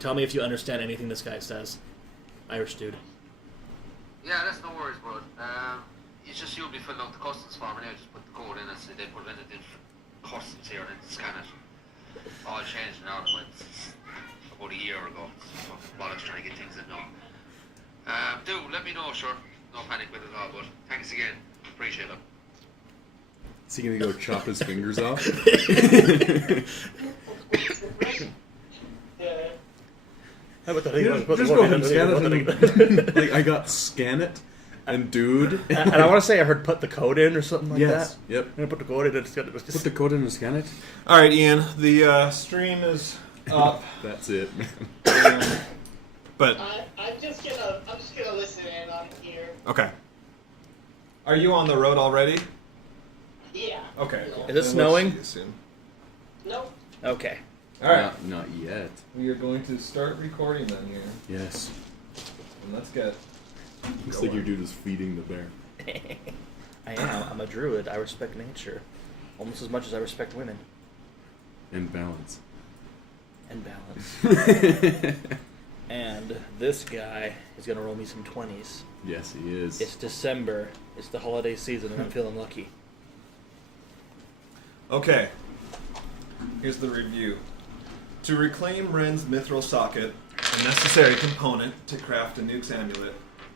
Tell me if you understand anything this guy says. Irish dude. Yeah, that's no worries, bud. You'll be filling out the customs form and just put the code in and say they put it in the customs here and then scan it. All changed now about a year ago. So while I was trying to get things in now. Let me know, sure. No panic with it at all, but thanks again. Appreciate it. Is he gonna go chop his fingers off? How about Just go ahead and scan it. Like, I got scan it and dude. And I want to say I heard put the code in or something like Yes. that. Yep. I'm gonna put the code in. It's just... Put the code in and scan it. All right, Ian. The stream is up. That's it, man. But I'm just gonna listen in on here. okay. Are you on the road already? Yeah. Okay. Cool. Is it snowing? We'll see you soon. Nope. Okay. All right. Not yet. We are going to start recording then here, Yes. and let's get. Looks going. like your dude is feeding the bear. I am. I'm a druid. I respect nature. Almost as much as I respect women. And balance. And balance. And this guy is going to roll me some 20s. Yes, he is. It's December. It's the holiday season, and I'm feeling lucky. Okay. Here's the review. To reclaim Ren's mithril socket, a necessary component to craft Annuk's amulet,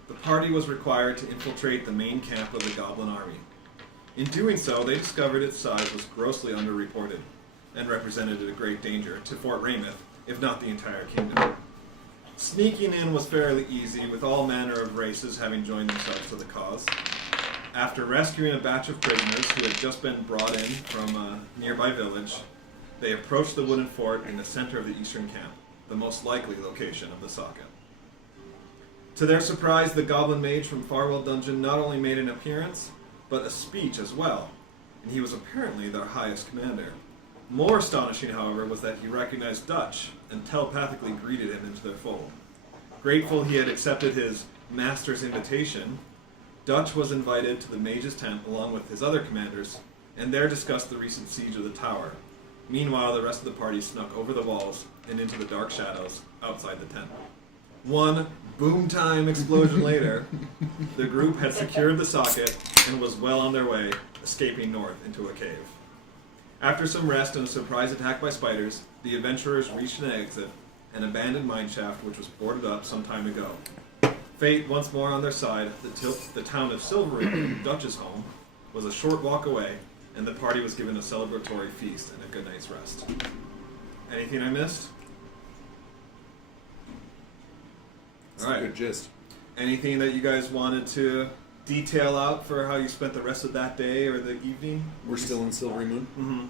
the party was required to infiltrate the main camp of the Goblin Army. In doing so, they discovered its size was grossly underreported, and represented a great danger to Fort Rameth, if not the entire kingdom. Sneaking in was fairly easy, with all manner of races having joined themselves to the cause. After rescuing a batch of prisoners who had just been brought in from a nearby village, they approached the wooden fort in the center of the eastern camp, the most likely location of the socket. To their surprise, the goblin mage from Farwell Dungeon not only made an appearance, but a speech as well, and he was apparently their highest commander. More astonishing, however, was that he recognized Dutch and telepathically greeted him into their fold. Grateful he had accepted his master's invitation, Dutch was invited to the mage's tent along with his other commanders, and there discussed the recent siege of the tower. Meanwhile, the rest of the party snuck over the walls and into the dark shadows outside the tent. One boom-time explosion later, the group had secured the socket and was well on their way, escaping north into a cave. After some rest and a surprise attack by spiders, the adventurers reached an exit, an abandoned mineshaft which was boarded up some time ago. Fate once more on their side, the town of Silverymoon, Dutch's home, was a short walk away, and the party was given a celebratory feast and a good night's rest. Anything I missed? It's All right. a good gist. Anything that you guys wanted to detail out for how you spent the rest of that day or the evening? We're still in Silverymoon. Mm-hmm.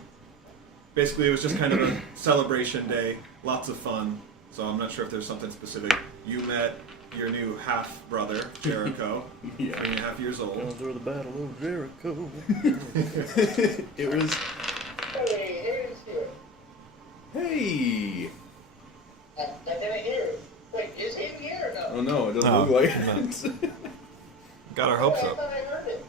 Basically, it was just kind of a celebration day, lots of fun. So I'm not sure if there's something specific. You met your new half-brother, Jericho, 3.5 years old. Through the battle of Jericho. It was... Hey, here's here. Hey! I didn't hear it. Wait, is he here or no? Oh no, it doesn't Oh, look like it. Got our hopes I up. thought I heard it.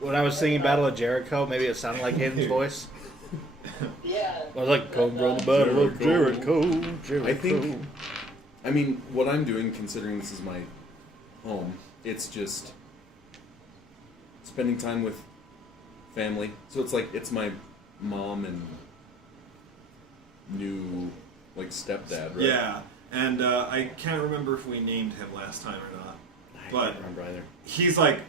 When I was singing Battle of Jericho, maybe it sounded like Hayden's voice. Yeah. I was like, come from the Battle of Jericho, Jericho. I think... I mean, what I'm doing, considering this is my home, it's just spending time with family. So it's like, it's my mom and new, like, stepdad, right? Yeah, and I can't remember if we named him last time or not. I But can't remember either. he's like,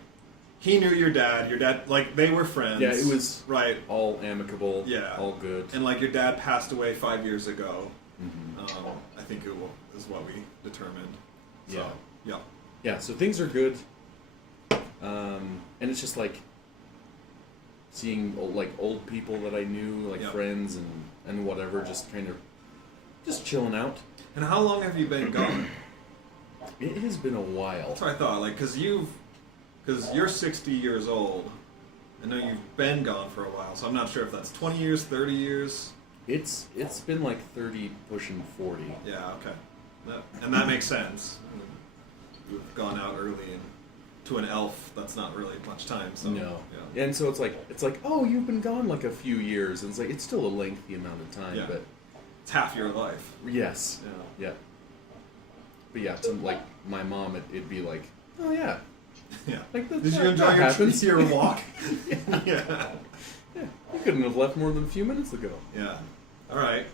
he knew your dad. Your dad, like, they were friends. Yeah, it was right. all amicable, Yeah. all good. And like your dad passed away 5 years ago. Mhm. I think is what we determined. So, Yeah. yeah. Yeah, so things are good. And it's just like seeing old people that I knew, like Yeah. friends and whatever, just kind of just chilling out. And how long have you been gone? It has been a while. That's what I thought. Like, because you're 60 years old. I know you've been gone for a while, so I'm not sure if that's 20 years, 30 years. It's been like 30 pushing 40. Yeah, okay. And that makes sense. You've gone out early, and to an elf, that's not really much time. So No. Yeah. And so it's like, oh, you've been gone like a few years, and it's like it's still a lengthy amount of time, Yeah. but it's half your life. Yes. Yeah. Yeah. But yeah, to like my mom, it'd be like, oh yeah. Yeah. Like Did you enjoy your walk? Yeah. You couldn't have left more than a few minutes ago. Yeah. All right.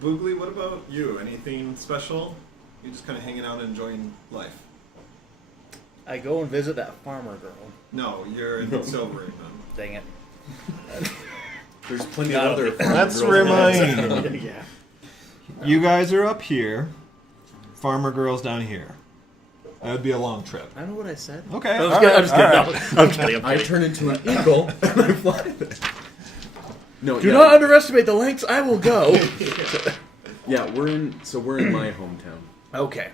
Boogly, what about you? Anything special? You just kind of hanging out and enjoying life? I go and visit that farmer girl. No, you're in Silverymoon. Dang it. There's plenty Not of other. okay. farm Let's girls remind you. Yeah. You guys are up here. Farmer girl's down here. That would be a long trip. I don't know what I said. Okay. I'm all just kidding. right, I'm just all kidding. right. No, I'm kidding. I turn into an eagle and I fly there. No, Do yeah, not underestimate the lengths I will go. yeah, we're in my hometown. Okay.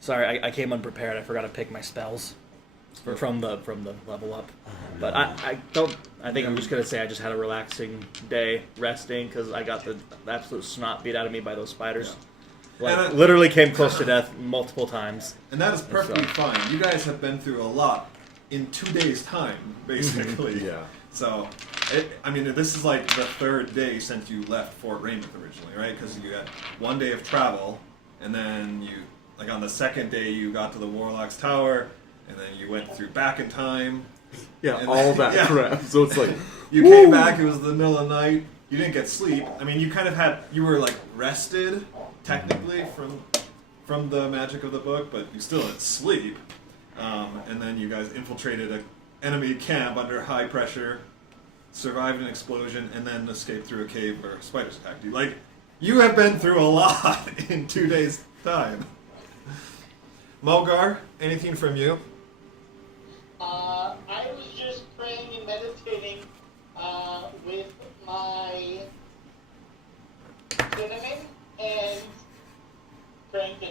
Sorry, I came unprepared. I forgot to pick my spells from the level up. But I think I'm just gonna say I just had a relaxing day, resting because I got the absolute snot beat out of me by those spiders. Like literally came close to death multiple times. And that is perfectly fine. You guys have been through a lot in 2 days' time, basically. Yeah. So, this is like the third day since you left Fort Rameth originally, right? Because you had 1 day of travel, and then on the second day you got to the Warlock's Tower, and then you went through back in time. Yeah, and all that crap. So it's like you came back. It was the middle of the night. You didn't get sleep. I mean, you were like rested technically from the magic of the book, but you still didn't sleep. And then you guys infiltrated an enemy camp under high pressure, survived an explosion, and then escaped through a cave where spiders attacked you. Like, you have been through a lot in 2 days' time. Mulgar, anything from you? I was just praying and meditating with my cinnamon and praying to,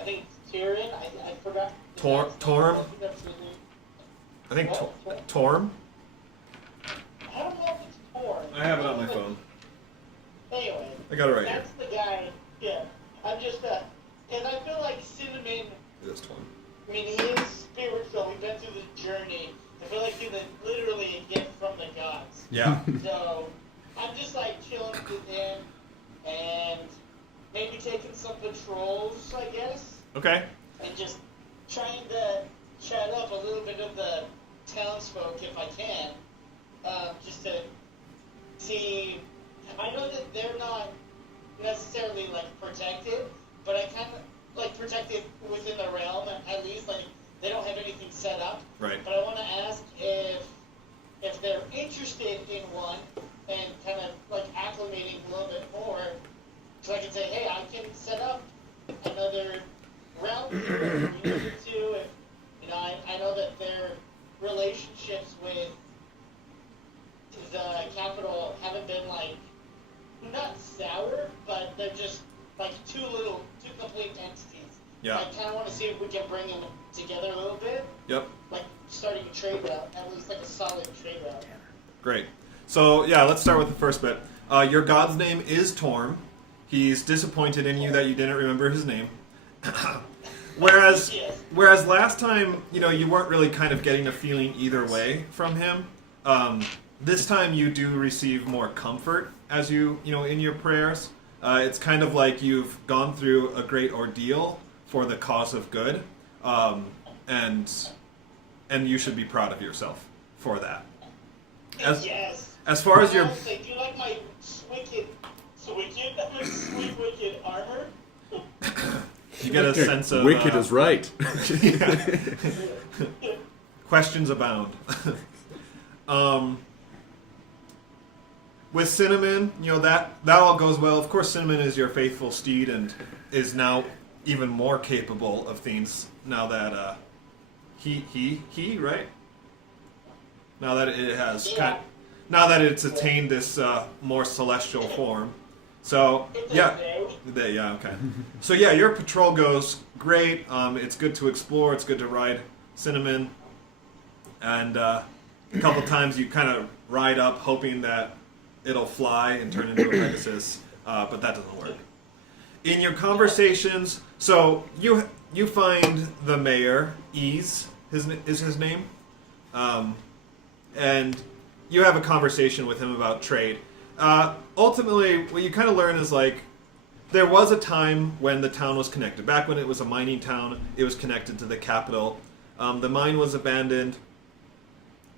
I think it's Tyrion. I forgot. Torm? I think Torm. I don't know if it's Torm. I have it on my phone. Anyway. I got it right here. That's the guy. Yeah. I'm just, and I feel like cinnamon. It is Torm. I mean, he is spiritual. We've been through the journey. I feel like he's literally a gift from the gods. Yeah. So, I'm just like chilling with him and maybe taking some patrols, I guess, Okay. and just trying to chat up a little bit of the townsfolk if I can, just to see. I know that they're not necessarily like protected, but I kind of like protected within the realm, at least like they don't have anything set up. Right. But I want to ask if they're interested in one and kind of like acclimating a little bit more, so I can say, hey, I can set up another realm here if we needed to. If I know that their relationships with the capital haven't been like not sour, but they're just like two complete entities. Yeah. I kind of want to see if we can bring them together a little bit, Yep. like starting a trade route, at least like a solid trade route. Great. So, yeah, let's start with the first bit. Your god's name is Torm. He's disappointed in you that you didn't remember his name. Whereas last time, you weren't really kind of getting a feeling either way from him. This time you do receive more comfort as in your prayers. It's kind of like you've gone through a great ordeal for the cause of good, and you should be proud of yourself for that. As far as your... Do you like my sweet wicked armor? You get a sense of... Wicked is right. Questions abound. With Cinnamon, that all goes well. Of course, Cinnamon is your faithful steed and is now even more capable of things now that he right? Now that it has now that it's attained this more celestial form. So okay. So your patrol goes great. It's good to explore. It's good to ride Cinnamon, and a couple times you kind of ride up hoping that it'll fly and turn into a Pegasus, but that doesn't work. In your conversations, so you find the mayor, Ease, is his name, and you have a conversation with him about trade. Ultimately, what you kind of learn is like there was a time when the town was connected. Back when it was a mining town, it was connected to the capital. The mine was abandoned,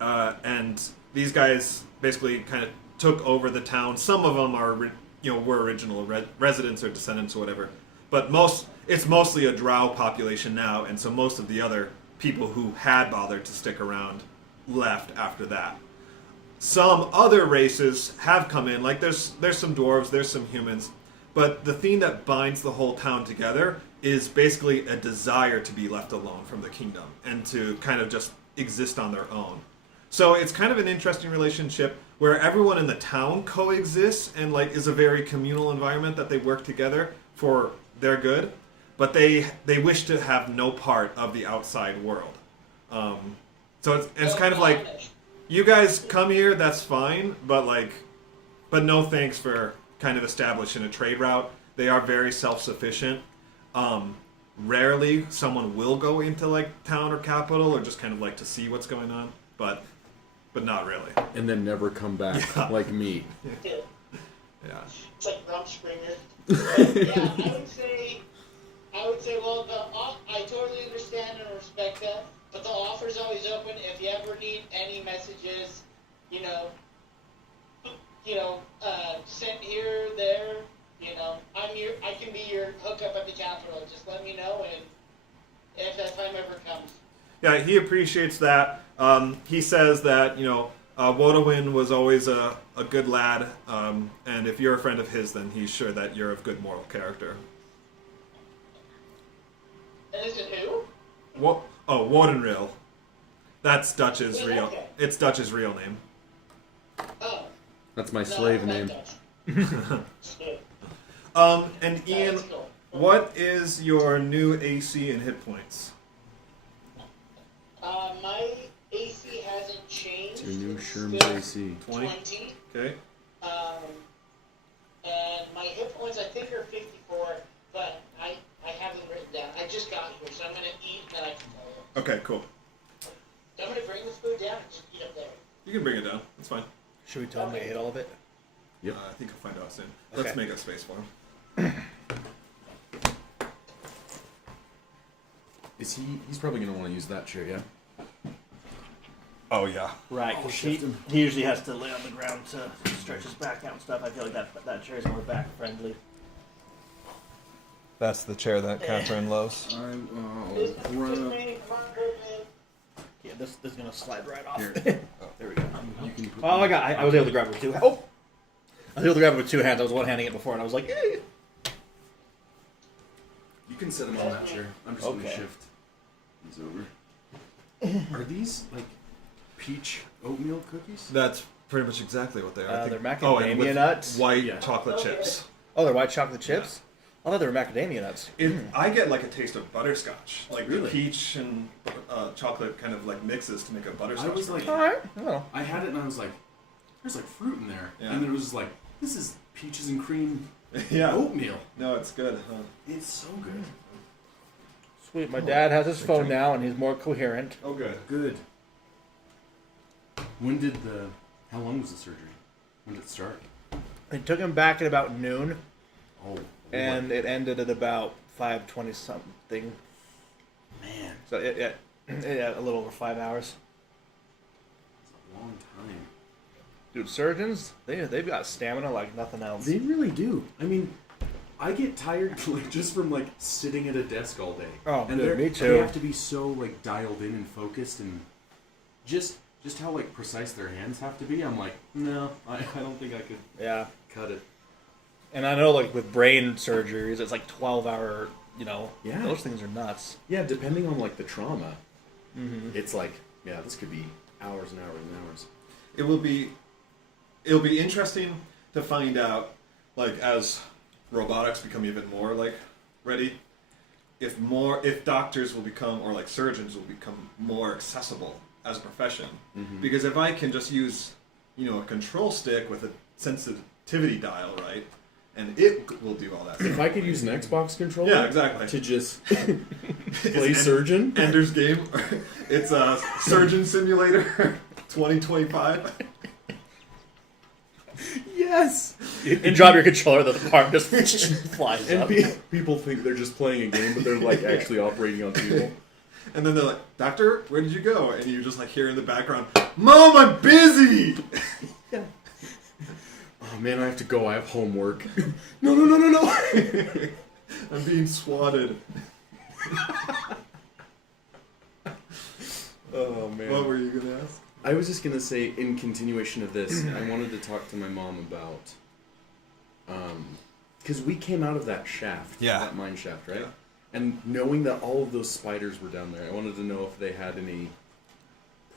and these guys basically kind of took over the town. Some of them are, were original residents or descendants or whatever. But it's mostly a drow population now, and so most of the other people who had bothered to stick around left after that. Some other races have come in, like there's some dwarves, there's some humans, but the thing that binds the whole town together is basically a desire to be left alone from the kingdom and to kind of just exist on their own. So it's kind of an interesting relationship where everyone in the town coexists and like is a very communal environment that they work together for their good, but they wish to have no part of the outside world. So it's kind of like, you guys come here, that's fine, but no thanks for kind of establishing a trade route. They are very self-sufficient. Rarely someone will go into like town or capital or just kind of like to see what's going on, but not really. And then never come back, like me. Yeah. Yeah. It's like Rumspringa. Yeah, I would say, well, I totally understand and respect that, but the offer's always open. If you ever need any messages, sent here, there, I can be your hookup at the Capitol. Just let me know, and if that time ever comes. Yeah, he appreciates that. He says that, Wodowin was always a good lad, and if you're a friend of his, then he's sure that you're of good moral character. And is it who? Wodenril. That's Dutch's Yeah, real. okay. It's Dutch's real name. Oh. That's my No, slave not name. Dutch. And Yeah, Ian, that's cool. what is your new AC and hit points? My AC hasn't changed. It's your new It's Sherm's still AC. 20. Okay. And my hit points I think are 54, but I have them written down. I just got here, so I'm gonna eat and then I can tell you. Okay, cool. I'm gonna bring this food down and just eat up there. You can bring it down. That's fine. Should we tell him we ate all of it? Yep. I think I'll find out soon. Let's Okay. make a space for him. He's probably going to want to use that chair, yeah? Oh yeah. Right, because he usually has to lay on the ground to stretch his back out and stuff. I feel like that chair is more back friendly. That's the chair that Catherine loves. Just me, come on, Goodman. Yeah, this is gonna slide right off. Here. There we go. You can put Oh, I was able to grab it with two. Oh, I was able to grab it with two hands. I was one-handing it before, and I was like, "Yay!" You can sit him on that chair. I'm just going to Okay. shift these over. Are these, like, peach oatmeal cookies? That's pretty much exactly what they are. I They're think. macadamia and with nuts. White Yeah. chocolate chips. Oh, they're white chocolate chips. I thought they were macadamia nuts. I get like a taste of butterscotch, like Really? peach and chocolate kind of like mixes to make a butterscotch. I was for me. like- All right. Well, I had it and I was like, there's like fruit in there. Yeah. And then it was just like, this is peaches and cream yeah. oatmeal. No, it's good. Huh? It's so good. sweet. My dad has his phone now, and he's more coherent. Oh, good. Good. How long was the surgery? When did it start? It took him back at about noon, Oh, and it ended at about 5:20 something. man, So yeah, a little over 5 hours. it's a long time. Dude, surgeons, they've got stamina like nothing else. They really do. I mean, I get tired like just from like sitting at a desk all day. Oh, and dude, me They too. have to be so like dialed in and focused, and just how like precise their hands have to be. I'm like, no, I don't think I could Yeah. cut it. And I know, like, with brain surgeries, it's like 12-hour, Yeah. those things are nuts. Yeah, depending on like the trauma, Mm-hmm. it's like, yeah, this could be hours and hours and hours. It'll be interesting to find out, like, as robotics become even more like ready, if doctors will become, or like surgeons will become more accessible as a profession. Mm-hmm. Because if I can just use, a control stick with a sensitivity dial, right, and it will do all that If stuff. I could use an Xbox controller, Yeah, exactly. to just It's play surgeon. Ender's Game. It's a Surgeon Simulator 2025. Yeah. Yes. You drop your controller, the part just flies And up. people think they're just playing a game, but they're like actually operating on people. And then they're like, Doctor, where did you go? And you just like hear in the background, Mom, I'm busy! Oh man, I have to go. I have homework. No. I'm being swatted. Oh man. What were you going to ask? I was just gonna say, in continuation of this, I wanted to talk to my mom about, because we came out of that shaft, that mine shaft, right? Yeah. And knowing that all of those spiders were down there, I wanted to know if they had any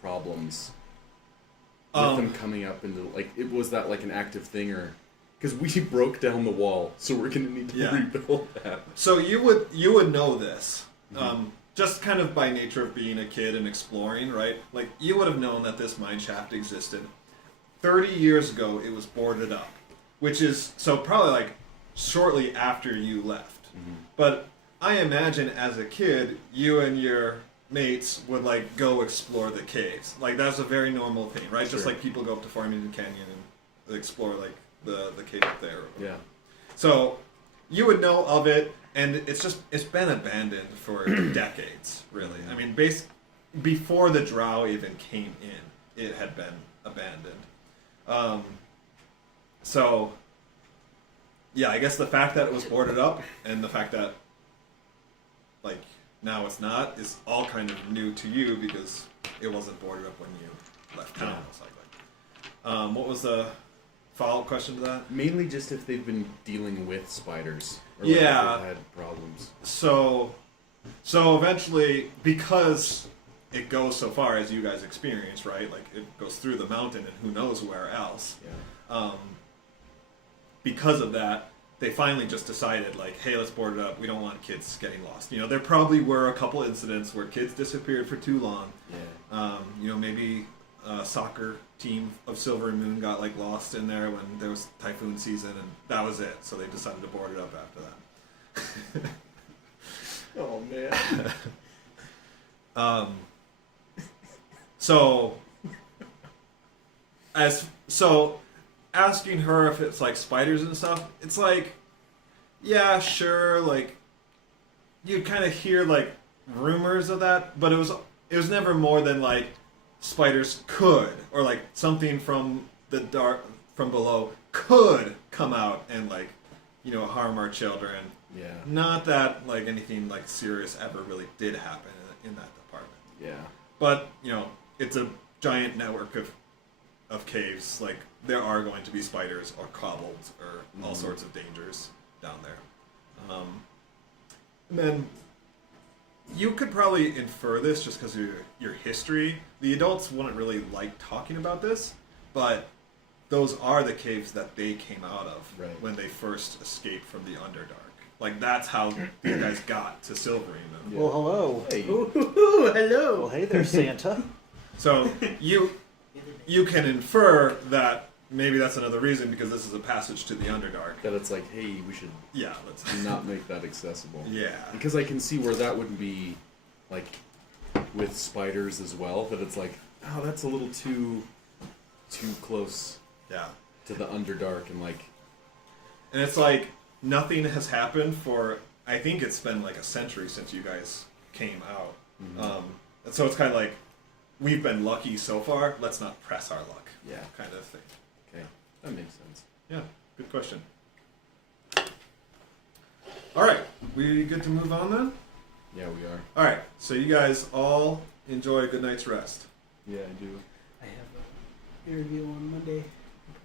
problems with them coming up into, like, was that like an active thing, or because we broke down the wall, so we're gonna need to rebuild that. So you would know this. Just kind of by nature of being a kid and exploring, right? Like, you would have known that this mine shaft existed. 30 years ago, it was boarded up, which is, so probably like shortly after you left. But I imagine as a kid, you and your mates would like go explore the caves. Like, that's a very normal thing, right? Just like people go up to Farmington Canyon and explore like the cave up there. Yeah. So you would know of it. And it's been abandoned for decades, really. I mean, before the drow even came in, it had been abandoned. So, yeah, I guess the fact that it was boarded up and the fact that, like, now it's not is all kind of new to you because it wasn't boarded up when you left town, most likely. What was the follow-up question to that? Mainly just if they've been dealing with spiders. Or Yeah. Like they've had problems. So eventually, because it goes so far as you guys experience, right? Like, it goes through the mountain and who knows where else. Yeah. Because of that, they finally just decided, like, hey, let's board it up. We don't want kids getting lost. You know, there probably were a couple incidents where kids disappeared for too long. Yeah. You know, maybe a soccer team of Silverymoon got like lost in there when there was typhoon season, and that was it. So they decided to board it up after that. Oh man. So asking her if it's like spiders and stuff, it's like, yeah, sure, like you'd kind of hear like rumors of that, but it was never more than like spiders could, or like something from the dark from below could come out and like, you know, harm our children. Yeah. Not that like anything like serious ever really did happen in that department. Yeah. But, you know, it's a giant network of caves. Like, there are going to be spiders or kobolds or all sorts of dangers down there. And then you could probably infer this just because of your history. The adults wouldn't really like talking about this, but those are the caves that they came out of when they first escaped from the Underdark. Like, that's how these guys got to Silverymoon. Well, hello. Hey. Ooh, hello. Well, hey there, Santa. So you can infer that maybe that's another reason, because this is a passage to the Underdark. That it's like, hey, we should Let's not make that accessible. Yeah. Because I can see where that would be, like, with spiders as well. That it's like, oh, that's a little too close. Yeah. To the Underdark, and like, and it's like nothing has happened for, I think it's been like a century since you guys came out. Mm-hmm. And so it's kind of like, we've been lucky so far, let's not press our luck. Yeah. Kind of thing. Okay, that makes sense. Yeah, good question. Alright, we good to move on then? Yeah, we are. Alright, so you guys all enjoy a good night's rest. Yeah, I do. I have an interview on Monday.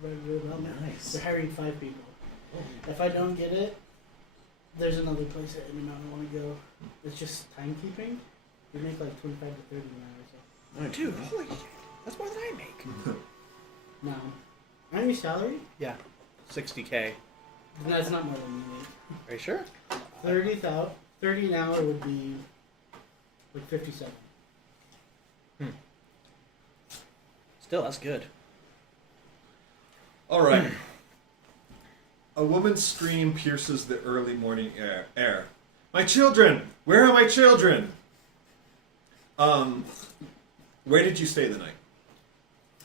Nice. They're hiring 5 people. If I don't get it, there's another place at Intermount I want to go. It's just timekeeping. You make like 25 to 30 an hour. Nice. Dude, holy shit. That's more than I make. So. No. Aren't you salary? Yeah. 60K. No, it's not more than you make. Are you sure? 30 an hour would be like 57. Still, that's good. Alright. A woman's scream pierces the early morning air. My children! Where are my children? Where did you stay the night?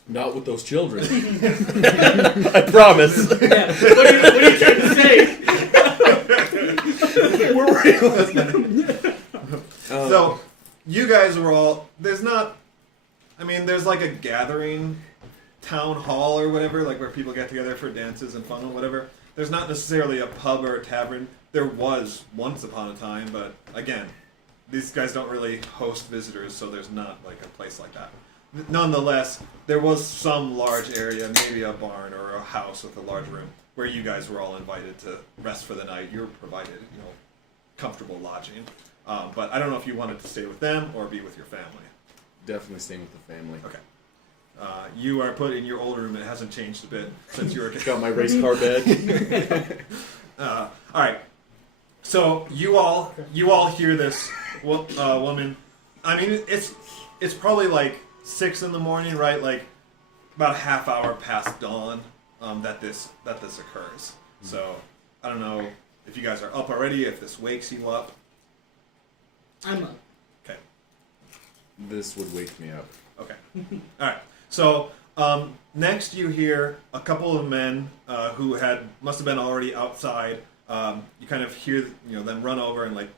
Not with those children. I promise. Yeah. What are you trying to say? We're real. So, you guys were all... There's not... I mean, there's like a gathering town hall or whatever, like where people get together for dances and fun or whatever. There's not necessarily a pub or a tavern. There was once upon a time, but again, these guys don't really host visitors, so there's not like a place like that. Nonetheless, there was some large area, maybe a barn or a house with a large room, where you guys were all invited to rest for the night. You were provided, comfortable lodging. But I don't know if you wanted to stay with them or be with your family. Definitely staying with the family. Okay. You are put in your old room. It hasn't changed a bit since you were a kid. Got my race car bed. All right. So you all hear this woman. I mean, it's probably like 6 in the morning, right? Like about a half hour past dawn that this occurs. So I don't know if you guys are up already. If this wakes you up. I'm up. Okay. This would wake me up. Okay. All right. So next, you hear a couple of men who must have been already outside. You kind of hear them run over and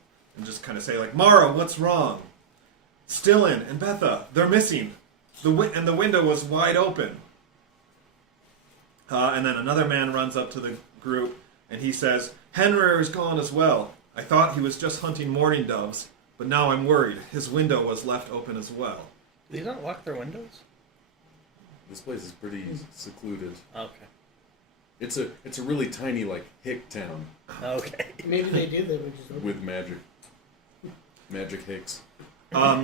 just kind of say like, "Mara, what's wrong? Stillin and Betha, they're missing. And the window was wide open." And then another man runs up to the group and he says, "Henrir is gone as well. I thought he was just hunting mourning doves, but now I'm worried. His window was left open as well." Do they not lock their windows? This place is pretty secluded. Okay. It's a really tiny hick town Okay. Maybe they do. They were just open. with magic hicks.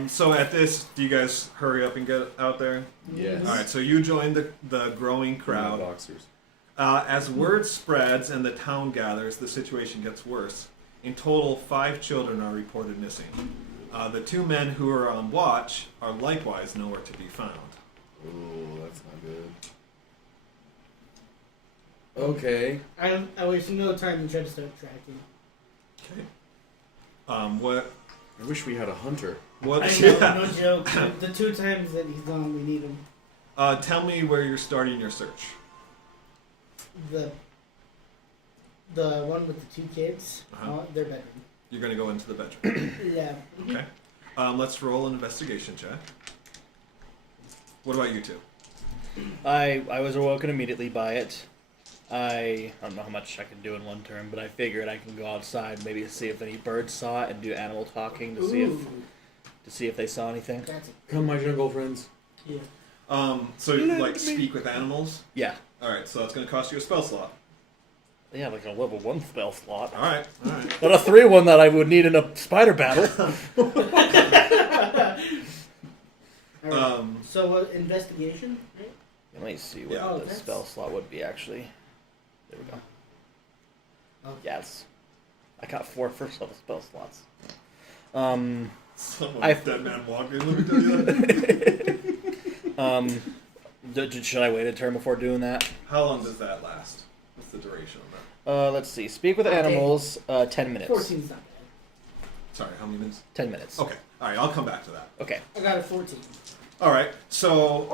So at this, do you guys hurry up and get out there? Yes. All right, so you join the growing crowd. Boxers. As word spreads and the town gathers, the situation gets worse. In total, 5 children are reported missing. The 2 men who are on watch are likewise nowhere to be found. Oh, that's not good. Okay. I waste no time and try to start tracking. Okay. What? I wish we had a hunter. What? I know, no joke. The 2 times that he's gone, we need him. Tell me where you're starting your search. The one with the 2 kids, their bedroom. You're going to go into the bedroom. Yeah. Okay. Let's roll an investigation check. What about you 2? I was awoken immediately by it. I don't know how much I can do in 1 turn, but I figured I can go outside, maybe see if any birds saw it, and do animal talking to see if they saw anything. That's it. Come, my jungle friends. Yeah. So you speak with animals. Yeah. All right. So that's going to cost you a spell slot. Yeah, like a level 1 spell slot. All right. Not a 3-1 that I would need in a spider battle. So investigation, right? Let me see what the spell slot would be actually. There we go. Oh. Yes. I got 4 first level spell slots. Dead man walking. Let me tell you that. Should I wait a turn before doing that? How long does that last? What's the duration on that? Let's see. Speak with animals. 10 minutes. 14's not bad. Sorry, how many minutes? 10 minutes. Okay. All right. I'll come back to that. Okay. I got a 14. All right. So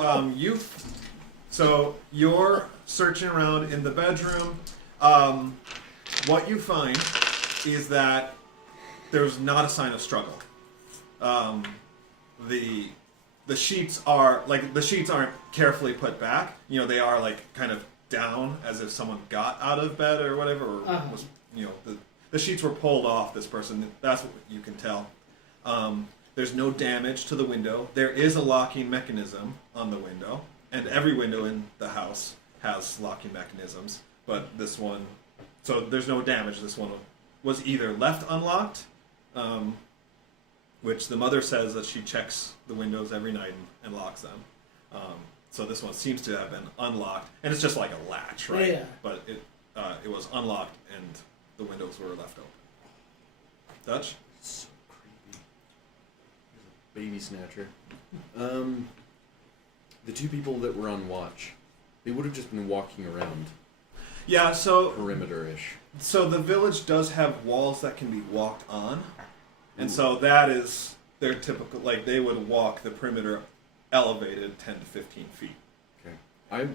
you're searching around in the bedroom. What you find is that there's not a sign of struggle. The sheets aren't carefully put back. They are kind of down as if someone got out of bed or whatever, or was the sheets were pulled off this person. That's what you can tell. There's no damage to the window. There is a locking mechanism on the window, and every window in the house has locking mechanisms. But this one, so there's no damage. This one was either left unlocked, which the mother says that she checks the windows every night and locks them. So this one seems to have been unlocked, and it's just like a latch, right? Yeah. But it was unlocked, and the windows were left open. Dutch? So creepy. There's a baby snatcher. The 2 people that were on watch, they would have just been walking around. Yeah, so perimeter-ish. So the village does have walls that can be walked on, and so that is their typical. They would walk the perimeter elevated 10 to 15 feet. I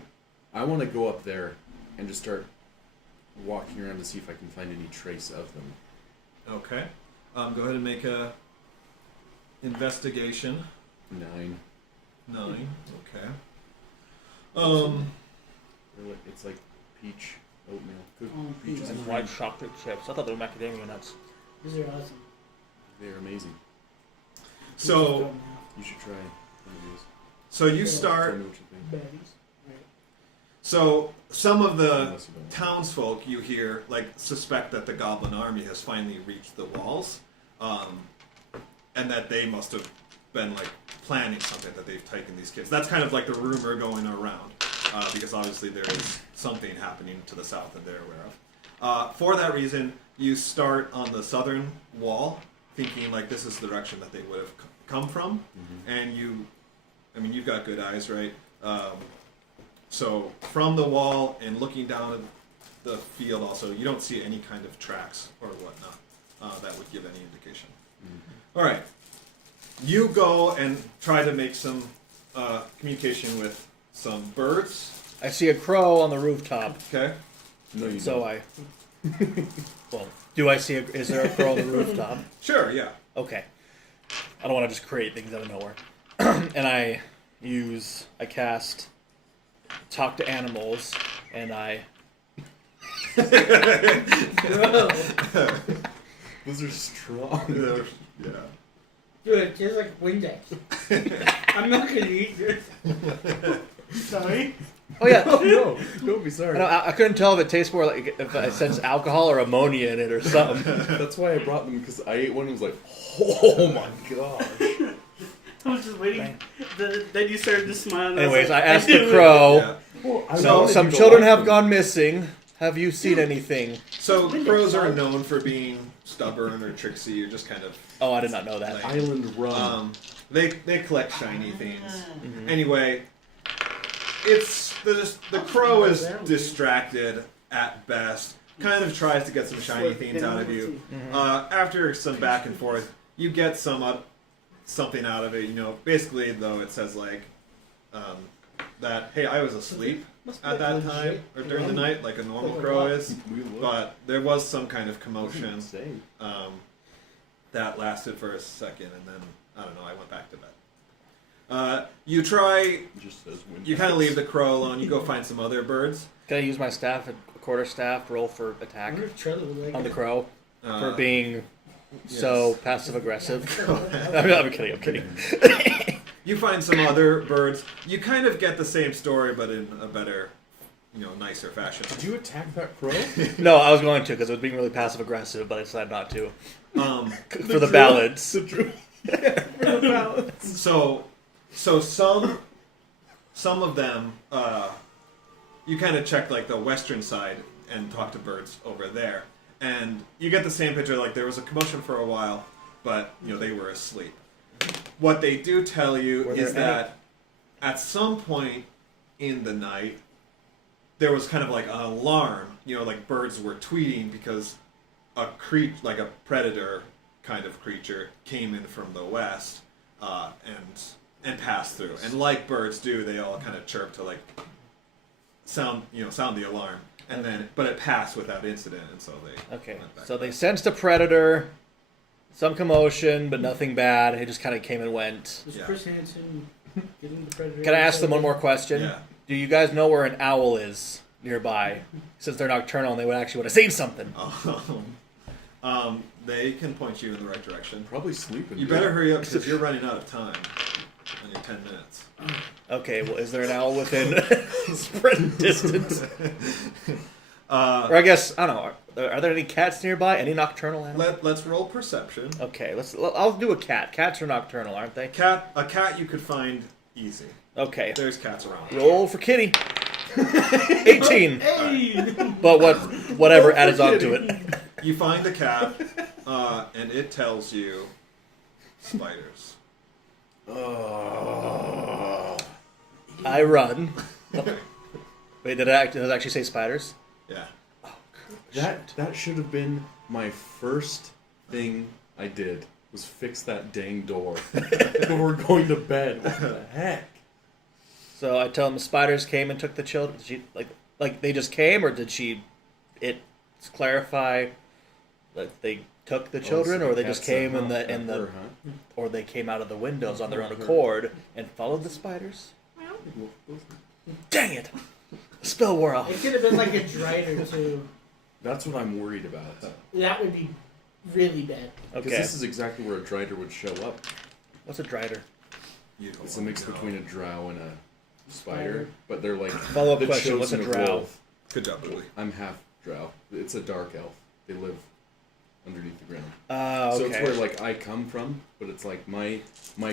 want to go up there and just start walking around to see if I can find any trace of them. Okay. Go ahead and make a investigation. 9. 9. Okay. It's like peach oatmeal. Good Peaches And white chocolate chips. I thought they were macadamia nuts. These are awesome. They're amazing. So You should try one of these. so you Tell start. me what you think. Berries. Right. So some of the Unless you don't. townsfolk you hear suspect that the Goblin Army has finally reached the walls, and that they must have been planning something, that they've taken these kids. That's kind of like the rumor going around, because obviously there is something happening to the south that they're aware of. For that reason, you start on the southern wall, thinking this is the direction that they would have come from, and you've got good eyes, right? So from the wall and looking down at the field also, you don't see any kind of tracks or whatnot that would give any indication. All right. You go and try to make some communication with some birds. I see a crow on the rooftop. Okay. No, you So don't. well, do I see is there a crow on the rooftop? Sure, yeah. Okay. I don't want to just create things out of nowhere. And I cast talk to animals, and I Those are strong. Yeah. Dude, it tastes like Windex. I'm not gonna eat this. Sorry. oh yeah. No, don't be sorry. I couldn't tell if it tastes more like if I sense alcohol or ammonia in it or something. That's why I brought them, because I ate one and was like, oh my gosh. I was just waiting. Then you started to smile. And Anyways, I was asked knew the it. crow. Yeah. Well, I So wanted some you to children like have them. gone missing. Have you seen anything? So crows are known for being stubborn or tricksy or just kind of. Oh, I did not know that. Island Rum. They collect shiny things. Anyway, it's the crow is distracted at best. Kind of tries to get some shiny things out of you. After some back and forth, you get something out of it. Basically though, it says that hey, I was asleep at that time or during the night, like a normal crow is, but there was some kind of commotion that lasted for a second, and then I don't know. I went back to bed. You try. It just says Windex. You kind of leave the crow alone. You go find some other birds. Can I use my staff, a quarter staff, roll for I attack wonder if Charlie would like on the it. crow for Uh, being so yes. passive aggressive? I'm kidding. You find some other birds. You kind of get the same story, but in a better, nicer fashion. Did you attack that crow? No, I was going to because it was being really passive aggressive, but I decided not to for the druid- ballads. The druid. So some of them, you kind of check the western side and talk to birds over there, and you get the same picture. There was a commotion for a while, but they were asleep. What they do tell you Were is there that at some point in the night, there was kind of an alarm. Birds were tweeting because a predator kind of creature came in from the west and passed through. And like birds do, they all kind of chirp to sound the alarm. And then, but it passed without incident, and so they Okay, went back so to they bed. sensed a predator, some commotion, but nothing bad. It just kind of came and went. Was Yeah. Chris Hansen getting the predator? Can I ask them one more question? Yeah. Do you guys know where an owl is nearby? Since they're nocturnal and they would actually would have seen something. They can point you in the right direction. Probably sleeping. You better hurry up because you're running out of time on your 10 minutes. Okay, well, is there an owl within sprint distance? Or I guess, I don't know, are there any cats nearby? Any nocturnal animals? Let's roll perception. Okay, I'll do a cat. Cats are nocturnal, aren't they? A cat you could find easy. Okay. There's cats around. Roll for kitty. 18. Hey! But whatever added on to it. You find the cat, and it tells you spiders. Oh. I run. Wait, does it actually say spiders? Yeah. That should have been my first thing I did, was fix that dang door before going to bed. What the heck? So I tell him the spiders came and took the children. Did she like they just came, or did it clarify that they took the children, so or they the just cat's came not in the her, huh? or they came out of the windows on their own Her. accord and followed the spiders? Dang it! The spell wore off. It could have been like a drider too. That's what I'm worried about. That would be really bad. Because Okay. this is exactly where a drider would show up. What's a drider? You don't It's a wanna mix know. between a drow and a spider, Spider. but they're like Follow-up the question, what's a chosen of drow? Wolf. Good job, Billy. I'm half drow. It's a dark elf. They live underneath the ground. Okay. So it's where like I come from, but it's like my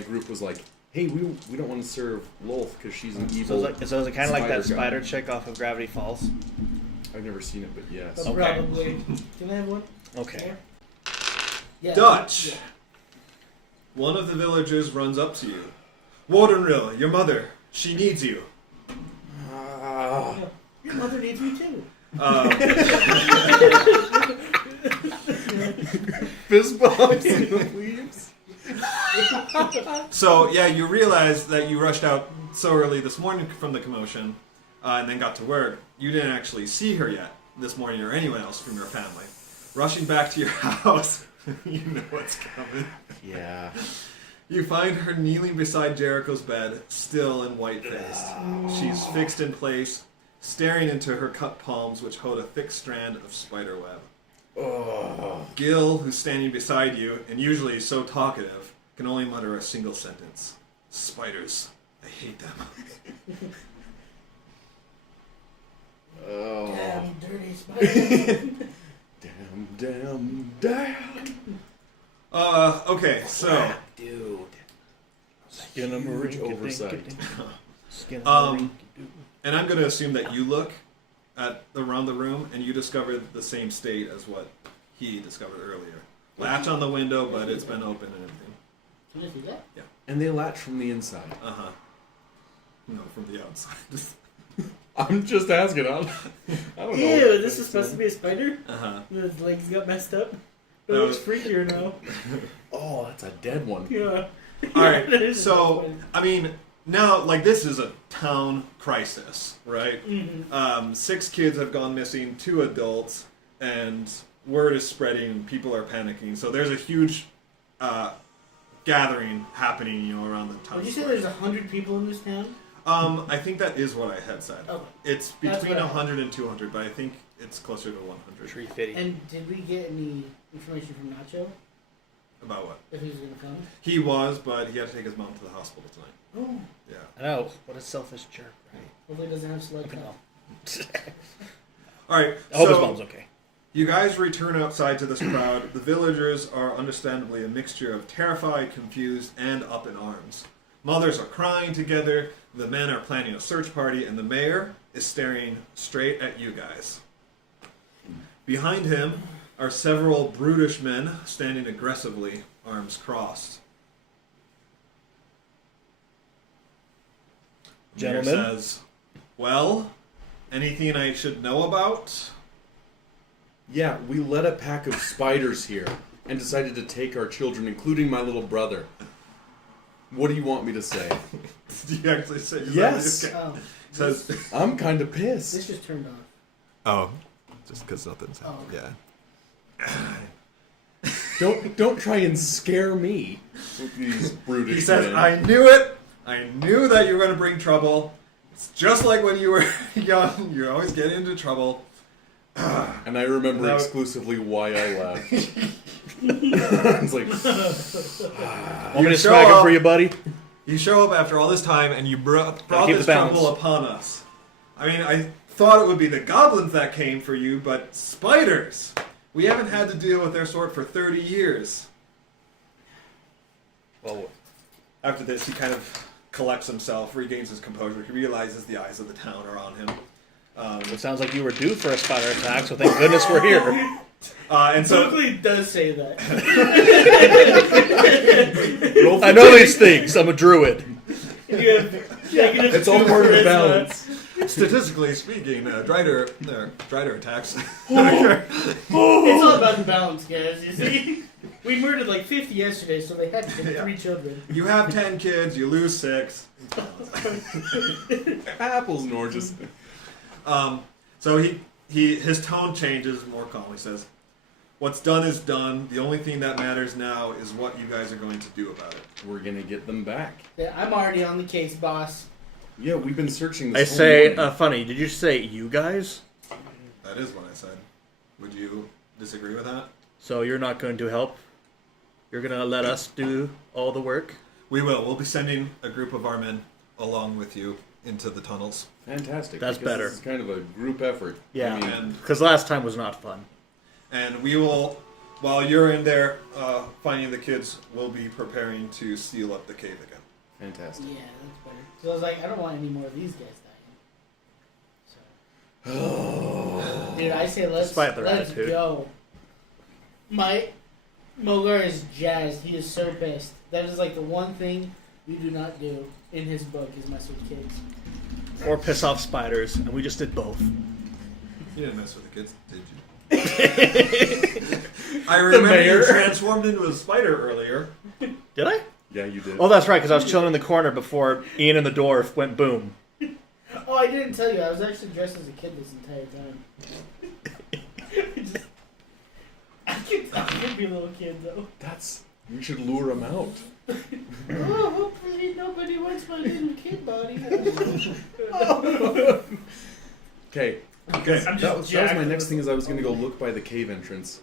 group was like, hey, we don't want to serve Lolth because she's an So evil. is it kind of like that spider spider guy. chick off of Gravity Falls? I've never seen it, but yes. Okay. Probably. Can I have one? Okay. Yeah. Dutch. Yeah. One of the villagers runs up to you. Wardenrill, your mother. She needs you. Your mother needs me too. Fist bumps in the leaves. So, yeah, you realize that you rushed out so early this morning from the commotion and then got to work. You didn't actually see her yet this morning or anyone else from your family. Rushing back to your house, you know what's coming. Yeah. You find her kneeling beside Jericho's bed, still and white-faced. She's fixed in place, staring into her cut palms, which hold a thick strand of spider web. Oh. Gil, who's standing beside you, and usually so talkative, can only mutter a single sentence. Spiders. I hate them. Oh. Damn dirty spider. Damn. Okay, so, Dude. Skin of Huge oversight. Skin and I'm going to assume that you look at around the room and you discovered the same state as what he discovered earlier. Latch on the window, but it's been open and everything. Can I see that? And they latch from the inside. Uh-huh. No, from the outside. I'm just asking. I don't know. Ew, this is supposed to be a spider? Uh-huh. His legs got messed up. It No. looks freakier now. Oh, that's a dead one. Yeah. Alright, so, I mean, now, like, this is a town crisis, right? Mm-hmm. 6 kids have gone missing, 2 adults, and word is spreading, and people are panicking. So there's a huge gathering happening, you know, around the town. Did you say there's 100 people in this town? I think that is what I had said. Okay. It's That's between what I 100 and 200, but I think it's closer to 100. Tree fitty. And did we get any information from Nacho? About what? If he was going to come? He was, but he had to take his mom to the hospital tonight. Oh. Yeah. I know. What a selfish jerk, right? Hopefully he doesn't have slug Okay, tail. no. Alright, I hope his so mom's okay. you guys return outside to this crowd. The villagers are understandably a mixture of terrified, confused, and up in arms. Mothers are crying together, the men are planning a search party, and the mayor is staring straight at you guys. Behind him are several brutish men standing aggressively, arms crossed. The mayor Gentlemen? says, well, anything I should know about? Yeah, we led a pack of spiders here and decided to take our children, including my little brother. What do you want me to say? Did you actually say Yes. that? Oh, Says, I'm kind of this pissed. just turned off. oh, just because nothing's happened, yeah. Don't try and scare me with these brutish He says, men. I knew it. I knew that you were going to bring trouble. It's just like when you were young. You always get into trouble. And I remember No. exclusively why I left. It's like, Want me to show swag him up- for you, buddy? You show up after all this time and you brought keep this the balance. trouble upon us. I mean, I thought it would be the goblins that came for you, but spiders. We haven't had to deal with their sort for 30 years. Well, After this, he kind of collects himself, regains his composure. He realizes the eyes of the town are on him. it sounds like you were due for a spider attack, so thank goodness we're here. And so, Typically does say that. I know these things. I'm a druid. You have negative it's all 2 part of the charisma. balance. statistically drider attacks. It's all about the balance, guys, you see? We murdered like 50 yesterday, so they had to take 3 children. You have 10 kids, you lose 6. Apples and oranges. So his tone changes, more calm. He says, "What's done is done. The only thing that matters now is what you guys are going to do about it." We're gonna get them back. Yeah, I'm already on the case, boss. Yeah, we've been searching I this whole say, morning. funny, did you say you guys? That is what I said. Would you disagree with that? So you're not going to help? You're going to let us do all the work? We will. We'll be sending a group of our men along with you into the tunnels. Fantastic. That's because better. This is kind of a group effort. Yeah, I mean, And because last time was not fun. And we will, while you're in there finding the kids, we'll be preparing to seal up the cave again. fantastic. Yeah, that's better. So I was like, I don't want any more of these guys dying. So. Dude, I say let's Despite their let's attitude. go. Molar is jazzed. He is so pissed. That is like the one thing you do not do in his book is mess with kids. Or piss off spiders, and we just did both. You didn't mess with the kids, did you? I remember mayor. you transformed into a spider earlier. Did I? Yeah, you did. Oh, that's right, because I was chilling in the corner before Ian and the dwarf went boom. Oh, I didn't tell you. I was actually dressed as a kid this entire time. I could be a little kid though. You should lure them out. Oh, hopefully nobody wants my little kid body. Okay. Okay. I'm That was my jacked next with- thing is I was going to go look by the cave entrance.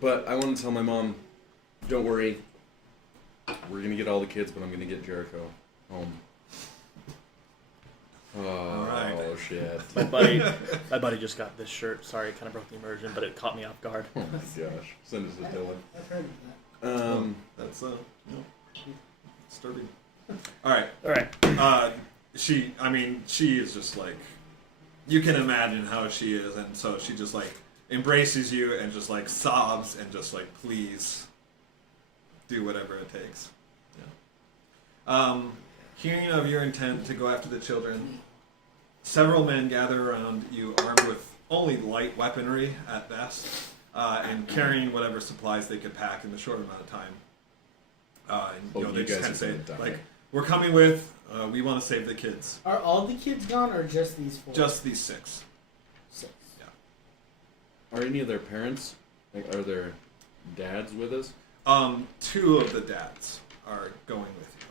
But I want to tell my mom, don't worry. We're going to get all the kids, but I'm going to get Jericho home. Oh, Alright. shit. My buddy just got this shirt. Sorry, it kind of broke the immersion, but it caught me off guard. Oh my gosh. Send us a Dylan. I've heard of that. That's disturbing. All right. All right. She is just like, you can imagine how she is, and so she just like embraces you and just like sobs and just like, please do whatever it takes. Yeah. Hearing of your intent to go after the children, several men gather around you armed with only light weaponry at best, and carrying whatever supplies they could pack in the short amount of time. They You just guys kind of are say, gonna die. like, we're coming with, we want to save the kids. Are all the kids gone or just these 4? Just these 6. 6. Are any of their parents, like, are their dads with us? 2 of the dads are going with you.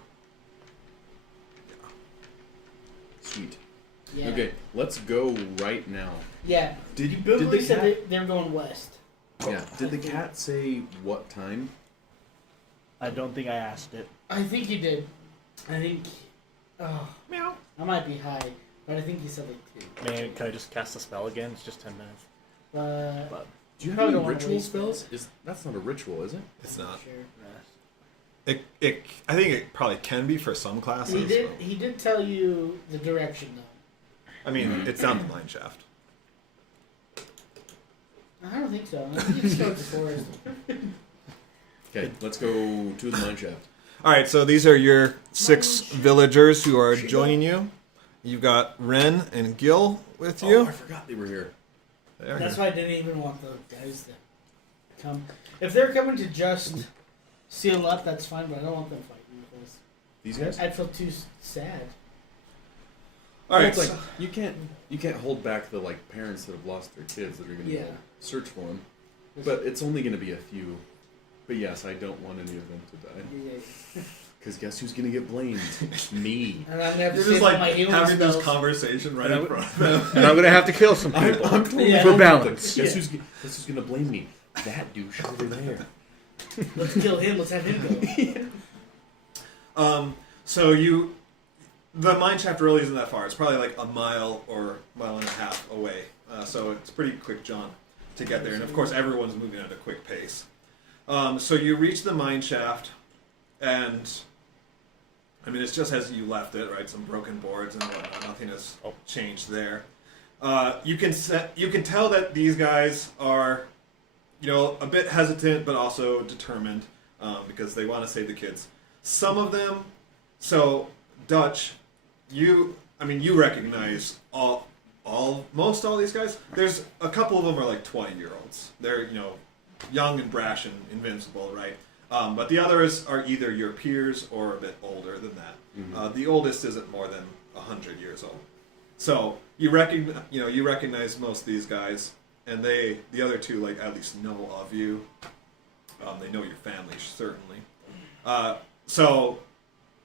Sweet. Yeah. Okay, let's go right now. Yeah. Did Billy the said cat? they're going west. Yeah. Did the cat say what time? I don't think I asked it. I think he did. I think. Oh. Meow. I might be high, but I think he said like 2. Man, can I just cast a spell again? It's just 10 minutes. But Do you have Probably any don't wanna ritual waste spells? That's not a ritual, is it? It's not. sure. I think it probably can be for some classes. He did tell you the direction though. I mean, it's down the mine shaft. I don't think so. I think you just go to the forest. Okay, let's go to the mine shaft. All right, so these are your 6 villagers who are joining you. You've got Ren and Gil with you. Oh, I forgot they were here. They are That's here. why I didn't even want the guys to come. If they're coming to just seal up, that's fine, but I don't want them fighting with us. These guys? I'd feel too sad. All right, It's like so- you can't hold back the like parents that have lost their kids that are going to Yeah. go search for them. But it's only going to be a few. But yes, I don't want any of them to die. Yeah. Because guess who's going to get blamed? Me. And I'm gonna have to You're save just all like my healing having this spells. conversation right And in front of them. And I'm going to have to kill some people. I'm totally Yeah. fine For with balance. it. Guess who's going to blame me? That douche over there. Let's kill him. Let's have him go. So the mine shaft really isn't that far. It's probably like a mile or mile and a half away. So it's pretty quick jaunt to get there. And of course, everyone's moving at a quick pace. So you reach the mine shaft, and I mean, it's just as you left it, right? Some broken boards and whatnot. Nothing has changed there. You can tell that these guys are, a bit hesitant, but also determined because they want to save the kids. Some of them, so Dutch, you recognize most all these guys. There's a couple of them are like 20-year-olds. They're young and brash and invincible, right? But the others are either your peers or a bit older than that. The oldest isn't more than 100 years old. So you recognize most of these guys, and the other two like at least know of you. They know your family certainly. So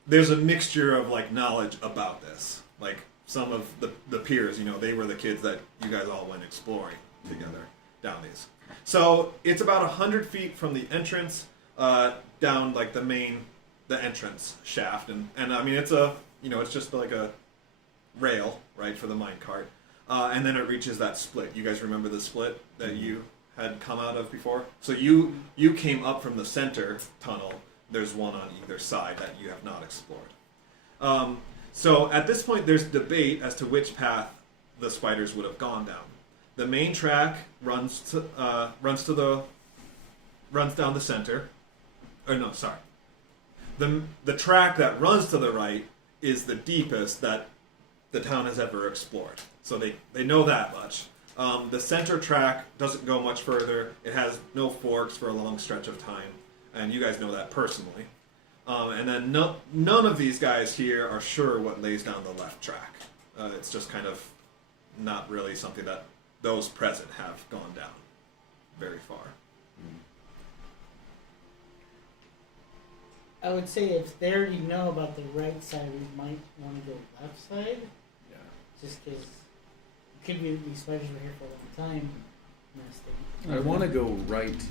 there's a mixture of like knowledge about this. Like some of the peers, they were the kids that you guys all went exploring together down these. So it's about 100 feet from the entrance down like the entrance shaft, and I mean it's it's just like a rail, right, for the minecart, and then it reaches that split. You guys remember the split that you had come out of before? So you came up from the center tunnel. There's one on either side that you have not explored. So at this point, there's debate as to which path the spiders would have gone down. The main track runs down the center. Or no, sorry. The track that runs to the right is the deepest that the town has ever explored. So they know that much. The center track doesn't go much further. It has no forks for a long stretch of time, and you guys know that personally. And then none of these guys here are sure what lays down the left track. It's just kind of not really something that those present have gone down very far. I would say if they already know about the right side, we might want to go left side. Yeah. Just because it could be these spiders were here for a long time. Nesting. I want to go right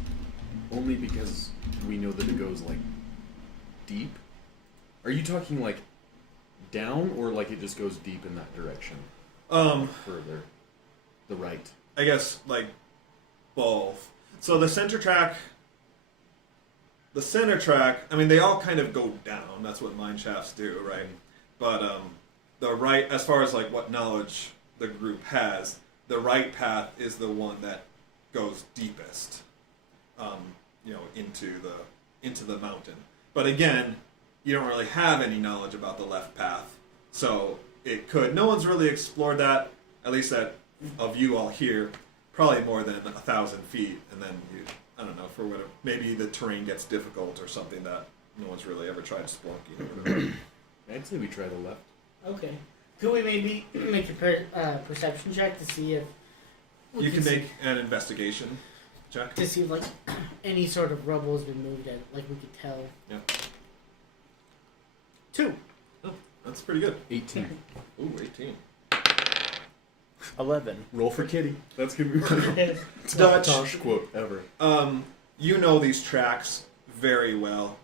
only because we know that it goes like deep. Are you talking like down or like it just goes deep in that direction? Further. The right. I guess like both. So the center track, I mean, they all kind of go down. That's what mine shafts do, right? But the right, as far as like what knowledge the group has, the right path is the one that goes deepest, into the mountain. But again, you don't really have any knowledge about the left path, so it could. No one's really explored that, at least that of you all here, probably more than 1,000 feet, and then I don't know, for whatever, maybe the terrain gets difficult or something that no one's really ever tried spelunking or whatever. I'd say we try the left. Okay. Could we maybe make a perception check to see if You can make an investigation check. to see if like any sort of rubble has been moved at, like we could tell. Yeah. 2. Oh, that's pretty good. 18. Ooh, 18. 11. Roll for kitty. That's gonna be Dutch. Tosh quote ever. You know these tracks very well.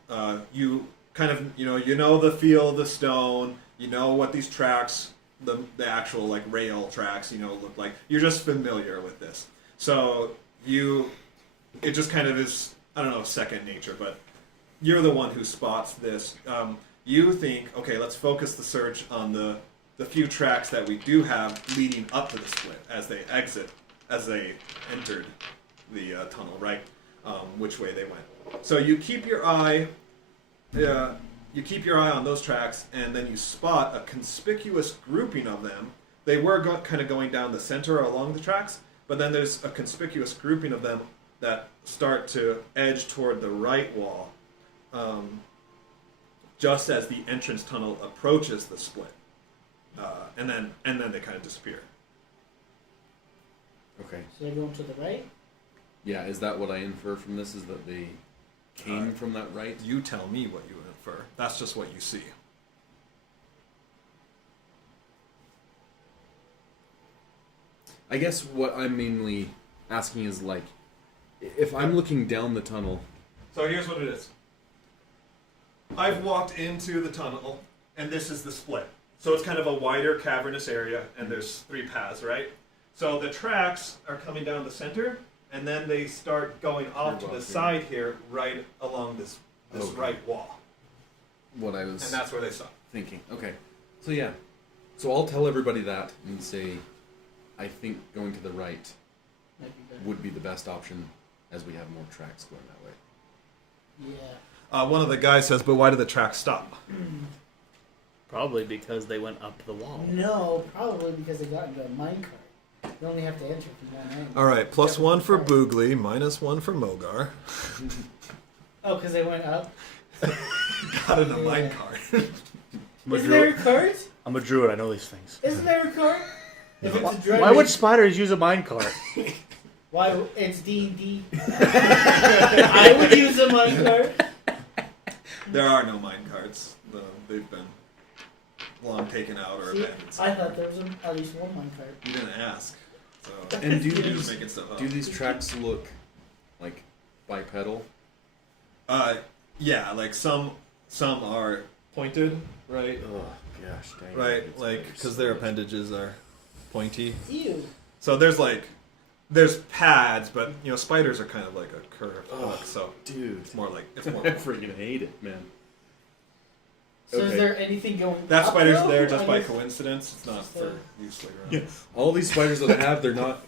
You kind of, you know the feel of the stone. You know what these tracks, the actual like rail tracks, look like. You're just familiar with this. So it just kind of is, I don't know, second nature, but you're the one who spots this. You think, okay, let's focus the search on the few tracks that we do have leading up to the split as they entered the tunnel, right? Which way they went. So you keep your eye on those tracks, and then you spot a conspicuous grouping of them. They were kind of going down the center along the tracks, but then there's a conspicuous grouping of them that start to edge toward the right wall, just as the entrance tunnel approaches the split. And then they kind of disappear. Okay. So they're going to the right? Yeah, is that what I infer from this? Is that they came from that right? You tell me what you infer. That's just what you see. I guess what I'm mainly asking is like, if I'm looking down the tunnel. So here's what it is. I've walked into the tunnel, and this is the split. So it's kind of a wider cavernous area, and there's 3 paths, right? So the tracks are coming down the center, and then they start going off to the side here, right along this Okay. right wall. What I was And that's where they stop. thinking. Okay. So yeah. So I'll tell everybody that and say, I think going to the right Might be better. would be the best option as we have more tracks going that way. Yeah. One of the guys says, but why did the tracks stop? Probably because they went up the wall. No, probably because they got into a minecart. You only have to enter from one end. All right, +1 for Boogly, -1 for Mogar. Oh, because they went up? Got in a mine card. Isn't there a card? I'm a druid. I know these things. Isn't there a card? If it's a druid, Why would spiders use a minecart? Why? It's D&D. I would use a minecart. There are no mine cards. They've been long taken out or See, abandoned. I thought there was at least one minecart. You didn't ask. So And you're just making stuff up. do these tracks look like bipedal? Yeah, like some are pointed, right? Oh gosh, dang. Right, It's like better because their appendages are pointy. Ew. So there's pads, but you know spiders are kind of like a curved hook, so dude. it's more like it's I more. freaking hate it, man. So Okay. is there anything going That up, spider's though? there just I by guess- coincidence. It's not Just, for use later on. Yeah, all these spiders that I have, they're not.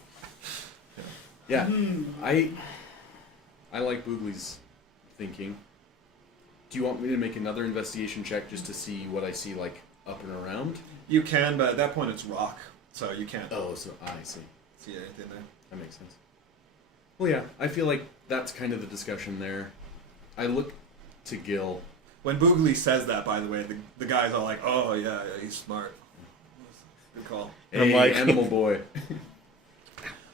Yeah, I like Boogly's thinking. Do you want me to make another investigation check just to see what I see like up and around? You can, but at that point it's rock, so you can't Oh, so I see. see anything there. That makes sense. Well, yeah, I feel like that's kind of the discussion there. I look to Gil. When Boogly says that, by the way, the guy's all like, "Oh yeah, he's smart." Good call. And I'm Hey, like- animal boy.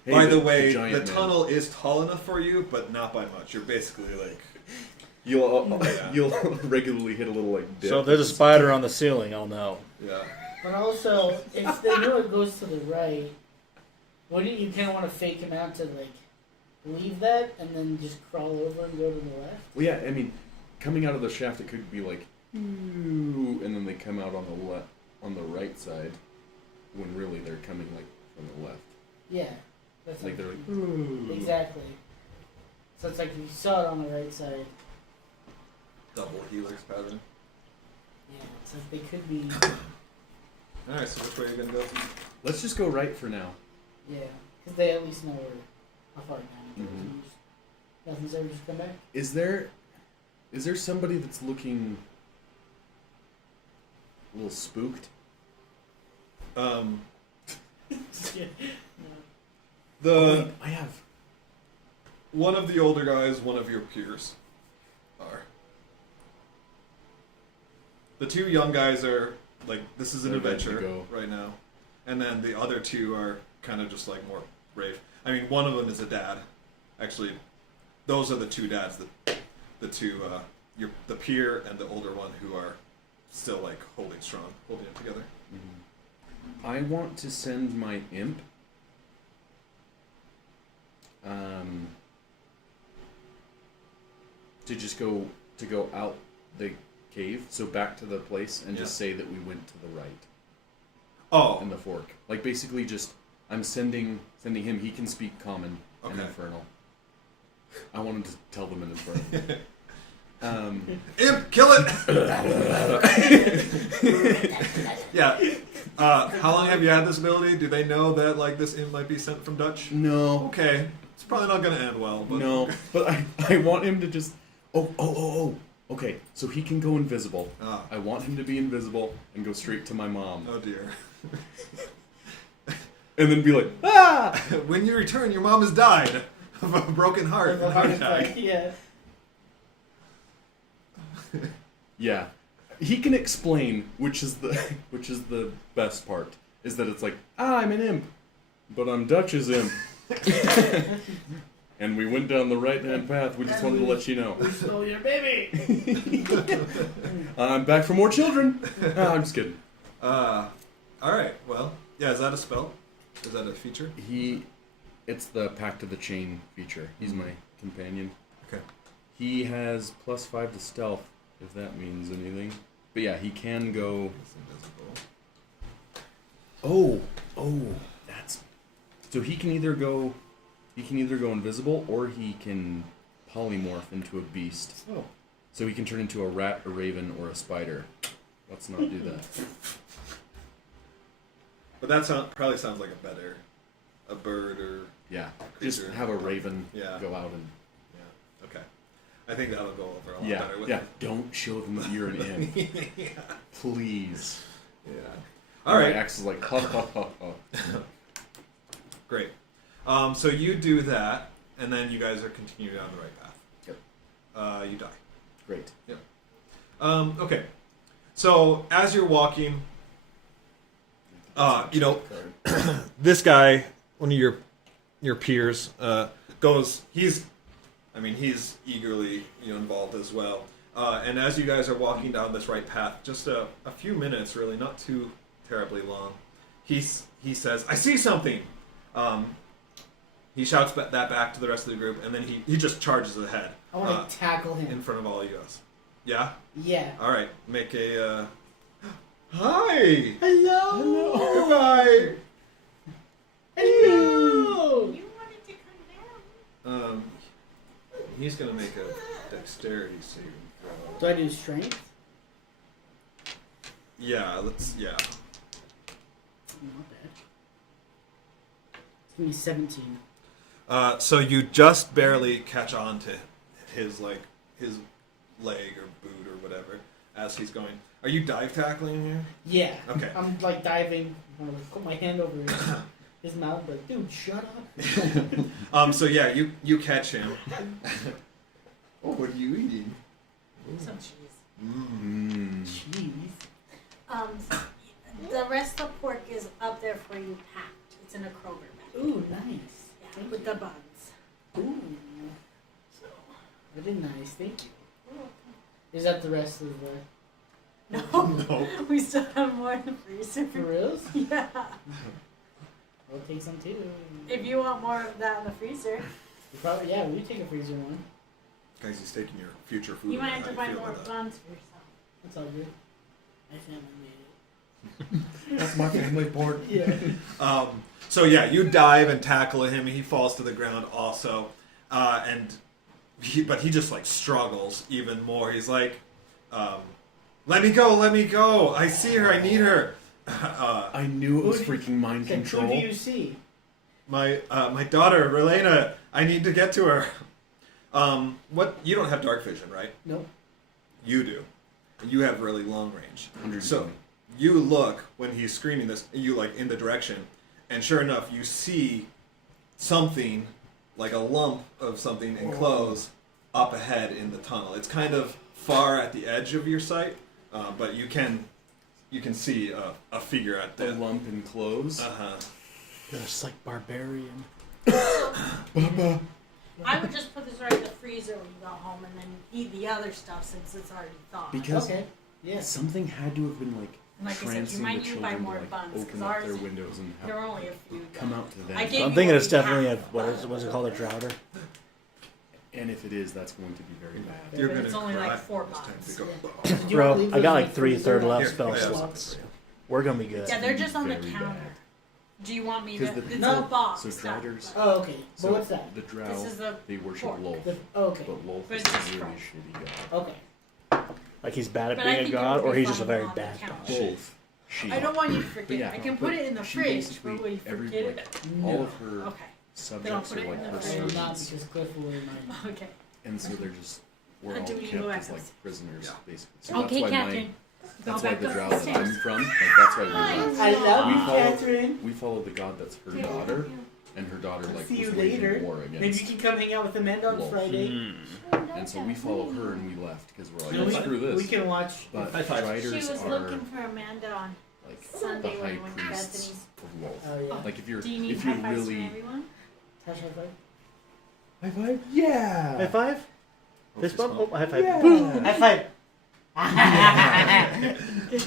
Hey, By the way, giant the man. tunnel is tall enough for you, but not by much. You're basically like, You'll Yeah. you'll regularly hit a little like dip. So if there's a spider on the ceiling, I'll know. yeah. But also, if they know it goes to the right, wouldn't you kind of want to fake him out to like leave that and then just crawl over and go to the left? Well, yeah, I mean, coming out of the shaft, it could be like, ooh, and then they come out on the right side, when really they're coming like from the left. Yeah, that's Like they're like, exactly. So it's like if you saw it on the right side. Double helix pattern. Yeah, it's like they could be. All right, so which way are you gonna go? let's just go right for now. Yeah, because they at least know how far down. Mhm. Nothing's ever just come back. Is there somebody that's looking a little spooked? The I have. one of the older guys, one of your peers, are. The two young guys are like, this is an They're ready to adventure go. right now, and then the other two are kind of just like more brave. I mean, one of them is a dad. Actually, those are the two dads. The two, the peer and the older one who are still like holding strong, holding it together. I want to send my imp. To just go out the cave, so back to the place, and just say that we went to the right Oh, in the fork. Like basically, just I'm sending him. He can speak common and Okay. infernal. I want him to tell them in infernal. imp, kill it! Yeah. How long have you had this ability? Do they know that like this imp might be sent from Dutch? No, Okay, it's probably not gonna end well. But no, but I want him to just. Oh. Okay, so he can go invisible. Ah. I want him to be invisible and go straight to my mom, Oh dear. and then be like, ah. When you return, your mom has died of a broken heart. Of a heart attack, yeah. Yeah, he can explain, which is the best part, is that it's like, I'm an imp, but I'm Dutch's imp, and we went down the right hand path. We just wanted to let you know. We stole your baby. I'm back for more children. I'm just kidding. All right. Well, yeah. Is that a spell? Is that a feature? It's the Pact of the Chain feature. He's my companion. Okay. He has +5 to stealth, if that means anything. But yeah, he can go. It's invisible. Oh, that's. So he can either go invisible, or he can polymorph into a beast. Oh. So he can turn into a rat, a raven, or a spider. Let's not do that. But that probably sounds like a bird or Yeah, just Creature. have a raven Yeah. go out and. yeah. Okay. I think that'll go over a lot Yeah, better with yeah. Don't show them that you're an imp, yeah. please. Yeah. All All right. right. Axe is like, ha ha ha ha. So you do that, and then you guys are continuing down the right path. Yep. You die. Great. Yep. Okay. So as you're walking, this guy, one of your peers, goes. He's eagerly involved as well. And as you guys are walking down this right path, just a few minutes, really, not too terribly long, he says, "I see something." He shouts that back to the rest of the group, and then he just charges ahead. I want to tackle him. In front of all you guys. Yeah? Yeah. All right. Make a... Hi! Hello! Goodbye! Hello! You wanted to come down. He's going to make a dexterity saving throw. Do I do strength? Yeah, Not bad. It's going to be 17. So you just barely catch on to his leg or boot or whatever as he's going. Are you dive tackling here? Yeah. Okay. I'm like diving. I put my hand over his mouth, but dude, shut up. So yeah, you catch him. Oh, what are you eating? Some cheese. Jeez. The rest of the pork is up there for you packed. It's in a Kroger bag. Ooh, nice. Yeah, Thank with you. the buns. Ooh. Very nice. Thank you. Is that the rest of the... No. No. We still have more in the freezer. For reals? Yeah. I'll take some too. If you want more of that in the freezer, You probably, yeah, we take a freezer one. Guys, he's taking your future food. you might away. have to How buy you feel more about that? buns for yourself. That's all good. My family made it. That's my family board. Yeah. So yeah, you dive and tackle him. He falls to the ground also, but he just like struggles even more. He's like, "Let me go! I see her. I need her." I knew it was freaking mind Who control. do you see? My daughter, Relena. I need to get to her. What? You don't have dark vision, right? Nope. You do. You have really long range. 120. So you look when he's screaming this. You like in the direction, and sure enough, you see something like a lump of something enclosed up ahead in the tunnel. It's kind of far at the edge of your sight, but you can see a figure at The the. lump in clothes. Just like barbarian. Baba. I would just put this right in the freezer when you got home and then eat the other stuff since it's already thawed. Because Okay. Yes. something had to have been like Like I said, you trancing might the need to children buy to more like buns, 'cause open up their ours- windows and There are have, only a few. come out to them. I gave So I'm you thinking it's only definitely half. what's it called, a droughter? And if it is, that's going to be very bad. You're But gonna it's only cry like 4 this time bucks. to go, Did you wanna Bro, leave I those got in like the 3/3 freezer? left Here, spell I have slots. something for you. We're gonna be good. Yeah, they're just on the Very counter. bad. Do you want me to? 'Cause the- It's No. a box. So stuff, Driders- but- Oh, okay. So But what's that? The Drow, This is the they worship pork. Lolth. Okay. But Lolth But is it's a just really fresh. shitty god. Okay. Like he's bad at But I being a think god, you'll or be he's just a fine very on the bad counter. god. Both. She. I don't want you to But forget. yeah, I can but put it in the she fridge, basically- but will you every, forget like, it? all of her Okay. Then I'll subjects put are it in like the her fridge. I will not servants. because Cliff will remind me. Okay. And so they're just, we're And all do we kept go as back like prisoners, Yeah. basically. So Okay, that's why Captain. that's Go why back the up drow the that stairs. I'm from, like that's why we I love you, We follow- Catherine. we follow the god that's her daughter, and her daughter like See was you waging later. war Maybe against. you can come hang out with Amanda on Lolth. Friday. And so we follow her and we left because we're And like, we, screw this. we can watch. But High five. Driders She was are looking for Amanda on like Sunday the when high we went to priests Bethany's. of Lolth. Oh yeah. Like if you're Do you need if high you're fives from really everyone? Tash, high five. high five, yeah. High five? Oh, Fist fist bump? bump. Oh, high five. Yeah. Boom! High five!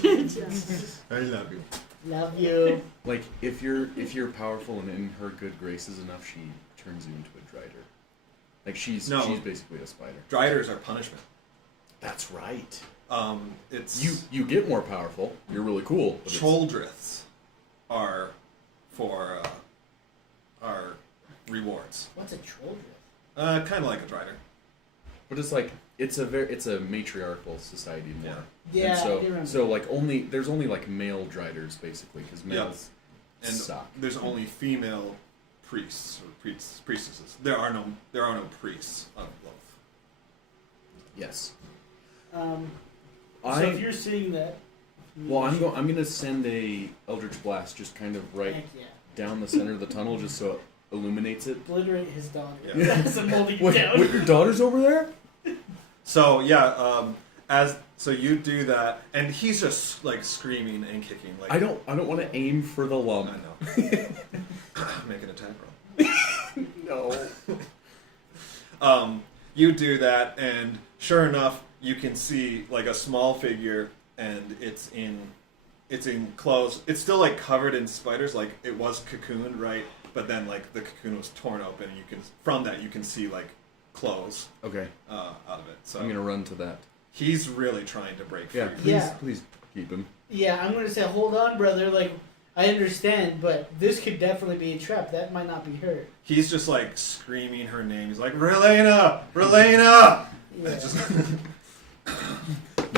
Good job. I love you. Love you. Like if you're powerful and in her good graces enough, she turns you into a Drider. Like she's basically a spider. Driders are punishment. That's right. It's You get more powerful. You're really cool. But it's- Choldriths are for our rewards. What's a troll? Kind of like a Drider. But it's like it's a matriarchal society more. Yeah. And I do remember. so like there's only like male Driders basically because males And suck. there's only female priests or priestesses. There are no priests of Lolth. Yes. So I if you're seeing that. well I'm gonna send a Eldritch Blast just kind of right Heck yeah. down the center of the tunnel just so illuminates it. Obliterate his daughter. Yeah. That's a molding Wait, down. your daughter's over there? So yeah, so you do that, and he's just like screaming and kicking. Like I don't want to aim for the lump. I know. Make an attack roll. No. You do that, and sure enough, you can see like a small figure, and it's in clothes. It's still like covered in spiders, like it was cocooned, right? But then like the cocoon was torn open, and from that you can see like clothes Okay. out of it. So I'm gonna run to that. he's really trying to break free. Yeah, please keep him. Yeah, I'm gonna say, hold on, brother. Like, I understand, but this could definitely be a trap. That might not be her. He's just like screaming her name. He's like, Relena! Relena! Yeah.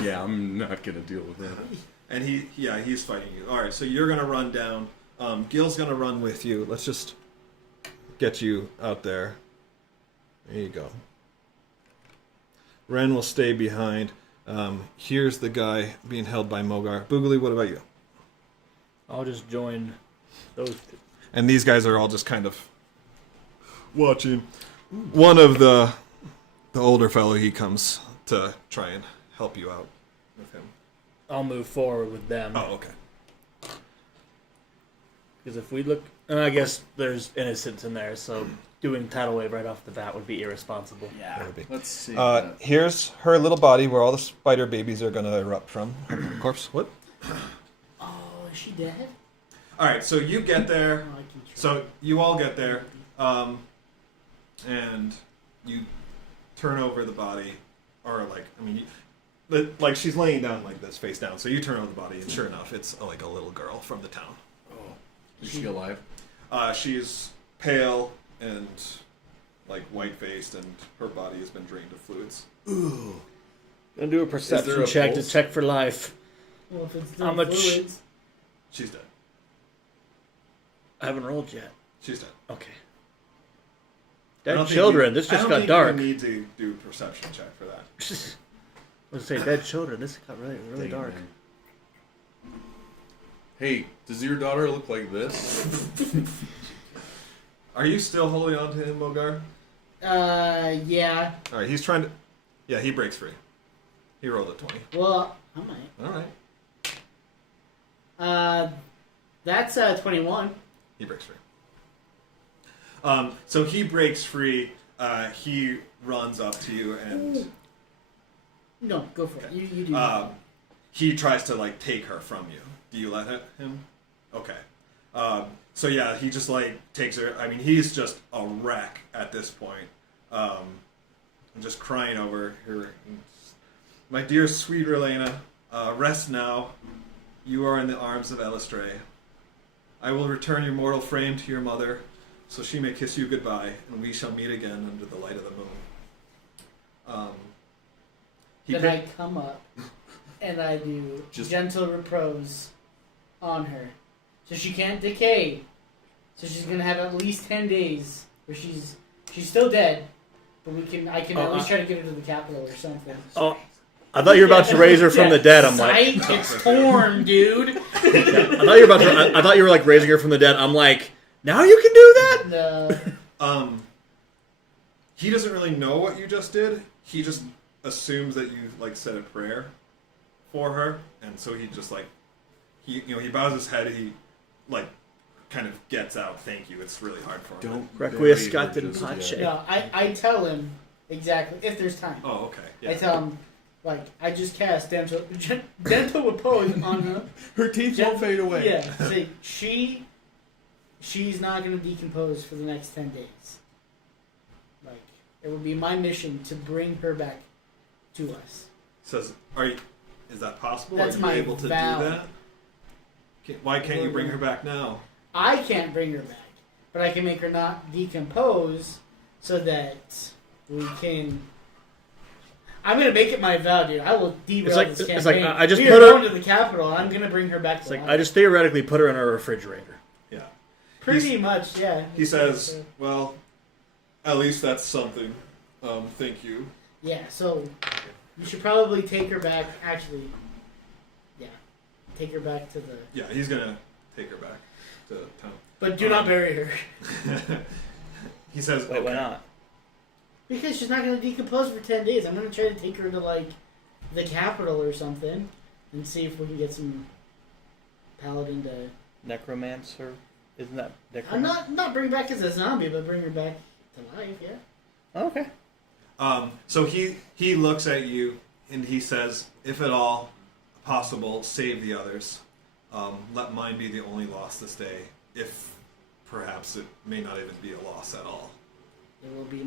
Yeah, I'm not gonna deal with that. And he's fighting you. All right, so you're gonna run down. Gil's gonna run with you. Let's just get you out there. There you go. Ren will stay behind. Here's the guy being held by Mogar. Boogly, what about you? I'll just join those two. And these guys are all just kind of watching. One of the older fellow, he comes to try and help you out with him. I'll move forward with them. Oh, okay. Because if we look, and I guess there's innocence in there, so doing tidal wave right off the bat would be irresponsible. Yeah. Let's see. Here's her little body where all the spider babies are going to erupt from. Corpse, what? Oh, is she dead? All right, so you get there. Oh, I can try. So you all get there, and you turn over the body, or like she's laying down like this, face down. So you turn over the body, and sure enough, it's like a little girl from the town. Oh, is she alive? She's pale and like white-faced, and her body has been drained of fluids. Ooh. Gonna do a there perception a check to pulse? check for life. Well, if it's How no much- fluids, She's dead. I haven't rolled yet. She's dead. Okay. I don't Dead think children. you- This I just don't got think dark. You need to do a perception check for that. Let's say dead children. This got really Dang, dark. man. Hey, does your daughter look like this? Are you still holding on to him, Mogar? yeah. All right, he's trying to. Yeah, he breaks free. He rolled a 20. Well, I might. All right. That's 21. He breaks free. So he breaks free. He runs up to you and No, go for it. You do. he tries to like take her from you. Do you let him? Okay. So yeah, he just like takes her. I mean, he's just a wreck at this point. And just crying over her. My dear sweet Relena, rest now. You are in the arms of Elistray. I will return your mortal frame to your mother, so she may kiss you goodbye, and we shall meet again under the light of the moon. Then I come up and I do Just- gentle repose on her, so she can't decay. So she's gonna have at least 10 days where she's still dead, but I can at least try to get her to the capital or something. Oh, I thought you were about to raise her from the dead. I'm like, Sight, it's torn, dude. I thought you were like raising her from the dead. I'm like, now you can do that? No. He doesn't really know what you just did. He just assumes that you like said a prayer for her, and so he just like he bows his head. He like kind of gets out. Thank you. It's really hard for him. Don't Requiescat bury her in just pace. yet. No, I tell him exactly if there's time. Oh, okay. I Yeah. tell him, like, I just cast dental repose on her. Her teeth won't fade away. Yeah, say she's not gonna decompose for the next 10 days. Like, it would be my mission to bring her back to us. Says, is that possible? That's are you my able to vow. do that? Why can't you bring her back now? I can't bring her back, but I can make her not decompose so that we can. I'm gonna make it my vow, dude. I will derail this campaign. it's like, I just we put are her- going to the capital. I'm gonna bring her back. It's to like life. I just theoretically put her in a refrigerator. Yeah. pretty much, yeah. He says, well, at least that's something. Thank you. Yeah. So you should probably take her back. Actually, yeah, take her back to the. Yeah, he's gonna take her back to town. But do not bury her. He says, Wait, why okay. not? Because she's not going to decompose for 10 days. I'm going to try to take her to, like, the capital or something and see if we can get some paladin to... Necromancer? Isn't that I'm necromancer? not bring her back as a zombie, but bring her back to life, yeah. Okay. So he looks at you and he says, if at all possible, save the others. Let mine be the only loss this day, if perhaps it may not even be a loss at all. It will be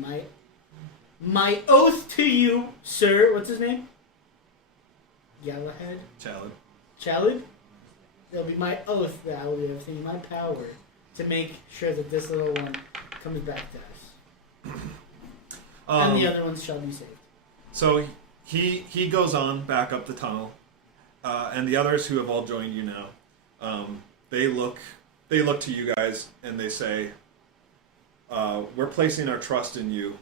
my oath to you, sir. What's his name? Galahad? Chalid? It'll be my oath that I will do everything in my power to make sure that this little one comes back to us. And the other ones shall be saved. So he goes on back up the tunnel, and the others who have all joined you now, they look to you guys and they say, "We're placing our trust in you.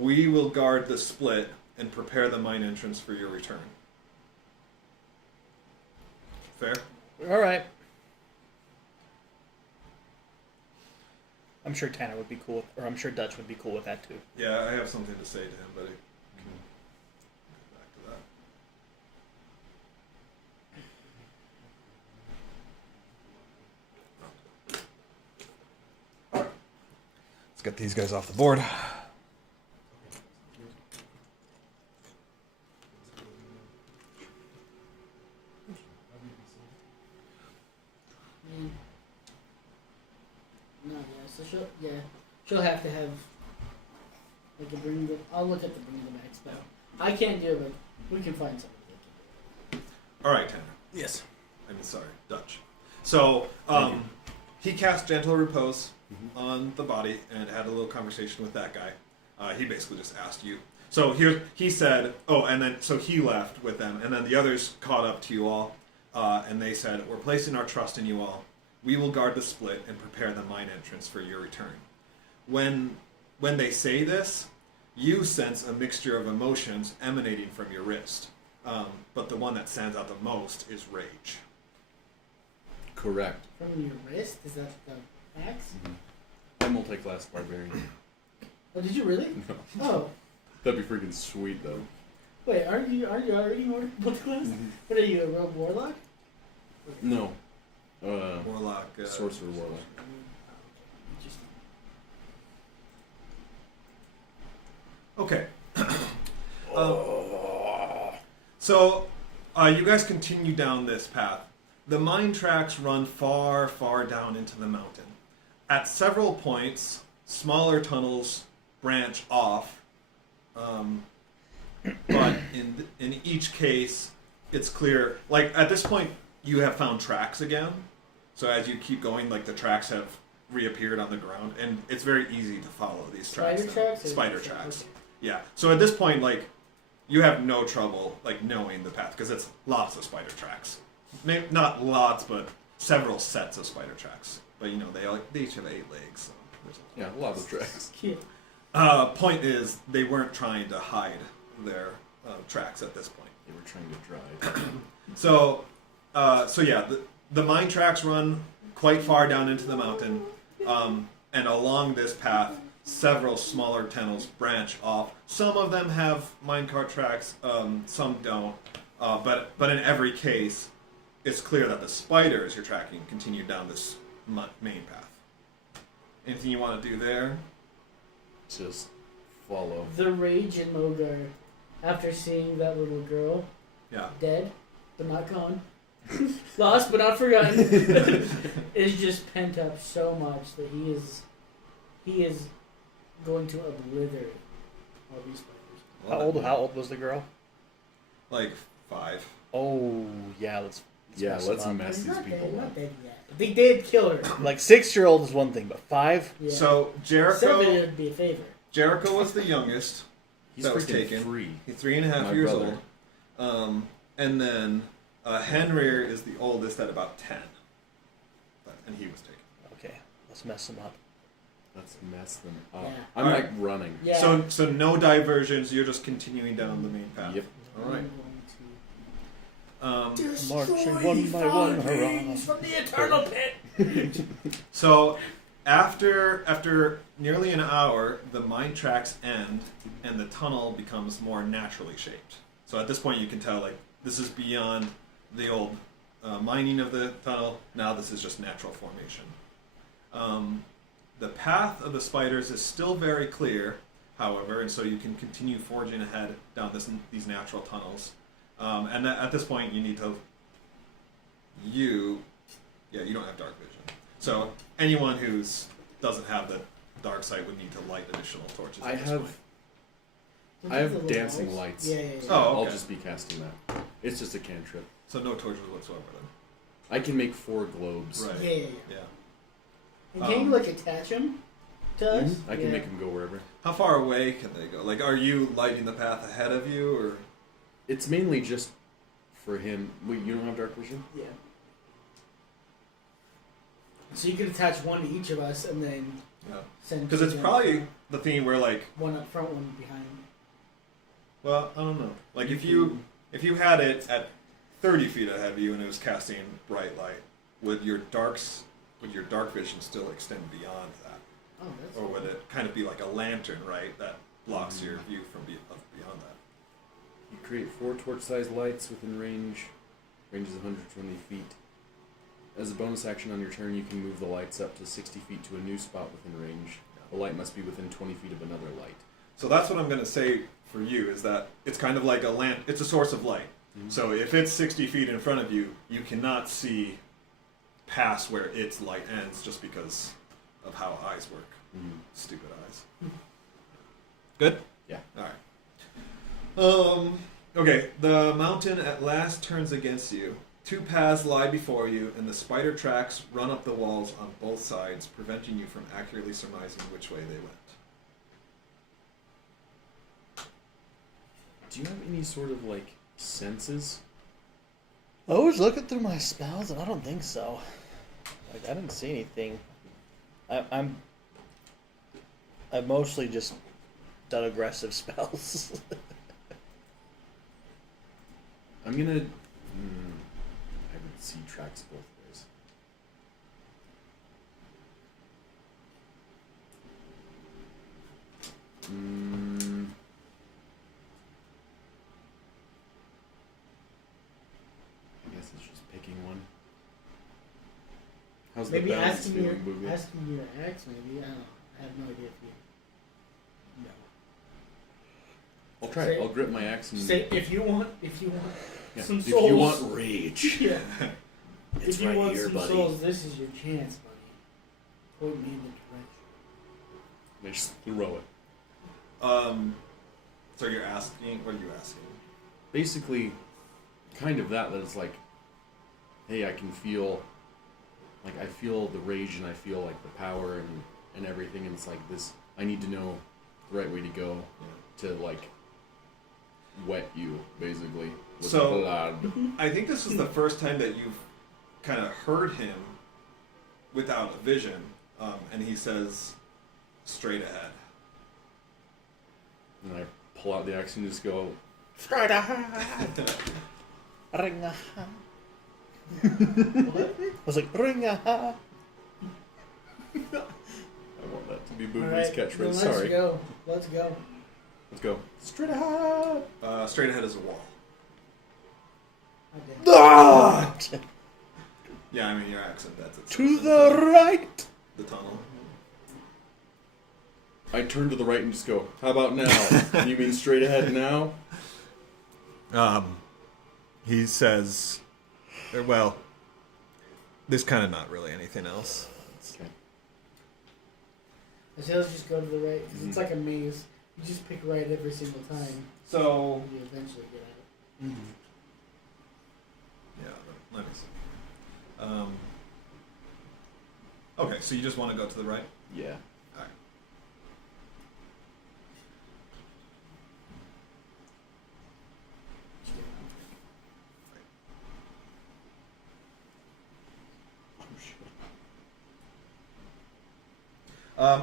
We will guard the split and prepare the mine entrance for your return." Fair? All right. I'm sure Tanner would be cool, or I'm sure Dutch would be cool with that too. Yeah, I have something to say to him, but I can get back to that. Let's get these guys off the board. No, so she'll have to have like I'll look at the bring the back spell. I can't do it, but we can find something. All right, Tanner. Yes. Sorry, Dutch. So he cast Gentle Repose on the body and had a little conversation with that guy. He basically just asked you. So he said, and then so he left with them, and then the others caught up to you all, and they said, "We're placing our trust in you all. We will guard the split and prepare the mine entrance for your return." When they say this, you sense a mixture of emotions emanating from your wrist, but the one that stands out the most is rage. Correct. From your wrist? Is that the axe? I'm multi-class barbarian. Oh, did you really? No. Oh, That'd be freaking sweet, though. wait, aren't you already multi-class? What are you, a rogue warlock? No. Warlock. Sorcerer warlock. Interesting. Okay. So, you guys continue down this path. The mine tracks run far, far down into the mountain. At several points, smaller tunnels branch off, but in each case, it's clear. Like, at this point, you have found tracks again. So as you keep going, like, the tracks have reappeared on the ground, and it's very easy to follow these tracks. Spider tracks? Spider tracks. Yeah. So at this point, like, you have no trouble, like, knowing the path, because it's lots of spider tracks. Maybe not lots, but several sets of spider tracks. But, you know, they each have 8 legs. So there's a lot. Yeah, lots of tracks. Cute. Point is, they weren't trying to hide their tracks at this point. They were trying to drive. So yeah, the mine tracks run quite far down into the mountain, and along this path, several smaller tunnels branch off. Some of them have minecart tracks, some don't. But in every case, it's clear that the spiders you're tracking continue down this main path. Anything you want to do there? Just follow. The rage in Mogar, after seeing that little girl Yeah. dead, but not gone, lost but not forgotten, is just pent up so much that he is going to obliterate all these spiders. How old was the girl? Like 5. Oh yeah, let's mess Let's them up. mess He's these not people dead, up. not dead yet. They did kill her. Like 6-year-old is one thing, but 5? Yeah. So 7 Jericho would be a favor. was the youngest. He's That was freaking taken. free. He's 3.5 My years brother. old. And then Henry is the oldest at about 10. And he was taken. Okay, let's mess them up. Let's mess them up. Yeah. I'm Alright. like running. Yeah. So no diversions, you're just continuing down the main path. Yep. Alright. Marching one by one, hurrah. From the eternal pit. So after nearly an hour, the mine tracks end and the tunnel becomes more naturally shaped. So at this point, you can tell like this is beyond the old mining of the tunnel. Now this is just natural formation. The path of the spiders is still very clear, however, and so you can continue forging ahead down these natural tunnels. And at this point, you need to you don't have dark vision. So anyone who doesn't have the dark sight would need to light additional torches. I at this have point. Don't I you have the dancing little lights. Yeah, yeah, yeah. Oh, I'll okay. just be casting that. It's just a cantrip. So no torches whatsoever then. I can make 4 globes. Right. Yeah, yeah, yeah. Yeah. And can you like attach them to us? I can make them go wherever. How far away can they go? Like, are you lighting the path ahead of you, or? It's mainly just for him. Wait, you don't have dark vision? Yeah. So you could attach one to each of us and then Yeah. send. Because two it's down probably front. the thing where like, one up front, one behind. well, I don't know. Like if you had it at 30 feet ahead of you and it was casting bright light, would your dark vision still extend beyond that, Oh, that's. or would it kind of be like a lantern, right, that blocks your view from beyond that? You create 4 torch-sized lights within range. Range is 120 feet. As a bonus action on your turn, you can move the lights up to 60 feet to a new spot within range. The light must be within 20 feet of another light. So that's what I'm going to say for you, is that it's kind of like a lamp. It's a source of light. Mm-hmm. So if it's 60 feet in front of you, you cannot see past where its light ends just because of how eyes work. Mm-hmm. Stupid eyes. Good? Yeah. Alright. Okay, the mountain at last turns against you. 2 paths lie before you, and the spider tracks run up the walls on both sides, preventing you from accurately surmising which way they went. Do you have any sort of, like, senses? I was looking through my spells, and I don't think so. Like, I didn't see anything. I've mostly just done aggressive spells. I'm gonna... I would see tracks both ways. I guess it's just picking one. How's Maybe the balance asking feeling, Boogie? your ex. Maybe I don't know. I have no idea if you. No. I'll try Say- it. I'll grip my axe and... Say if you want Yeah, some if souls. you want rage, Yeah. it's if you right want here, some buddy. souls, this is your chance, buddy. Point me in the direction. They just throw it. So you're asking, what are you asking? Basically, kind of that it's like, hey, I can feel, like, I feel the rage and I feel, like, the power and everything, and it's like this, I need to know the right way to go to, like, wet you, basically, with So- blood. I think this is the first time that you've kind of heard him without a vision, and he says, straight ahead. And I pull out the axe and just go, Straight ahead. Ring ahead. What? I was like, ring ahead. I want that to be All Boogie's right, catchphrase, then let's sorry. go. Let's go. Let's go. Straight ahead! Straight ahead is a wall. Okay. Ah! Yeah, I mean, your accent, that's it. To the right. The tunnel. I turn to the right and just go, how about now? You mean straight ahead now? He says, well, there's kind of not really anything else. Okay. I say let's just go to the right because it's like a maze. You just pick right every single time. So, You eventually get out. yeah, let me see. Okay, so you just want to go to the right? Yeah. Alright.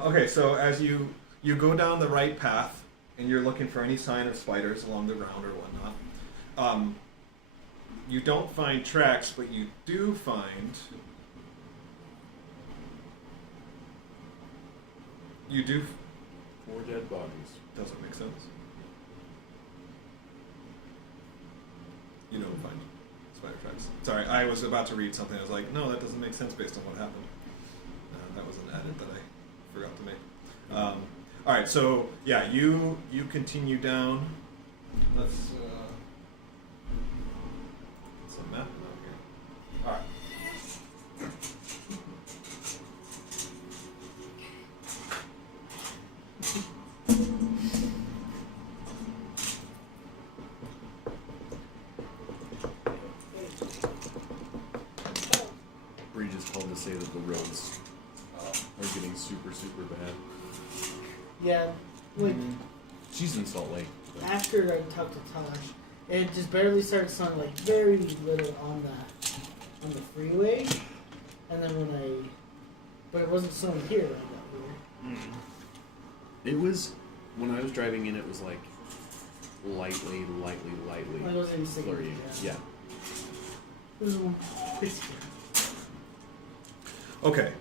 Okay, so as you go down the right path, and you're looking for any sign of spiders along the ground or whatnot, you don't find tracks, but you do find You do. 4 dead bodies. Doesn't make sense. You don't find spider tracks. Sorry, I was about to read something. I was like, no, that doesn't make sense based on what happened. That was an edit that I forgot to make. All right, so yeah, you continue down. Let's a map out here. All right. Bree just called to say that the roads are getting super, super bad. Yeah, like She's in Salt Lake. after I talked to Tosh, it just barely started snowing, like very little on the freeway, and then but it wasn't snowing here when I got here. It was, when I was driving in, it was like lightly I wasn't even thinking. flurrying. Yeah. It was it's Okay.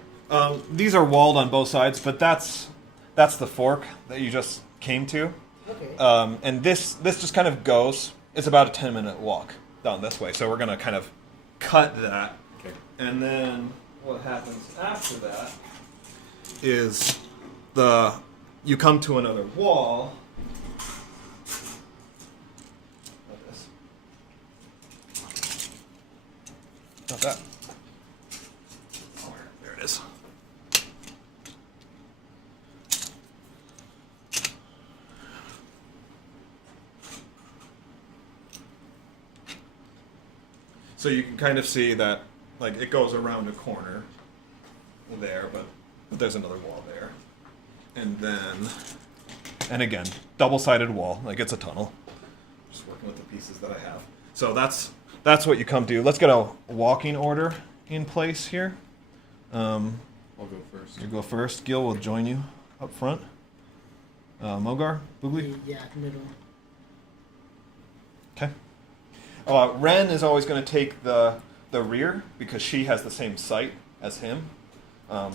These are walled on both sides, but that's the fork that you just came to. okay. And this just kind of goes. It's about a 10-minute walk down this way. So we're gonna kind of cut that, Okay. and then what happens after that is you come to another wall. Like this. Not that. Oh, there it is. So you can kind of see that, like, it goes around a corner there, but there's another wall there. And then, and again, double-sided wall, like it's a tunnel. Just working with the pieces that I have. So that's what you come to. Let's get a walking order in place here. I'll go first. You go first. Gil will join you up front. Mogar, Boogly. Yeah, middle. Okay. Ren is always going to take the rear because she has the same sight as him.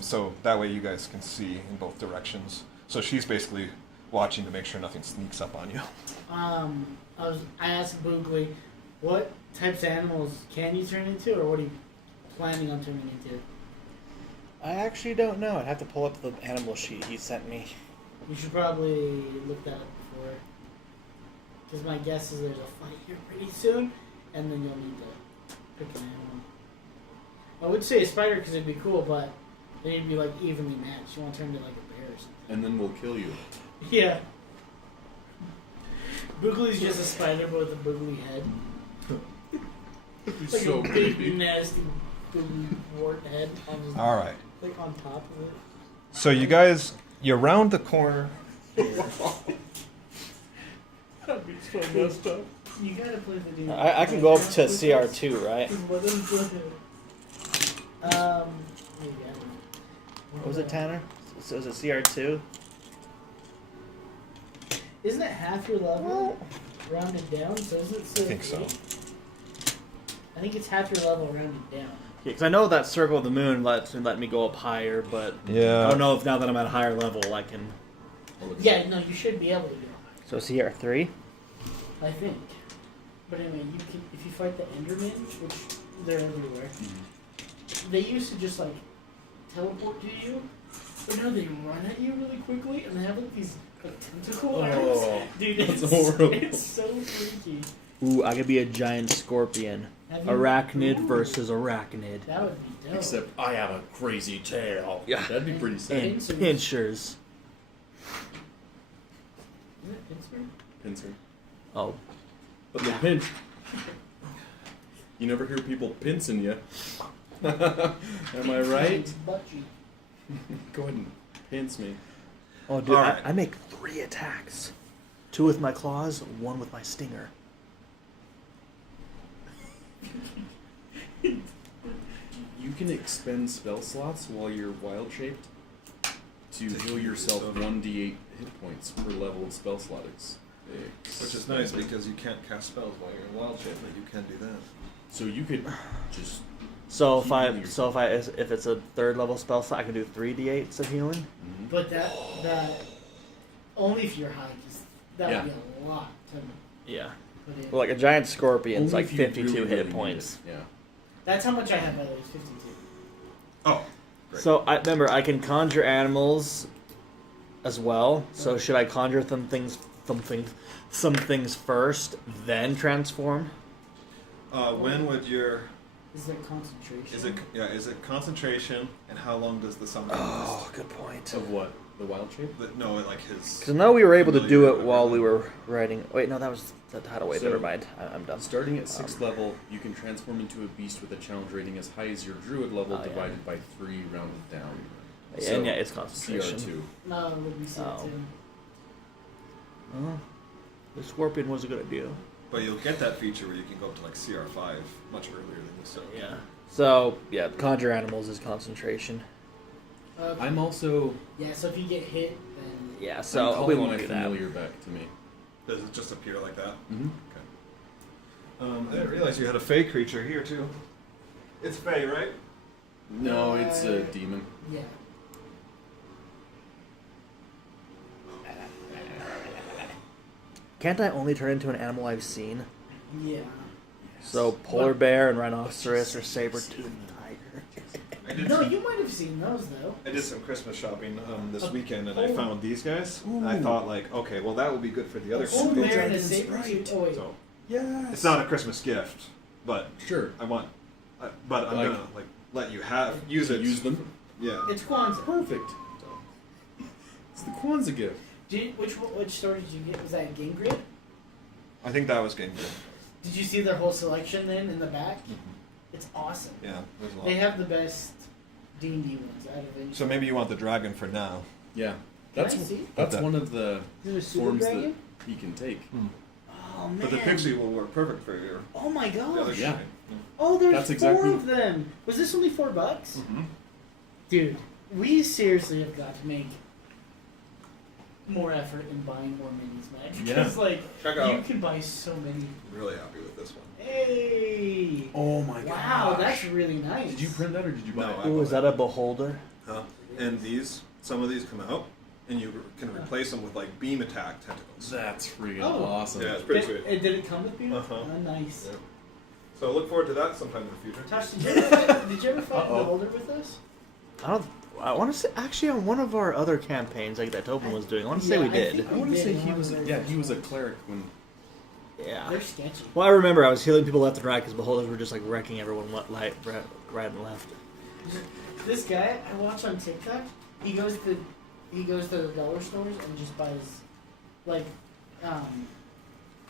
So that way you guys can see in both directions. So she's basically watching to make sure nothing sneaks up on you. I asked Boogly, what types of animals can you turn into, or what are you planning on turning into? I actually don't know. I'd have to pull up the animal sheet he sent me. You should probably look that up before. Because my guess is there's a fight here pretty soon, and then you'll need to pick an animal. I would say a spider because it'd be cool, but they need to be like evenly matched. You want to turn into like a bear or something. And then we'll kill you. Yeah. Boogly's just a spider but with a boogly head. Like So a big, creepy. nasty boogly wart head on his, All right. like on top of it. So you guys, you round the corner. That'd be so messed up. You gotta play the dude. I can go up to CR2, right? What is the... maybe I don't know. What was it, Tanner? So was it CR2? Isn't it half your level rounded down? So isn't it still I think so. 8? I think it's half your level rounded down. Yeah, because I know that Circle of the Moon let me go up higher, but Yeah. I don't know if now that I'm at a higher level, I can. Yeah, no, you should be able to go. So CR3? I think. But anyway, you can if you fight the Enderman, which they're everywhere. They used to just like teleport to you, but now they run at you really quickly, and they have like these like tentacle arms. Dude, that's it's horrible. It's so freaky. Ooh, I could be a giant scorpion. Have you- Arachnid Ooh, versus arachnid. That would be dope. Except I have a crazy tail. Yeah. That'd be pretty sick. And Pincers. pinchers. Is it Pittsburgh? Pincer. Oh. But the pinch. You never hear people pincing you. Am I right? It's butt cheek. Go ahead and pinch me. Oh, dude, All right. I make 3 attacks. 2 with my claws, 1 with my stinger. You can expend spell slots while you're wild shaped to heal yourself 1d8 hit points per level of spell slot. Which is nice because you can't cast spells while you're in wild shape, but you can do that. So you could just So if Keep I healing so if it's a third level spell slot, I can do 3d8s of healing. Mhm. But that only if you're high, 'cause that Yeah. would be a lot to Yeah. put in. Well, like a giant scorpion's Only like if you 52 really, hit really need points. it. Yeah. That's how much I have, by the way, is 52. Oh, great. So I remember I can conjure animals as well. So should I conjure some things first, then transform? When would your Is there concentration? is it concentration, and how long does the summon Oh, good point. Of what? The wild shape? last? No, like his. Because I know we were able to do it Familiar, while we whatever. were writing. Wait, no, that was that hideaway. So- Never mind. I'm done. Starting at 6th level, you can transform into a beast with a challenge rating as high as your druid level, Oh, yeah. divided by 3, rounded down. Yeah, and yeah, it's concentration. CR2. No, it would be C2. Oh. Oh, the scorpion was a good idea. But you'll get that feature where you can go up to like CR5 much earlier than you said. Yeah. So yeah, conjure animals is concentration. I'm also. Yeah, so if you get hit, then Yeah. I'm So calling we my won't do that. familiar back to me. Does it just appear like that? Mm-hmm. I didn't realize you had a fey creature here too. It's fey, right? No, it's a demon. yeah. Can't I only turn into an animal I've seen? Yeah. So polar bear and rhinoceros or saber-toothed tiger. I did. No, you might have seen those though. I did some Christmas shopping this Oh. weekend, and I Oh. found these guys. I thought like, okay, well that would be good for the other Oh, kids. there and a Dragon's saber right. tooth. Oh, wait. So Yes. it's not a Christmas gift, but Sure. I want. But I'm Like- gonna like let you use To it. use them. Yeah. It's Kwanzaa. Perfect. It's the Kwanzaa gift. Which store did you get? Was that Game Grid? I think that was game good. Did you see their whole selection then in the back? It's awesome. Yeah, there's a lot. They have the best D&D ones out of it. So maybe you want the dragon for now. Yeah. Can That's I see? that's That- one of the Is it a super forms that dragon? he can take. Oh man. But the pixie will work perfect for your Oh my the other gosh. Yeah. guy. Oh, there's That's 4 exactly- of them. Was this only $4? Mm-hmm. Dude, we seriously have got to make more effort in buying more minis, man. Yeah. Because like Check you out. can buy so many. I'm really happy with this one. Hey. Oh my Wow, that's really nice. Did you print that or did you buy No, it? I- Ooh, is that a beholder? Huh? And some of these come out, and you can replace them with like beam attack tentacles. That's freaking Oh. awesome. Yeah, it's pretty Did, sweet. did it come with you? Uh-huh. Oh, nice. Yeah. So look forward to that sometime in the future. Tosh, did you ever fight the Uh-oh. beholder with us? I want to say actually on one of our other campaigns like that Tobin was doing. I want to say Yeah, we I did. think I want to did say one he of was. those. Yeah, he was a cleric when. Yeah. They're sketchy. Well, I remember I was healing people left and right because beholders were just like wrecking everyone right and left. This guy I watch on TikTok, he goes to the dollar stores and just buys like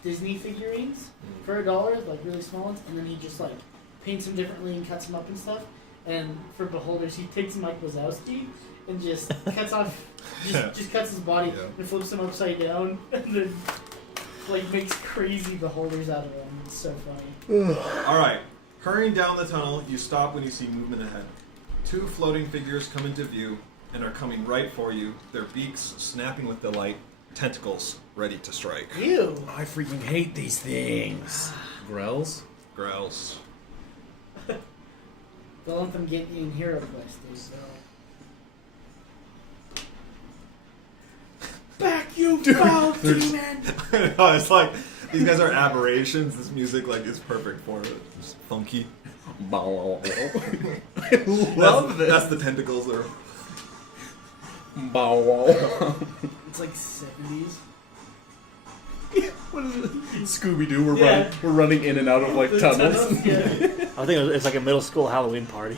Disney figurines for $1, like really small ones, and then he just like paints them differently and cuts them up and stuff. And for beholders, he takes Mike Wazowski and just cuts off, just cuts his body Yeah. and flips him upside down, and then like makes crazy beholders out of them. It's so funny. All right. Hurrying down the tunnel, you stop when you see movement ahead. 2 floating figures come into view and are coming right for you, their beaks snapping with delight, tentacles ready to strike. Ew. I freaking hate these things. Grells. Growls. Don't let them get you in Hero Quest, dude. So. Back, you foul demon! It's like these guys are aberrations. This music like is perfect for it. It's funky. Love That's the tentacles there. It's like 70s. What is it? Scooby Doo. We're Yeah. running in and out of like The tunnels. yeah. I think it's like a middle school Halloween party.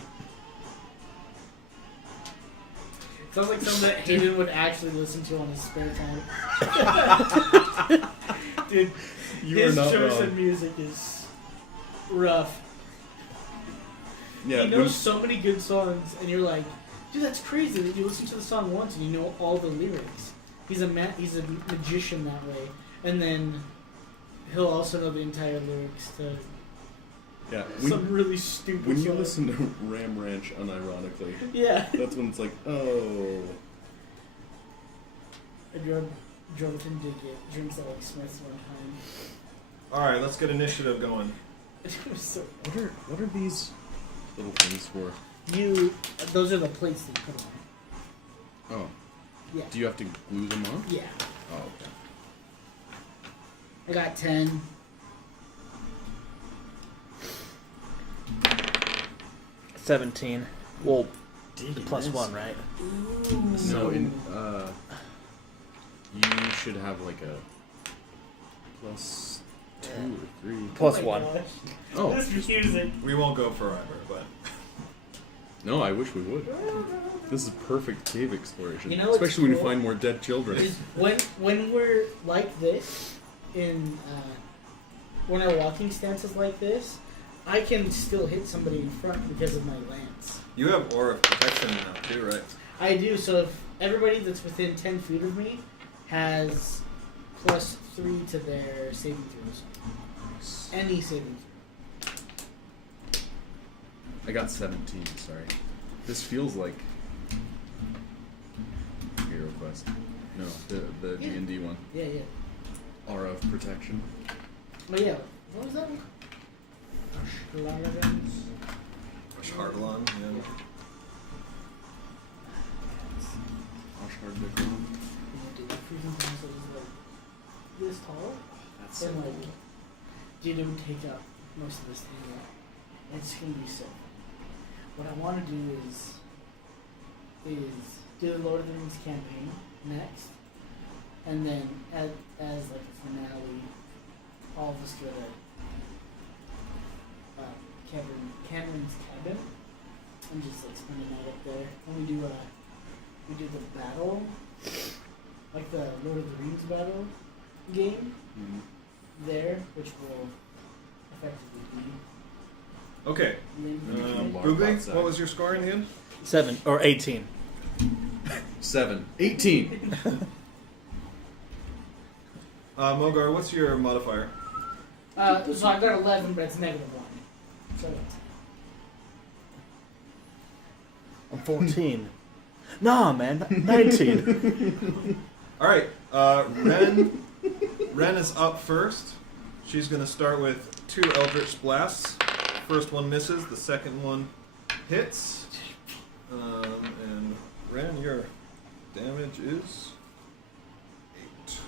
Sounds like something that Hayden would actually listen to on his spare time. Dude, You his are not choice wrong. of music is rough. Yeah, he when- knows so many good songs, and you're like, dude, that's crazy that you listen to the song once and you know all the lyrics. He's a magician that way, and then he'll also know the entire lyrics to yeah. some really stupid. When you song. listen to Ram Ranch unironically, yeah, that's when it's like, oh. I drove with him to get drinks at like Smith's one time. All right, let's get initiative going. It was so. What are these little things for? Those are the plates that you put on. Oh. Yeah. Do you have to glue them on? Yeah. Oh, okay. I got 10. $17. Well, Dang it, plus miss. 1, right? No, you should have like a plus 2 or 3. Plus Oh my 1. gosh. Oh, This is music. We won't go forever, but no, I wish we would. This is perfect cave exploration. You know what's Especially when you cool? find more dead children. Is when we're like this, in when our walking stance is like this, I can still hit somebody in front because of my lance. you have aura of protection now too, right? I do, so if everybody that's within 10 feet of me has plus 3 to their saving throws. Any saving throw. I got 17, sorry. This feels like Hero Quest. No, the Yeah. D&D one. Yeah, yeah. Aura of protection. But yeah, what was that one? Ashlarans? Shardalon, yeah. Oshhard Vikram. Dude, that freaking dinosaur is like this tall. That's And like, dude, it would take up most of this table. It's gonna be sick. What I want to do is do the Lord of the Rings campaign next, and then as like a finale, all of us go to Cameron's cabin and just like spend the night up there. And we do the battle, like the Lord of the Rings battle game there, which will effectively be Okay. the end of the Um, game. Large Googly, outside. what was your score in the end? 7 or 18. 7. 18! Mogar, what's your modifier? So I got 11, but it's -1. So it's I'm 14. Nah, man, 19. All right, Ren is up first. She's gonna start with 2 Eldritch Blasts. First one misses, the second one hits. And Ren, your damage is 8.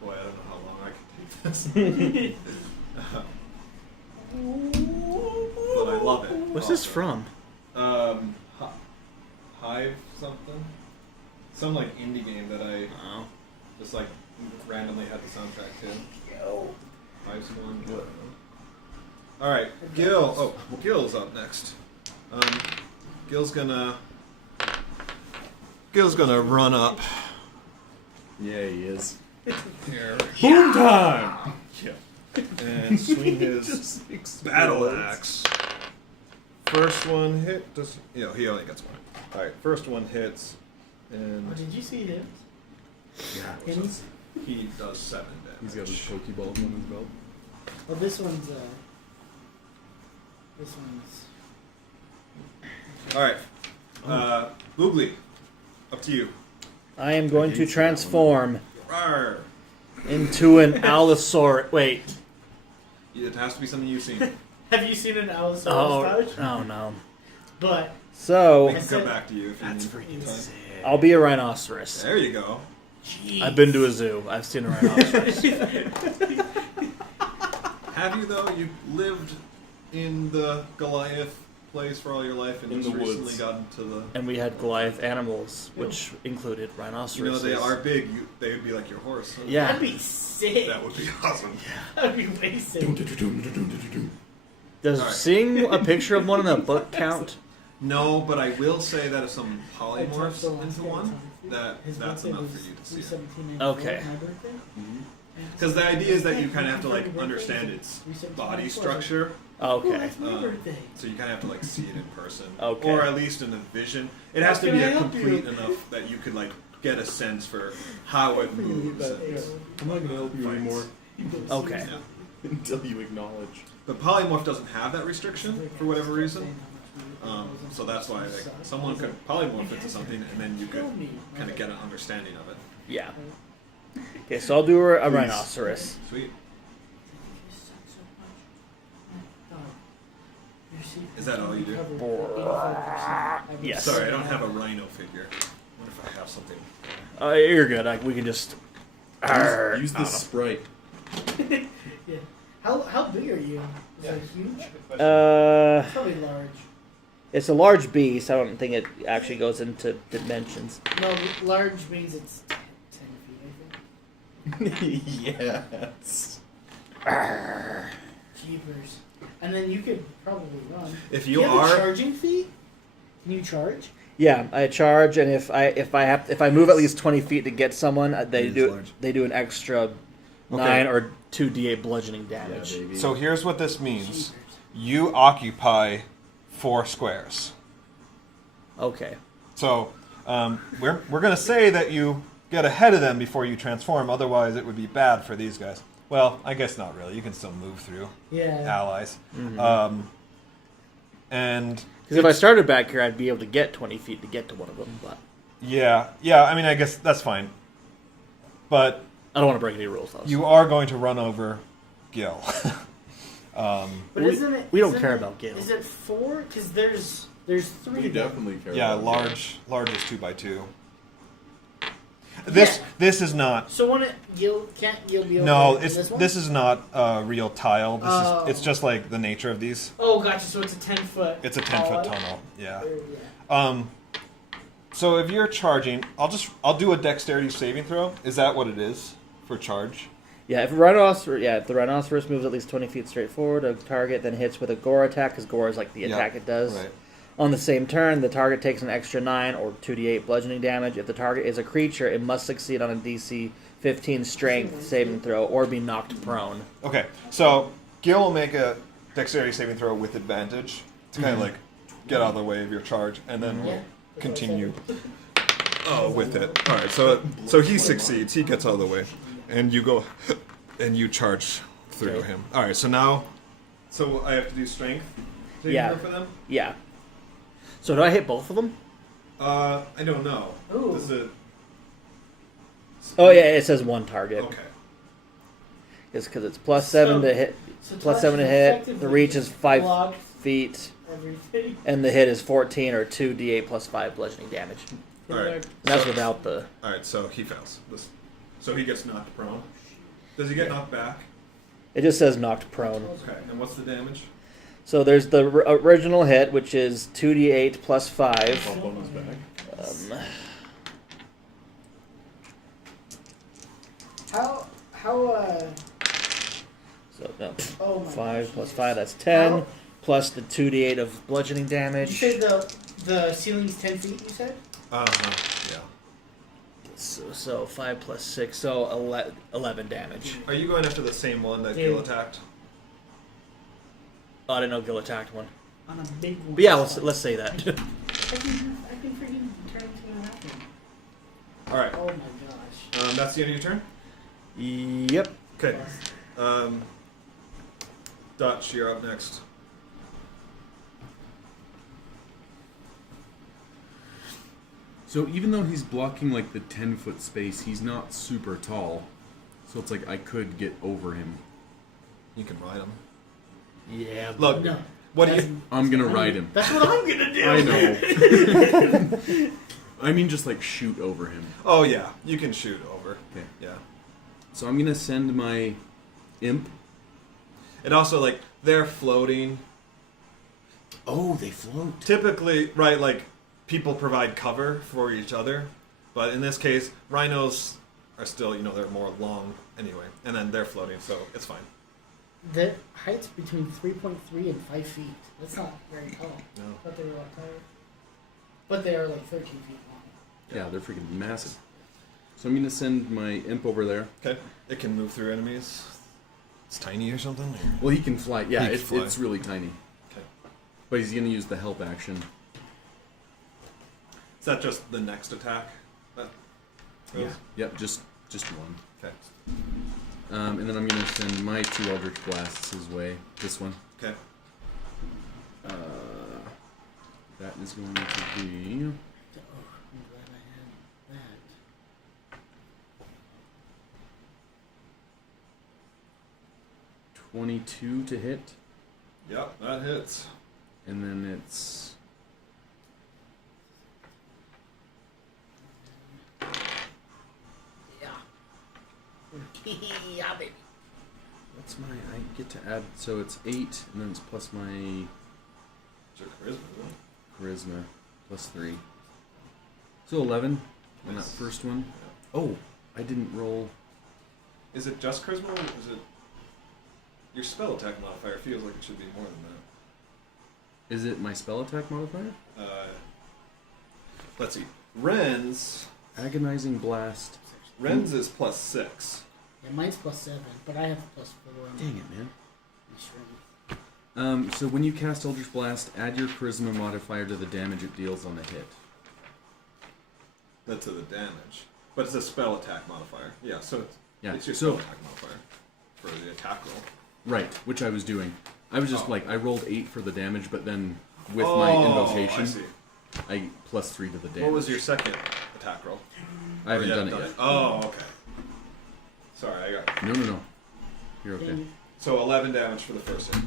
Boy, I don't know how long I can take this. But I love it. What's this from? Hive something? Some like indie game that I Oh. just like randomly had the soundtrack to. Yo. Hive's one. Alright, Gil. Oh, well, Gil's up next. Gil's gonna run up Yeah, he is. here Boom time! and swing his Just battle explodes. axe. First one hit. Does he only gets one. Alright, first one hits, Oh, and did you see him? Yeah. Pennies? he does 7 damage. He's got his Pokeballs on his belt. Oh, this one's This one's. Alright, Boogly, up to you. I am going I to hate that transform Rawr. into an Allosaur. Wait. It has to be something you've seen. Have you seen an Allosaurus? Oh no. But We So can come back to you if you That's need freaking time. sick. I'll be a rhinoceros. There you go. I've been to a zoo. I've seen a rhinoceros. Have you though? You lived in the Goliath place for all your life and In just the recently woods. gotten to the. And we had Goliath animals, which included You know rhinoceroses. they are big. They would be like your horse. Huh? Yeah. that'd be sick. That would be awesome. That'd be way sick. Does Alright. seeing a picture of one in the book count? No, but I will say that if someone I touched polymorphs the last into guy one, on his that's birthday enough was for you to see it. 3/17/94, Okay. My birthday. Because the idea is that you kind of have to Happy like birthday. understand its 3/17/94. body structure. Oh, Okay. that's my birthday. So you kind of have to like see it in person, Okay. or at least in a vision. It has How to can be I a help complete you? enough that you could like get a sense for how it moves. I'm not gonna help you Fights. anymore Okay. Yeah. until you acknowledge. But polymorph doesn't have that restriction for whatever reason. So that's why like, someone could polymorph into something, and then you could kind of get an understanding of it. Yeah. Okay, so I'll do a rhinoceros. Sweet. see. Is that all you do? Cover 85%. Yes. Sorry, I don't have a rhino figure. What if I have something? You're good. We can just Use the sprite. Yeah. How big are you? Is it huge? Probably large. It's a large beast. I don't think it actually goes into dimensions. No, large means it's 10 feet, I think. Yes. Jeepers. And then you could probably run. If Do you you have a are, charging fee? Can you charge? Yeah, I charge, and if I move at least 20 feet to get someone, they It is do large. an extra 9 or 2d8 bludgeoning damage. baby. so here's what this means: Jeepers. you occupy 4 squares. Okay. So we're gonna say that you get ahead of them before you transform. Otherwise, it would be bad for these guys. Well, I guess not really. You can still move through Yeah. allies. And Because if I started back here, I'd be able to get 20 feet to get to one of them, but yeah. I mean, I guess that's fine. But I don't want to break any rules. Though. you are going to run over Gil. But We- isn't it? we don't isn't care it- about Gale. Is it 4? Because there's 3 We of them. definitely care. Yeah, about it. large is 2x2. This is not. So when Gil be over No, in it's this one? this is not a real tile. This Oh. is it's just like the nature of these. Oh, gotcha. So it's a 10-foot. It's a 10-foot tunnel. Yeah. Yeah. So if you're charging, I'll do a dexterity saving throw. Is that what it is for charge? Yeah, if the rhinoceros moves at least 20 feet straight forward, a target then hits with a gore attack, because gore is like the Yeah, attack it does. Right. On the same turn, the target takes an extra 9 or 2d8 bludgeoning damage. If the target is a creature, it must succeed on a DC 15 strength saving throw or be knocked prone. Okay. So Gil will make a dexterity saving throw with advantage to kind of like get out of the way of your charge, and then we'll continue with it. All right. So he succeeds. He gets out of the way, and you go and you charge through Okay. him. All right. So now, I have to do strength. saving Yeah. throw for them. Yeah. So do I hit both of them? I don't know. Ooh. This is a... Oh yeah, it says one target. Okay. It's because it's +7 to hit. So +7 to touch hit. effectively The reach is 5 block feet, everything. and the hit is 14 or 2d8 plus 5 bludgeoning damage. All right. And that's So- without the. All right. So he fails. So he gets knocked prone. Does he get knocked back? It just says knocked prone. Okay. And what's the damage? So there's the original hit, which is 2d8 plus 5. Bump on his back. How So no, oh my 5 gosh. plus 5, that's 10. How- Plus the 2d8 of bludgeoning Did you damage. say the ceiling's 10 feet, you said? Yeah. So 5 plus 6, so 11 damage. Are you going after the same one that Yeah. Gil attacked? Oh, I didn't know Gil attacked one. On a big one. But yeah, let's say that. I can freaking turn into an apple. All right. Oh my gosh. That's the end of your turn. Yep. Okay. Dutch, you're up next. So even though he's blocking like the 10-foot space, he's not super tall. So it's like I could get over him. You can ride him. Yeah. Look, No. what do you? I'm gonna ride him. That's what I'm gonna do. I know. I mean, just like shoot over him. Oh yeah, you can shoot over. Okay. Yeah. So I'm gonna send my imp. And also, like, they're floating. Oh, they float. Typically, right? Like, people provide cover for each other, but in this case, rhinos are still, they're more long anyway, and then they're floating, so it's fine. The height's between 3.3 and 5 feet. That's not very tall. No. But they were like taller. But they are like 13 feet long. Yeah, they're freaking massive. So I'm gonna send my imp over there. Okay. It can move through enemies. It's tiny or something. Or? Well, he can fly. Yeah, He can it's, fly. it's really tiny. Okay. But he's gonna use the help action. Is that just the next attack? That goes? Yep, just one. Okay. And then I'm gonna send my 2 Eldritch Blasts his way. This one. Okay. That is going to be Oh, I'm glad I had that. 22 to hit. Yep, that hits. And then it's... Yeah, baby. What's my... I get to add... So it's 8, and then it's plus my It's your charisma, isn't it? charisma, plus 3. So 11 on that Nice. first one. Oh, I didn't roll... Is it just charisma, or is it... Your spell attack modifier feels like it should be more than that. Is it my spell attack modifier? Let's see. Ren's Agonizing Blast. is plus 6. Yeah, mine's +7, but I have +4. Dang it, man. I'm sure. So when you cast Eldritch Blast, add your charisma modifier to the damage it deals on the hit. That's to the damage. But it's a spell attack modifier. Yeah, so Yeah, it's your so- spell attack modifier for the attack roll. Right, which I was doing. I was just Oh. like, I rolled 8 for the damage, but then with my invocation, I see. I plus 3 to the damage. What was your second attack roll? I haven't Or you done it yet. Oh, okay. Sorry, I got... No. You're okay. Dang. So 11 damage for the first hit.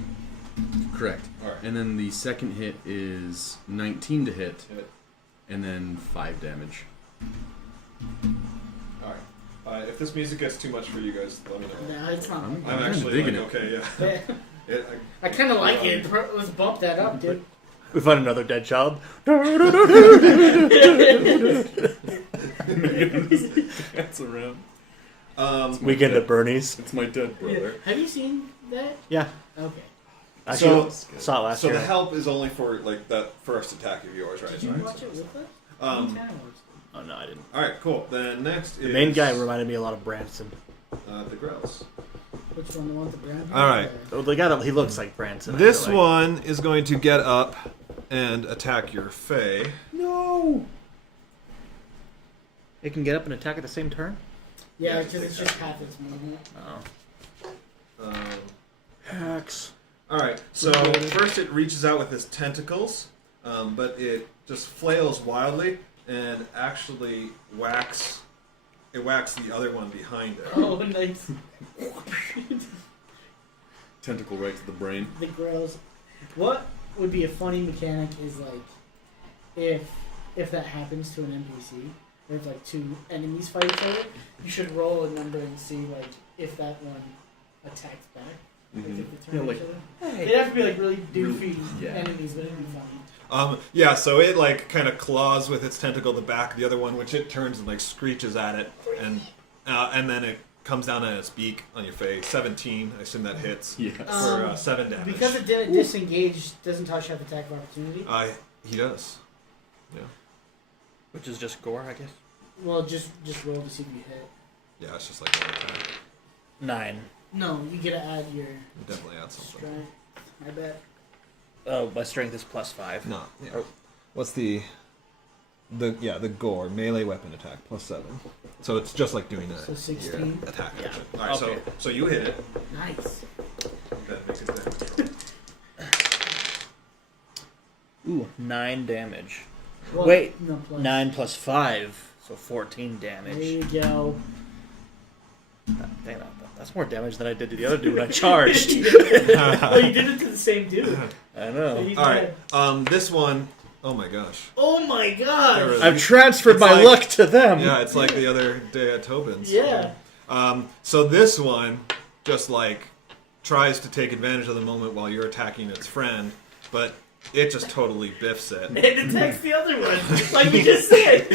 Correct. Alright. And then the second hit is 19 to hit, Hit. and then 5 damage. Alright. If this music gets too much for you guys, let me know. Nah, it's not. I'm I'm kinda actually digging like, it. okay, yeah. I kind of like it. Let's bump that up, dude. We find another dead child. That's around. Weekend at Bernie's. It's my dead brother. Have you seen that? Yeah. Okay. Actually, So- saw it last So year. the help is only for like that first attack of yours, right? Did you watch it with us? Oh no, I didn't. Alright, cool. Then next The is... main guy reminded me a lot of Branson. the Grouse. Which one? The one with the brown hair? All right. Oh, the guy that he looks like Branson. I This feel like. one is going to get up and attack your Fae. No. It can get up and attack at the same turn. Yeah, Yeah, because it's just half its movement. Oh. Hacks. Alright, so first it reaches out with its tentacles, but it just flails wildly and actually whacks the other one behind it. Oh, nice. Tentacle right to the brain. The girls. What would be a funny mechanic is like, if that happens to an NPC, or if like two enemies fight each other, you should roll a number and see like if that one attacks back. Like, if they turn Yeah, each like, other. They'd have to be like really doofy yeah. enemies, but it'd be funny. Yeah, so it like kind of claws with its tentacle the back of the other one, which it turns and like screeches at it, and then it comes down on its beak on your face. 17, I assume that hits Yes. for 7 damage. Because it didn't disengage, doesn't Tosh have attack of opportunity? He does. Yeah. Which is just gore, I guess. Well, just roll to see if you hit. Yeah, it's just like one attack. 9. No, you get to add your You definitely add something. strength. I bet. Oh, my strength is +5. No. Yeah. Oh. What's the gore melee weapon attack +7? So it's just like doing So 16? your attack Yeah. action. All right, Okay. so you hit it. Nice. That makes it damage. Ooh, 9 damage. Well, Wait, no, plus. 9 plus 5, so 14 There damage. you go. Dang, that's more damage than I did to the other dude when I charged. Oh, you did it to the same dude. I So know. he's All right. dead. This one, oh my gosh. Oh my god. There I've transferred It's my like- luck to them. Yeah, it's like the other day at Tobin's. Yeah. So this one just like tries to take advantage of the moment while you're attacking its friend, but it just totally biffs it. It attacks the other one, like you just said.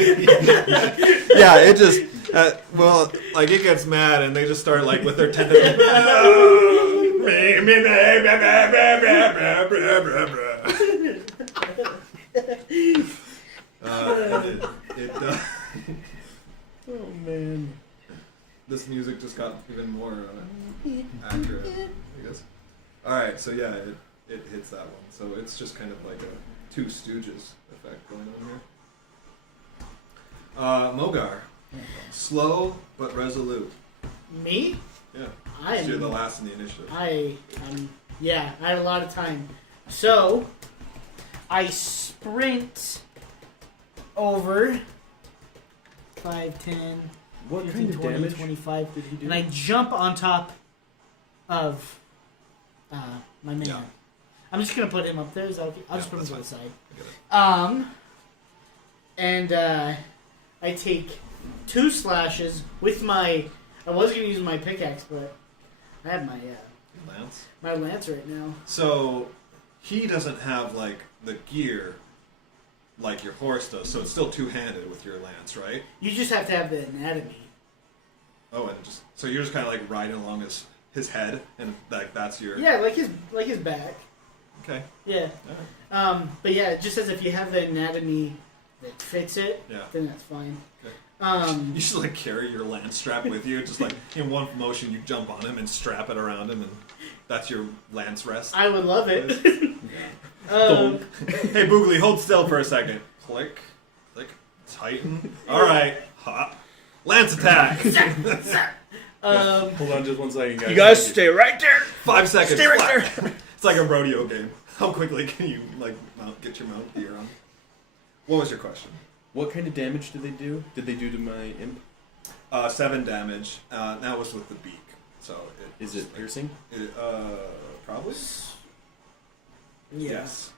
Yeah, it just like it gets mad and they just start like with their tentacles. It does. Oh man. This music just got even more accurate, I guess. All right, so yeah, it hits that one. So it's just kind of like a Two Stooges effect going on here. Mogar, slow but resolute. Me? Yeah, I you're am. the last in the initiative. I had a lot of time. So, I sprint over 5, 10, What 15, kind of 20, damage 25, did he do? and I jump on top of my man. Yeah. I'm just gonna put him up there. Is that okay? I'll just put him to the that's side. I get it. And I take 2 slashes with my. I was gonna use my pickaxe, but I have my Lance. my lance right now. So he doesn't have like the gear like your horse does, so it's still two-handed with your lance, right? You just have to have the anatomy. Oh, and just so you're just kind of like riding along his head, and like that's your Yeah, like his back. okay. Yeah. All right. But yeah, it just says if you have the anatomy that fits it, Yeah. then that's fine. Okay. You should like carry your lance strap with you, just like in one motion you jump on him and strap it around him, and that's your lance rest. I would love it. Hey Boogly, hold still for a second. Click, tighten. All right, hop, lance attack. Hold on just 1 second, guys. You guys stay right there. 5 seconds. Stay right flat. there. It's like a rodeo game. How quickly can you like get your mount gear on? What was your question? What kind of damage did they do? Did they do to my imp? 7 damage. That was with the beak. So Is it piercing? Probably. Yes.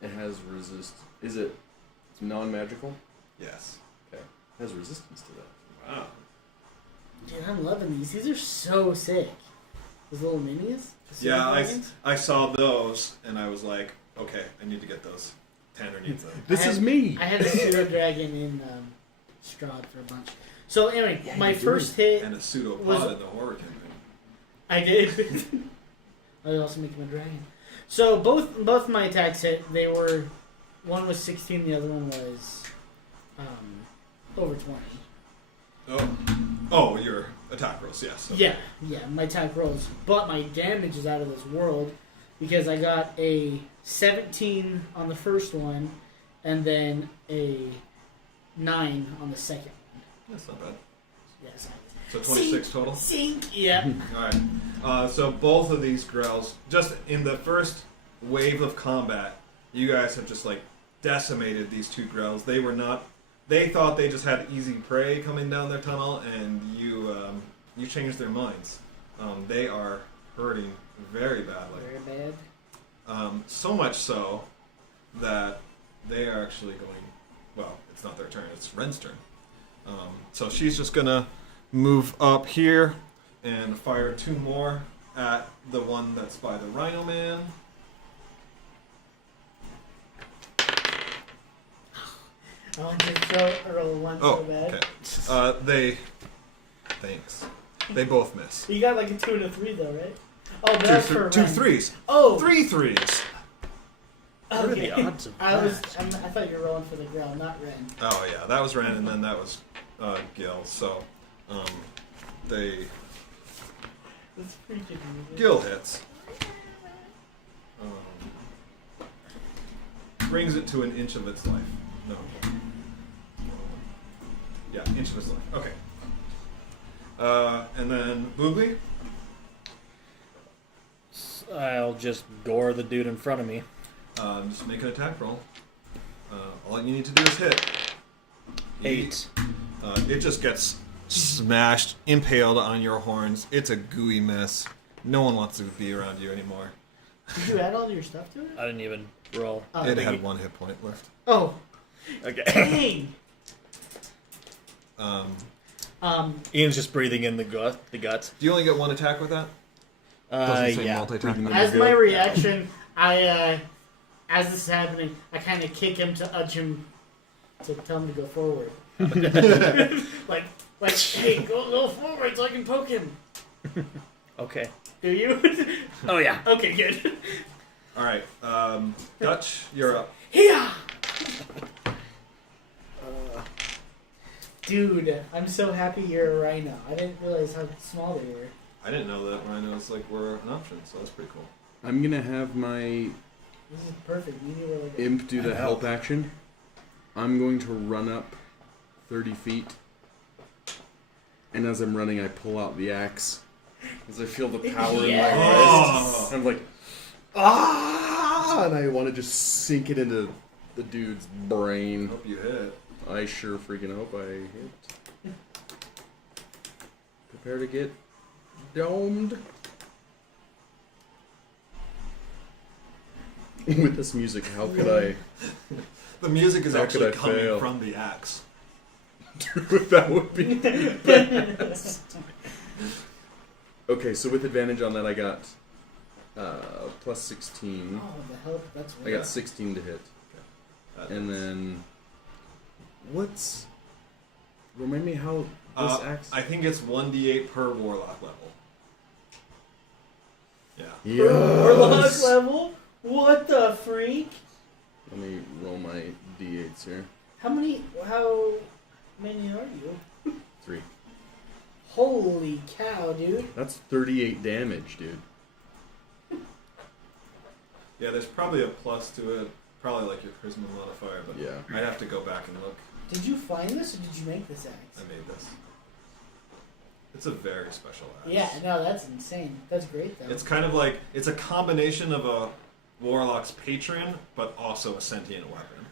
It has resist. Is it non-magical? Yes. Okay. It has resistance to that. Wow. Dude, I'm loving these. These are so sick. Those little minis. The Yeah, silver dragons. I saw those and I was like, okay, I need to get those. Tanner needs them. This is me. I had a pseudo dragon in Strahd for a bunch. So anyway, my first hit, And a pseudopod Was- in the horror campaign. I did. I also make him a dragon. So both my attacks hit. They were, one was 16, the other one was over 20. Oh, your attack rolls, yes. Okay. Yeah, my attack rolls. But my damage is out of this world because I got a 17 on the first one and then a 9 on the second one. That's not bad. Yes. So 26 total? Sink. Yeah. Alright. So both of these growls, just in the first wave of combat, you guys have just like decimated these 2 growls. They were not. They thought they just had easy prey coming down their tunnel, and you changed their minds. They are hurting very badly. Very bad. So much so that they are actually going. Well, it's not their turn; it's Ren's turn. So she's just gonna move up here and fire 2 more at the one that's by the Rhino Man. I want to throw roll one so bad. Okay. Thanks. They both miss. You got like a 2 and a 3 though, right? Oh, but that's for 2 Ren. threes. Oh, 3 threes. What are okay. the odds of I that? thought you were rolling for the ground, not Ren. Oh yeah, that was Ren, and then that was Gil. So, they That's freaking amazing. Gil hits. Brings it to an inch of its life. No. Yeah, inch of its life. Okay. And then Boogly. I'll just gore the dude in front of me. Just make an attack roll. All you need to do is hit. 8. It just gets smashed, impaled on your horns. It's a gooey mess. No one wants to be around you anymore. Did you add all your stuff to it? I didn't even roll. Oh. It had 1 hit point left. Oh, Okay. dang. Ian's just breathing in the guts. Do you only get 1 attack with that? Doesn't say Yeah. multi-attack. As my reaction, as this is happening, I kind of kick him to urge him to tell him to go forward. like, hey, go forward so I can poke him. Okay. Do you? Oh yeah. Okay, good. All right, Dutch, you're up. Here. Dude, I'm so happy you're a rhino. I didn't realize how small they were. I didn't know that rhinos were an option, so that's pretty cool. I'm gonna have my This is perfect. You knew where like imp do the help action. I'm going to run up 30 feet. And as I'm running, I pull out the axe. As I feel the power in my Yes. wrist. I'm like, ah! And I want to just sink it into the dude's brain. Hope you hit. I sure freaking hope I hit. Prepare to get domed. With this music, how could I? The music is How actually could I coming fail? from the axe. That would be the best. Okay, so with advantage on that, I got plus 16. Oh, the hell? That's I weird. got 16 to hit. That And is- then, what's? Remind me how this axe. I think it's 1d8 per warlock level. Yeah. Warlock Yes! level? What the freak? Let me roll my d8s here. How many are you? 3. Holy cow, dude. That's 38 damage, dude. Yeah, there's probably a plus to it. Probably like your charisma modifier, but Yeah. I'd have to go back and look. Did you find this or did you make this I axe? made this. It's a very special axe. Yeah, no, that's insane. That's great though. It's kind of like, it's a combination of a warlock's patron, but also a sentient weapon.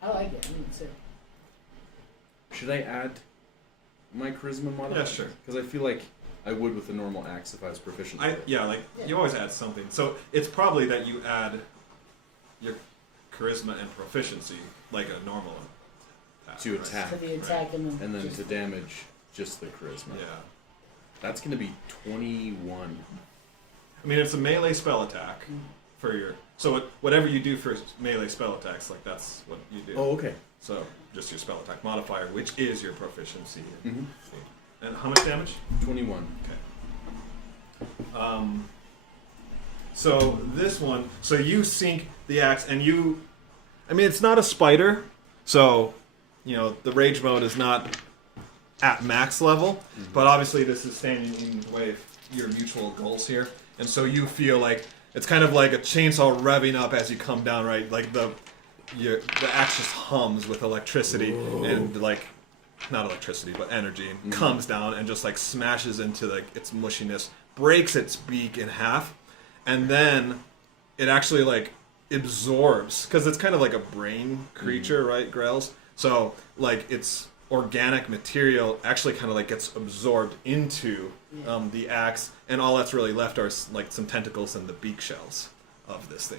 I like it. I mean, it's sick. Should I add my charisma modifier? Yeah, sure. Because I feel like I would with the normal axe if I was proficient. with it. Yeah, you always add something. So it's probably that you add your charisma and proficiency like a normal attack. To attack. For the attack and And then just- to damage, just the charisma. Yeah. That's going to be 21. I mean, it's a melee spell attack for your... So whatever you do for melee spell attacks, like that's what you do. Oh, okay. So just your spell attack modifier, which is your proficiency. Mm-hmm. And how much damage? 21. Okay. So this one, so you sink the axe and you... I mean, it's not a spider, so, you know, the rage mode is not at max level, but obviously this is standing in the way of your mutual goals here. And so you feel like it's kind of like a chainsaw revving up as you come down, right? Like the axe just hums with electricity and like, not electricity, but energy, and comes down and just like smashes into like its mushiness, breaks its beak in half, and then it actually like absorbs, because it's kind of like a brain creature, right, Grells? So like its organic material actually kind of like gets absorbed into the axe, and all that's really left are like some tentacles and the beak shells of this thing.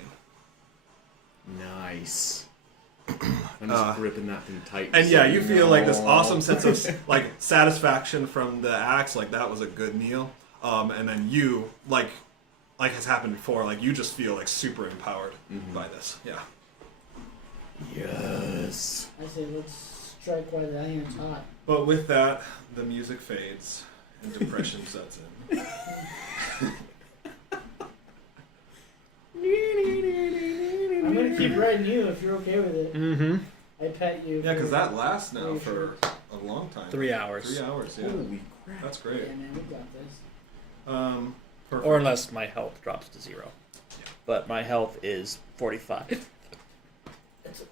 Nice. I'm just gripping that thing tight. And yeah, you feel like this No. awesome sense of like satisfaction from the axe, like that was a good meal. And then you, like has happened before, like you just feel like super empowered by this. Yeah. Yes. I say let's strike while the iron's hot. But with that, the music fades and depression sets in. I'm gonna keep riding you if you're okay with it. Mm-hmm. I pet you. Yeah, because that lasts now Are for a long time. 3 hours. 3 hours, yeah. Holy crap. That's Yeah, great. man, we got this. Perfect. Or unless my health drops to 0. But my health is 45. It's,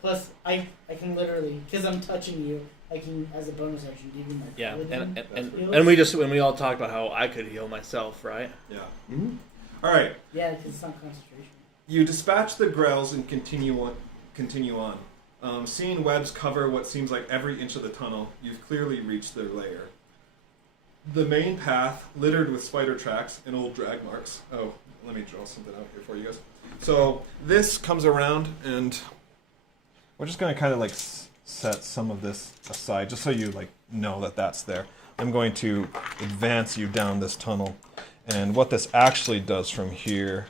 plus, I can literally, because I'm touching you, I can, as a bonus action, give you my Yeah, paladin. and we all talked about how I could heal myself, right? Yeah. Mhm. All right. Yeah, because it's not concentration. You dispatch the Grells and continue on. Seeing webs cover what seems like every inch of the tunnel, you've clearly reached their lair. The main path, littered with spider tracks and old drag marks. Oh, let me draw something out here for you guys. So this comes around, and we're just going to kind of like set some of this aside, just so you like know that that's there. I'm going to advance you down this tunnel, and what this actually does from here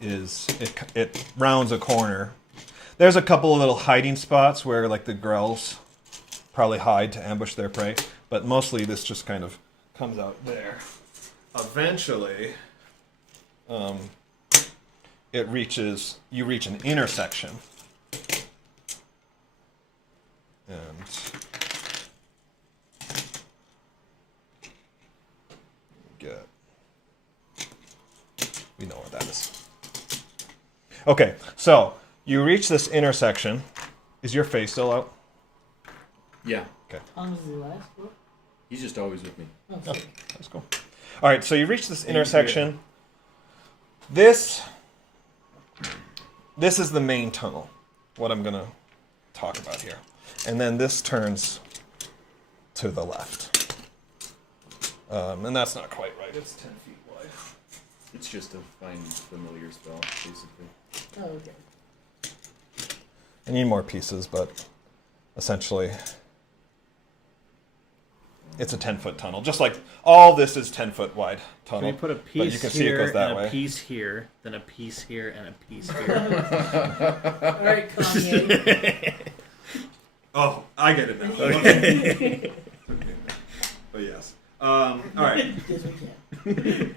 is it rounds a corner. There's a couple of little hiding spots where like the Grells probably hide to ambush their prey, but mostly this just kind of comes out there. Eventually, you reach an intersection, and we know what that is. Okay, so you reach this intersection. Is your face still out? Yeah. Okay. How long does it last for? He's just always with me. Oh, Okay, that's cool. All right, so you reach this intersection. This is the main tunnel, what I'm going to talk about here. And then this turns to the left. And that's not quite right. It's 10 feet wide. It's just a find familiar spell, basically. Oh, okay. I need more pieces, but essentially it's a 10-foot tunnel. Just like all this is 10-foot wide tunnel. Can we put a but piece you can see it here goes that and way. a piece here, then a piece here and a piece here? All right, Kanye. Oh, I get it now. Okay. But yes. All right. Yes, we can.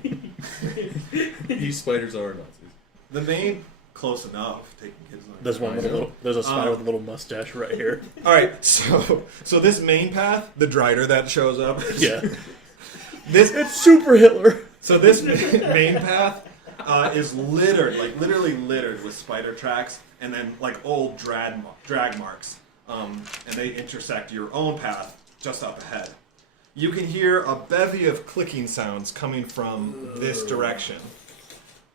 These spiders are Nazis. The main close enough. Taking kids. There's one with a little. There's a spider with a little mustache right here. All right. So this main path, the Drider that shows up. Yeah. It's Super Hitler. So this main path is littered, like literally littered with spider tracks, and then like old drag marks, and they intersect your own path just up ahead. You can hear a bevy of clicking sounds coming from this direction.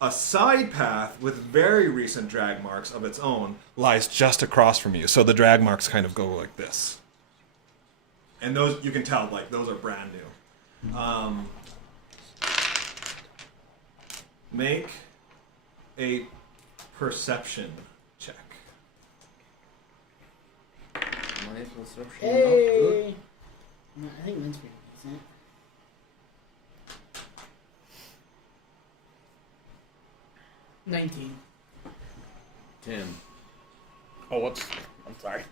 A side path with very recent drag marks of its own lies just across from you. So the drag marks kind of go like this. And those, you can tell, like, those are brand new. Make a perception check. My perception Hey. No, I think mine's pretty decent. $19. 10. Oh, what's? I'm sorry.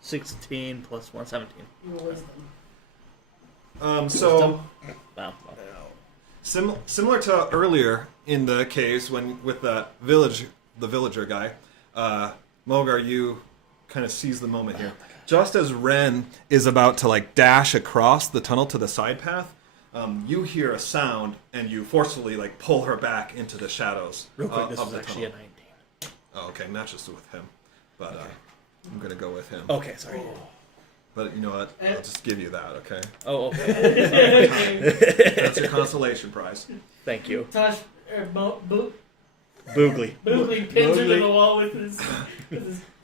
16 plus 1, 17. Your wisdom. So Wow. similar to earlier in the caves when with the villager guy, Mogar, you kind of seize the moment here. Just as Ren is about to like dash across the tunnel to the side path, you hear a sound and you forcefully like pull her back into the shadows. Real quick, this of was the actually tunnel. a 19. Oh, okay, matches with him, but I'm gonna go with him. Okay, sorry. But you know what? I'll just give you that, okay? Oh, okay. That's your consolation prize. Thank you. Tosh, Boogly. Boogly pins her to the wall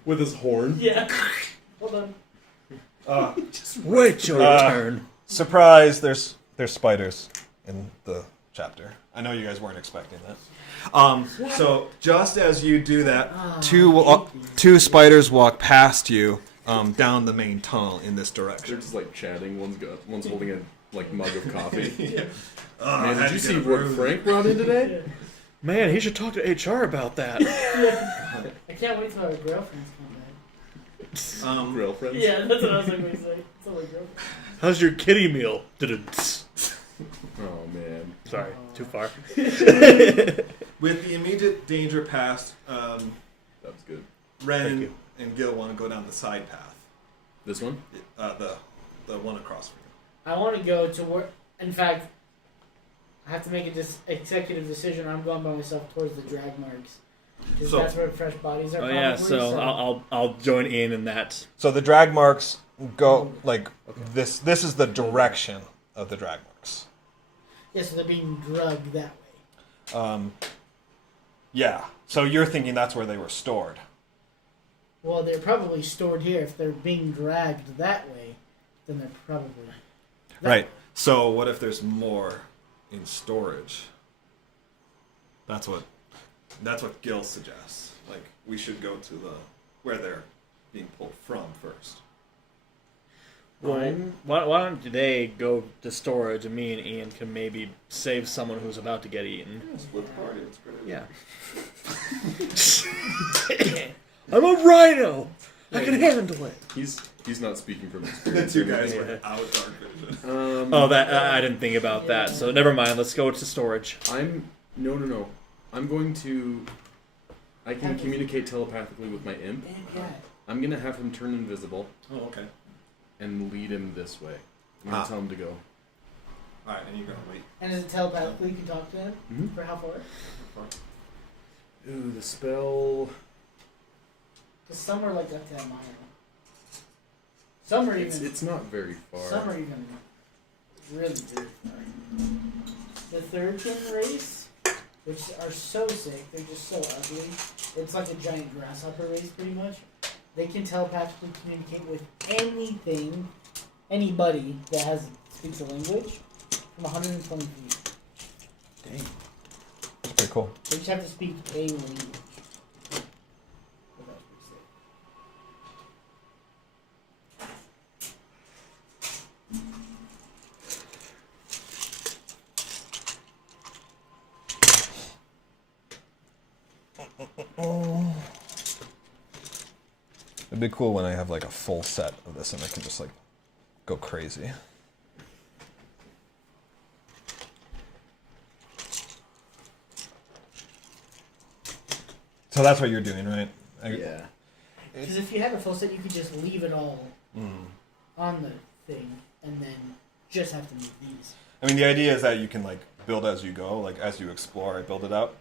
with his horn. yeah. Hold on. Wait your turn. Surprise! There's spiders in the chapter. I know you guys weren't expecting that. So just as you do that, two spiders walk past you down the main tunnel in this They're direction. just like chatting. One's holding a mug of coffee. Yeah. Man, did you see what Frank brought in today? Man, he should talk to HR about that. I can't wait till our girlfriends come back. Real friends. Yeah, that's what I was going to say. Tell my girlfriend. How's your kitty meal? Oh man. Sorry, too far. With the immediate danger past, That's good. Thank Ren you. and Gil want to go down the side path. This one? The one across from you. I want to go to where. In fact, I have to make a executive decision. I'm going by myself towards the drag marks because So- that's where fresh bodies are. Oh yeah, probably, so I'll join in that. So the drag marks go like this. This is the direction of the drag marks. Yeah, so they're being drugged that way. Yeah. So you're thinking that's where they were stored. Well, they're probably stored here. If they're being dragged that way, then they're probably Right. So what if there's more in storage? That's what Gil suggests. Like we should go to where they're being pulled from first. Well, why don't they go to storage and me and Ian can maybe save someone who's about to get eaten? Yeah, split the party. That's great. Yeah. I'm a rhino. I can handle it. He's not speaking from The experience. two guys Yeah. without dark vision. Oh, that I didn't think about that. So never mind. Let's go to storage. No. I'm going to. I can communicate telepathically with my imp. Yeah. I'm gonna have him turn invisible Oh, okay. and lead him this way. I'm gonna tell him to go. All right, and you're gonna wait. And is it telepathically you can talk to him? Mhm. For how far? Ooh, the spell. Because some are like up to a mile. Some are even. It's not very far. Some are even really very far. The third-gen race, which are so sick, they're just so ugly. It's like a giant grasshopper race, pretty much. They can telepathically communicate with anything, anybody that speaks a language, from 120 feet. Dang. That's pretty cool. They just have to speak a language. Well, that's pretty sick. It'd be cool when I have like a full set of this and I can just like go crazy. So that's what you're doing, right? Yeah. Because if you had a full set, you could just leave it all on the thing, and then just have to move these. I mean, the idea is that you can like build as you go, like as you explore, I build it out.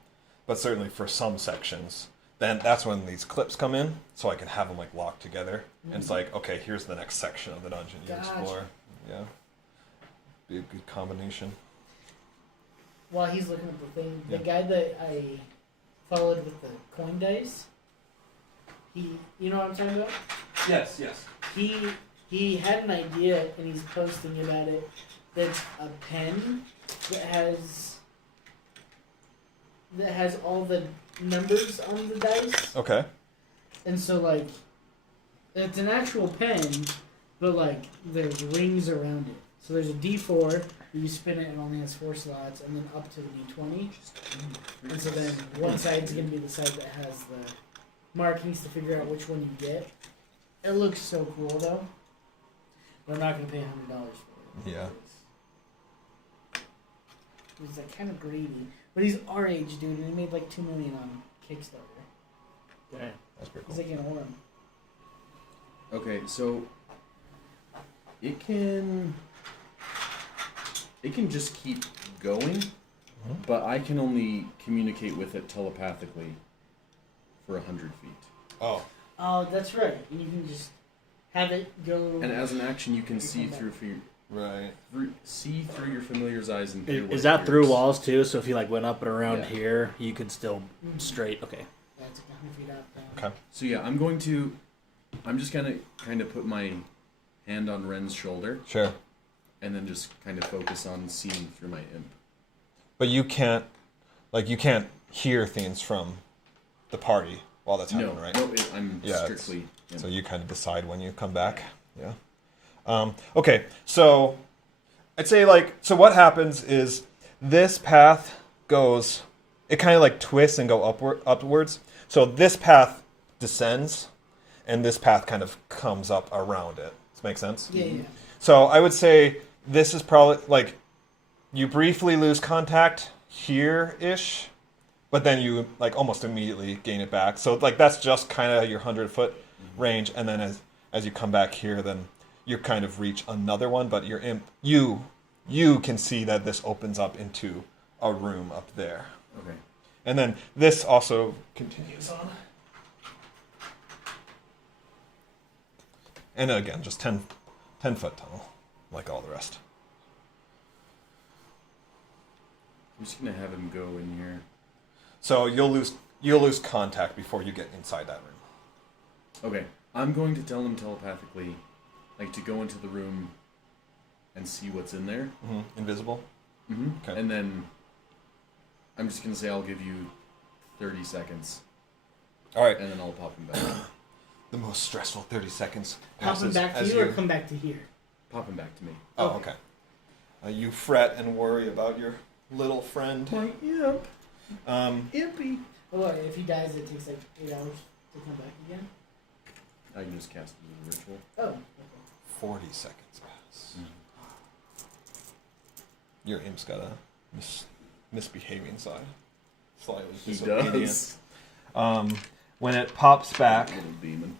But certainly for some sections, then that's when these clips come in, so I can have them like locked together. And it's like, okay, here's the next section of the dungeon you explore. Yeah, be a good combination. While he's looking at the thing, Yeah. the guy that I followed with the coin dice, you know what I'm talking about? Yes, yes. He had an idea, and he's posting about it. That's a pen that has all the numbers on the dice. Okay. And so, like, it's an actual pen, but, like, there's rings around it. So there's a D4, you spin it, and it only has 4 slots, and then up to the D20. And so then one side's going to be the side that has the markings to figure out which one you get. It looks so cool, though. But I'm not going to pay $100 for it. Yeah. He's, like, kind of greedy. But he's our age, dude, and he made, like, $2 million on Kickstarter. Dang. That's pretty He's cool. like an orm. Okay, so it can just keep going, but I can only communicate with it telepathically for 100 feet. Oh. Oh, that's right. And you can just have it go. And as an action, you can see through your familiar's eyes and hear what Is it that through hears. walls too? So if you like went up and around Yeah. here, you could still straight. Okay. Yeah, it's like 100 feet up. Okay. So yeah, I'm just gonna kind of put my hand on Ren's shoulder Sure. and then just kind of focus on seeing through my imp. But you can't hear things from the party while that's happening, right? No, I'm Yeah, strictly imp. So you kind of decide when you come back. Yeah. Okay, so I'd say so what happens is this path goes, it kind of like twists and go upwards. So this path descends, and this path kind of comes up around it. Does that make sense? Yeah. So I would say this is probably you briefly lose contact here-ish, but then you almost immediately gain it back. So that's just kind of your 100-foot range, and then as you come back here, then you kind of reach another one. But your imp, you can see that this opens up into a room up there, Okay. and then this also continues on. And again, just 10-foot tunnel, like all the rest. I'm just gonna have him go in here. So you'll lose contact before you get inside that room. Okay. I'm going to tell him telepathically, to go into the room and see what's in there. Mm-hmm. Invisible. Mm-hmm. Okay. And then I'm just gonna say I'll give you 30 seconds, All right. and then I'll pop him back. The most stressful 30 seconds. Pop him passes back to as you or come back to here? Pop him back to me. Oh, okay. You fret and worry about your little friend. My imp. Impy. Oh, what, if he dies, it takes 8 hours to come back again? I can just cast it as a ritual. Oh, okay. 40 seconds pass. Your imp's got a misbehaving side. Slightly He disobedient. does. When it pops back, Little demon.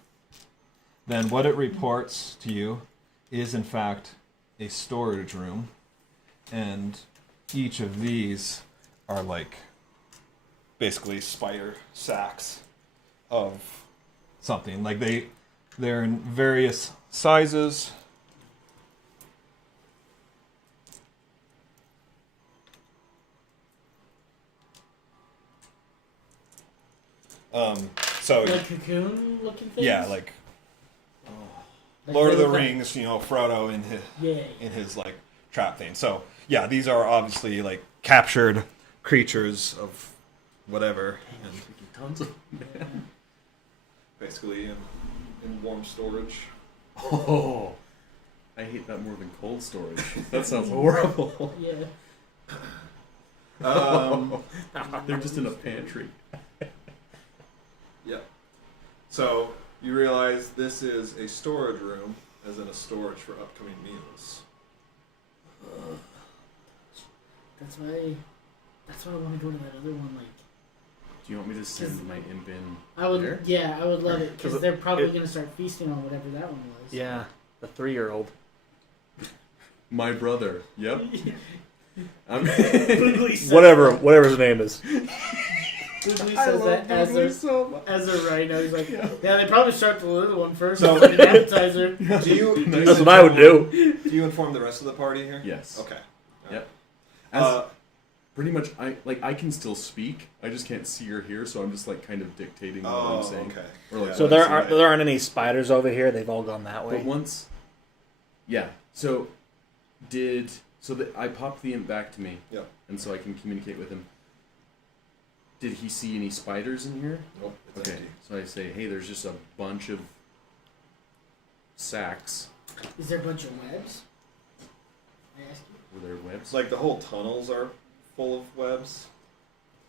then what it reports to you is in fact a storage room, and each of these are basically spider sacks of something. They're in various sizes. So Like cocoon looking things? yeah, Like Lord of they the look like- Rings, Frodo in his Yeah. trap thing. So yeah, these are obviously captured creatures of whatever, and Tons of man. basically in warm storage. Oh, I hate that more than cold storage. That sounds horrible. Yeah. They're just in a pantry. Yep. So you realize this is a storage room, as in a storage for upcoming meals. That's why I want to go to that other one. Like, Do you want me to send my imp in I would, there? yeah, I would love it because 'Cause they're probably it- gonna start feasting on whatever that one was. Yeah, the 3-year-old. My brother. Yep. I'm Boogly says Whatever his name is. Boogly I says love that Boogly so much. as a rhino. He's like, yeah, they probably start the little one first. So- Like an appetizer. Do you That's what I would do. Do you inform the rest of the party here? Yes. Okay. Yep. As pretty much, I can still speak. I just can't see or hear, so I'm just like kind of dictating what I'm saying. okay. Or like So what there I'm saying. aren't any spiders over here. They've all gone that way. But once, yeah. So I popped the imp back to me. Yep. And so I can communicate with him. Did he see any spiders in here? Nope. It's Okay. empty. So I say, hey, there's just a bunch of sacks. Is there a bunch of webs? I ask you. Were there webs? It's like the whole tunnels are full of webs.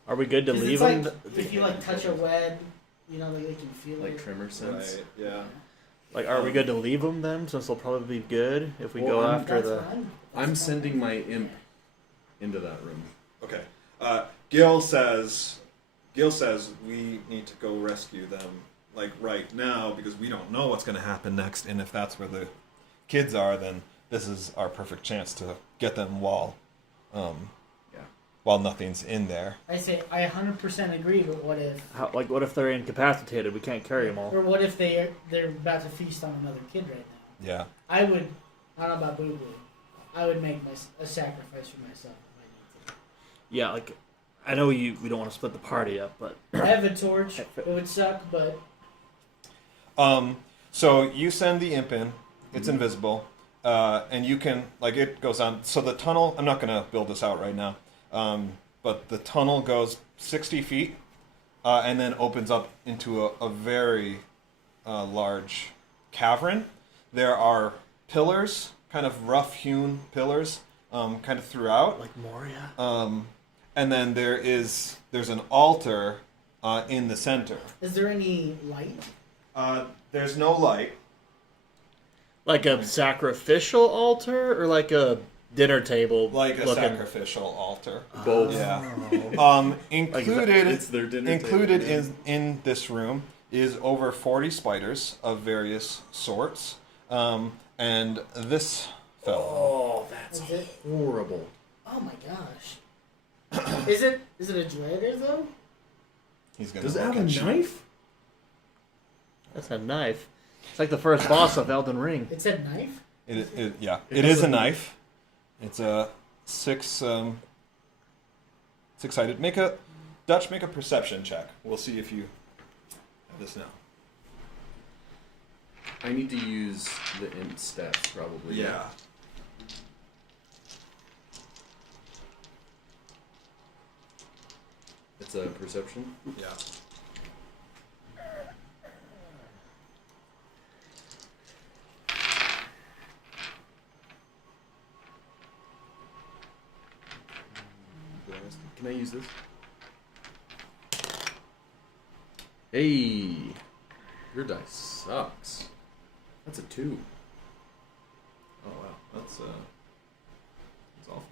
Are we good to 'Cause leave it's them? like, if you like touch a web, you know, like they can feel like it. tremor sense? Right. Yeah. Like, are we good to leave them then? Since they'll probably be good if we Well, go I'm- after That's the. fine. I'm That's sending fine. my imp into that room. Okay. Gil says we need to go rescue them like right now because we don't know what's going to happen next, and if that's where the kids are, then this is our perfect chance to get them while nothing's in there. I say I 100% agree. But what if? What if they're incapacitated? We can't carry them all. Or what if they're about to feast on another kid right now? Yeah. I don't know about Boo Boo. I would make a sacrifice for myself if I Yeah, like I know we don't want to split the party up, but need to. I have a torch. It would suck, but So you send the imp in. It's invisible, and you can it goes on. So the tunnel. I'm not going to build this out right now, but the tunnel goes 60 feet, and then opens up into a very large cavern. There are pillars, kind of rough-hewn pillars, kind of throughout. like Moria. And then there's an altar in the center. is there any light? There's no light. Like a sacrificial altar or like a dinner table? Like a looking... sacrificial altar. Both. Yeah. Included It's their dinner included table, in this room is over 40 spiders of various sorts. And this fellow. Oh, that's Is it? horrible. Oh my gosh. Is it a dragon though? He's gonna Does it look have a at you. knife? That's a knife. It's like the first boss of Elden Ring. It said knife. It It is has a a- knife. It's a six-sided. Make a perception check. We'll see if you have this now. I need to use the imp stats, probably. Yeah. It's a perception. Yeah. Can I use this? Hey, your dice sucks. That's a 2. Oh wow, that's awful.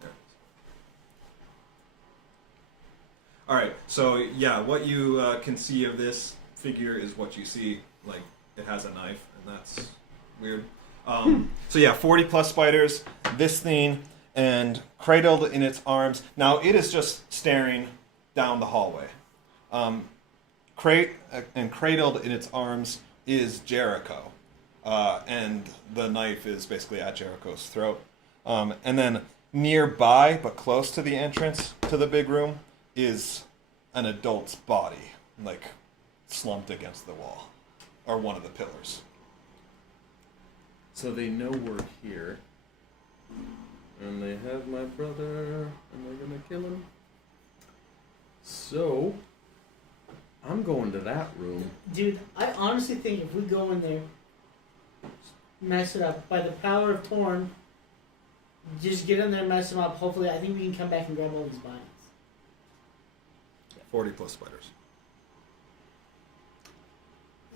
There. All right, so yeah, what you can see of this figure is what you see. Like it has a knife, and that's weird. So yeah, 40 plus spiders. This thing, and cradled in its arms. Now it is just staring down the hallway. And cradled in its arms is Jericho, and the knife is basically at Jericho's throat. And then nearby, but close to the entrance to the big room, is an adult's body, like slumped against the wall, or one of the pillars. So they know we're here. And they have my brother, and they're gonna kill him. So, I'm going to that room. Dude, I honestly think if we go in there, mess it up, by the power of Torn, just get in there, mess them up. Hopefully, I think we can come back and grab all these bodies. 40 plus spiders.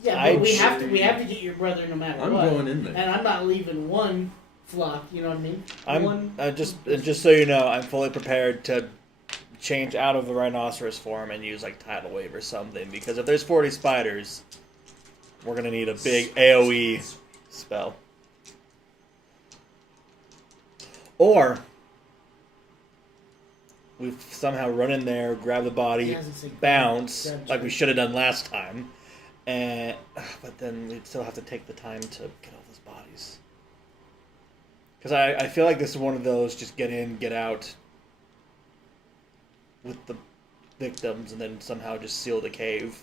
Yeah, but we have to get your brother no matter I'm what. going in there. And I'm not leaving one flock. You know what I mean? Just so you know, I'm fully prepared to change out of the rhinoceros form and use like tidal wave or something. Because if there's 40 spiders, we're gonna need a big AOE spell. Or we somehow run in there, grab the body, bounce like we should have done last time. And but then we'd still have to take the time to get all those bodies. Because I feel like this is one of those just get in, get out with the victims and then somehow just seal the cave.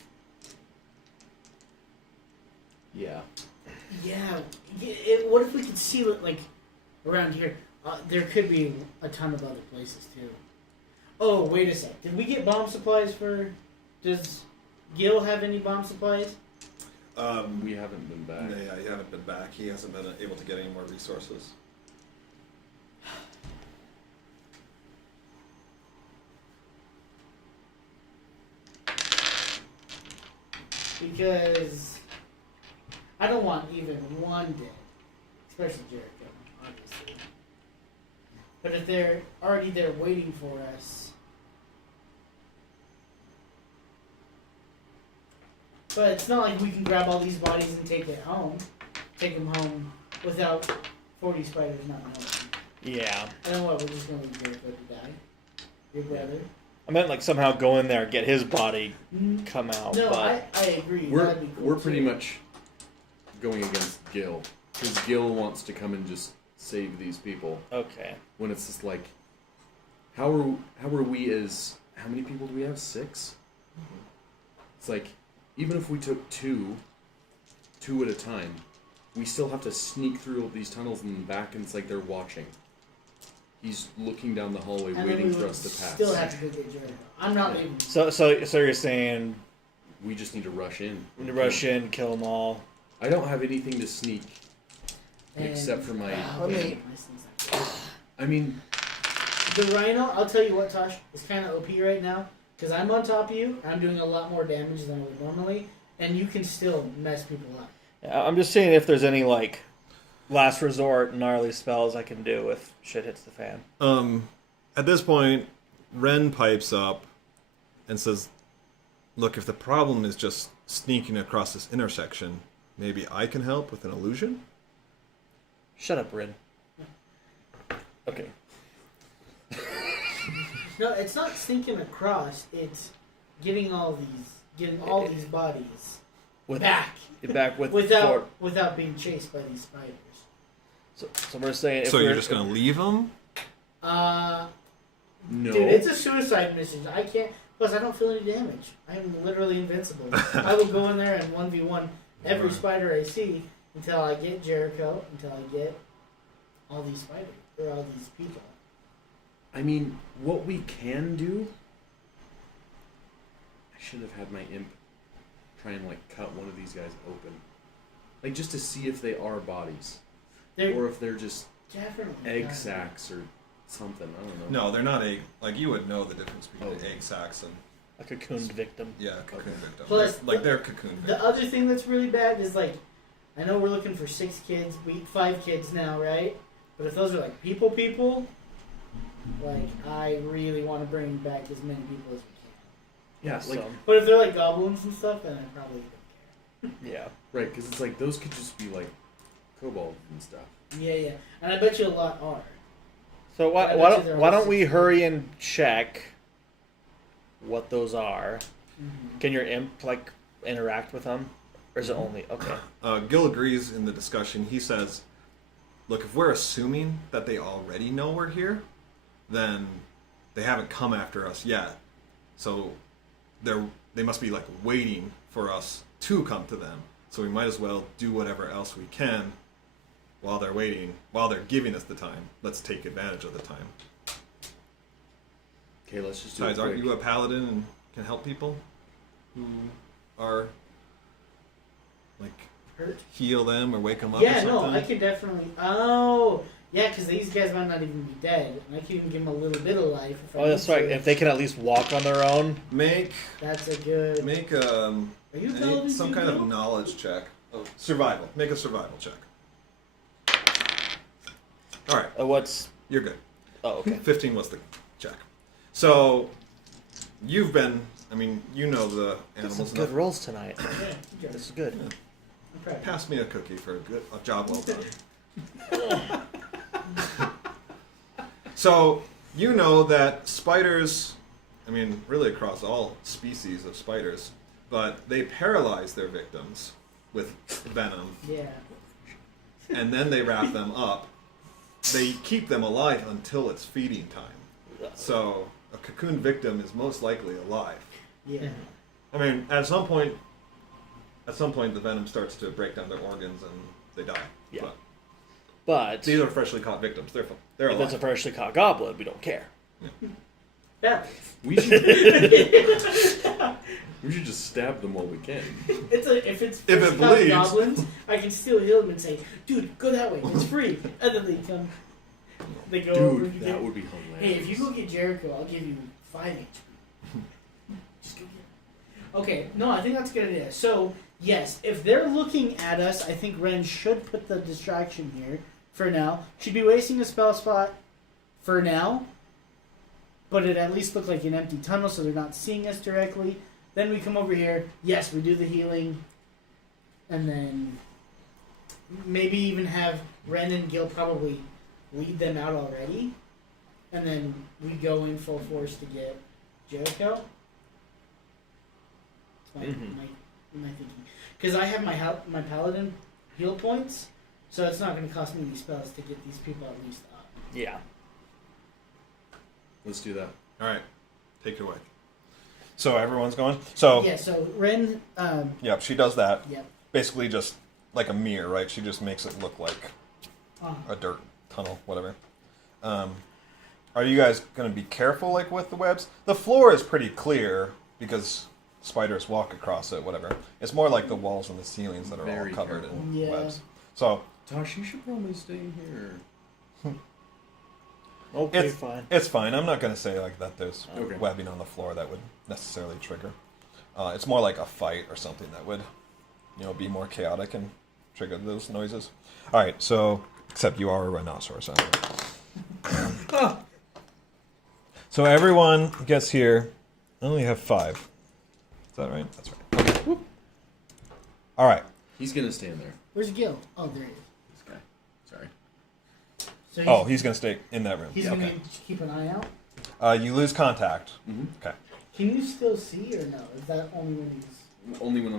Yeah. Yeah. What if we could seal it like around here? There could be a ton of other places too. Oh, wait a sec. Did we get bomb supplies for... Does Gil have any bomb supplies? We haven't been back. Yeah, he haven't been back. He hasn't been able to get any more resources. Because I don't want even one dead. Especially Jericho, obviously. But if they're already there waiting for us... But it's not like we can grab all these bodies and take them home without 40 spiders not knowing. Yeah. I don't know what, we're just going to leave Jericho to die. Your brother. I meant like somehow go in there, get his body, come out. No, but I agree. We're That'd be cool we're pretty too. much going against Gil. Because Gil wants to come and just save these people. okay. When it's just like, how are we as... How many people do we have? 6? It's like... Even if we took two at a time, we still have to sneak through all these tunnels and then back, and it's like they're watching. He's looking down the hallway, And waiting then we for would us to pass. Still have to go get Jericho. I'm not leaving. So you're saying We just need to rush in. we need to rush in, kill them all. I don't have anything to sneak, And- except for my... Let me. I mean, The Rhino, I'll tell you what, Tosh, is kind of OP right now. Because I'm on top of you, I'm doing a lot more damage than I would normally, and you can still mess people up. I'm just seeing if there's any like last resort gnarly spells I can do if shit hits the fan. At this point, Ren pipes up and says, "Look, if the problem is just sneaking across this intersection, maybe I can help with an illusion?" Shut up, Rin. Okay. No, it's not sneaking across, it's getting all these bodies back. Back with Without being chased by these spiders. So we're saying if So we're you're just gonna leave him? no. Dude, it's a suicide mission. I can't. Plus, I don't feel any damage. I'm literally invincible. I will go in there and 1v1 every spider I see until I get Jericho, until I get all these spiders or all these people. I mean, what we can do... I should have had my imp try and, like, cut one of these guys open. Like, just to see if they are bodies. They're Or if they're just definitely egg not. sacs or something. I don't know. No, they're not egg. Like, you would know the difference between Okay. egg sacs and, a cocooned victim. yeah, cocoon victim. Plus, Like, they're cocoon The victims. other thing that's really bad is like, I know we're looking for 6 kids, 5 kids now, right? But if those are like people, like I really want to bring back as many people as we can. Yeah, like, So, But if they're like goblins and stuff, then I probably don't yeah. right, because it's like, those could just be, like, kobolds and stuff. care. Yeah, and I bet you a lot are. So I why bet you there don't why are don't we 6. hurry and check what those are? Mm-hmm. Can your imp like interact with them, or is it only okay? Gil agrees in the discussion. He says, "Look, if we're assuming that they already know we're here, then they haven't come after us yet. So they must be like waiting for us to come to them. So we might as well do whatever else we can while they're waiting, while they're giving us the time, let's take advantage of the time. Okay, let's just do Besides, it aren't quick. you a paladin and can help people who are like Hurt? heal them or wake them up? Yeah, or no, something? I can definitely. Oh, yeah, because these guys might not even be dead, and I can even give them a little bit of life. If I Oh, that's need right. to. If they can at least walk on their own. Make That's a good. Are you telling some me kind of no? knowledge check. Oh, survival. Make a survival check. All right, What's? you're good. Oh, okay. 15 was the check. So you've been. I mean, you know the Got some animals good enough. rolls tonight. Yeah, okay. This is good. I'm proud. Pass me a cookie for a job well done. So, you know that spiders, I mean, really across all species of spiders, but they paralyze their victims with venom, Yeah. and then they wrap them up. They keep them alive until it's feeding time. So, a cocoon victim is most likely alive. Yeah. I mean, at some point, the venom starts to break down their organs and they die. Yeah. But But these are freshly caught victims. They're if alive. it's a freshly caught goblin, we don't care. Yeah. We should. We should just stab them while we can. If it's If it first class bleeds. goblins, I can still heal them and say, "Dude, go that way. It's free." And then they come. They go. over and Dude, you that get- would be hilarious. Hey, if you go get Jericho, I'll give you 5 HP. Just go get him. Okay, no, I think that's a good idea. So, yes, if they're looking at us, I think Ren should put the distraction here for now. She'd be wasting a spell spot for now, but it at least look like an empty tunnel so they're not seeing us directly. Then we come over here. Yes, we do the healing, and then maybe even have Ren and Gil probably lead them out already, and then we go in full force to get Jericho. That's my thinking. Because I have my paladin heal points, so it's not going to cost me any spells to get these people at least up. Yeah. Let's do that. All right, take it away. So everyone's going. So Yeah. So Ren. yep, she does that. Yep. Basically, just like a mirror, right? She just makes it look like a dirt tunnel, whatever. Are you guys going to be careful, like with the webs? The floor is pretty clear because spiders walk across it, whatever. It's more like the walls and the ceilings that are Very all covered careful. in Yeah. webs. So Tosh, you should probably stay here. Okay, fine. it's fine. I'm not going to say like that there's Okay. webbing on the floor that would necessarily trigger. It's more like a fight or something that would, be more chaotic and trigger those noises. All right, so except you are a rhinoceros. Aren't you? So everyone gets here. I only have 5. Is that right? That's right. Okay. All right. He's gonna stand there. Where's Gil? Oh, there he is. This guy. Sorry. So Oh, he's going to stay in that room. he's Okay. going to keep an eye out. You lose contact. Mm-hmm. Okay. Can you still see or no? Is that only when he's? Only when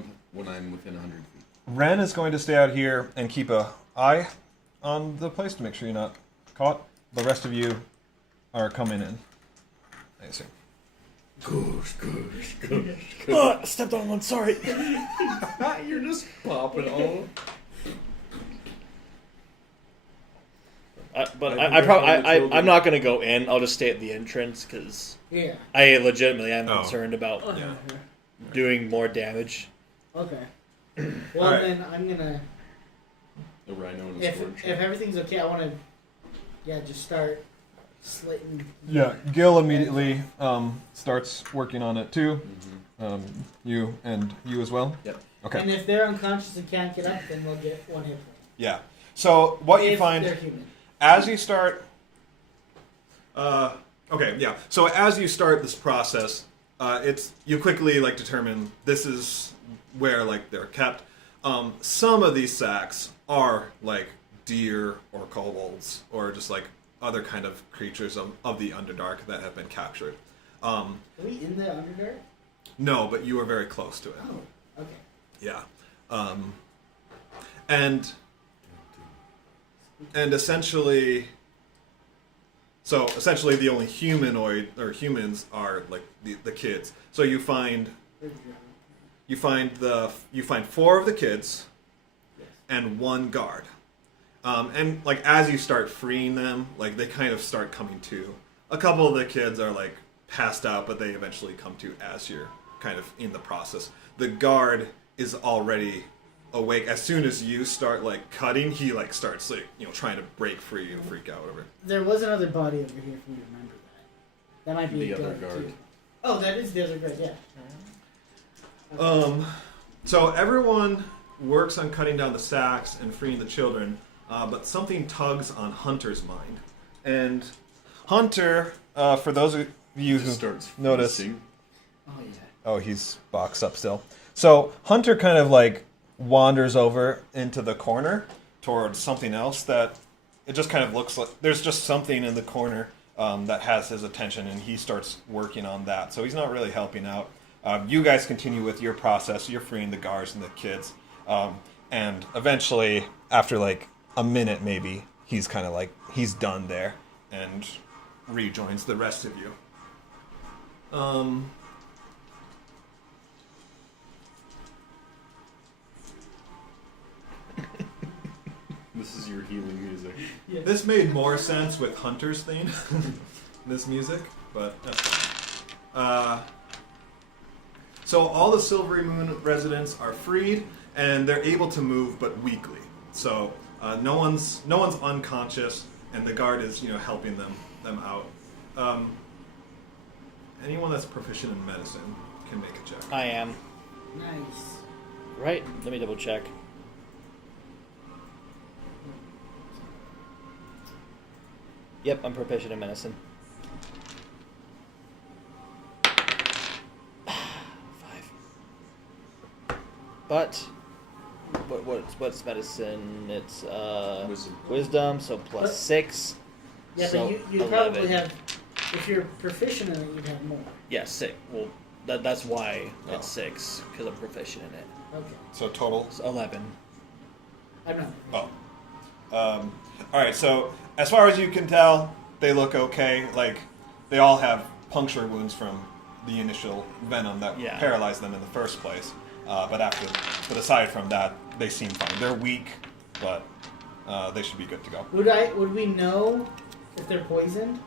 I'm within 100 feet. Ren is going to stay out here and keep an eye on the place to make sure you're not caught. The rest of you are coming in, I assume. Gosh. Oh, I stepped on one. Sorry. You're just popping all. But I think I'm not gonna go in. I'll just stay at the entrance because Yeah. I legitimately am Oh. concerned about Yeah. doing more damage. Okay. Well, Alright. then I'm gonna. A rhino and a If scorch. everything's okay, I want to, just start slitting. Yeah, Gil immediately starts working on it too. Mhm. You and you as well? Yep. Okay. And if they're unconscious and can't get up, then they'll get 1 hit point. Yeah. So what you If find they're human. as you start Okay, yeah. So as you start this process, you quickly determine this is where they're kept. Some of these sacks are deer or kobolds or just other kind of creatures of the Underdark that have been captured. Are we in the Underdark? No, but you are very close to it. Oh, okay. Yeah. And essentially, the only humanoid or humans are the kids. So you find Where's John? 4 of the kids Yes. and 1 guard. And like as you start freeing them, like they kind of start coming to. A couple of the kids are like passed out, but they eventually come to as you're kind of in the process. The guard is already awake. As soon as you start like cutting, he like starts like trying to break free and freak out, whatever. There was another body over here for me to remember that. That might be The a other guard, guard. too. Oh, that is the other guard. Yeah. So everyone works on cutting down the sacks and freeing the children, but something tugs on Hunter's mind. And Hunter, for those of you who Just starts notice, feasting. Oh yeah. Oh, he's boxed up still. So Hunter kind of like wanders over into the corner towards something else that it just kind of looks like there's just something in the corner that has his attention, and he starts working on that. So he's not really helping out. You guys continue with your process. You're freeing the guards and the kids. And eventually, after like a minute maybe, he's kind of like, he's done there and rejoins the rest of you. This is your healing music. Yeah. This made more sense with Hunter's theme, this music, but so all the Silverymoon residents are freed, and they're able to move, but weakly. So no one's unconscious, and the guard is helping them out. Anyone that's proficient in medicine can make a check. I am. Nice. Right. Let me double check. Yep, I'm proficient in medicine. 5. But what's medicine? It's wisdom, so plus 6. Yeah, so but you 11. probably have. If you're proficient in it, you'd have more. Yeah, 6. Well, that's why Oh. it's 6, because I'm proficient in it. Okay. So total. It's 11. I'm not. Oh. All right. So as far as you can tell, they look okay. Like they all have puncture wounds from the initial venom that Yeah. paralyzed them in the first place. But aside from that, they seem fine. They're weak, but they should be good to go. Would we know if they're poisoned?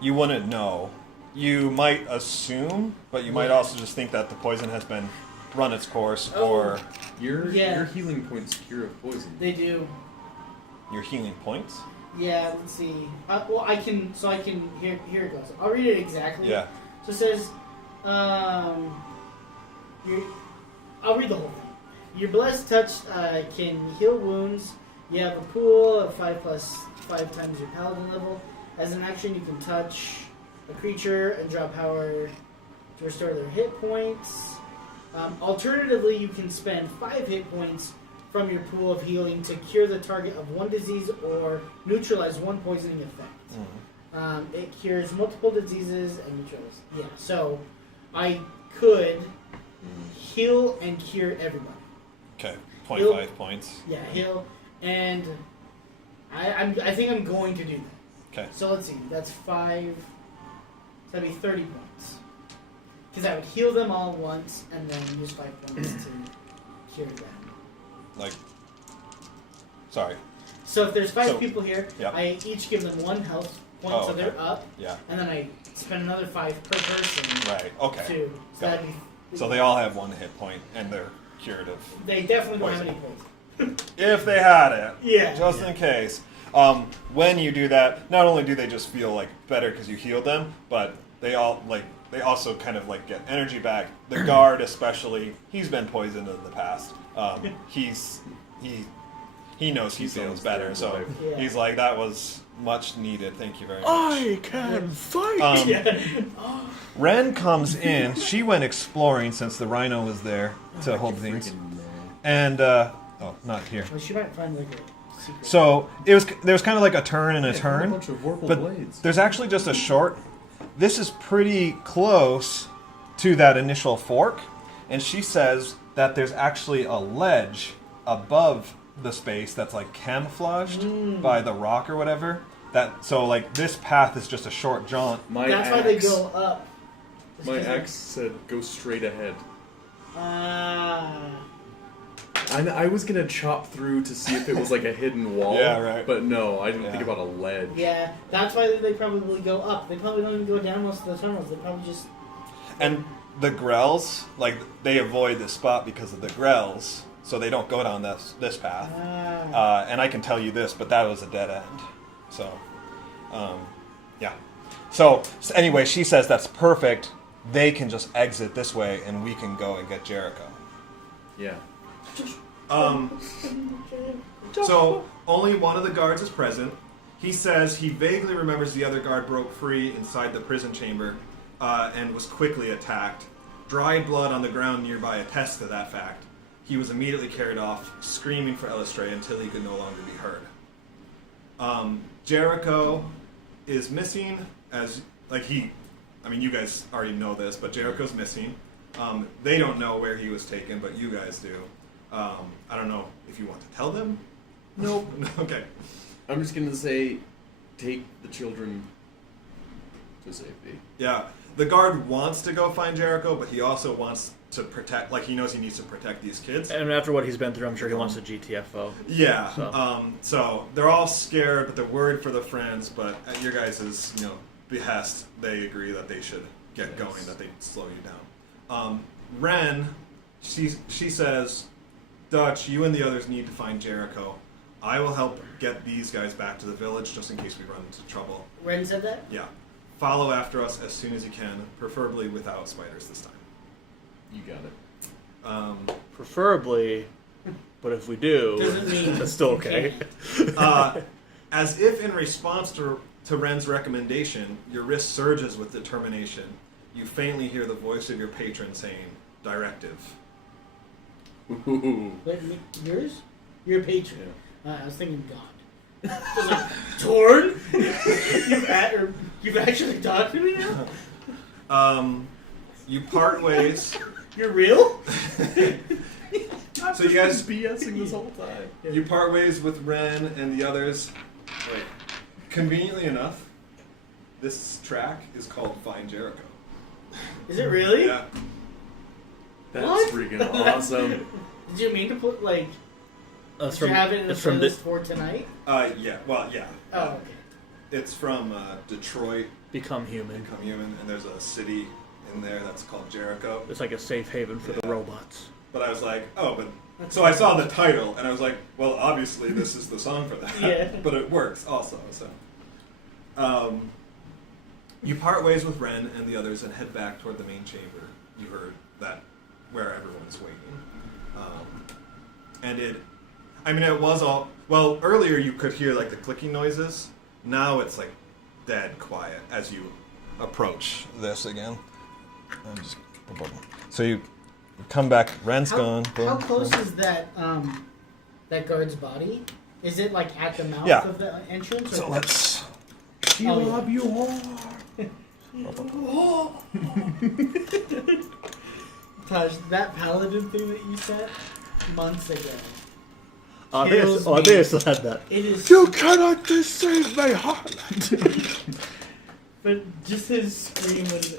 You wouldn't know. You might assume, but you might also just think that the poison has been run its course, or Your Yeah. healing points cure of poison. They do. your healing points. Yeah. Let's see. Well, I can. So I can. Here it goes. I'll read it exactly. Yeah. So it says, I'll read the whole thing. Your blessed touch can heal wounds. You have a pool of 5 plus 5 times your paladin level. As an action, you can touch a creature and draw power to restore their hit points. Alternatively, you can spend 5 hit points from your pool of healing to cure the target of one disease or neutralize one poisoning effect. It cures multiple diseases and neutralizes. Yeah, so I could heal and cure everybody. Okay. 25 points. Yeah, heal, and I think I'm going to do that. Okay. So let's see, that's 5. So that'd be 30 points. Because I would heal them all once and then use 5 points to cure them. Like. Sorry. So if there's 5 So- people here, yeah. I each give them 1 health point, Oh, so okay. they're up, Yeah. and then I spend another 5 per person. Right. Okay. Too. So Got that'd be. So they all have 1 hit point, and they're cured of. They definitely don't have Poison. any points. If they had it. Yeah. Just in case. When you do that, not only do they just feel like better because you healed them, but they also kind of like get energy back. The guard, especially, he's been poisoned in the past. He knows he feels better, so Yeah. he's like, that was much needed. Thank you very much. I can fight. Yeah. Ren comes in. She went exploring since the rhino was there to hold things. And not here. Well, she might find like a secret. So there was kind of like a turn and a A turn, bunch of Vorpal but blades. there's actually just a short. This is pretty close to that initial fork, and she says that there's actually a ledge above the space that's like camouflaged by the rock or whatever. So like this path is just a short jaunt. That's why they go up. My axe said, "Go straight ahead." Ah. I was gonna chop through to see if it was like a hidden wall. Yeah, right. But no, I didn't think Yeah. about a ledge. Yeah, that's why they probably go up. They probably don't even go down most of the tunnels. They probably just. And the grells, like, they avoid this spot because of the grells, so they don't go down this path. And I can tell you this, but that was a dead end. So, yeah. So anyway, she says that's perfect. They can just exit this way, and we can go and get Jericho. Yeah. So only one of the guards is present. He says he vaguely remembers the other guard broke free inside the prison chamber and was quickly attacked. Dried blood on the ground nearby attests to that fact. He was immediately carried off, screaming for Elistray until he could no longer be heard. Jericho is missing, you guys already know this, but Jericho's missing. They don't know where he was taken, but you guys do. I don't know if you want to tell them. Nope. Okay. I'm just gonna say, take the children to safety. Yeah. The guard wants to go find Jericho, but he also wants to protect, he knows he needs to protect these kids. And after what he's been through, I'm sure he wants a GTFO. Yeah. So. So they're all scared, but they're worried for their friends, but at your guys' behest, they agree that they should get going, that they slow you down. Ren, she says, Dutch, you and the others need to find Jericho. I will help get these guys back to the village just in case we run into trouble. Ren said that? Yeah. Follow after us as soon as you can, preferably without spiders this time. You got it. Preferably, but if we do, Doesn't mean that's still okay. As if in response to Ren's recommendation, your wrist surges with determination. You faintly hear the voice of your patron saying, "Directive." Ooh. Wait, yours? You're a patron. I was thinking God. I was like, Torn? You've actually talked to me now? You part ways. You're real? So you guys BSing this whole time. You part ways with Ren and the others. Wait. Conveniently enough, this track is called Find Jericho. Is it really? Yeah. That's What? freaking awesome. Did you mean to put, did It's you have it in the it's from playlist for tonight? Yeah. Well, yeah. Oh, okay. It's from Detroit, Become Human. Become Human, and there's a city in there that's called Jericho. It's like a safe haven for the robots. But I was like, so I saw the title, and I was like, well, obviously this is the song for that. Yeah. But it works also, so. You part ways with Ren and the others and head back toward the main chamber. You heard that, where everyone's waiting. And it was all, earlier you could hear, the clicking noises. Now it's, dead quiet as you Approach this again. So you come back. Ren's gone. Boom, How close boom. is that guard's body? Is it at the mouth Yeah. of the entrance? So let's. She Oh, yeah. love you all. Taj, that paladin thing that you said months ago. I think I still had that. It is. You cannot deceive my heart. But just his scream was.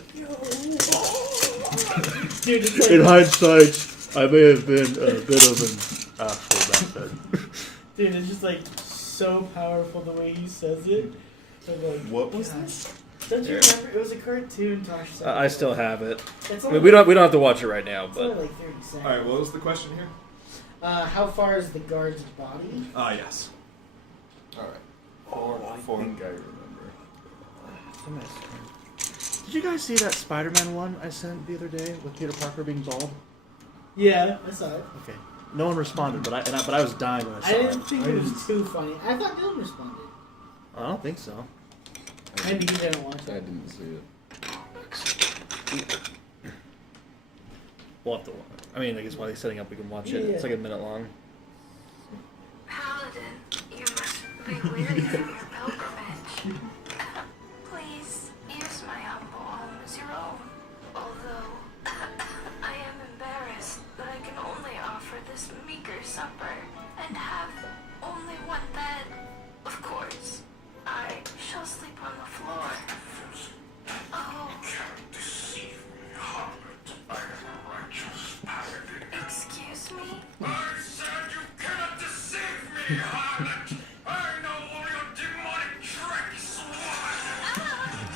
Dude, it's In hindsight, I may have been a bit of an asshole back then. dude, it's just so powerful the way he says it. I'm What was God. this? Don't you remember? It was a cartoon, Tosh. said. I still have it. It's I only, mean, we don't have to watch it right now, It's only but 30 seconds. Alright, what was the question here? How far is the guard's body? Yes. Alright. I think I remember. Did you guys see that Spider-Man one I sent the other day with Peter Parker being bald? Yeah, I saw it. Okay. No one responded, but I was dying when I saw I didn't it. think it was too funny. I thought Dylan responded. I don't think so. Maybe he didn't watch I it. didn't see it. We'll have to watch. I mean, I guess while he's setting up, we can watch it. Yeah. It's like a minute long. Paladin, you must be weary from your pilgrimage. Please use my humble home as your own. Although I am embarrassed that I can only offer this meager supper and have only one bed. Of course, I shall sleep on the floor. Oh. Can't deceive me, harlot. I am a righteous paladin. Excuse me? I say harlot! I know all your demonic tricks!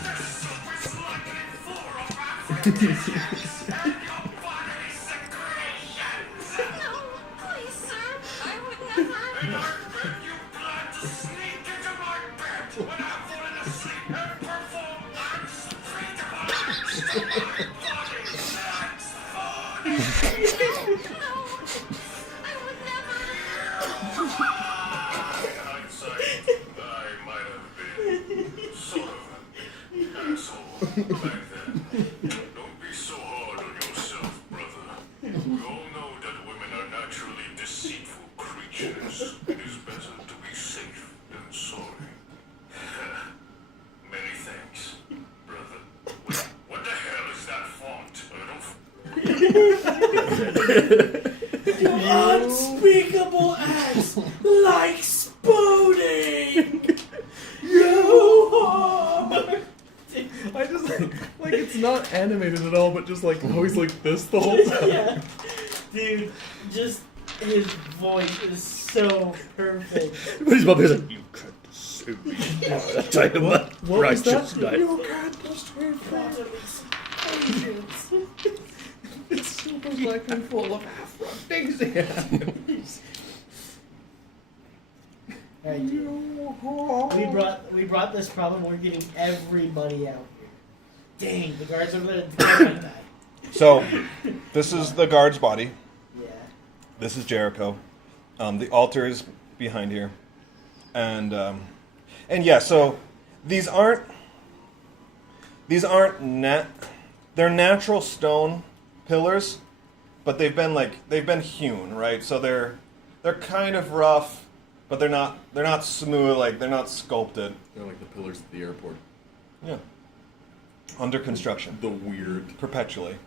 This soup is likely full of aphrodisiacs and your bodily secretions! No, please, sir. I would never. And I bet you plan to sneak into my bed when I've fallen asleep and perform unspeakable acts to my body sex food! No, I would never. In hindsight, I might have been sort of an asshole back then. Don't be so hard on yourself, brother. We all know that women are naturally deceitful creatures. It is better to be safe than sorry. Many thanks, brother. Wait, what the hell is that font? Unspeakable acts like spooning. You I just like it's not animated at all, but just like always like this the whole time. Yeah, dude, just his voice is so perfect. But his mother's like, you can't sue me. I tell you what was righteous that? knight. You can't destroy This soup is likely full of aphrodisiacs. Alright, we brought this problem. We're getting everybody out here. Dang, the guards over there like that. So, this is the guard's body. Yeah. This is Jericho. The altar is behind here, and yeah. So these aren't they're natural stone pillars, but they've been hewn, right? So they're kind of rough, but they're not smooth, like they're not sculpted. They're like the pillars at the airport. Yeah. Under construction. The weird. Perpetually.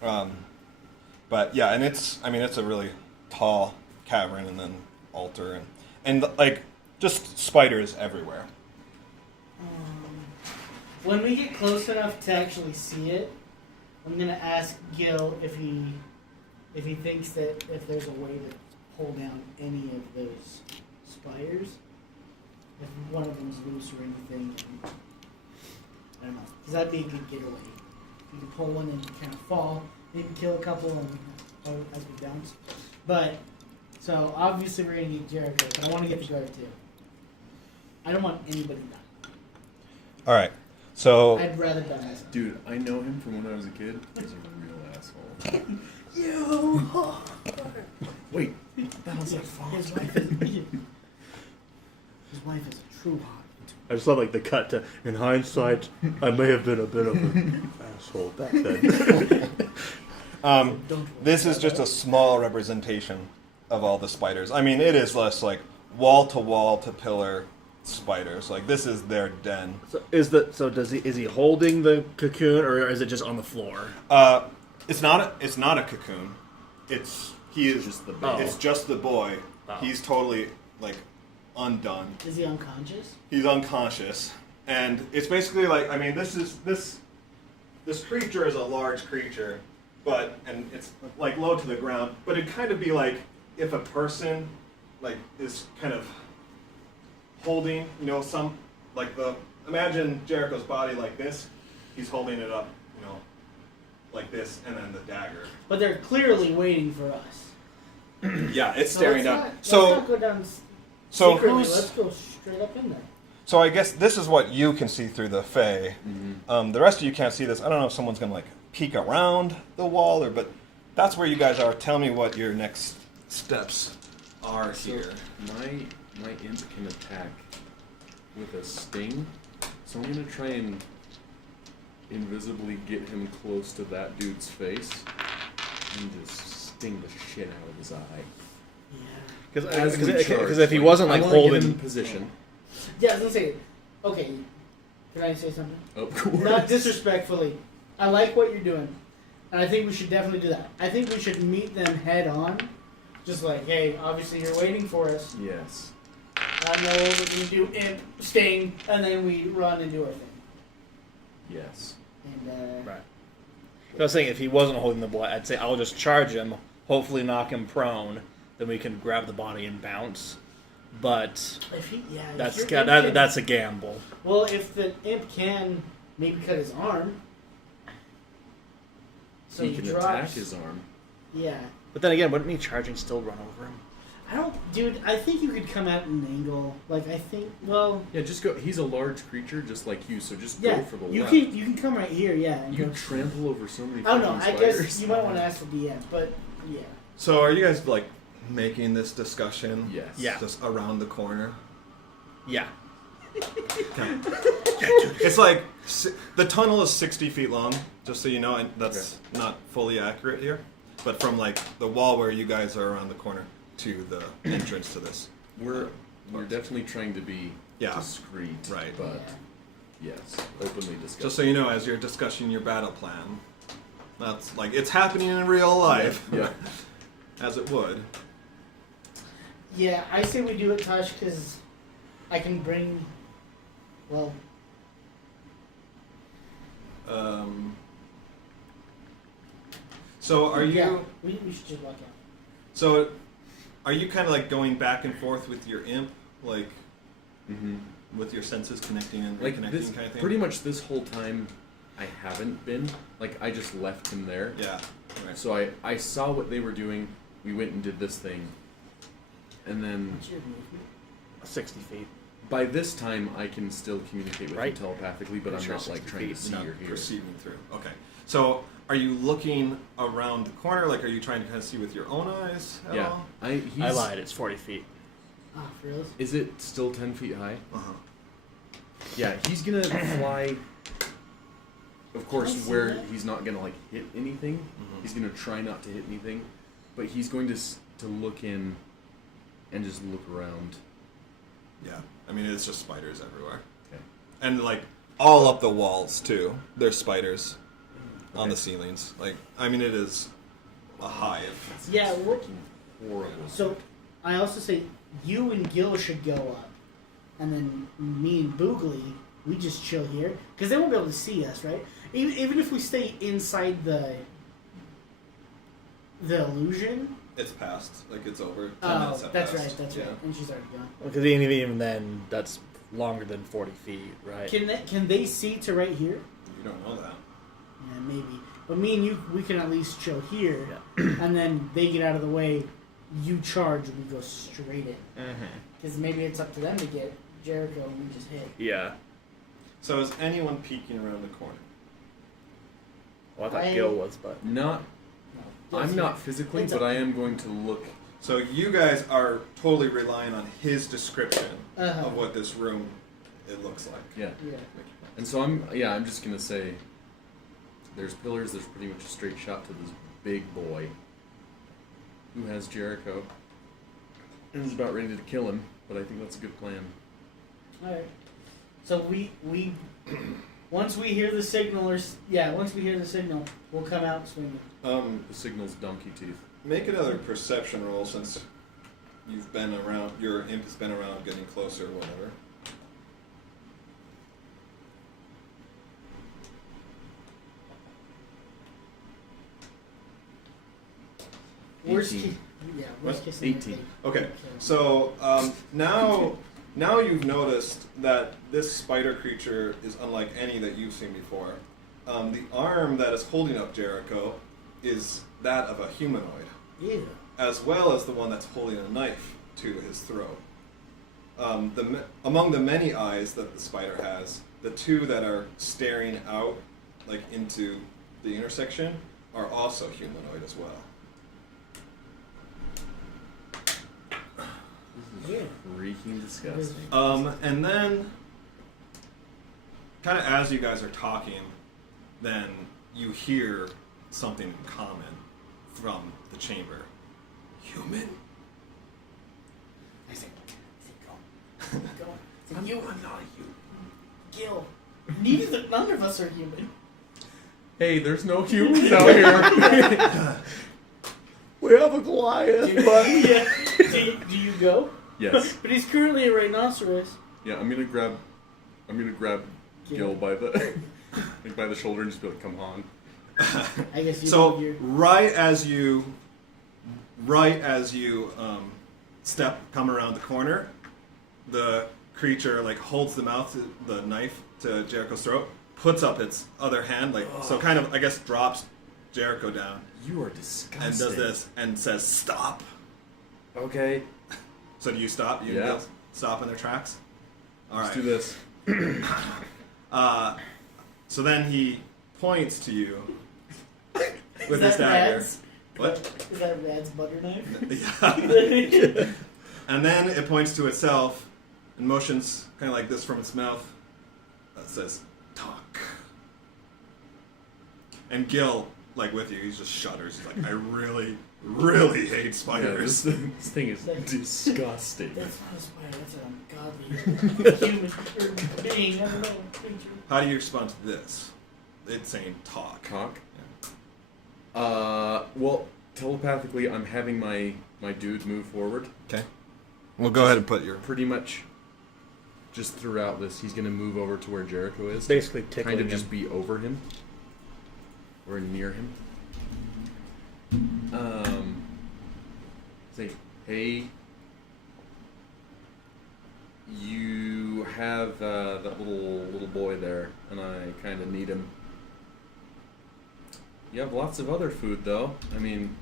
But yeah, and it's a really tall cavern and then altar and like just spiders everywhere. When we get close enough to actually see it, I'm gonna ask Gil if he thinks that if there's a way to pull down any of those spires, if one of them's loose or anything. I don't know, because that'd be a good getaway. If you can pull one and kind of fall, maybe kill a couple and as we bounce. But so obviously we're gonna get Jericho, but I want to get the guard too. I don't want anybody to die. All right. So I'd rather die. Dude, I know him from when I was a kid. He's a real asshole. You. Wait, that was like His wife is a true hot. I just love like the cut to, in hindsight, I may have been a bit of an asshole back then. This is just a small representation of all the spiders. I mean, it is less like wall to pillar spiders. Like this is their den. So is he holding the cocoon or is it just on the floor? It's not a cocoon. He is just the boy. boy. It's just the boy. Oh. He's totally like undone. Is he unconscious? He's unconscious, and it's basically like this creature is a large creature, and it's like low to the ground. But it'd kind of be like if a person like is kind of holding, imagine Jericho's body like this. He's holding it up, like this, and then the dagger. But they're clearly waiting for us. Yeah, it's So staring let's down. Let's not go down secretly. Let's go straight up in there. So I guess this is what you can see through the Fae. Mm-hmm. The rest of you can't see this. I don't know if someone's gonna peek around the wall but that's where you guys are. Tell me what your next steps are here. My imp can attack with a sting, so I'm gonna try and invisibly get him close to that dude's face and just sting the shit out of his eye. Because if he wasn't I wanna holding get him in position. Yeah, I was gonna say. Okay, can I say something? Of course. Not disrespectfully. I like what you're doing, and I think we should definitely do that. I think we should meet them head on. Just like, hey, obviously you're waiting for us. Yes. I know what we're gonna do. Imp, sting, and then we run and do our thing. Yes. And Right. So I was saying if he wasn't holding the boy, I'd say I'll just charge him, hopefully knock him prone, then we can grab the body and bounce. but If he, yeah, if that's your got, imp can- that's a gamble. Well, if the imp can maybe cut his arm, so he can drops. attack his arm. Yeah, But then again, wouldn't me charging still run over him? I don't, dude. I think you could come out in an angle. Like I think, well, Yeah, just go. He's a large creature, just like you. So just yeah, go for the you left. can come right here. Yeah, and You go. trample over so many. I don't know. freaking I guess spiders. you might want to ask the DM, but yeah. So are you guys like making this discussion? Yes. Yeah. Just around the corner. Yeah. Okay. It's like the tunnel is 60 feet long, just so you know, and that's not fully accurate here. But from like the wall where you guys are around the corner to the entrance to this. We're definitely trying to be Yeah. discreet, Right. But yes, openly discuss. Just so you know, as you're discussing your battle plan, that's like it's happening in real life. Yeah. As it would. Yeah, I say we do it, Tosh, because I can bring. Well, So are you? Yeah, we should just walk out. So, are you kind of like going back and forth with your imp, like Mm-hmm. with your senses connecting and Like reconnecting, this, kind of thing? pretty much this whole time, I haven't been. Like I just left him there. Yeah. Right. So I saw what they were doing. We went and did this thing, and then What's your movement? 60 feet. by this time I can still communicate with Right. him telepathically, but Pretty I'm sure not like 60 trying to feet, see Not or hear. perceiving through. Okay. So, are you looking around the corner? Like, are you trying to kind of see with your own eyes at Yeah, all? I he's, lied. It's 40 feet. Ah, for real? Is it still 10 feet high? Uh-huh. Yeah, he's gonna fly. Of course, Can I see where that? he's not gonna like hit anything. Mhm. He's gonna try not to hit anything, but he's going to look in and just look around. Yeah. I mean, it's just spiders everywhere. Okay. And, like, all up the walls, too. There's spiders on Okay. the ceilings. Like, I mean, it is a hive. Yeah, well, Freaking horrible. so I also say you and Gil should go up, and then me and Boogly, we just chill here because they won't be able to see us, right? Even if we stay inside the illusion. It's past. Like, it's over. 10 minutes Oh, have that's passed. right. That's Yeah. right. And she's already gone. Because even then, that's longer than 40 feet, right? Can they see to right here? You don't know that. Yeah, maybe. But me and you, we can at least chill here, Yeah. and then they get out of the way. You charge, and we go straight in. Mm-hmm. Because maybe it's up to them to get Jericho, and we just hit. Yeah. So, is anyone peeking around the corner? Well, I thought I- Gil was, but Not. No, I'm Gil's not here. physically, It's but a- I am going to look. So, you guys are totally relying on his description Uh-huh. of what this room it looks like. Yeah. Yeah. And so I'm just gonna say. There's pillars. There's pretty much a straight shot to this big boy. Who has Jericho. And is about ready to kill him, but I think that's a good plan. All right. So we once we hear the signal, once we hear the signal, we'll come out swinging. The signal's donkey teeth. Make another perception roll since you've been around, your imp has been around getting closer or whatever. Worst 18. case, worst What? case scenario. 18. Okay, so now you've noticed that this spider creature is unlike any that you've seen before. The arm that is holding up Jericho is that of a humanoid, Yeah. as well as the one that's holding a knife to his throat. Among the many eyes that the spider has, the two that are staring out, like into the intersection, are also humanoid as well. Yeah. Freaking disgusting. And then, kind of as you guys are talking, then you hear something common from the chamber. Human? I say, go. Go. I say, I'm not you. Gil. None of us are human. Hey, there's no humans out here. we have a Goliath. Yeah. Do you go? Yes. But he's currently a rhinoceros. Yeah, I'm gonna grab Gil by the like by the shoulder and just be like, "Come on." I guess you So you're right as you come around the corner, the creature like holds the knife to Jericho's throat, puts up its other hand, so kind of I guess drops Jericho down. You are disgusting. And does this and says stop. Okay. So do you stop? You Yeah. stop in their tracks. All right. Let's do this. So then he points to you with Is his that dagger. Rad's? What? Is that Rad's butter knife? Yeah. And then it points to itself and motions kind of like this from its mouth. That says, talk. And Gil, like with you, he just shudders. He's like, I really, really hate Yeah, spiders. this thing is disgusting. That's not a spider. That's an ungodly human or being. I don't know, creature. How do you respond to this? It's saying talk. Cock. Well, telepathically, I'm having my dude move forward. Okay. Well, go ahead and put your. Pretty much, just throughout this, he's gonna move over to where Jericho is. Basically tickling kind of him. just be over him or near him. Say, hey, you have that little boy there, and I kind of need him. You have lots of other food, though. I mean,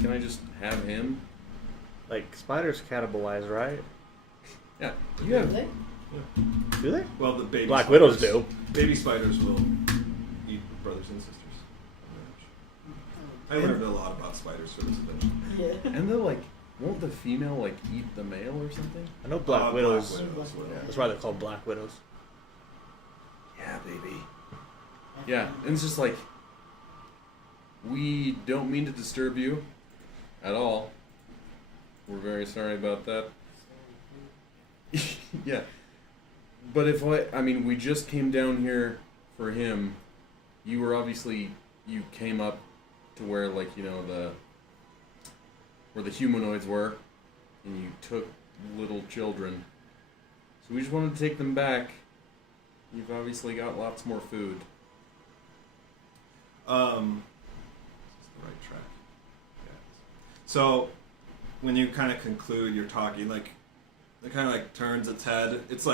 can I just have him? Like, spiders cannibalize, right? Yeah, you have. Really? Do they? Well, the baby Black spiders, widows do. Baby spiders will eat brothers and sisters. I learned a lot about spiders for this adventure. Yeah. And they'll won't the female eat the male or something? I know black widows. Black widows will. That's why they're called black widows. Yeah, baby. Yeah, and it's just like, we don't mean to disturb you at all. We're very sorry about that. Yeah. But if we just came down here for him. You were obviously, you came up to where, where the humanoids were, and you took little children. So we just wanted to take them back. You've obviously got lots more food. Is this the right track? Yeah. So, when you kind of conclude your talking, it kind of turns its head. It's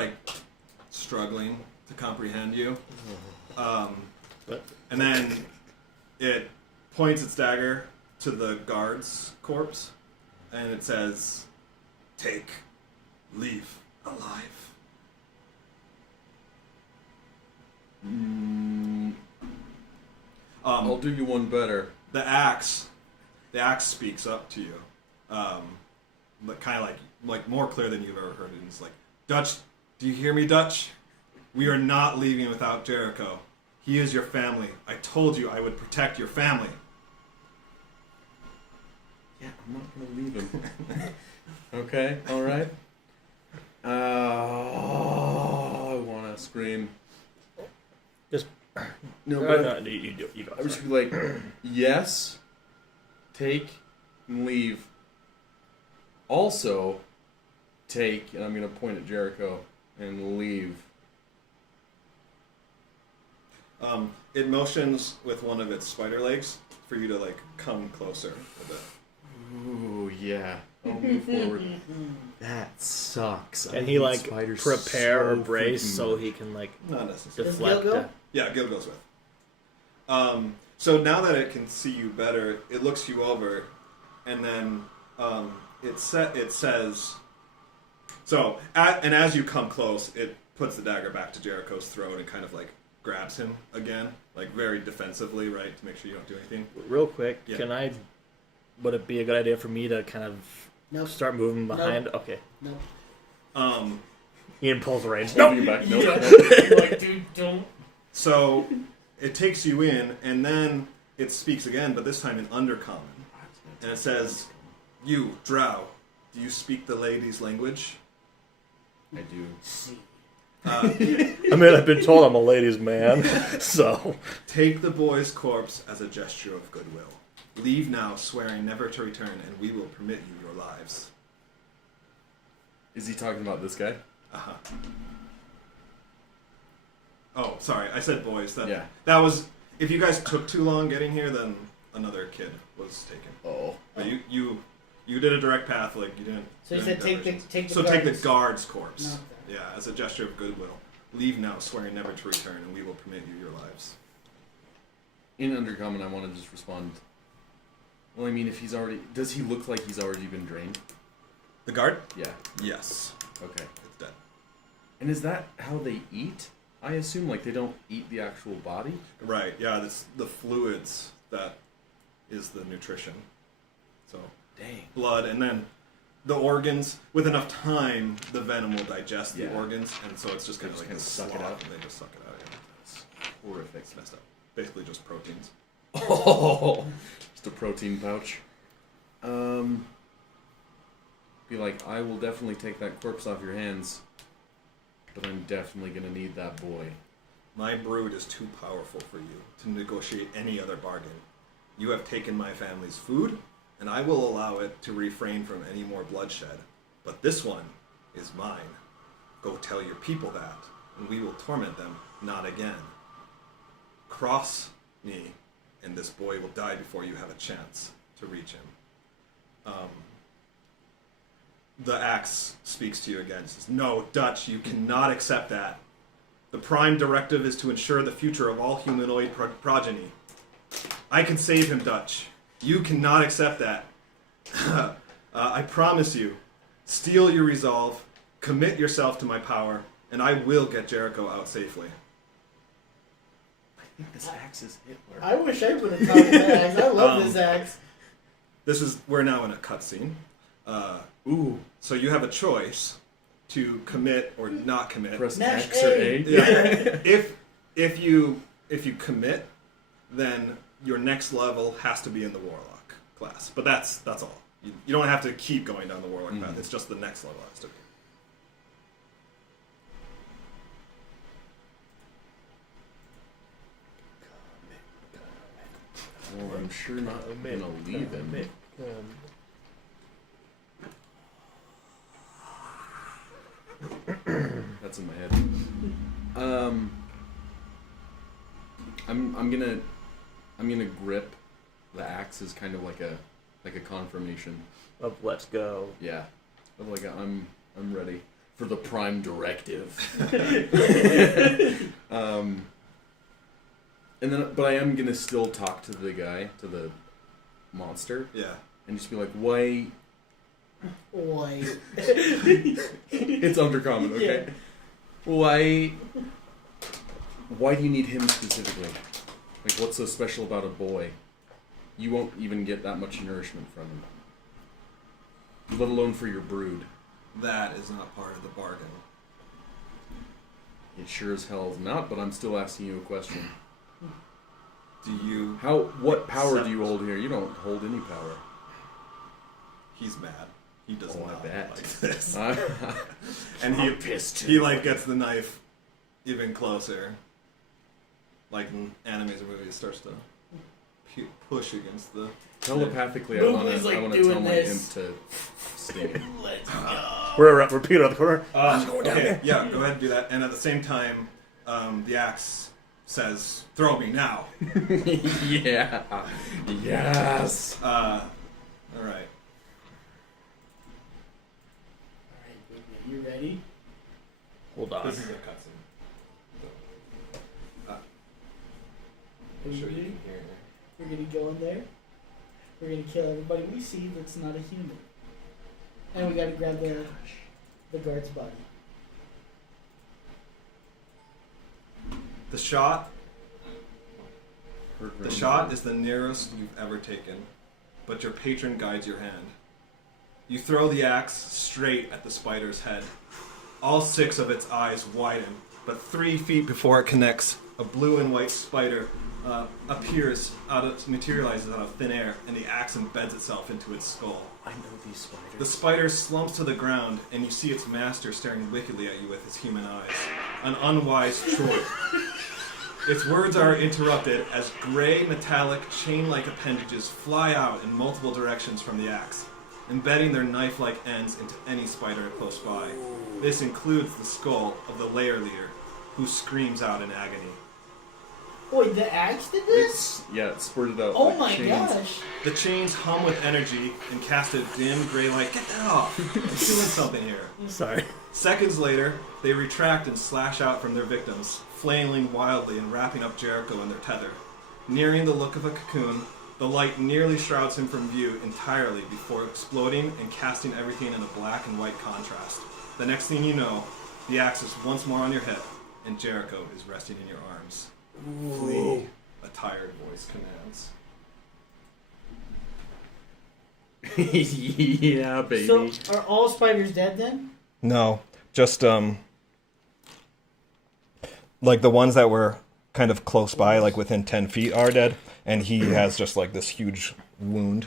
struggling to comprehend you. And then it points its dagger to the guard's corpse, and it says, "Take, leave alive." I'll do you one better. The axe speaks up to you, but kind of like more clear than you've ever heard it. It's like, Dutch, do you hear me, Dutch? We are not leaving without Jericho. He is your family. I told you I would protect your family. Yeah, I'm not gonna leave him. Okay, all right. I want to scream. Just No, no, but you go. I'm just gonna be like, yes, take and leave. Also, take, and I'm gonna point at Jericho and leave. It motions with one of its spider legs for you to come closer a bit. Ooh, yeah. I'll move forward. That sucks. Can he prepare or brace so he can Not necessarily. deflect? Gil go? Yeah, Gil goes with. So now that it can see you better, it looks you over, and then it says. So and as you come close, it puts the dagger back to Jericho's throat and kind of grabs him again, very defensively, right, to make sure you don't do anything. Real quick, Yeah. would it be a good idea for me to kind of Nope. start moving behind? Nope. Okay. No. Ian pulls the reins. Holding No. you back. Nope. Dude, don't. So it takes you in, and then it speaks again, but this time in Undercommon, and it says, "You, Drow, do you speak the lady's language?" I do. I mean, I've been told I'm a ladies' man, so. Take the boy's corpse as a gesture of goodwill. Leave now, swearing never to return, and we will permit you your lives. Is he talking about this guy? Uh-huh. Oh, sorry, I said boys. Yeah. That was... If you guys took too long getting here, then another kid was taken. Oh. But you You did a direct path, like you didn't. So you didn't said take the diversions. take the So guards. take the guard's corpse. Not Yeah, as a gesture of goodwill. Leave now, swearing never to return, and we will permit you your lives. In Undercommon, I want to just respond. Well, I mean, if he's already... Does he look like he's already been drained? The guard? Yeah. Yes. Okay. It's dead. And is that how they eat? I assume, like, they don't eat the actual body? Right, yeah, that's the fluids that is the nutrition. So, Dang. blood, and then the organs, with enough time, the venom will digest the Yeah. organs, and so it's just kind of Just like kinda this suck it slop, out. and they just suck it out. Yeah. It's Horrific. it's messed up. Basically just proteins. Oh, just a protein pouch. Be like, I will definitely take that corpse off your hands, but I'm definitely gonna need that boy. My brood is too powerful for you to negotiate any other bargain. You have taken my family's food, and I will allow it to refrain from any more bloodshed. But this one is mine. Go tell your people that, and we will torment them not again. Cross me, and this boy will die before you have a chance to reach him. The axe speaks to you again. It says, no, Dutch, you cannot accept that. The prime directive is to ensure the future of all humanoid progeny. I can save him, Dutch. You cannot accept that. I promise you, steel your resolve, commit yourself to my power, and I will get Jericho out safely. I think this axe is Hitler. I wish I would have caught that axe. I love this axe. We're now in a cutscene. Ooh. So you have a choice to commit or not commit. Press Smash X or A. A. Yeah. if you commit, then your next level has to be in the Warlock class. But that's all. You don't have to keep going down the Warlock path. It's just the next level has to be. Well, I'm sure not gonna leave him. That's in my head. I'm gonna grip the axe as kind of like a confirmation. Of let's go. Yeah. Of like I'm ready for the prime directive. And then, but I am gonna still talk to the guy, to the monster, Yeah. and just be like, why? Oi. It's Undercommon, okay? Yeah. Why do you need him specifically? Like, what's so special about a boy? You won't even get that much nourishment from him. Let alone for your brood. That is not part of the bargain. It sure as hell is not, but I'm still asking you a question. Do you... What power do you hold here? You don't hold any power. He's mad. He does Oh, I not bet. like this. I'm And he pissed he like gets the knife even closer. Like in animes or movies, starts to push against the... Telepathically, I Nobody's, like, want to doing tell my this. imp to sting. Let's go. We're Peter on the corner. going down okay, there. yeah, go ahead and do that. And at the same time, the axe says, "Throw me now." Yeah. Yes. All right. Alright, you ready? Hold on. This is a cutscene. Are I'm you sure you ready? can hear it. We're gonna go in there. We're gonna kill everybody we see that's not a human. And we gotta grab the guard's body. The shot is the nearest you've ever taken, but your patron guides your hand. You throw the axe straight at the spider's head. All 6 of its eyes widen, but 3 feet before it connects, a blue and white spider materializes out of thin air, and the axe embeds itself into its skull. I know these spiders. The spider slumps to the ground, and you see its master staring wickedly at you with his human eyes. An unwise choice. Its words are interrupted as gray, metallic, chain-like appendages fly out in multiple directions from the axe, embedding their knife-like ends into any spider close by. This includes the skull of the lair leader, who screams out in agony. Wait, the axe did this? It spurted out. Oh like my chains. gosh. The chains hum with energy and cast a dim gray light. Get that off! I'm doing something here. Sorry. Seconds later, they retract and slash out from their victims, flailing wildly and wrapping up Jericho in their tether. Nearing the look of a cocoon, the light nearly shrouds him from view entirely before exploding and casting everything in a black and white contrast. The next thing you know, the axe is once more on your head, and Jericho is resting in your arms. Flee, a tired voice commands. Yeah, baby. So, are all spiders dead then? No, just like the ones that were kind of close by, like within 10 feet, are dead, and he has just like this huge wound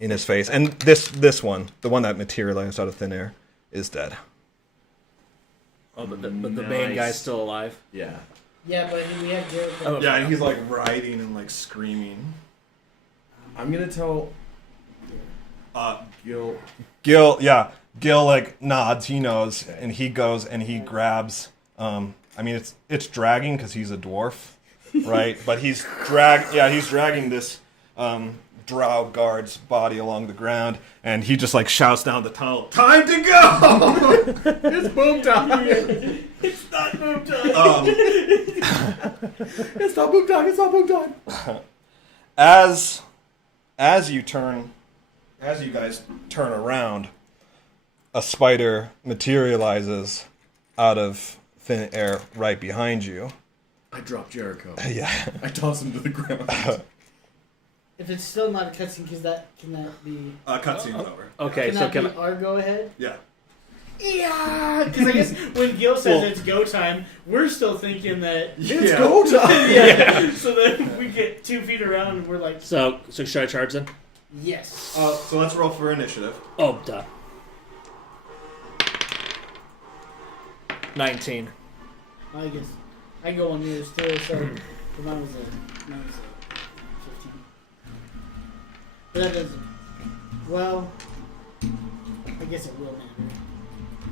in his face. And this one, the one that materialized out of thin air, is dead. Oh, but the main guy's still alive. Yeah. Yeah, but we have Jericho. Oh. Yeah, and he's like writhing and like screaming. I'm gonna tell Gil. Gil like nods, he knows, and he goes and he grabs. I mean, it's dragging because he's a dwarf, right? But he's dragging this drow guard's body along the ground, and he just like shouts down the tunnel, "Time to go! it's boom time. It's not boom time. It's not boom time. It's not boom time. As you guys turn around, a spider materializes out of thin air right behind you. I drop Jericho. Yeah. I toss him to the ground. If it's still not a cutscene, can that be? Cutscene's over. Okay, Can so that can be our go ahead? Yeah. Yeah, because I guess when Gil says it's go time, we're still thinking that It's go time. yeah. So then we get 2 feet around and we're like, so should I charge then? yes. So let's roll for initiative. Oh, duh. 19. I guess I go on yours too. So mine was a 15. But that doesn't. Well, I guess it will matter.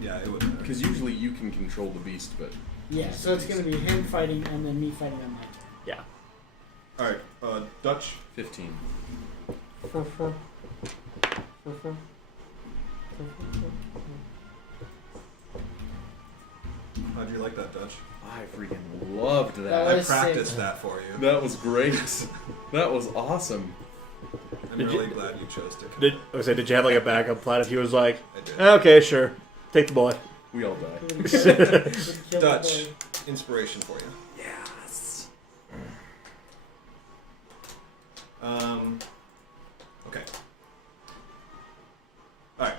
Yeah, it would. Because usually you can control the beast, but Yeah, so it's gonna be him fighting and then me fighting on my turn. Yeah. All right, Dutch. 15. How'd you like that, Dutch? I freaking loved that. That I was practiced sick. that for you. That was great. That was awesome. I'm Did really you- glad you chose to. Did you have like a backup plan if he was like, I did. okay, sure, take the boy. We all died. Kill the Dutch, boy. inspiration for you. Yes. Okay. All right,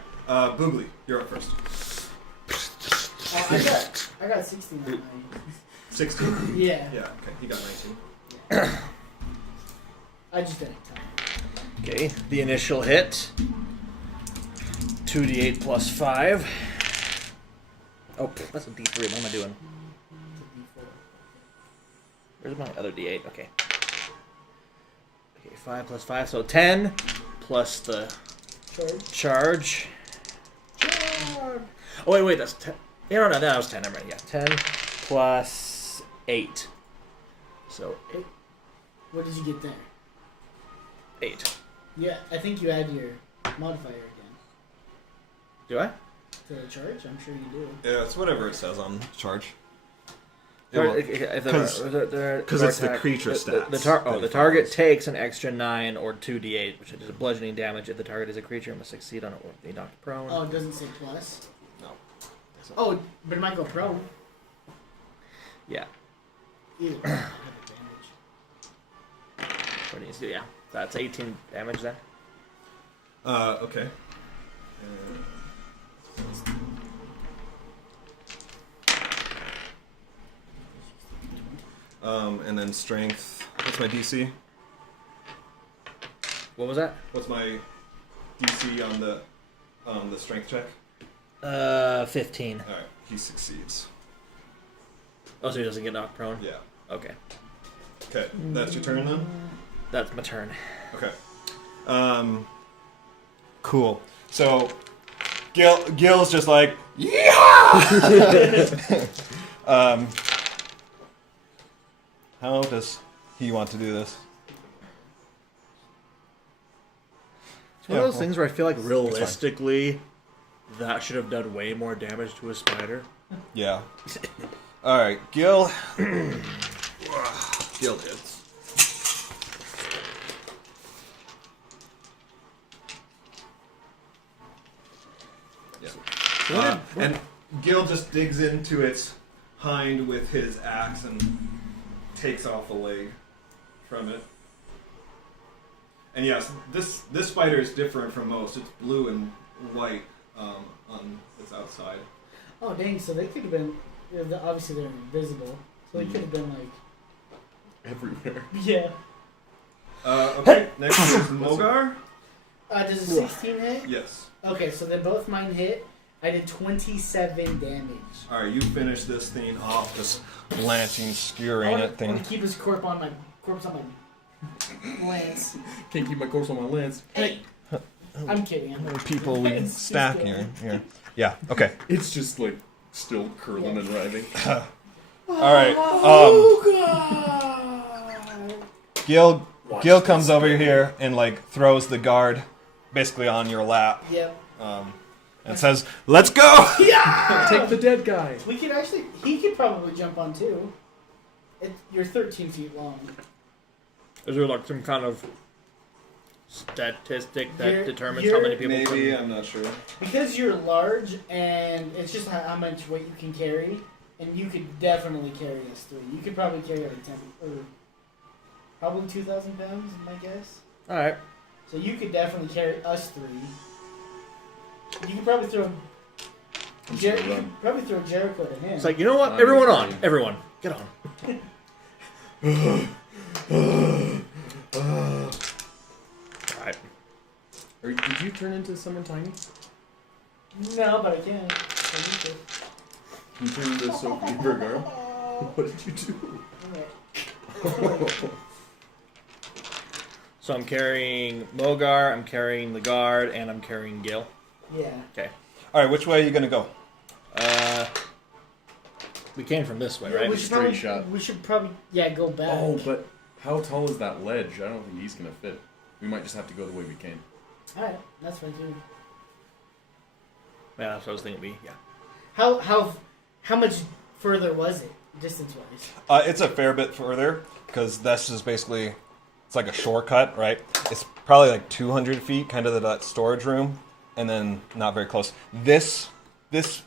Boogly, you're up first. I got 16 on mine. 16. Yeah. Yeah. Okay, he got 19. I just didn't time. Okay, the initial hit. 2d8 plus 5. Oh, that's a d3. What am I doing? Where's my other d8? Okay. Okay, 5 plus 5, so 10 plus the charge. Oh, wait, that's 10. Yeah, no, that was 10. Never mind. Yeah, 10 plus 8. So What did you get there? 8. Yeah, I think you add your modifier again. Do I? To the charge? I'm sure you do. Yeah, it's whatever it says on charge. Because it's the creature stats. The target takes an extra 9 or 2d8, which is bludgeoning damage. If the target is a creature, it must succeed on it or be knocked prone. Oh, it doesn't say plus? No. Oh, but it might go prone. Yeah. Either way, have advantage. What needs to do? Yeah. That's 18 damage then. Okay. And then strength. What's my DC? What was that? What's my DC on the strength check? 15. All right, he succeeds. Oh, so he doesn't get knocked prone? Yeah. Okay. Okay, that's your turn then. That's my turn. Okay. Cool. So Gil's just like, yeah. How does he want to do this? It's one of those well, things where I feel like realistically, that should have done way more damage to a spider. Yeah. All right, Gil. Gil hits. Yeah. And Gil just digs into its hind with his axe and takes off a leg from it. And yes, this spider is different from most. It's blue and white on its outside. Oh dang! So they could have been. Obviously, they're invisible, so they could have been like. Everywhere. Yeah. Okay, next is Mogar. Does a 16 hit? Yes. Okay, so then both mine hit. I did 27 damage. All right, you finish this thing off, just blanching, I skewering want it thing. to keep his corpse on my lance. Can't keep my course on my lance. Hey, I'm kidding. I'm not People we It's just stack kidding. here. Yeah. Okay. It's just like still curling and writhing. All right. Oh god! Gil comes over here and like throws the guard basically on your lap. Yep. And says, "Let's go!" Yeah. Take the dead guy. We could actually. He could probably jump on too. You're 13 feet long. Is there like some kind of statistic that You're- determines how many people? Maybe, can... I'm not sure. Because you're large, and it's just how much weight you can carry, and you could definitely carry us three. You could probably carry like 10 or probably 2,000 pounds, is my guess. All right. So you could definitely carry us three. You could probably throw. You could probably throw Jericho to him. It's like, you know what? Everyone on. Everyone, get on. Alright. Did you turn into someone tiny? No, but I can. I need to. You turned into Sophie Vergara? What did you do? Okay. So I'm carrying Mogar, I'm carrying the guard, and I'm carrying Gil. Yeah. Okay. All right, which way are you gonna go? We came from this way, Yeah, right? we should Straight probably, shot. We should probably go back. Oh, but how tall is that ledge? I don't think he's gonna fit. We might just have to go the way we came. Alright, that's fine too. Yeah, that's what I was thinking. Yeah. How much further was it, distance wise? It's a fair bit further because that's just basically it's like a shortcut, right? It's probably like 200 feet, kind of to that storage room, and then not very close. This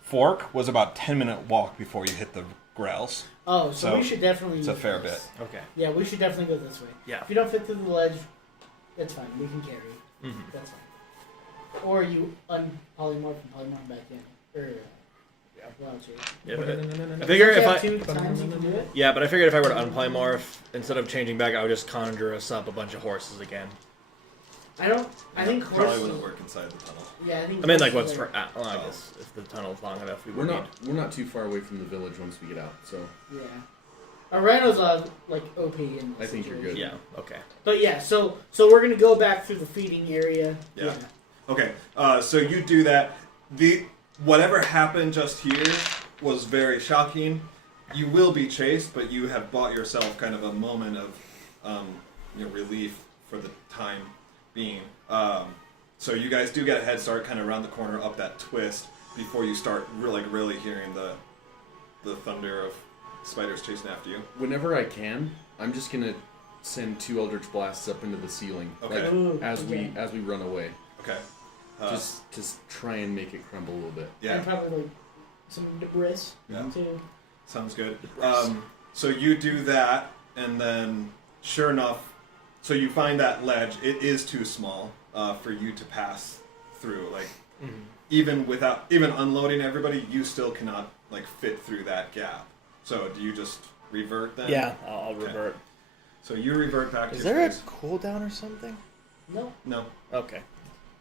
fork was about 10-minute walk before you hit the growls. Oh, so we should definitely. It's a use fair this. bit. Okay. Yeah, we should definitely go this way. Yeah. If you don't fit through the ledge, that's fine. We can carry. Mm-hmm. That's fine. Or you unpolymorph and polymorph back in. Or Yeah. wild shape. Yeah, but I Don't figure you if have I 2 times you can do it. yeah, but I figured if I were to unpolymorph, instead of changing back, I would just conjure us up a bunch of horses again. I think Probably horses. wouldn't work inside the tunnel. Yeah, I think. I mean, like horses what's are- for? Well, I guess if the tunnel's long enough, we We're would not too far away from the village once we get out, so Yeah. A rhino's like OP in this I think you're situation. good. need. Yeah. Okay. But yeah, so we're gonna go back through the feeding area. Yeah. Okay, so you do that. Whatever happened just here was very shocking. You will be chased, but you have bought yourself kind of a moment of relief for the time being. So you guys do get a head start kind of around the corner up that twist before you start really hearing the thunder of spiders chasing after you. whenever I can, I'm just gonna send 2 Eldritch Blasts up into the ceiling, Okay. like Ooh, as okay. we run away, Okay. just try and make it crumble a little bit. And Yeah. probably like some debris Yeah. too. Sounds good. So you do that, and then, sure enough, so you find that ledge. It is too small for you to pass through. Like, even unloading everybody, you still cannot like fit through that gap. So do you just revert then? Yeah, I'll Okay. revert. So you revert back Is to there a space. cooldown or something? No, No. Okay.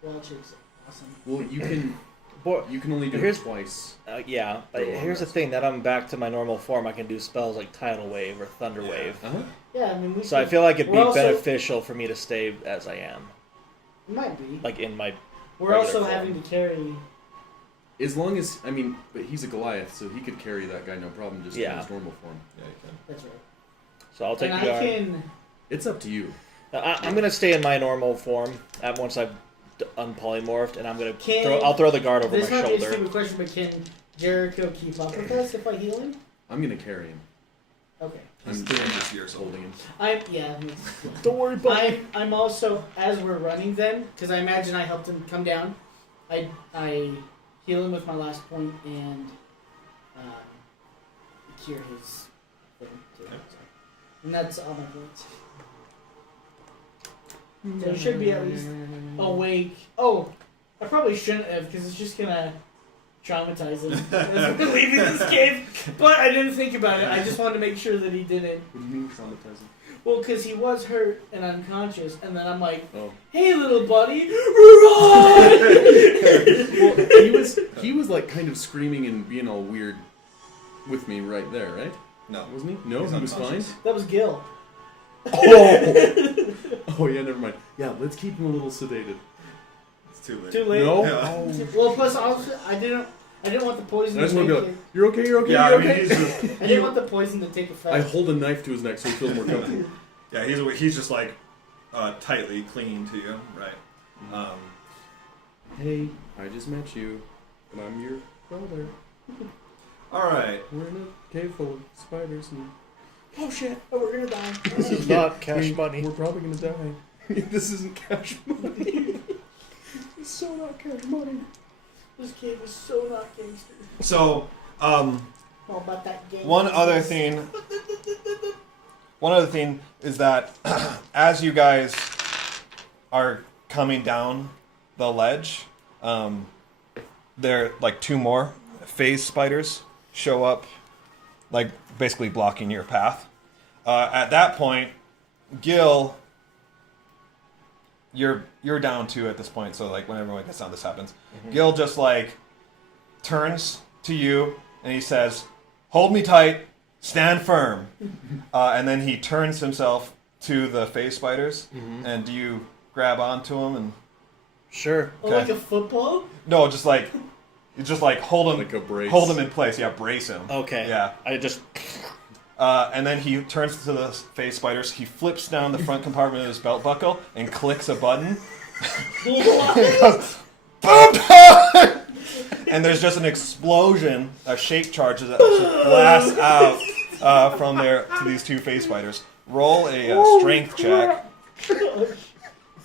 wild shape's awesome. Well, you can Boy, only do it Here's- twice. yeah, but Go on, here's the rest. thing: that I'm back to my normal form. I can do spells like Tidal Wave or Thunder Yeah. Wave. Uh-huh. Yeah, I mean we. So I could- feel like it'd be we're also- beneficial for me to stay as I am, It might be. like in my. We're regular also form. having to carry. As long as but he's a Goliath, so he could carry that guy no problem, just in Yeah. his normal form. Yeah, you can. That's right. So I'll take And the I guard. can. It's up to you. I'm gonna stay in my normal form once I've unpolymorphed, and I'm gonna Can- I'll throw the guard over This my might be a shoulder. stupid question, but can Jericho keep up with us if I heal him? I'm gonna carry him. Okay. He's I'm 300 years old. holding him. Don't worry about it. I'm also, as we're running then, because I imagine I helped him come down, I heal him with my last point and cure his thing too. And that's all my points. So it should be at least awake. Oh, I probably shouldn't have, because it's just gonna traumatize him as we're leaving this cave. But I didn't think about it. I just wanted to make sure that he didn't. What do you mean traumatizing? Well, because he was hurt and unconscious, and then I'm like, Oh. "Hey, little buddy, run!" Well, he was like kind of screaming and being all weird with me right there, right? No. Wasn't he? No, He's he was fine. unconscious. That was Gil. Oh! Oh yeah, never mind. Yeah, let's keep him a little sedated. It's too late. Too late. No? Yeah. Oh. Well, plus also, I didn't want the poison I just to want take to be like, you're okay, you're okay, Yeah, you're I mean, okay. he's just, I didn't want the poison to take effect. I hold a knife to his neck so he feels more comfortable. yeah, he's just like tightly clinging to you, right? Hey, I just met you, and I'm your brother. All right. We're in a cave full of spiders and... Oh shit! Oh, we're gonna die. This is not cash money. We're probably gonna die. This isn't cash money. It's so not cash money. This cave is so not gangster. So, All about that game. One other thing is that as you guys are coming down the ledge, there like 2 more phase spiders show up, like basically blocking your path. At that point, Gil, you're down 2 at this point. So like when everyone gets down, this happens. Gil just like turns to you and he says, "Hold me tight, stand firm," and then he turns himself to the phase spiders. And do you grab onto him and? Sure. Oh, like a football? No, just like hold him, Like a brace. hold him in place. Yeah, brace him. Okay. Yeah. I just. And then he turns to the phase spiders. He flips down the front compartment of his belt buckle and clicks a button. It goes, boom! And there's just an explosion of shape charges that just blast out from there to these 2 phase spiders. Roll a strength check.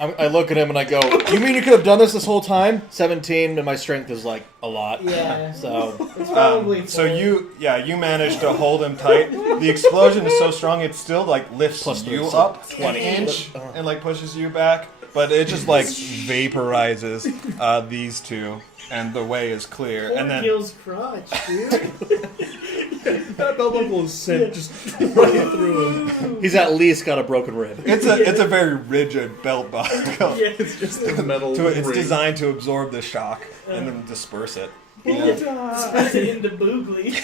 I look at him and I go, "You mean you could have done this whole time?" 17, and my strength is like a lot. Yeah. So It's probably So full. you managed to hold him tight. The explosion is so strong it still like lifts Plus you three, up 20. an inch and like pushes you back, but it just like vaporizes these 2, and the way is clear. Poor And then Gil's crotch, dude. That belt buckle is sent just right through him. he's at least got a broken rib. it's a very rigid belt buckle. Yeah. It's just a metal It's ring. designed to absorb the shock and then disperse it. Spits it into Boogly.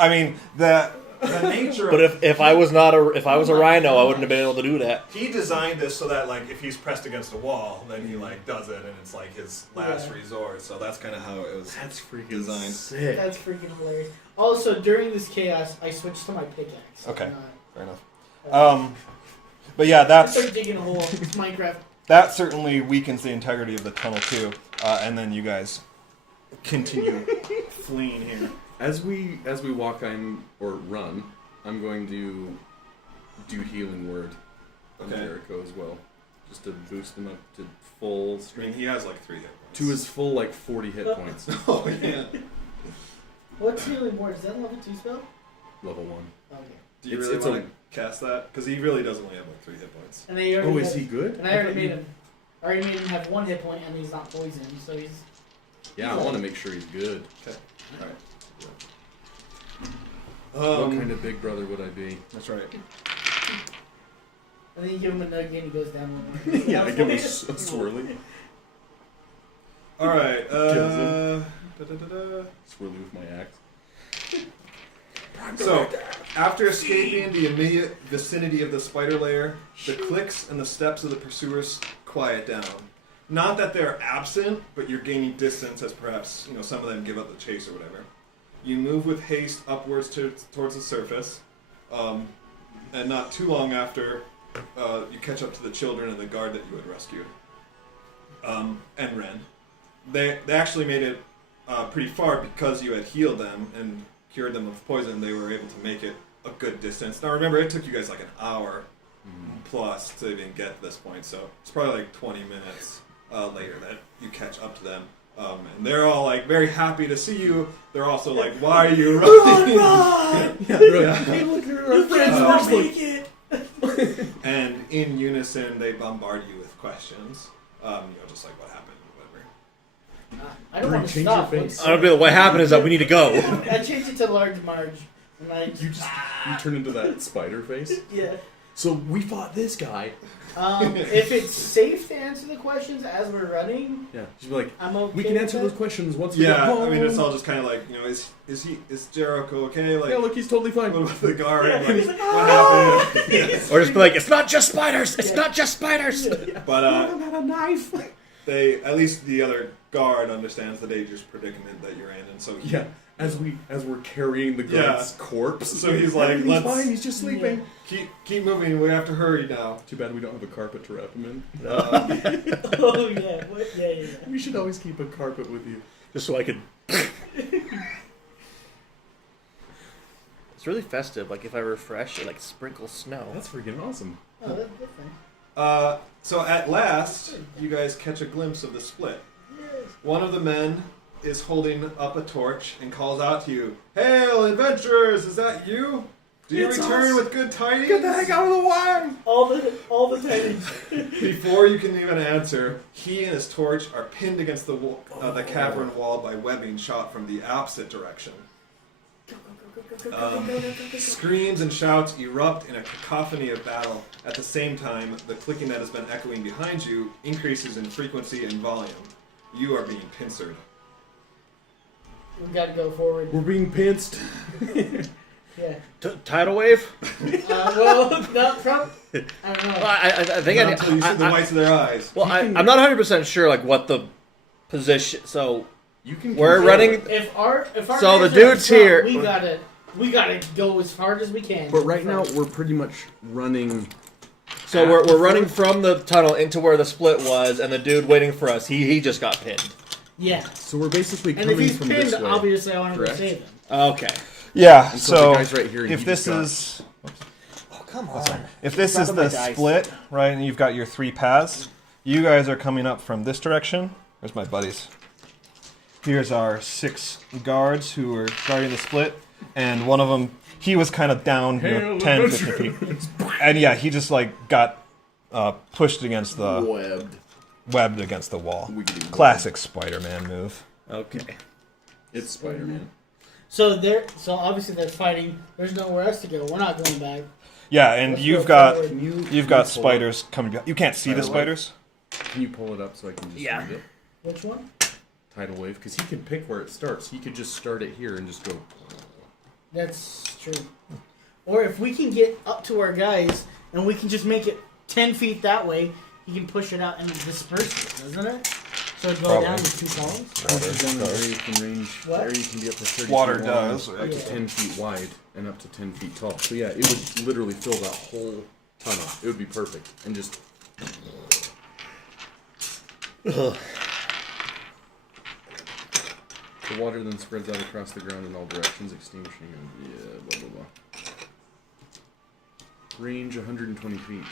I mean the nature. But if I was a rhino, I wouldn't have been able to do that. He designed this so that like if he's pressed against a wall, then he like does it, and it's like his last Yeah. resort. So that's kind of how it was. That's freaking designed. sick. That's freaking hilarious. Also, during this chaos, I switched to my pickaxe. Okay. Not- Fair enough. But yeah, I started digging a hole. It's Minecraft. that certainly weakens the integrity of the tunnel too. And then you guys continue fleeing here. As we walk in or run, I'm going to do healing word on Okay. Jericho as well, just to boost him up to full I mean, strength. he has like 3 hit points. To his full like 40 hit points. Oh yeah. What's healing word? Is that level 2 spell? Level 1. Okay. Do you It's- really it's want to cast that? Because he really does only have like 3 hit points. And they already Oh, is had- he good? And I already made him. I already made him have 1 hit point, and he's not poisoned, so he's. Yeah, I want to make sure he's good. Okay. All right. What kind of big brother would I be? That's right. And then you give him a nugget, and he goes down 1 more. Yeah, I give him a swirly. All right. Kills Da-da-da-da. Swirly with my axe. So, after escaping the immediate vicinity of the spider lair, the clicks and the steps of the pursuers quiet down. Not that they're absent, but you're gaining distance as perhaps some of them give up the chase or whatever. You move with haste upwards towards the surface. And not too long after, you catch up to the children and the guard that you had rescued. And Ren. They actually made it pretty far because you had healed them and cured them of poison. They were able to make it a good distance. Now remember, it took you guys like an hour plus to even get to this point, so it's probably like 20 minutes later that you catch up to them. And they're all like very happy to see you. They're also like, "Why are you running?" Hey, look, your friends won't make it. And in unison, they bombard you with questions. Just like what happened, whatever. I don't want to stop. I don't know what happened is that we need to go. I changed it to Large Marge. And You turn into that spider face. Yeah. So we fought this guy. If it's safe to answer the questions as we're running, Yeah, she'd be like, I'm okay. we can with answer that. those questions once we get Yeah, home. I mean, it's all just kind of like, is Jericho okay? Like, Yeah, look, he's totally fine. what about the guard? Yeah, Like, he's like, what happened? Or just be like, it's not just spiders! It's not just spiders! But I had a knife. they, at least the other guard understands the dangerous predicament that you're in, and so he, Yeah, as we're carrying the guard's corpse. So he's like, "He's let's fine. He's just sleeping." keep moving. We have to hurry now. Too bad we don't have a carpet to wrap him in. Oh yeah, what? Yeah. We should always keep a carpet with you. Just so I could... It's really festive. Like, if I refresh, it, like, sprinkles snow. That's freaking awesome. Oh, that's different. So at last, you guys catch a glimpse of the split. Yes. One of the men is holding up a torch and calls out to you, "Hail, adventurers! Is that you? Do you It's return us. with good tidings?" Get the heck out of the way! All the time. Before you can even answer, he and his torch are pinned against the cavern wall by webbing shot from the opposite direction. Screams and shouts erupt in a cacophony of battle. At the same time, the clicking that has been echoing behind you increases in frequency and volume. You are being pincered. We gotta go forward. We're being pinched. Yeah. Tidal wave? Well, not from. I don't know. Well, I think Not until you see the whites of their eyes. Well, I'm not 100% sure, like, what the position... So, You can. we're control running... it. If our So guys the are up dude's front, here. We gotta go as hard as we can. But right now, we're pretty much running. So we're running from the tunnel into where the split was, and the dude waiting for us, he just got pinned. Yeah. So we're basically And if coming he's from pinned, this way. obviously I want to go correct? save him. Okay. Yeah, And so the guy's right here, and if he this just got- is Oh, come on. if this Grab is my the dice. split, right, and you've got your 3 paths, you guys are coming up from this direction. Where's my buddies? Here's our 6 guards who are guarding the split, and one of them, he was kind of down, 10, 15 feet. And yeah, he just like got pushed against the webbed against the wall. Wiggity. Classic Spider-Man move. Okay. It's Spider-Man. So obviously they're fighting. There's nowhere else to go. We're not going back. Yeah, and Let's you've go got forward. Can you you've got pull spiders coming behind. You can't see the Tidal wave? spiders. Can you pull it up so I can just Yeah. read it? Which one? Tidal wave, because he can pick where it starts. He could just start it here and just go. That's true. Or if we can get up to our guys and we can just make it 10 feet that way, he can push it out and disperse it, doesn't it? So it'd go Probably. down to 2 columns. Pushes down the area can range. What? The area can be up to 30 Water feet long, does. up to Yeah. 10 feet wide, and up to 10 feet tall. So yeah, it would literally fill that whole tunnel. It would be perfect, and just. The water then spreads out across the ground in all directions, extinguishing and blah blah blah. Range 120 feet.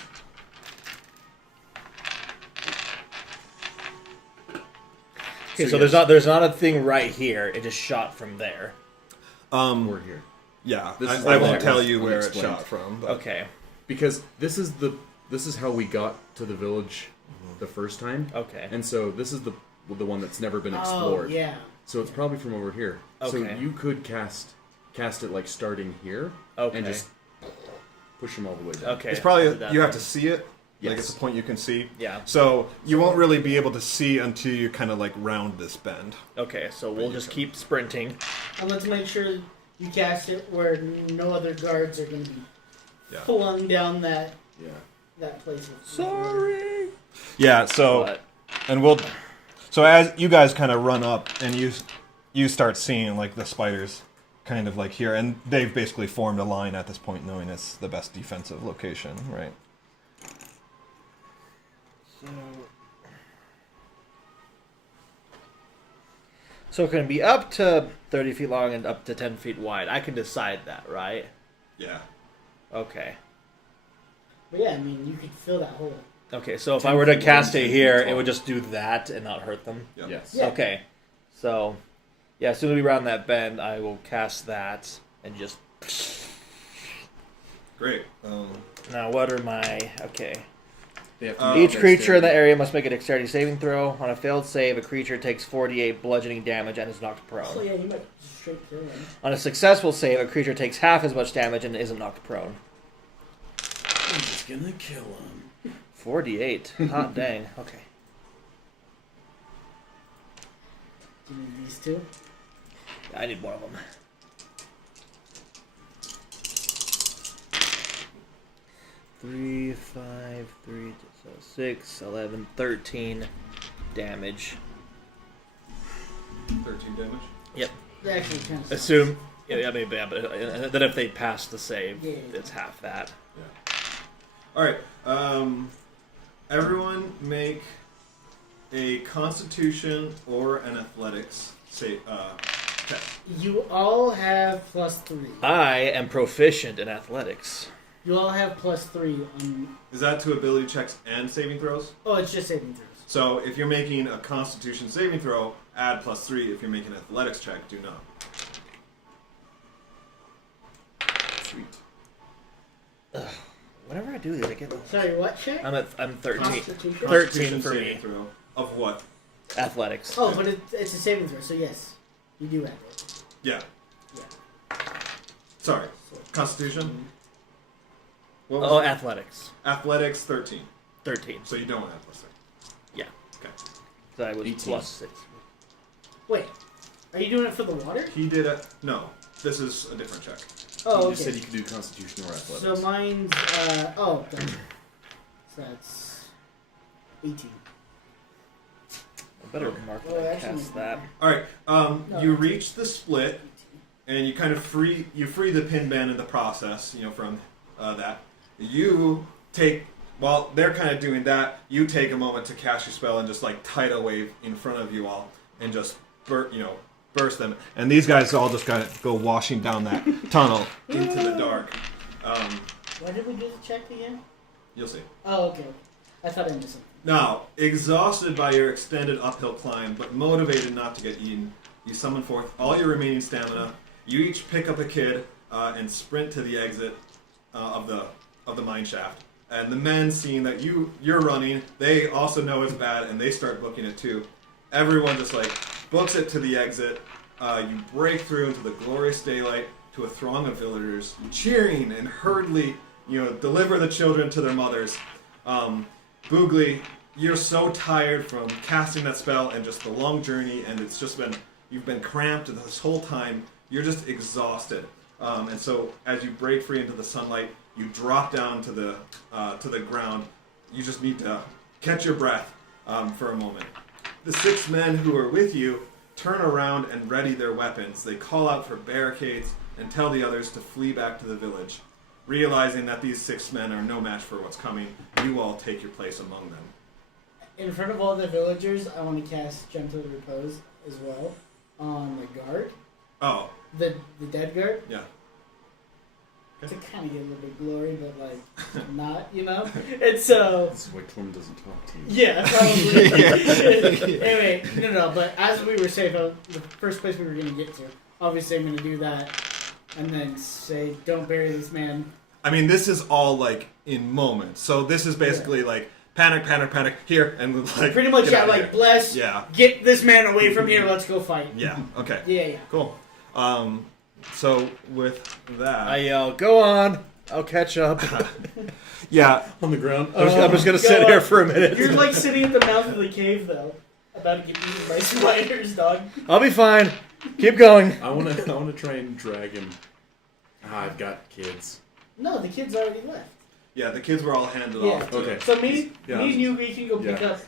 Okay, so yes. there's not a thing right here. It just shot from there. We're here. Yeah, This is I the won't one tell that you was where it unexplained. shot from. But. Okay. Because this is how we got to the village the first time. Okay. And so this is the one that's never been Oh, explored. yeah. So it's probably from over here. So Okay. you could cast it like starting here Okay. and just push them all the way down. Okay. It's probably I'll do that you have then. to see it. Like Yes. it's a point you can see. Yeah. So you won't really be able to see until you kind of like round this bend. Okay, so we'll just keep sprinting. And let's make sure you cast it where no other guards are going to be Yeah. flung down that Yeah. place. Sorry. Yeah. So But, and we'll. So as you guys kind of run up and you start seeing like the spiders kind of like here, and they've basically formed a line at this point, knowing it's the best defensive location, right? So it can be up to 30 feet long and up to 10 feet wide. I can decide that, right? Yeah. Okay. But yeah, I mean, you could fill that hole. Okay, so if I were to cast it here, it would just do that and not hurt them? Yep. Yes. Yeah. Okay. So, yeah, as soon as we round that bend, I will cast that and just... Great. Now, what are my... Okay. They have to make Each creature in the dexterity. area must make a dexterity saving throw. On a failed save, a creature takes 48 bludgeoning damage and is knocked So prone. yeah, you might just straight kill him. On a successful save, a creature takes half as much damage and isn't knocked prone. I'm just gonna kill him. 48. Hot dang. Okay. Do you need these two? I need one of them. Three, 5, 3, so 6, 11, 13 damage. 13 damage. Yep. They actually kind of Assume. Yeah, I mean, yeah, but then if they pass the save, Yeah. it's half that. All right. Everyone make a Constitution or an Athletics test. You all have +3. I am proficient in athletics. You all have +3 on. Is that to ability checks and saving throws? Oh, it's just saving throws. So if you're making a Constitution saving throw, add +3. If you're making an Athletics check, do not. Sweet. Whenever I do these, I get those. Sorry, what check? I'm 13. Constitution? 13 Constitution for saving me. throw of what? Athletics. Oh, but it's a saving throw, so yes, you do have it. Yeah. Yeah. Sorry. Constitution. What was Oh, it? athletics. Athletics 13. 13. So you don't have +3. Yeah. Okay. So I was 18. +6. Wait, are you doing it for the water? He did it. No, this is a different check. Oh, You okay. just said you could do Constitution or Athletics. So mine's oh, done. So that's 18. I better mark Oh, when I actually, cast that. All right. No, You it's reach the split, and you kind of free the pin band in the process. You know, from that. You take while they're kind of doing that. You take a moment to cast your spell and just like tidal wave in front of you all, and just burst them. And these guys all just kind of go washing down that tunnel. into the dark. Why did we do the check again? You'll see. Oh, okay. I thought I missed something. Now, exhausted by your extended uphill climb, but motivated not to get eaten, you summon forth all your remaining stamina. You each pick up a kid and sprint to the exit of the mine shaft. And the men, seeing that you're running, they also know it's bad, and they start booking it too. Everyone just like books it to the exit. You break through into the glorious daylight to a throng of villagers, cheering and hurriedly, deliver the children to their mothers. Boogly, you're so tired from casting that spell and just the long journey, and you've been cramped this whole time. You're just exhausted, and so as you break free into the sunlight, you drop down to the ground. You just need to catch your breath for a moment. The 6 men who are with you turn around and ready their weapons. They call out for barricades and tell the others to flee back to the village. Realizing that these 6 men are no match for what's coming, you all take your place among them. In front of all the villagers, I want to cast Gentle Repose as well on the guard. Oh, The dead guard. yeah. To kind of get a little bit of glory, but like not, And so This is why Clem doesn't talk to you. yeah, probably. Anyway, no. But as we were saying, the first place we were going to get to, obviously I'm going to do that, and then say, "Don't bury this man." I mean, this is all like in moments. So this is basically like panic here, and like Pretty much, get yeah. out of Like here. bless. Yeah. Get this man away from here. Let's go fight. Yeah. Okay. Yeah. Cool. So with that, I yell, "Go on! I'll catch up." Yeah, On the ground. I'm just gonna Go sit on. here for a minute. You're like sitting at the mouth of the cave, though, about to get eaten by spiders, dog. I'll be fine. Keep going. I wanna try and drag him. I've got kids. No, the kid's already left. yeah, the kids were all handed Yeah. off. To, Okay. So me Yeah. and you, we can go pick Yeah. up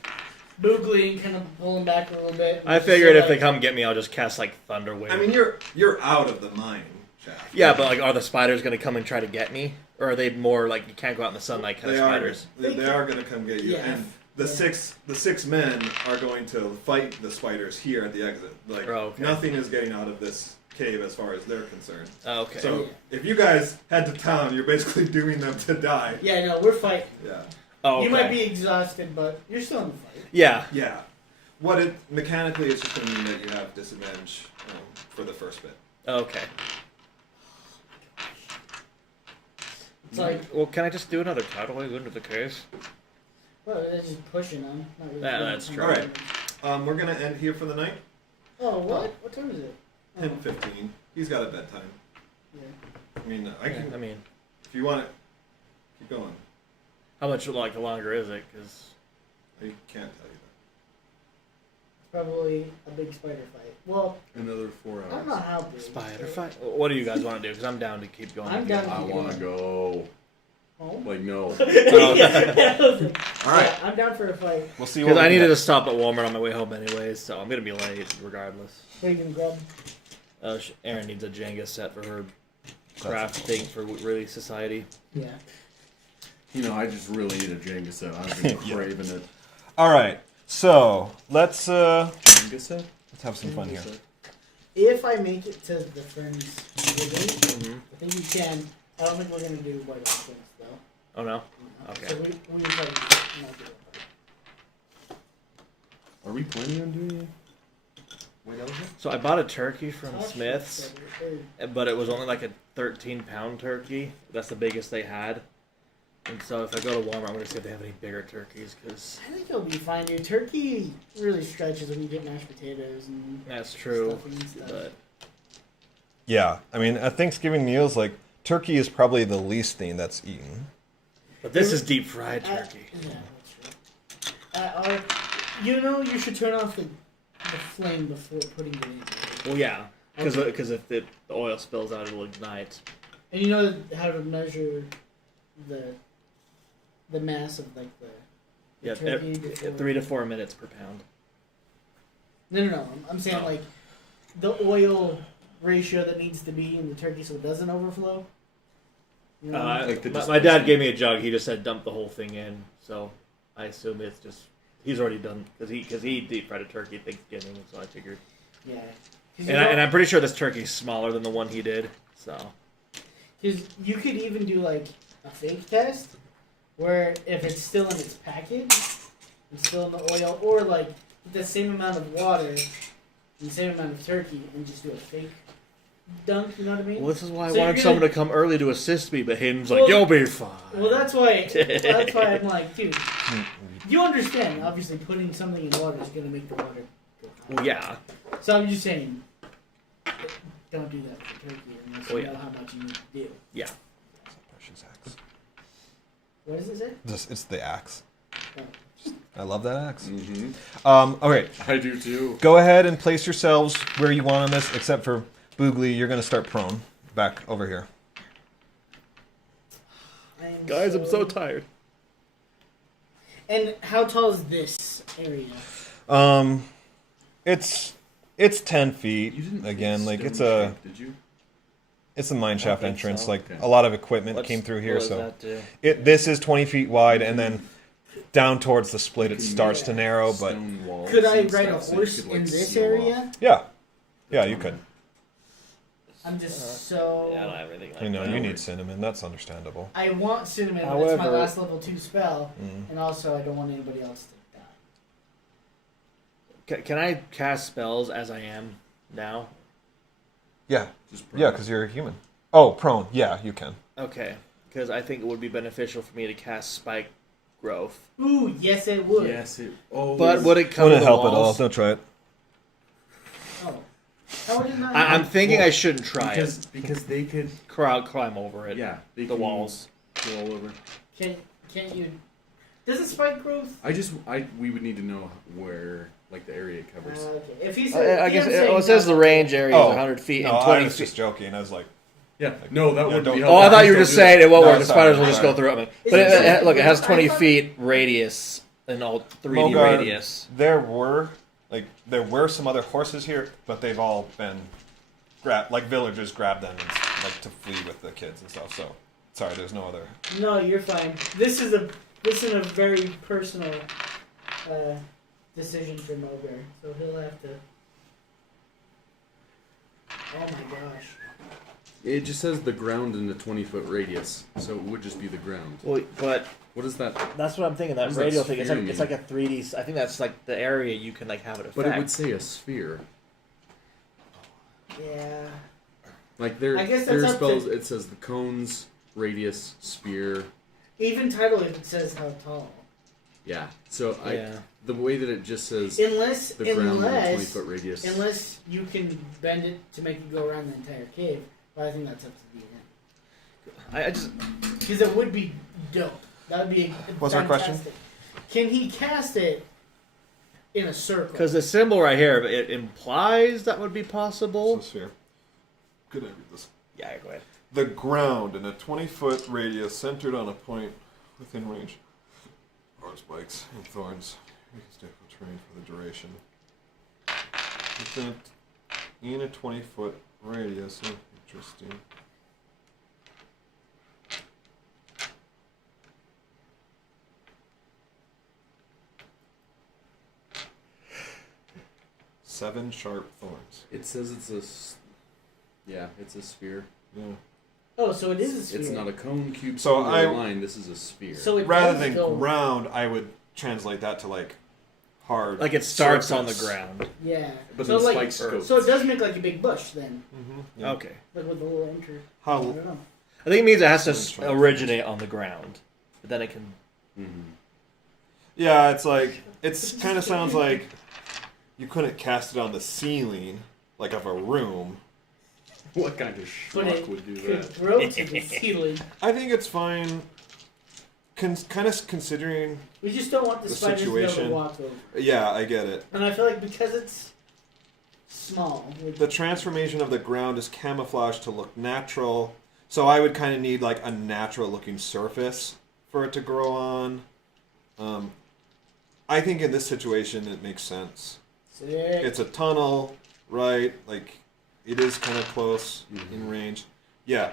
Boogly and kind of pull him back a little bit. I figured if they come get me, I'll just cast like Thunder Wave. I mean, you're out of the mine shaft. yeah, but like, are the spiders going to come and try to get me, or are they more like you can't go out in the sunlight kind of spiders? They are going to come get you, Yeah. and the six men are going to fight the spiders here at the exit. Like nothing is getting out of this cave as far as they're concerned. Oh, okay. So if you guys head to town, you're basically dooming them to die. Yeah, no, we're fighting. Yeah. Oh, okay. You might be exhausted, but you're still in the fight. Yeah. Yeah. Mechanically, it's just going to mean that you have disadvantage for the first bit. Okay. It's like, Well, can I just do another tidal wave into the cave? well, they're just pushing them. Not really Yeah, doing that's anything. true. All right. We're going to end here for the night. Oh, what? What time is it? 10:15. He's got a bedtime. Yeah. I mean, I mean, if you want to keep going. how much like longer is it? Because I can't tell you Probably a big spider fight. Well, Another 4 hours. I don't know how big. spider fight. What do you guys want to do? Because I'm down to keep going. I'm down to I keep want to go. Home? Like, no. All All right. I'm down for a fight. We'll see. Because What I we needed can to stop at Walmart on my way home anyways, so I'm gonna be late regardless. What are you gonna grab? Erin needs a Jenga set for her craft thing for Really Society. Yeah. You know, I just really need a Jenga set. I've been Yeah. craving it. All right. So let's Jenga set? let's have some fun here. If I make it to the friends living, Mm-hmm. I think we can. I don't think we're gonna do white elephants though. Oh no. No. Okay. So we might not do it. Are we planning on doing it? White elephant? So I bought a turkey from Tosh Smith's, said it, but it was only like a 13-pound turkey. That's the biggest they had. And so if I go to Walmart, I'm gonna see if they have any bigger turkeys, because I think it'll be fine, dude. Turkey really stretches when you get mashed potatoes and that's true. stuffing and stuff. But Yeah, I mean, at Thanksgiving meals, like turkey is probably the least thing that's eaten. this is deep fried turkey. Yeah, that's true. You know, you should turn off the flame before putting it in. Well, yeah, because Okay. if the oil spills out, it'll ignite. And you know how to measure the mass of like the Yeah, turkey before... 3 to 4 minutes per pound. No. I'm saying Oh. like the oil ratio that needs to be in the turkey so it doesn't overflow. You know? Like the My dad gave me a jug. He just said dump the whole thing in. So I assume it's just he's already done because he deep fried a turkey at Thanksgiving. So I figured. Yeah. And I'm pretty sure this turkey's smaller than the one he did. So Because you could even do like a fake test where if it's still in its package, it's still in the oil, or like the same amount of water and the same amount of turkey and just do a fake dunk, you know what I mean? well, this is why I So wanted you're someone gonna- to come early to assist me, but Hayden's like, Well- "You'll be fine." Well, that's why I'm like, dude, you understand, obviously putting something in water is going to make the water go high. Well, yeah. So I'm just saying, don't do that for turkey unless Oh, you yeah. know how much you need to do. Yeah. Precious axe. What does it say? It's the axe. Oh. I love that axe. Mm-hmm. Okay, I do too. go ahead and place yourselves where you want on this, except for Boogly. You're going to start prone. Back over here. Guys, I'm so tired. And how tall is this area? It's 10 feet. You didn't Again, say like stone it's a shape, did you? it's a mine shaft think entrance. so. Like Okay. a lot of equipment What's- came through what here, does so that do? this is 20 feet wide, and then down towards the split it Can you starts make to narrow. But stone walls Could I and ride a stuff so you horse could, like, in this seal area? yeah, you could. I'm just so... Yeah, I don't have anything like You know, that. you need cinnamon. That's understandable. I want cinnamon, but it's my However- last level 2 spell, Mm. and also I don't want anybody else to die. Can I cast spells as I am now? Yeah, Just yeah, because you're a human. Oh, prone. Yeah, you can. Okay, because I think it would be beneficial for me to cast Spike Growth. Ooh, yes it would. Yes, it. Oh, But would it come Wouldn't to the help at all. walls? Don't try it. Oh. How would it not I'm help? thinking I shouldn't try because they could. it. Climb over it. Yeah, they The can walls. go all over. Can't you... Does it spike growth? We would need to know where, like, the area it covers. Okay. If he's I guess it says the range area is 100 feet no, and I 20 was feet. just joking. I was like, Yeah, no, that Yeah, would don't- be Oh, helpful. I thought you were Don't just do saying that. it won't No, work. The sorry, spiders will just sorry. go through it. Is But it look, it has I 20 thought- feet radius an all 3D Mogar, radius. There were some other horses here, but they've all been grabbed. Like villagers grabbed them and, like to flee with the kids and stuff. So sorry, there's no other. No, you're fine. This is a very personal decision for Mogar, so he'll have to. Oh my gosh. It just says the ground in a 20-foot radius, so it would just be the ground. Well, but What is that? that's what I'm thinking. That What does that radial thing. It's sphere like mean? a 3D. I think that's like the area you can like have it affect. But it would say a sphere. Yeah. Like their I guess that's up spells, to- it says the cones, radius, sphere. Even title if it says how tall. Yeah. So Yeah. the way that it just says Unless the ground in a 20-foot radius. unless you can bend it to make it go around the entire cave. But I think that's up to the end. I just Because it would be dope. That would be What's our question? fantastic. Can he cast it in a circle? because the symbol right here it implies that would be possible. Sphere. Could I read this? Yeah, go ahead. The ground in a 20-foot radius centered on a point within range. Or spikes and thorns. Difficult terrain for the duration. In a 20-foot radius. Oh, interesting. Seven sharp thorns. It says it's a it's a sphere. Yeah. Oh, so it is a sphere. It's not a cone, cube, So or I- line. This is a sphere. So it Rather does than go, ground, I would translate that to like hard. Like it starts on the surface. ground. Yeah. but so then like, spikes go. so it does make like a big bush then, Mm-hmm. Yeah. Okay. like with the little enter. I How? don't know. I think it means it has to Sounds right. originate on the ground, but then it can. Mhm. Yeah, it's like it's kind of sounds like you couldn't cast it on the ceiling like of a room. What kind of But schmuck it would do could that? throw to the ceiling. I think it's fine. Kind of considering. We just don't want the The spiders to be able situation. to walk over. Yeah, I get it. And I feel like because it's small, with The transformation of the ground is camouflaged to look natural, so I would kind of need like a natural-looking surface for it to grow on. I think in this situation it makes sense. sick. It's a tunnel, right? Like, it is kind of close in range. Yeah,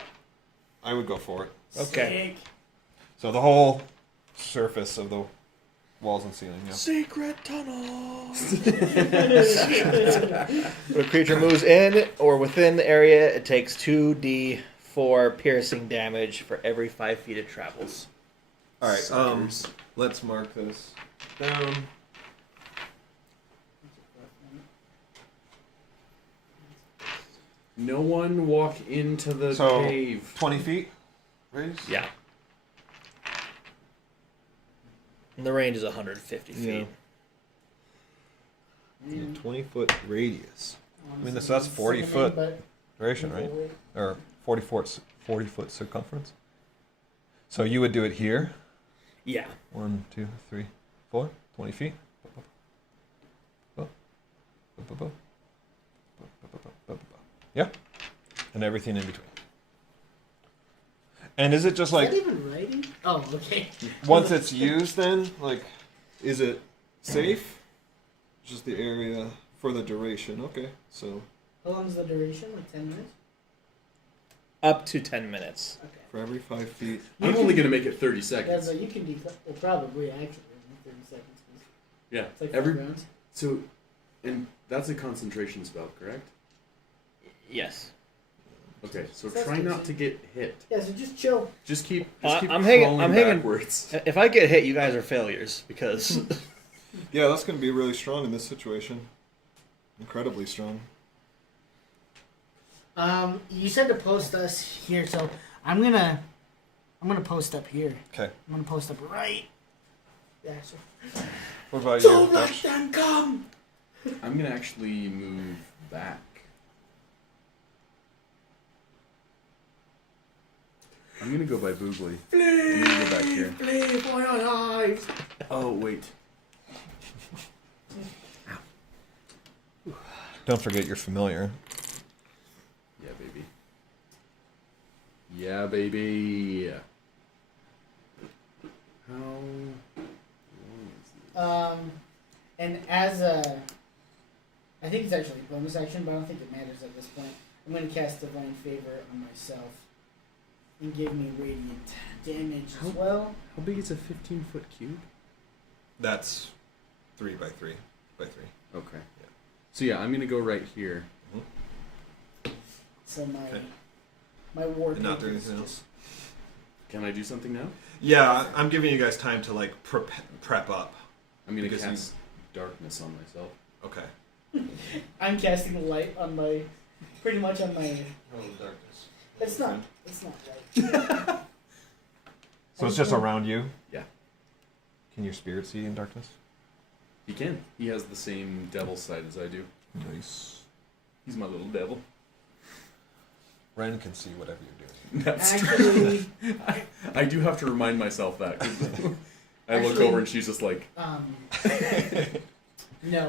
I would go for it. Okay. Sick. So the whole surface of the walls and ceiling, yeah. Secret tunnel. When a creature moves in or within the area, it takes 2d4 piercing damage for every 5 feet it travels. All right, Suckers. let's mark this down. No one walk into the So, cave. 20 feet, raise? Yeah. And the range is 150 feet. Yeah. 20-foot radius. Honestly, so that's 40 sickening, foot but duration, right? Or 40-foot circumference. So you would do it here. Yeah. 1, 2, 3, 4. 20 feet. Yeah. And everything in between. And is it just Is like that even writing? Oh, okay. once it's used then, like, is it safe? Just the area for the duration. Okay, so How long is the duration? Like 10 minutes? Up to 10 minutes. Okay. for every 5 feet. I'm only going to make it 30 Yeah, seconds. so you can well, probably actually in 30 seconds. 'cause Yeah. It's like Every 5 rounds. So, and that's a concentration spell, correct? Yes. Okay, so That's try not decent. to get hit. Yeah, so just chill. Just keep I'm crawling hanging- backwards. If I get hit, you guys are failures because Yeah, that's going to be really strong in this situation. Incredibly strong. You said to post us here, so I'm gonna post up here. Okay. I'm gonna post up right. Yeah, so. What about Don't you? let Dutch? them come. I'm going to actually move back. I'm going to go by Boogly. I'm going to go back here. Flee for your lives. Oh, wait. Don't forget you're familiar. Yeah, baby. Yeah, baby. How long is And as a, I think it's actually a bonus action, but I don't think it matters at this point. I'm going to cast Divine Favor on myself and give me radiant damage as well. How big is a 15-foot cube? That's 3 by 3 by 3. Okay. Yeah. So yeah, I'm gonna go right here. So Okay. my ward. And not do paper is anything just- else? Can I do something now? Yeah, I'm giving you guys time to like prep up. I'm gonna Because cast darkness on myself. Okay. I'm casting light on my, pretty much on my. Darkness. It's not light. So it's just around you? Yeah. Can your spirit see in darkness? He can. He has the same devil side as I do. Nice. He's my little devil. Ren can see whatever you're doing. That's Actually, I do have to remind myself that. 'Cause I look Actually- over and she's just like, no,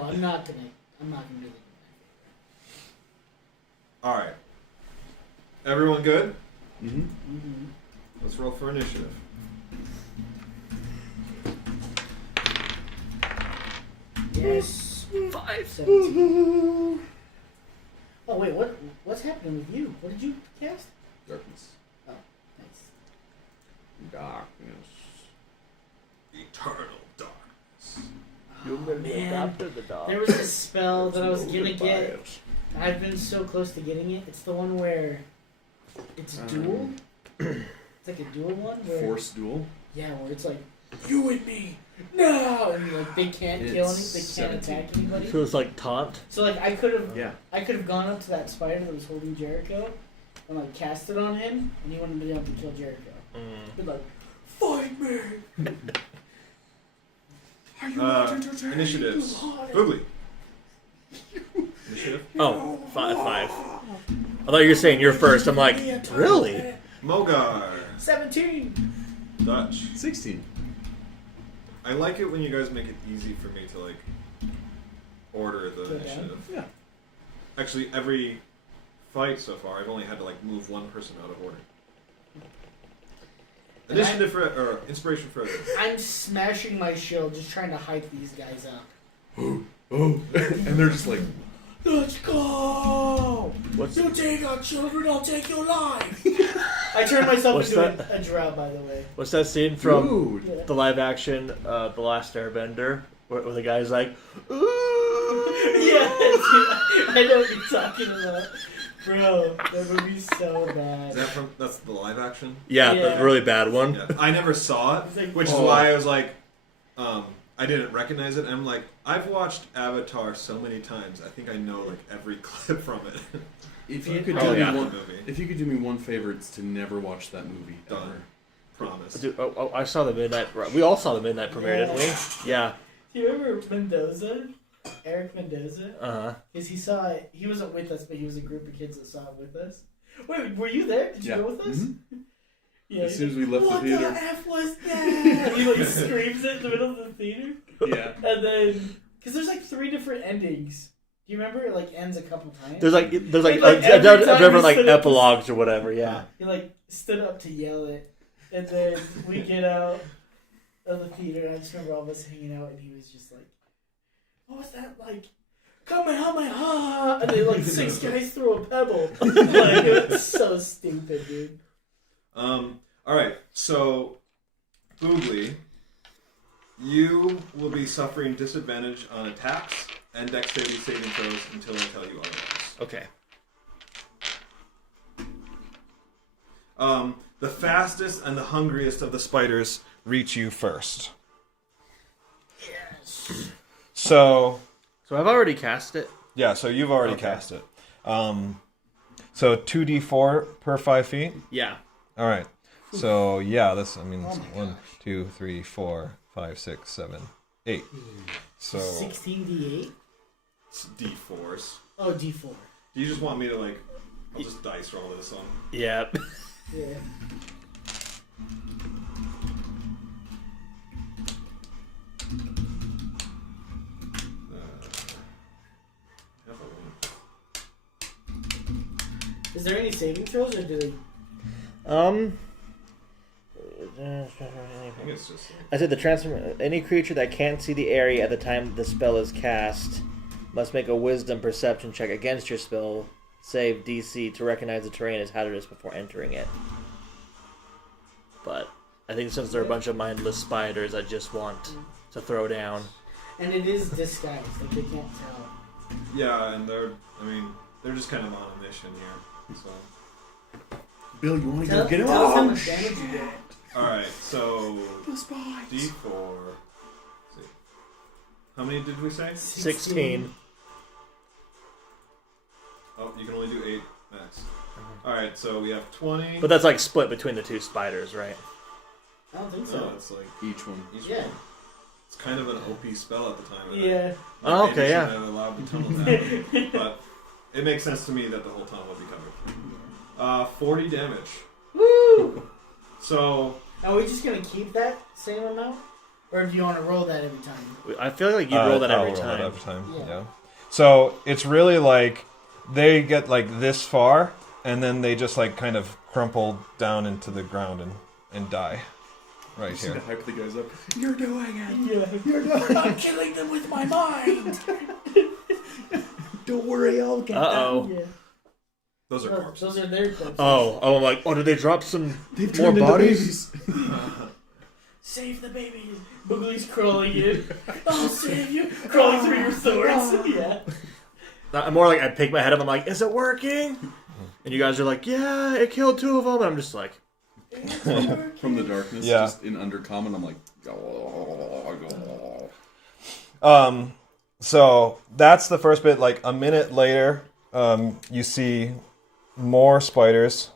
I'm not gonna do that. All right. Everyone good? mm-hmm. Let's roll for initiative. Yes. 5. 17. Oh wait, what's happening with you? What did you cast? darkness. Oh, nice. Darkness. Eternal darkness. Oh, man, there was a spell that I was gonna get. I've been so close to getting it. It's the one where it's dual. It's like a dual one where Force duel. yeah, where it's like you and me, no, and like they can't kill any, they It's can't 17. attack anybody. So it's like taunt. So like I could have Yeah. gone up to that spider that was holding Jericho and like cast it on him, and he wouldn't be able to kill Jericho. Be like, fight me. Are you ready to take Initiatives. to life? Boogly. Initiative. Oh, 5. I thought you were saying you're first. I'm like, really? Mogar. 17. Dutch. 16. I like it when you guys make it easy for me to like order the Go down? initiative. Yeah. Actually, every fight so far, I've only had to like move one person out of order. Initiative for or inspiration for others. I'm smashing my shield, just trying to hype these guys up. Oh. And they're just like, Let's go! What's You take our children, I'll take your life! I turned myself What's into a drow, by the way. What's that scene from dude. Yeah. the live action The Last Airbender where the guy's like, ooh? Yeah, I know what you're talking about. Bro, that movie's so bad. Is that from? That's the live action. Yeah, Yeah. the really bad one. Yeah. I never saw it, It's like- which is Oh. why I was like, I didn't recognize it. And I'm like, I've watched Avatar so many times. I think I know like every clip from it. If you could Oh, do yeah. me one, movie. if you could do me one favor, it's to never watch that movie ever. Done. Promise. Dude, I saw the midnight. We all saw the midnight premiere, didn't we? Yeah. Do you remember Mendoza? Eric Mendoza? Uh-huh. Because he wasn't with us, but he was a group of kids that saw it with us. Wait, were you there? Did you go with us? Mhm. Yeah. As soon as we left what the theater. the F was that? He like screams it in the middle of the theater. Yeah. And then, because there's like 3 different endings. Do you remember it like ends a couple times? There's like Like, every time different we like stood up to- epilogues or whatever. Yeah. He like stood up to yell it, and then we get out of the theater. And I just remember all of us hanging out, and he was just like, "What was that like?" Kamehameha! And then like 6 guys threw a pebble. Like it was so stupid, dude. All right. So, Boogly, you will be suffering disadvantage on attacks and dexterity saving throws until I tell you otherwise. Okay. The fastest and the hungriest of the spiders Reach you first. Yes. So, So I've already cast it. yeah, so you've already Okay. cast it. So 2d4 per 5 feet? Yeah. All right. So, yeah, that's, Oh my 1, 2, 3, 4, 5, 6, 7, 8. So, 16d8. It's D4s. Oh, d4. Do you just want me to like? I'll just dice roll this on. Yeah. Yeah. Is there any saving throws, or do they? I think it's just. I said the transform. Any creature that can't see the area at the time the spell is cast must make a Wisdom Perception check against your spell save DC to recognize the terrain as hazardous before entering it. But I think since they're a bunch of mindless spiders, I just want to throw down. And it is disguised, like they can't tell. Yeah, and they're just kind of on a mission here. So. Bill, you want to Tell, go get him? tell us how Oh, much damage you get. All right, so the spikes. D4. See. How many did we say? 16. Oh, you can only do 8 max. All right, so we have 20. But that's like split between the two spiders, right? I don't think no, so. it's like Each one. each Yeah. one. It's kind of an OP spell at the time. and Yeah. Oh, maybe okay, yeah. shouldn't have allowed the tunnel to happen, but it makes sense to me that the whole tunnel will be covered. 40 damage. Woo! So Are we just gonna keep that same amount? Or do you want to roll that every time? I feel like you roll that I'll every roll time. it every time. Yeah. Yeah. So it's really like they get like this far, and then they just like kind of crumple down into the ground and die. Right You see to here. hype the guys up. You're doing it. Yeah, you're doing. I'm killing them with my mind. Don't worry, I'll get Uh-oh. Yeah. those are Those corpses. are their corpses. Oh, I'm like, did they drop some They've more turned into bodies? babies. Save the babies. Boogly's crawling in. I'll save you. Crawling through your swords. Yeah. I'm more like, I pick my head up, I'm like, is it working? And you guys are like, yeah, it killed 2 of them. And I'm just like, From the darkness, Yeah. just in undercommon, I'm like, So that's the first bit. Like a minute later, you see more spiders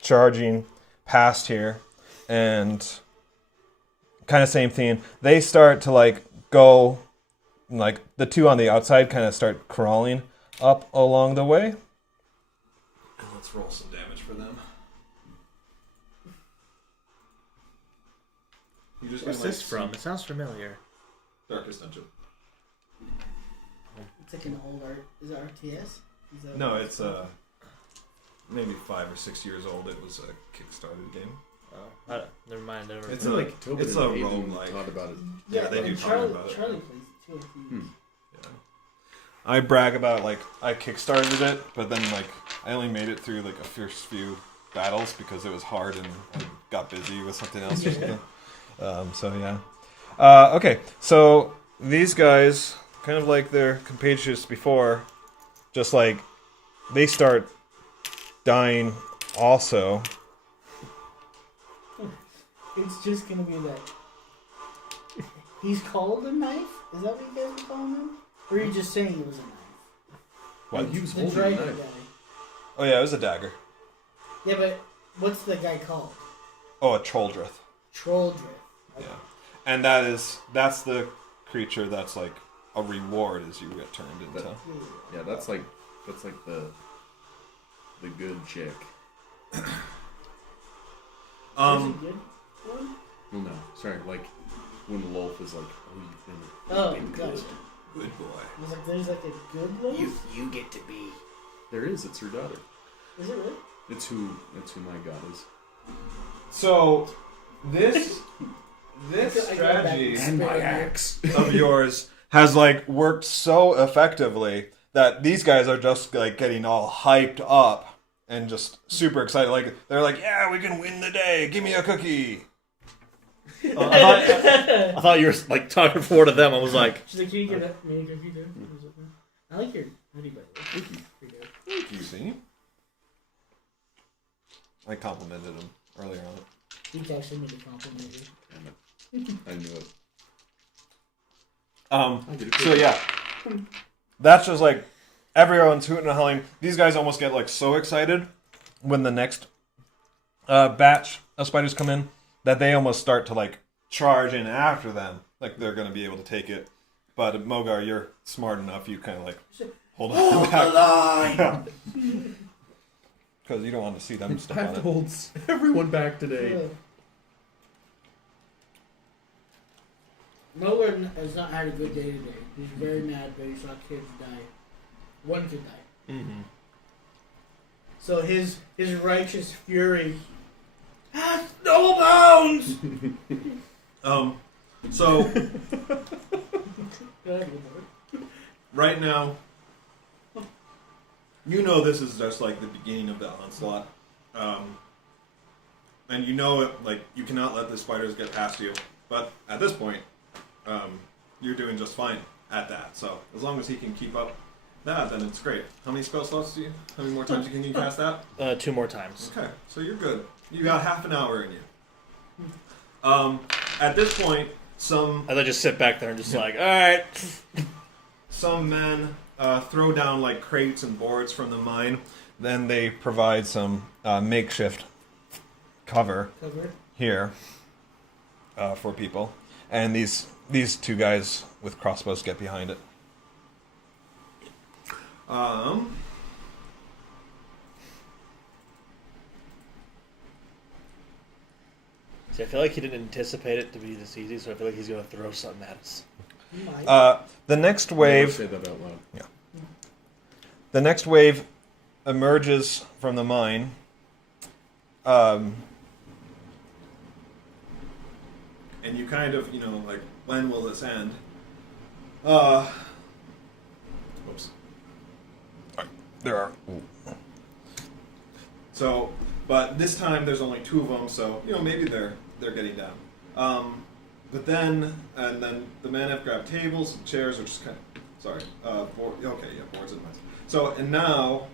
charging past here, and kind of same theme. They start to like go, like the 2 on the outside kind of start crawling up along the way. And let's roll some damage for them. You just what's gonna, this from? It sounds familiar. Darkest Dungeon. It's like an old art. Is it RTS? Is that No, it's maybe 5 or 6 years old. It was a Kickstarter game. Never mind. Never It's mind. a like Tobin it's a and Aiden roguelike. thought about it. Yeah, they and do talk Charlie, about it. Charlie plays it too. Yeah. I brag about like I kickstarted it, but then like I only made it through like a first few battles because it was hard and I got busy with something else or something. So yeah. Okay, so these guys, kind of like their compatriots before, just like they start dying also. It's just gonna be that. He's called a knife? Is that what you guys are calling him? Or are you just saying it was a knife? What? He was The holding a dragon knife. guy. Oh yeah, it was a dagger. Yeah, but what's the guy called? Oh, a Troldrith. Trolldrift. Yeah, and that's the creature that's like a reward as you get turned into. Yeah, that's like the good chick. There's a good one? Well, no, sorry. Like when Lolf is like, "Oh, you've been Oh, good." gotcha. Good boy. I was like, there's like a good one? You get to be. There is. It's her daughter. Is it really? It's who my god is. So this I go back strategy and spray her. Of yours has like worked so effectively that these guys are just like getting all hyped up and just super excited. Like they're like, "Yeah, we can win the day. Give me a cookie." I thought you were like talking forward to them. I was like, She's like, can you get me a cookie too? I like your hoodie, by the way. Pretty good. You see? I complimented him earlier on. He actually made a compliment you. Damn it. I knew it. So yeah, that's just like everyone's hooting and hollering. These guys almost get like so excited when the next batch of spiders come in that they almost start to like charge in after them, like they're gonna be able to take it. But Mogar, you're smart enough. You kind of like hold on back because you don't want to see them I step have on to it. hold everyone back today. Mower has not had a good day today. He's very mad that he saw kids die. One kid died. mm-hmm. So his righteous fury. Snowball! bones! So right now, you know this is just like the beginning of the onslaught, and you know it. Like you cannot let the spiders get past you. But at this point, you're doing just fine at that. So as long as he can keep up that, then it's great. How many spell slots do you? How many more times can you cast that? 2 more times. Okay, so you're good. You got half an hour in you. At this point, some I just sit back there and just like, all right. some men throw down like crates and boards from the mine. Then they provide some makeshift cover here for people, and these 2 guys with crossbows get behind it. See, I feel like he didn't anticipate it to be this easy, so I feel like he's going to throw something at us. The next Never wave. say that out loud. Yeah. The next wave emerges from the mine. And you kind of, like, when will this end? Oops. There are. So, but this time there's only 2 of them, so maybe they're getting down. But then the men have grabbed tables and chairs, which is kind of boards and mines. So and now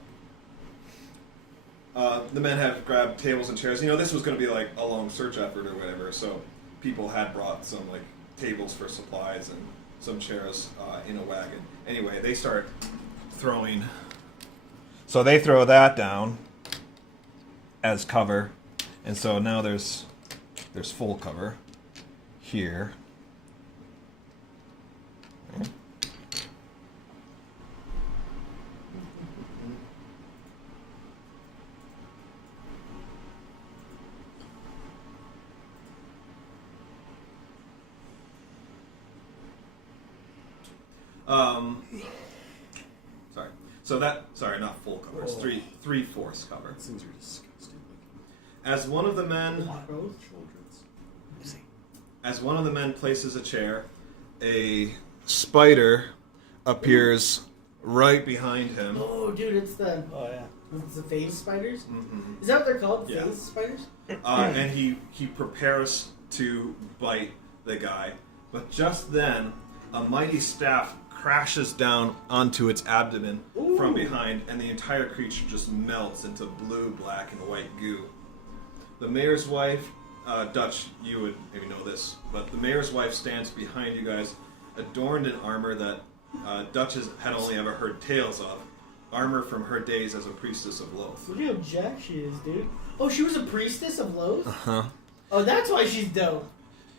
the men have grabbed tables and chairs. This was going to be like a long search effort or whatever. So people had brought some like tables for supplies and some chairs in a wagon. Anyway, they start throwing. So they throw that down as cover, and so now there's full cover here. Not full cover. It's 3/4 cover. These things are disgusting. As one of the men Children's. As one of the men places a chair, a spider appears right behind him. Oh, dude, it's the phase spiders. Mm-hmm. Is that what they're called? Yeah. Phase spiders? And he prepares to bite the guy, but just then a mighty staff crashes down onto its abdomen from behind, and the entire creature just melts into blue, black, and white goo. The mayor's wife, Dutch, you would maybe know this, but the mayor's wife stands behind you guys, adorned in armor that Dutch had only ever heard tales of. Armor from her days as a priestess of Loth. Look how jacked she is, dude. Oh, she was a priestess of Loth? Uh-huh. Oh, that's why she's dope.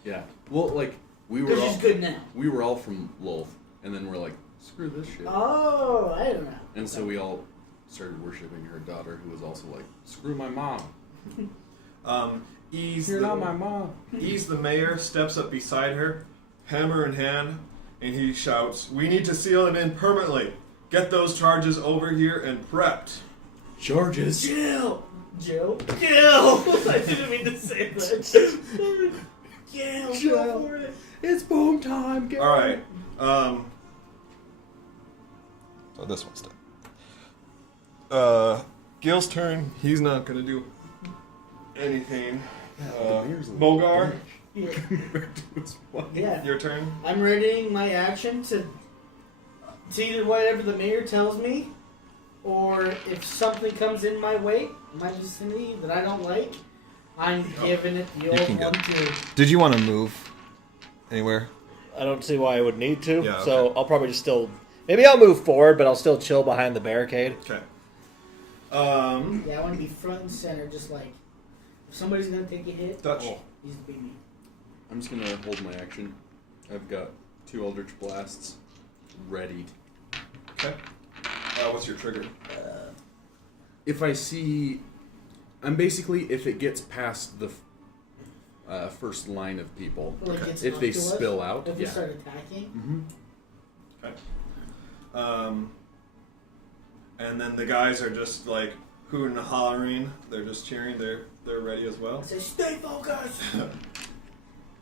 Yeah. Well, like, we were Because all... she's good now. We were all from Loth, and then we're like, screw this shit. Oh, I don't know. And so we all started worshiping her daughter, who was also like, screw my mom. You're not my mom. Ease the mayor steps up beside her, hammer in hand, and he shouts, "We need to seal him in permanently. Get those charges over here and prepped." Charges. Jill! Jill? Jill! I didn't mean to say that. Jill, go for it. It's boom time. Get All right. So this one's done. Gil's turn. He's not gonna do anything. Bogar, Yeah. yeah, your turn. I'm readying my action to either whatever the mayor tells me, or if something comes in my way, my vicinity that I don't like, I'm giving it the old can go. 1-2. did you want to move anywhere? I don't see why I would need to, Yeah, so okay. I'll probably just still... Maybe I'll move forward, but I'll still chill behind the barricade. Okay. Yeah, I want to be front and center, just like, if somebody's going to take a hit, Dutch. needs to be me. I'm just gonna hold my action. I've got 2 Eldritch Blasts ready. Okay. What's your trigger? If I see... I'm basically, if it gets past the first line of people, Or like gets if they up to us, spill out, if we yeah. start attacking. Mm-hmm. Okay. And then the guys are just like, hooting and hollering. They're just cheering. They're ready as well. I say, stay focused.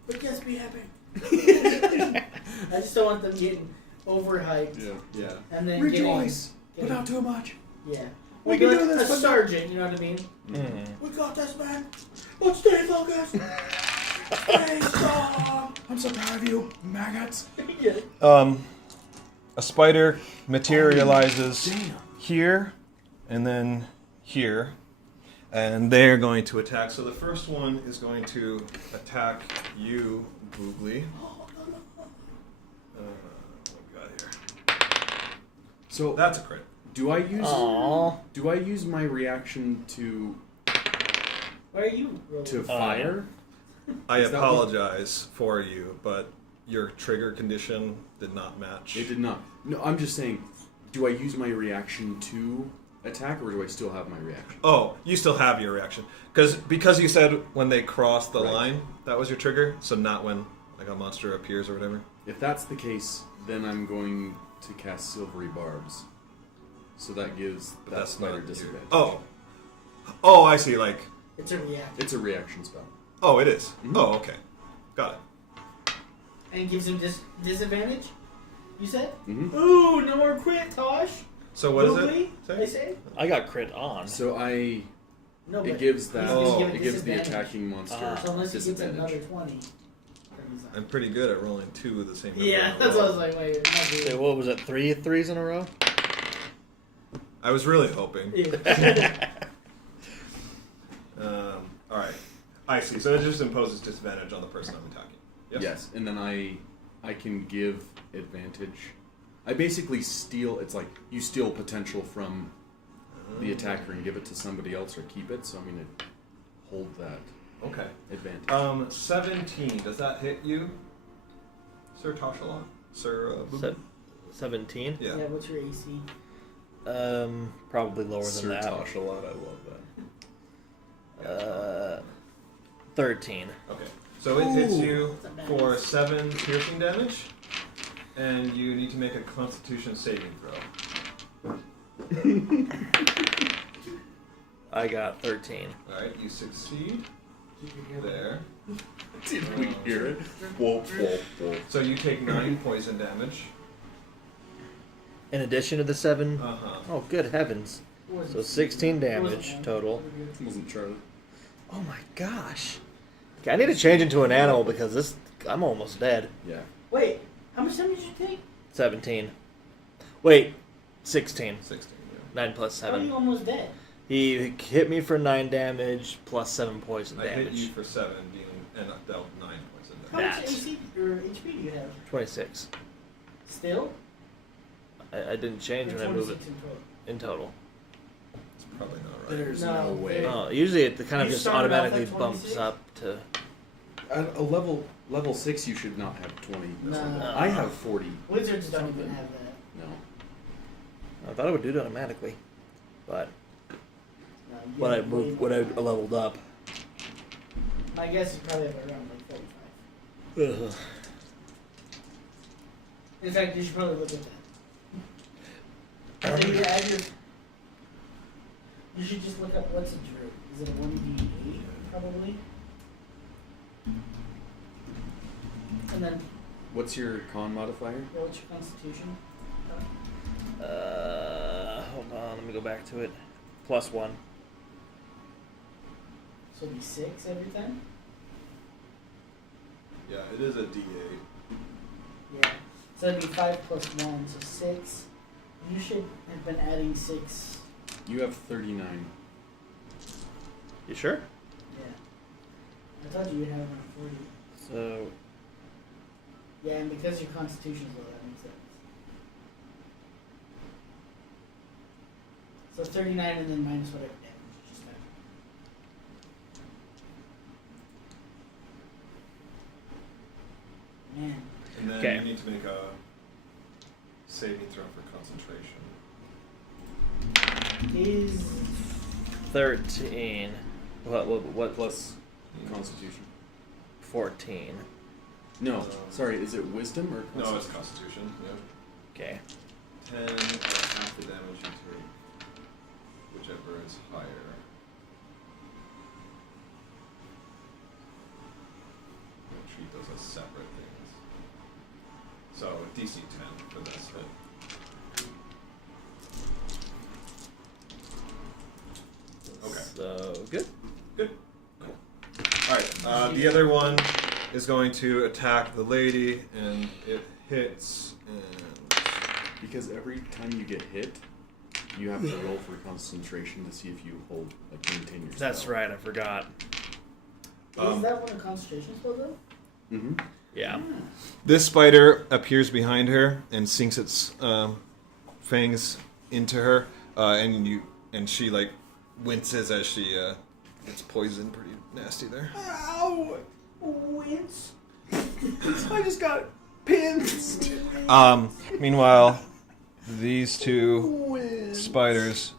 But just be happy. I just don't want them getting overhyped. Yeah. And then Rejoice, getting, but not too much. Yeah. We We'll can be do like this, a but sergeant, you know what I mean? Mm-hmm. We got this, man. Let's stay focused. Stay strong. I'm so proud of you, maggots. Yeah. A spider materializes Damn. here and then here. And they're going to attack. So the first one is going to attack you, Boogly. What we got here? So That's a crit. do I use Aww. do I use my reaction to Why are you rolling? fire? I Is that apologize for you, but your trigger condition did not match. It did not. No, I'm just saying, do I use my reaction to attack, or do I still have my reaction? Oh, you still have your reaction. Because you said when they cross the Right. line, that was your trigger, so not when like a monster appears or whatever. If that's the case, then I'm going to cast Silvery Barbs. So that gives But that that's spider not disadvantage. Oh, I see. Like, It's a reaction. It's a reaction spell. oh, it is. Mhm. Oh, okay. Got it. And it gives him disadvantage? You said? Mm-hmm. Ooh, no more crit, Tosh. So what is Boogly, it? I say? I got crit on. So No, but it gives that. he's gonna give It gives the disadvantage. attacking monster So unless he gets disadvantage. another 20. then he's on. I'm pretty good at rolling two of the same number. Yeah, in a that's what I row. was like, wait, not So good. what was it? 3 threes in a row? I was really hoping. Yeah. All right. I see. So it just imposes disadvantage on the person I'm attacking. Yes, and then I can give advantage. I basically steal. It's like you steal potential from the attacker and give it to somebody else or keep it. So I'm going to hold that Okay. advantage. 17. Does that hit you, Sir Toshalot? Sir Boogly? 17? Yeah. Yeah, what's your AC? Probably lower than Sir that. Toshalot, I love that. 13. Okay. So it hits you That's a for nice. 7 piercing damage, and you need to make a Constitution saving throw. I got 13. All right, you succeed. There. Did we hear it? Whoa, whoa, whoa. So you take 9 poison damage. In addition to the 7? Uh-huh. Oh, good heavens. So 16 damage total. It wasn't Charlie. Oh my gosh. Okay, I need to change into an animal because I'm almost dead. Yeah. Wait, how much damage did you take? 17. Wait, 16. 16, yeah. 9 plus How are you 7. almost dead? He hit me for 9 damage plus 7 poison I hit damage. you for 7, and dealt 9 poison How damage. much That. AC or HP do you have? 26. Still? I didn't change Or when I moved it 26 in total? in total. It's probably not right. There's No, no way. Oh, usually it kind of You just started off automatically at bumps 26? up to. At a level 6, you should not have 20. No. I have 40. Wizards don't even have that. No. I thought it would do it automatically, but No, you when I have moved, way when I more. leveled up. My guess is probably have around like 45. Ugh. In fact, you should probably look at that. So you add your. You should just look up what's a druid. Is it a 1d8 probably? And then What's your con modifier? what's your constitution? Hold on, let me go back to it. +1. So it'd be 6 every time? Yeah, it is a D8. Yeah. So it'd be 5 plus 1, so 6. You should have been adding 6. You have 39. You sure? Yeah. I told you you'd have around 40. So Yeah, and because your constitution's low, that makes sense. So 39 and then minus whatever damage. Just that. Man. And then Okay. you need to make a saving throw for concentration. Is 13. What? Plus Constitution. 14. No, sorry, is it Wisdom or No, it's Constitution? Constitution. Yeah. Okay. 10 or half the damage you take, whichever is is higher. We'll treat those as separate things. So DC 10 for this hit. Okay. So good. Good. Cool. Alright, the other one is going to attack the lady, and it hits, and... Because every time you get hit, you have to roll for concentration to see if you hold, like, maintain your That's spell. right. I forgot. Is that one a concentration spell though? Mm-hmm. Yeah. This spider appears behind her and sinks its fangs into her, and she, like, winces as she gets poisoned pretty nasty there. Ow! Wince. I just got pinched. Meanwhile, these two spiders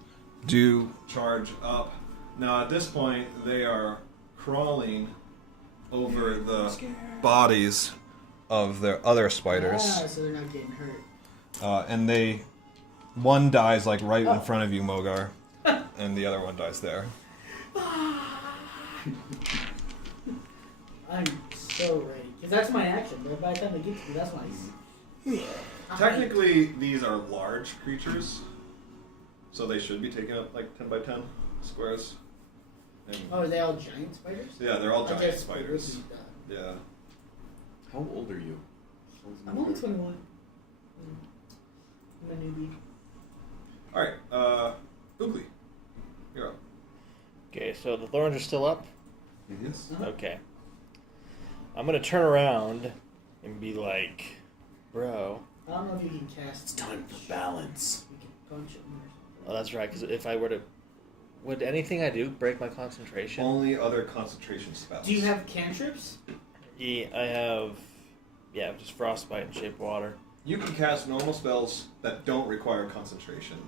do charge up. Now, at this point, they are crawling over the bodies of their other spiders. So they're not getting hurt. And one dies, like, right in front of you, Mogar, and the other one dies there. I'm so ready. Because that's my action, but by the time they get to me, that's my... Technically, these are large creatures, so they should be taking up, like, 10 by 10 squares. And Oh, are they all giant spiders? yeah, they're all I giant guess spiders. would be done. Yeah. How old are you? I'm only 21. I'm a newbie. Alright, Oogly, you're up. Okay, so the thorns are still up? Yes. Okay. I'm going to turn around and be like, bro. I don't know if you can cast... It's time for balance. You can punch him or something. Oh, that's right, because if I were to... Would anything I do break my concentration? Only other concentration spells. Do you have cantrips? Yeah, I have... Yeah, just frostbite and shape water. You can cast normal spells that don't require concentration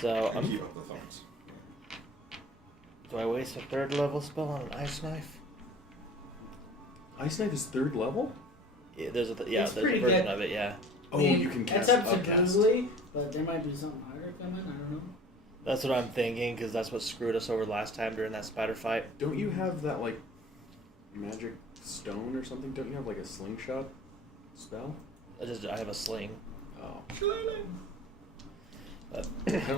So and I'm... keep up the thorns. Do I waste a 3rd level spell on an ice knife? Ice Knife is 3rd level? Yeah, there's a It's there's pretty a version good. of it, yeah. Oh, I mean, you can cast That's up to Upcast. Googly, but there might be something harder coming. I don't know. That's what I'm thinking, because that's what screwed us over last time during that spider fight. Don't you have that, like, magic stone or something? Don't you have, like, a slingshot spell? I have a sling. Oh. But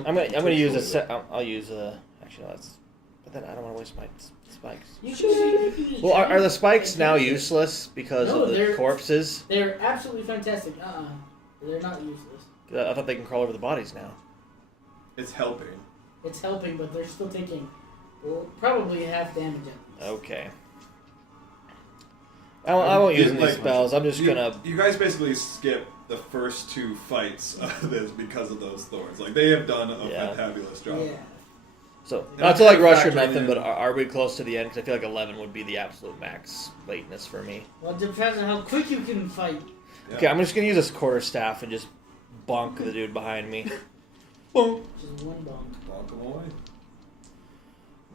I'm gonna use a set. I'll use a. Actually, no, that's. But then I don't want to waste my spikes. You should use Well, are the giant spikes now cantrips. useless because No, of the they're- corpses? They're absolutely fantastic. They're not useless. I thought they can crawl over the bodies now. It's helping. It's helping, but they're still taking probably half damage at least. Okay. I won't use any Like, spells. I'm just gonna. You guys basically skip the first 2 fights of this because of those thorns. Like, they have done a fantabulous job. Yeah. So And not to like I'm rush or factoring nothing, in- but are we close to the end? Because I feel like 11 would be the absolute max lateness for me. Well, it depends on how quick you can fight. Yeah. Okay, I'm just gonna use this quarterstaff and just bonk the dude behind me. Bonk. Just one bonk. Walk them away.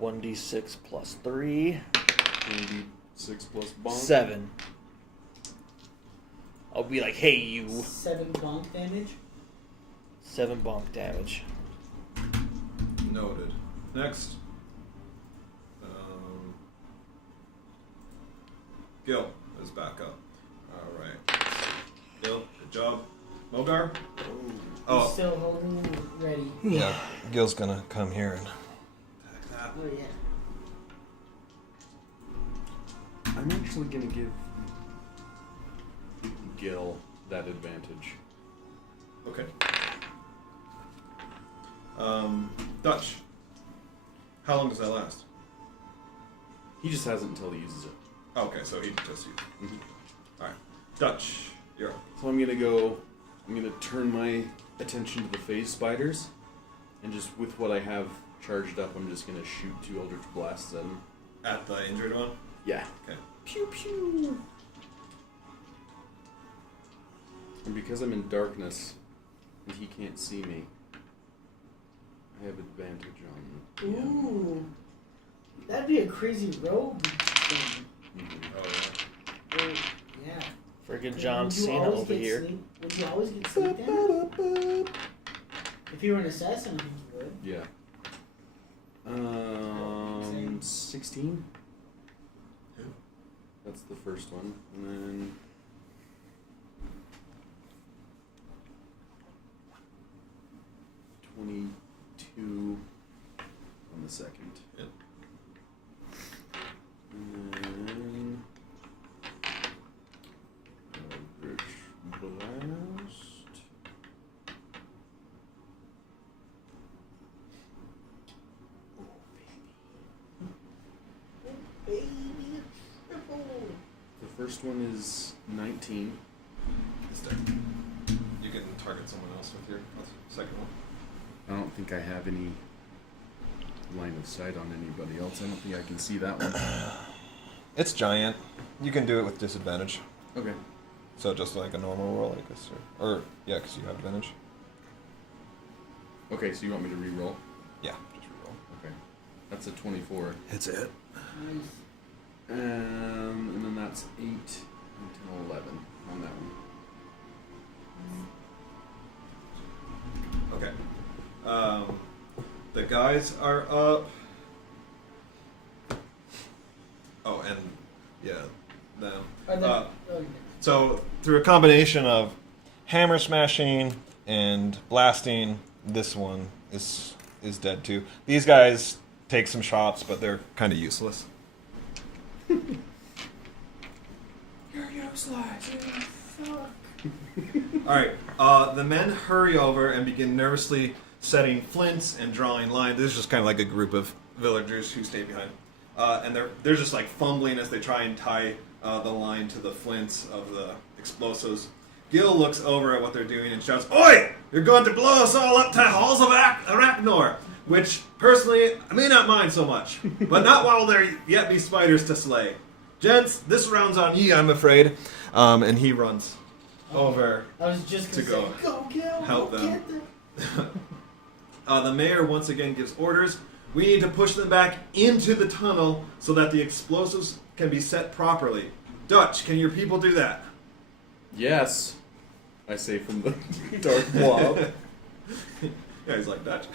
1d6 plus 3. 6 plus bonk. 7. I'll be like, hey, you. 7 bonk damage. 7 bonk damage. Noted. Next. Gil is back up. Alright. Gil, good job. Mogar? He's still holding him ready. Yeah. Gil's gonna come here and attack that. Oh yeah. I'm actually gonna give Gil that advantage. Okay. Dutch. How long does that last? He just has it until he uses it. Okay, so he just used. Mhm. Alright. Dutch, you're up. So I'm gonna turn my attention to the phase spiders, and just with what I have charged up, I'm just gonna shoot 2 Eldritch Blasts at him. At the injured one? Yeah. Okay. Pew pew. And because I'm in darkness, and he can't see me, I have advantage on him. Ooh. That'd be a crazy rogue thing. Oh, Or, yeah. Friggin' John Would you Cena always over get here. sleep? Would you always get sleep damage? If you were an assassin, I think you would. Yeah. 16. Who? That's the first one, and then 22 on the second. Yep. And then Eldritch Blast. The first one is 19. It's there. You can target someone else with your second one. I don't think I have any line of sight on anybody else. I don't think I can see that one. It's giant. You can do it with disadvantage. Okay. So just like a normal roll, I guess. Or yeah, because you have advantage. Okay, so you want me to re-roll? Yeah, just re-roll. Okay. That's a 24. Hits it. Nice. And then that's 8, 10, 11 on that one. Okay. The guys are up. Oh, and yeah, no. So through a combination of hammer smashing and blasting, this one is dead too. These guys take some shots, but they're kind of useless. You're useless. Fuck. All right. The men hurry over and begin nervously setting flints and drawing lines. This is just kind of like a group of villagers who stay behind, and they're just like fumbling as they try and tie the line to the flints of the explosives. Gil looks over at what they're doing and shouts, "Oi! You're going to blow us all up to halls of Arachnor!" Which, personally, I may not mind so much, but not while there yet be spiders to slay. Gents, this round's on ye, I'm afraid. And he runs over I was just to gonna go say, go Gil, help go them. get them. The mayor once again gives orders. We need to push them back into the tunnel so that the explosives can be set properly. Dutch, can your people do that? Yes, I say from the dark blob. Yeah, he's like, Dutch.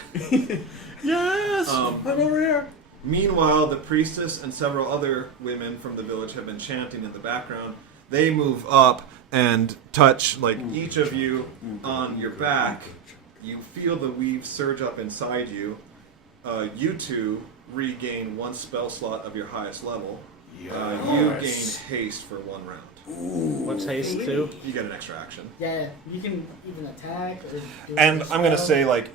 Yes! I'm over here. Meanwhile, the priestess and several other women from the village have been chanting in the background. They move up and touch, like, each of you on your back. You feel the weave surge up inside you. You two regain one spell slot of your highest level. You gain haste for 1 round. What's haste too? You get an extra action. Yeah, you can even attack. Or do And a I'm gonna spell. say like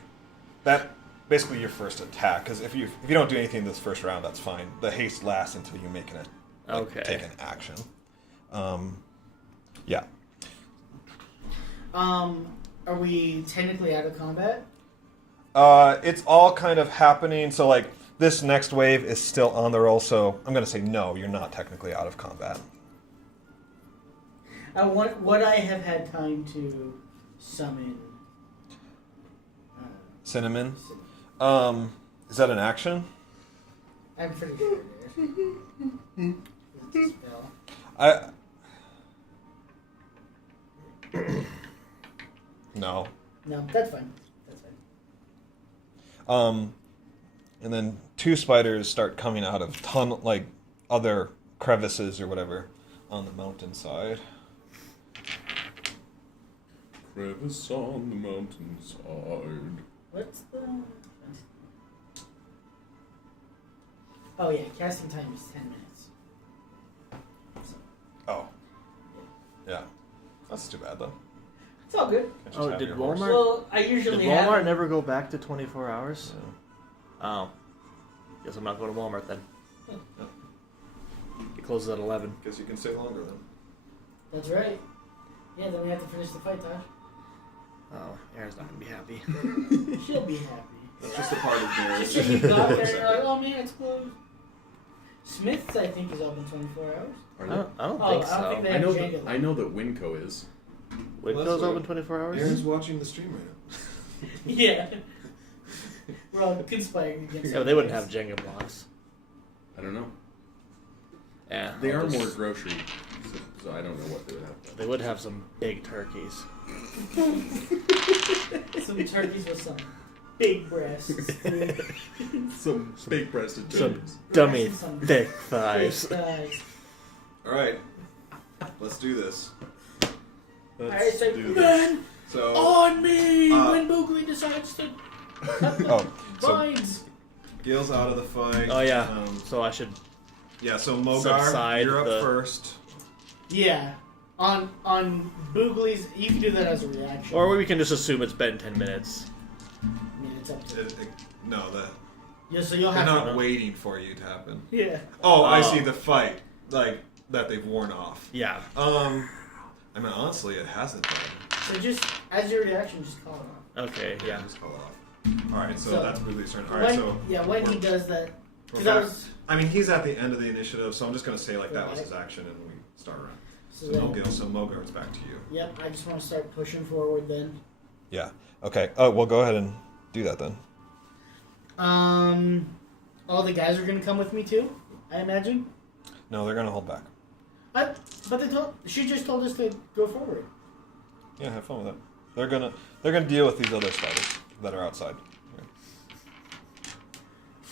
that. Basically, your first attack, because if you don't do anything this first round, that's fine. The haste lasts until you make take an action. Yeah. Are we technically out of combat? It's all kind of happening. So like this next wave is still on the roll. So I'm gonna say no. You're not technically out of combat. Would I have had time to summon? Cinnamon. Is that an action? I'm pretty sure it is. It's a spell. No. No, that's fine. That's fine. And then 2 spiders start coming out of like other crevices or whatever on the mountainside. Crevice on the mountainside. What's the? Oh yeah, casting time is 10 minutes. Oh. Yeah. That's too bad though. It's all good. Can't just Oh, have did your horse. Walmart? Well, I Did usually Walmart have. never go back to 24 hours? Yeah. Oh. Guess I'm not going to Walmart then. It closes at 11. Guess you can stay longer then. That's right. Yeah, then we have to finish the fight, Tosh. Oh, Aaron's not going to be happy. She'll be happy. That's just a part of Just when you marriage. got there, and you're like, oh man, it's closed. Smith's, I think, is open 24 hours. Are I they? don't Oh, think I don't so. think they I have know Jenga. that I know that Winco is. Winco's That's open right. 24 hours? Aaron's watching the stream right now. Yeah. We're all conspiring against Yeah, but they wouldn't have Jenga blocks. I don't know. Yeah. They I'll are just- more grocery, so I don't know what they would have. They would have some big turkeys. Some turkeys with some big breasts. Some fake breasted Some titties. dummy Some thick thighs. Guys. All right, let's do this. Alright, so do man, So on me Uh, when Boogly decides to cut the Oh, so vines. Gil's out of the fight. Oh yeah. So So I should. Mogar, Subside you're up the- first. Yeah. On Boogly's, you can do that as a reaction. Or we can just assume it's been 10 minutes. I mean, it's up to you. No, that Yeah, so you'll they're have not to. waiting for you to happen. Yeah. Oh, I Oh. see the fight, like that they've worn off. Yeah. I mean, honestly, it hasn't been. So just as your reaction, just call it off. Okay. Yeah. Just call it off. All right, so that's Boogly's turn. All right, When, so when he we're- does that, we're because I back. was. I mean, he's at the end of the initiative, so I'm just gonna say like that was Right. his action, and we start around. So So then, no Gil, so Mogar's back to you. yep, I just want to start pushing forward then. yeah. Okay. Oh, well, go ahead and do that then. All the guys are gonna come with me too, I imagine. No, they're gonna hold back. But she just told us to go forward. Yeah, have fun with it. They're gonna deal with these other spiders that are outside.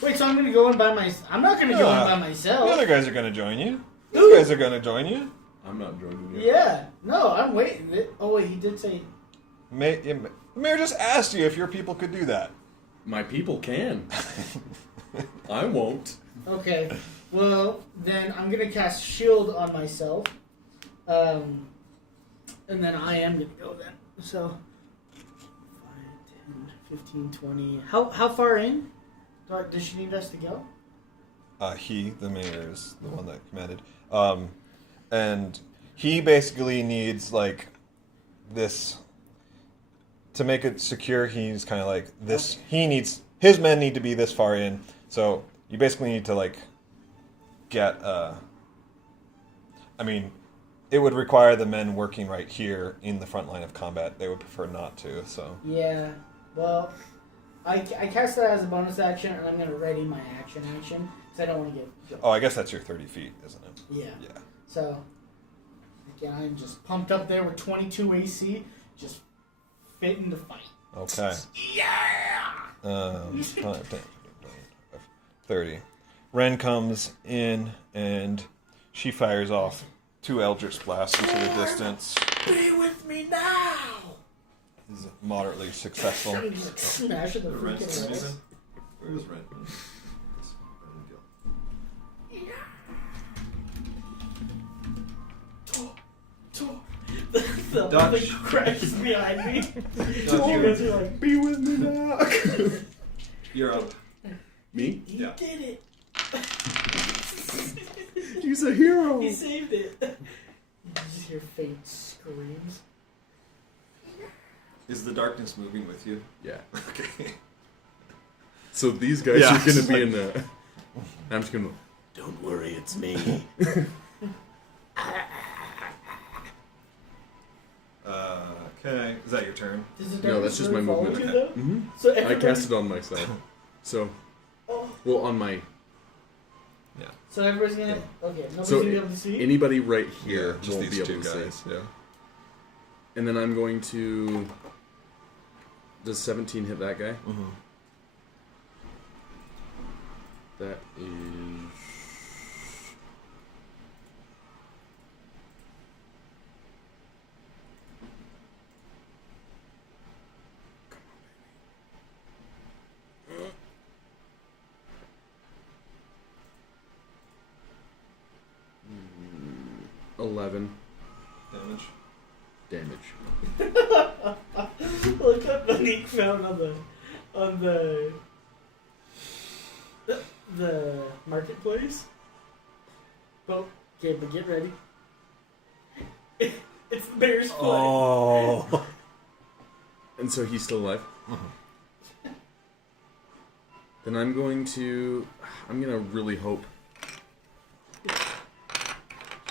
Wait, so I'm gonna go in by myself? I'm not gonna go in by The myself. other guys are gonna join you. These Ooh. guys are gonna join you. I'm not joining you. Yeah, no, I'm waiting. Oh wait, he did say. The mayor just asked you if your people could do that. My people can. I won't. Okay, well then I'm gonna cast shield on myself, and then I am gonna go then. So 5, 10, 15, 20. How far in? Does she need us to go? The mayor, is the one that commanded. And he basically needs, like, this... To make it secure, he's kind of like this... Okay. His men need to be this far in, so you basically need to, like, get... I mean, it would require the men working right here in the front line of combat. They would prefer not to, so... Yeah, well, I cast that as a bonus action, and I'm gonna ready my action because I don't want to get. Oh, I guess that's your 30 feet, isn't it? Yeah. Yeah. So, again, I'm just pumped up there with 22 AC, just fitting to fight. Okay. Yeah! 5, 10, 30. Ren comes in, and she fires off 2 Eldritch Blasts into the distance. Be with me now! Is moderately successful. I'm just smashing the The Rent's freaking amazing. walls. Where is Rent? It's Ren and Gil. The Dutch. crashes behind me. Dutch, You guys are like, Be with me now. You're up. Me? he Yeah. did it. He's a hero. He saved it. You just hear faint screams. Is the darkness moving with you? Yeah. Okay. So these guys Yeah, are gonna it's be like- in the. I'm just gonna. Don't worry, it's me. Okay. Is that your turn? Does it No, that's just my follow movement. you, though? hmm So I everybody, cast it on myself. So, Oh, well, on my. so everybody's gonna. Okay, nobody's So gonna be able to see. Anybody right here just won't these be 2 able to guys. see. Yeah. And then I'm going to. Does 17 hit that guy? Mm-hmm. That is. Mm, 11 Damage. damage. Look what Monique found on the marketplace. Well, okay, but get ready. It's the bear's foot. Oh. And so he's still alive? Then I'm gonna really hope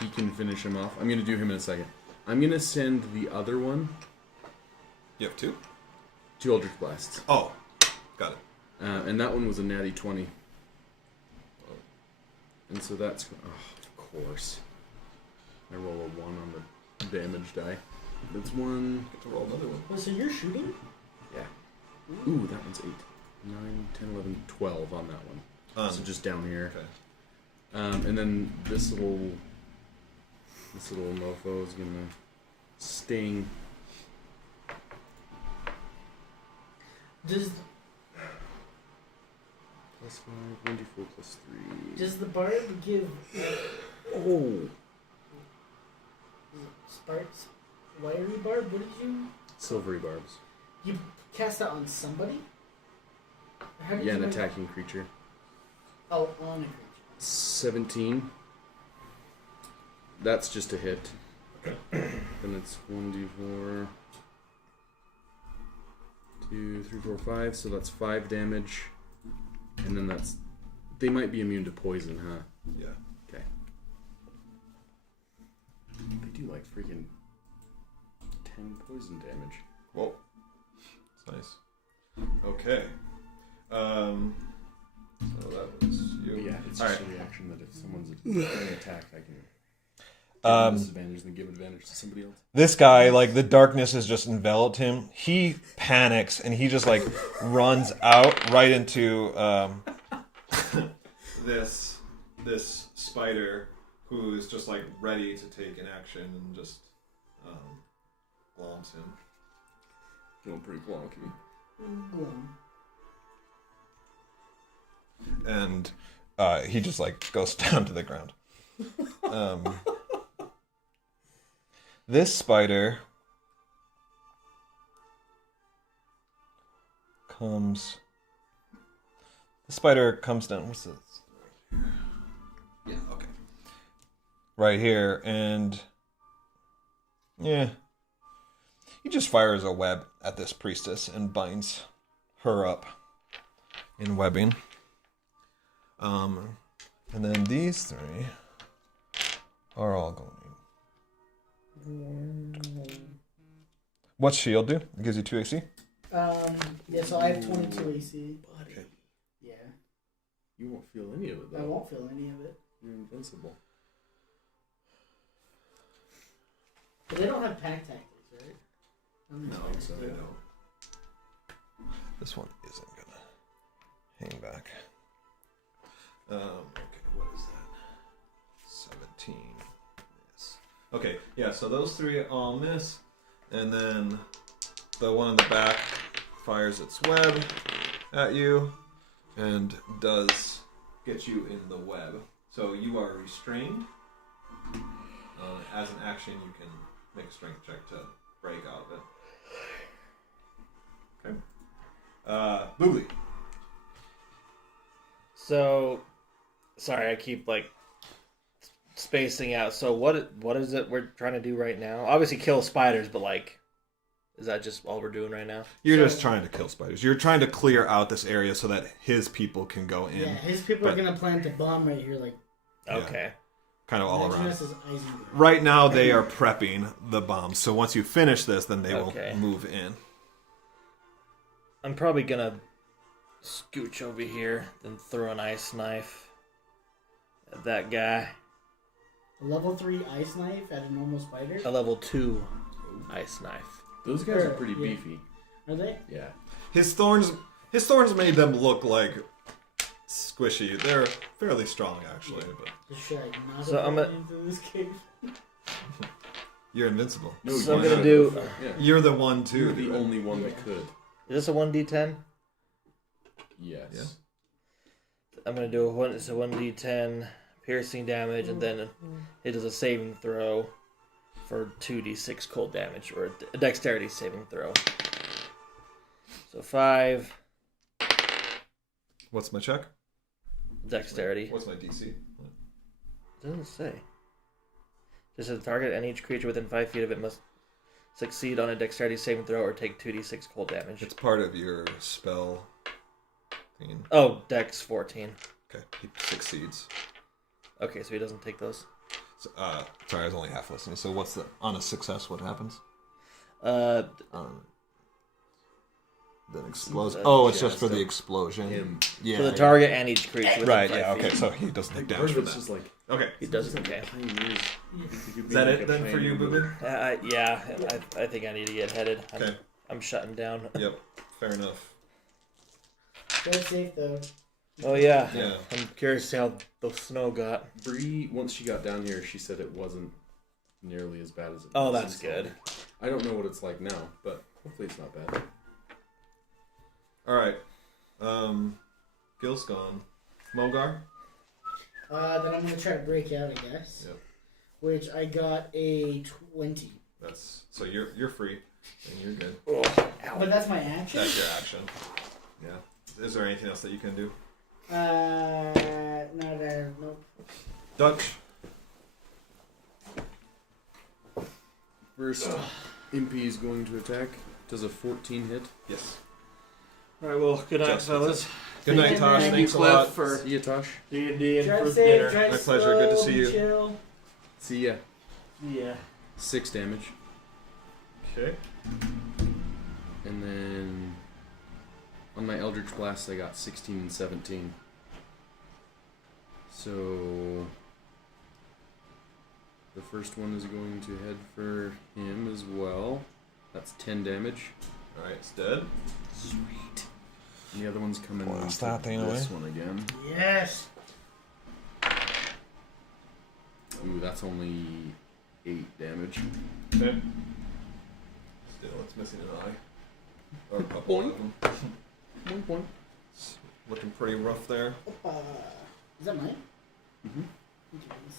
he can finish him off. I'm gonna do him in a second. I'm gonna send the other one You have 2? 2 Eldritch Blasts. Oh. Got it. And that one was a natty 20. And so that's... Oh, of course. I roll a 1 on the damage die. That's 1... Get to roll another one. Oh, so you're shooting? Yeah. Ooh, that one's 8. 9, 10, 11, 12 on that one. So just down here. Okay. And then this little mofo is gonna sting. Does Plus 5, 1d4 plus 3. does the barb give Oh! sparks? Wiry barb? What did you? Silvery barbs. You cast that on somebody? Or how did Yeah, you an make- attacking creature. Oh, on a creature. 17. That's just a hit. Then it's 1d4. 2, 3, 4, 5. So that's 5 damage. And then that's... They might be immune to poison, huh? Yeah. Okay. They do like freaking 10 poison damage. Whoa. That's nice. Okay. So that was you. But yeah, it's All just right. a reaction that if someone's getting attacked, I can give them disadvantage and then give advantage to somebody else. This guy, like, the darkness has just enveloped him. He panics and he just, like, runs out right into this spider who is just like ready to take an action and just glomps him. Feeling pretty glonky. and he just, like, goes down to the ground. This spider comes... The spider comes down. What's this? Yeah, okay. Right here, and yeah, he just fires a web at this priestess and binds her up in webbing. And then these three are all going. What's shield do? It gives you 2 AC. Yeah, so I have 22 AC. Buddy. Yeah. You won't feel any of it, though. I won't feel any of it. You're invincible. But they don't have pack tactics, right? No, so they don't. This one isn't gonna hang back. Okay, what is that? 17. Miss. Okay, yeah, so those three all miss. And then the one in the back fires its web at you and does get you in the web. So you are restrained. As an action, you can make a strength check to break out of it. Okay. Boobly. So, sorry, I keep like spacing out. So what is it we're trying to do right now? Obviously, kill spiders, but like, is that just all we're doing right now? You're just trying to kill spiders. You're trying to clear out this area so that his people can go in. Yeah, his people are gonna plant a bomb right here, like. Okay. Kind of all Imagine around. us as Eisenberg. Right now, they are prepping the bombs. So once you finish this, then they Okay. will move in. I'm probably gonna scooch over here, then throw an ice knife at that guy. A level 3 ice knife at a normal spider? A level 2 ice knife. Those guys are pretty beefy. Are they? Yeah. His thorns made them look like squishy. They're fairly strong, actually. But Should I not So have I'm gone into this cave? you're invincible. No, So I'm you gonna should. do. Yeah. You're the one too. You're the only one that could. Is this a 1d10? Yes. Yeah. I'm gonna do a 1d10 piercing damage, and then it is a saving throw for 2d6 cold damage, or a dexterity saving throw. So 5 What's my check? dexterity. What's my DC? It doesn't say. Just says target and each creature within 5 feet of it must succeed on a dexterity saving throw or take 2d6 cold damage. It's part of your spell thing. Oh, dex 14. Okay, he succeeds. Okay, so he doesn't take those. So, sorry, I was only half listening. So what's the on a success? What happens? Then explodes. Oh, it's just for the explosion. Him. Yeah. For the target and each creature within Right. 5 Yeah. feet. Okay. So he doesn't take damage Part from of it's that. just like Okay. He doesn't. Okay. Is that it then for you, Boobin? Yeah, I think I need to get headed. Okay. I'm shutting down. Yep. Fair enough. Drive safe though. Oh yeah. Yeah. I'm curious to see how the snow got. Bree, once she got down here, she said it wasn't nearly as bad as it was. Oh, that's So, good. I don't know what it's like now, but hopefully it's not bad. All right. Gil's gone. Mogar? Then I'm gonna try to break out, I guess. Yep. Which I got a 20. That's so you're free and you're good. But that's my action? That's your action. Yeah. Is there anything else that you can do? Nope. Dutch. First, Impy is going to attack. Does a 14 hit? Yes. All right. Well, good night, Just- fellas. Good night, Tosh. Thank you, Thanks a Cliff, lot. for See ya, Tosh. D&D and Drive for safe, dinner. drive My pleasure, good to slow, see you. Chill. See ya. Yeah. 6 damage. Okay. And then on my Eldritch Blast, I got 16 and 17. So the first one is going to head for him as well. That's 10 damage. All right, it's dead. Sweet. And the other one's coming Blast to that thing this away. one again. Yes. Ooh, that's only 8 damage. Okay. Still, it's missing an eye. Or a couple of them. One point. It's looking pretty rough there. Is that mine? Mhm. Jeez.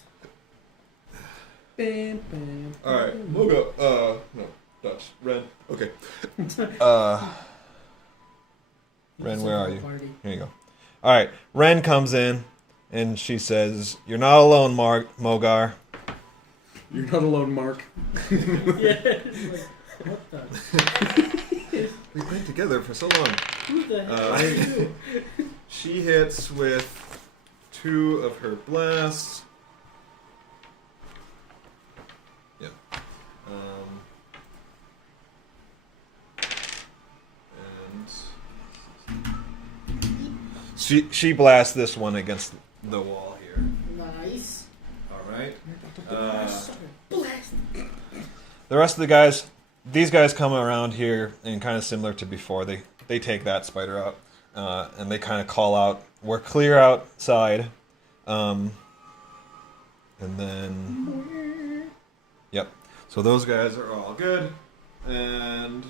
Bam, bam. All right, Moga. No, Dutch. Ren. Okay. Ren, where are you? Party. Here you go. All right. Ren comes in, and she says, "You're not alone, Mogar." You're not alone, Mark. Yeah. Like, what the? We've been together for so long. Who the hell are you? She hits with 2 of her blasts. Yep. And She blasts this one against the wall here. Nice. All right. Blast. the rest of the guys. These guys come around here and kind of similar to before. They take that spider out and they kind of call out, "We're clear outside." And then, yep. So those guys are all good, and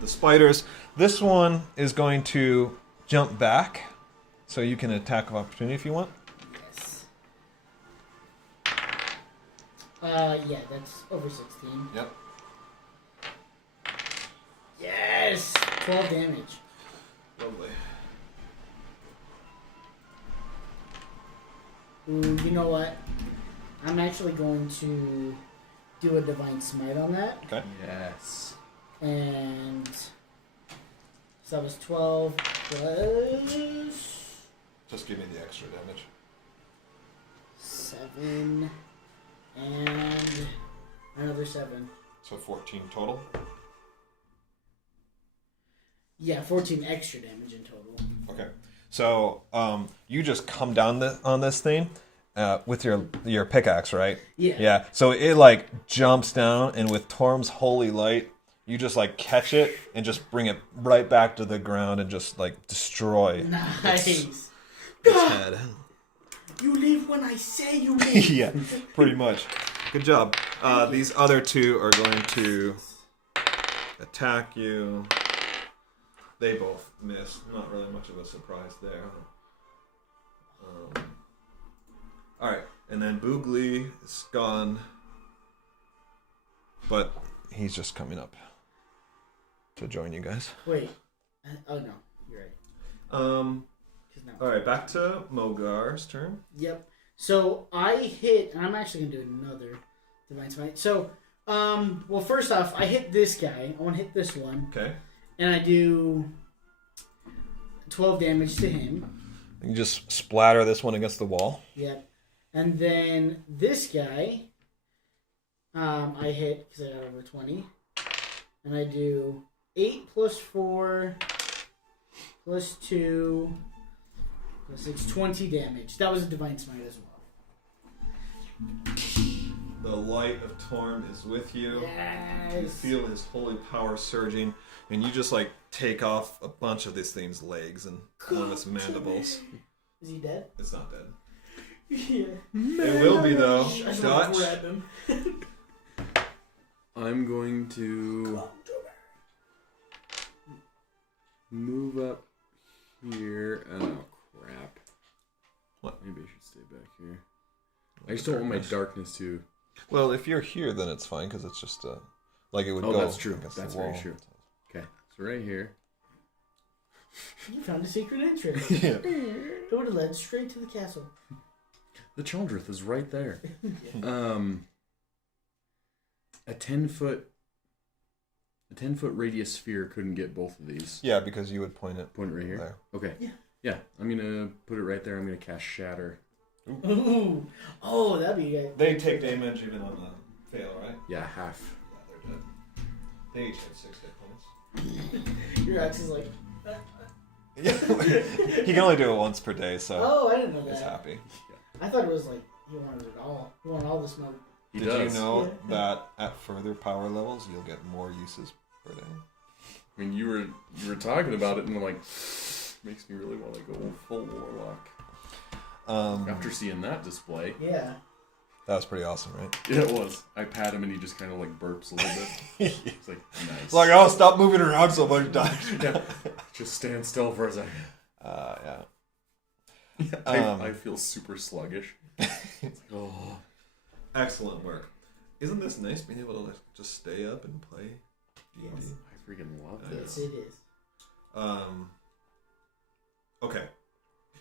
the spiders. This one is going to jump back, so you can attack of opportunity if you want. Yes. Yeah, that's over 16. Yep. Yes! 12 damage. Lovely. Ooh, you know what? I'm actually going to do a Divine Smite on that. Okay. Yes. And so that was 12 plus Just give me the extra damage. 7 and another 7. So 14 total. Yeah, 14 extra damage in total. Okay. So you just come down on this thing with your pickaxe, right? Yeah. Yeah. So it like jumps down, and with Torm's holy light, you just like catch it and just bring it right back to the ground and just like destroy Nice. its head. You leave when I say you leave. Yeah, pretty much. Good job. These other 2 are going to attack you. They both missed. Not really much of a surprise there. All right, and then Boogly is gone, but he's just coming up to join you guys. Wait. Oh no, you're right. 'Cause now- All right, back to Mogar's turn. Yep. So I hit, and I'm actually gonna do another Divine Smite. So, well, first off, I hit this guy. I want to hit this one, Okay. and I do 12 damage to him. You just splatter this one against the wall. Yep. And then this guy, I hit because I got over 20, and I do 8 plus 4 plus 2 plus 6, 20 damage. That was a Divine Smite as well. The light of Torm is with you. You Yes. feel his holy power surging. and you just like take off a bunch of this thing's legs and one of its mandibles. Is he dead? It's not dead. Yeah. It will be though. I just Dutch. want to grab him. I'm going to move up here. Oh crap! What? Maybe I should stay back here. I just don't want my darkness to. Well, if you're here, then it's fine because it's just like it would Oh, go. that's true. against That's the wall. very true. Okay, so right here. You found a secret entrance. Yeah. Door to lead straight to the castle. The Chaldrith is right there. Yeah. A 10-foot radius sphere couldn't get both of these. Yeah, because you would point it. Point it right here. There. Okay. Yeah. Yeah, I'm gonna put it right there. I'm gonna cast Shatter. Ooh. Oh, that'd be good. They take damage even on the fail, right? Yeah, half. Yeah, they're dead. They each have 6 hit points. Your axe is like. He can only do it once per day, so Oh, I didn't know he's that. happy. I thought it was like he wanted it all. He wanted all the smoke. He Did does. you know Yeah. that at further power levels you'll get more uses per day? I mean, you were talking about it, and I'm like, makes me really want to go full Warlock. After seeing that display. Yeah. That was pretty awesome, right? Yeah, it was. I pat him, and he just kind of like burps a little bit. It's like, nice. It's like, oh, stop moving around so much, Dutch. Yeah. Just stand still for a second. Yeah. I feel super sluggish. It's like, oh. Excellent work. Isn't this nice being able to like, just stay up and play D&D? Yes. I freaking love Yes, this. it is. Okay.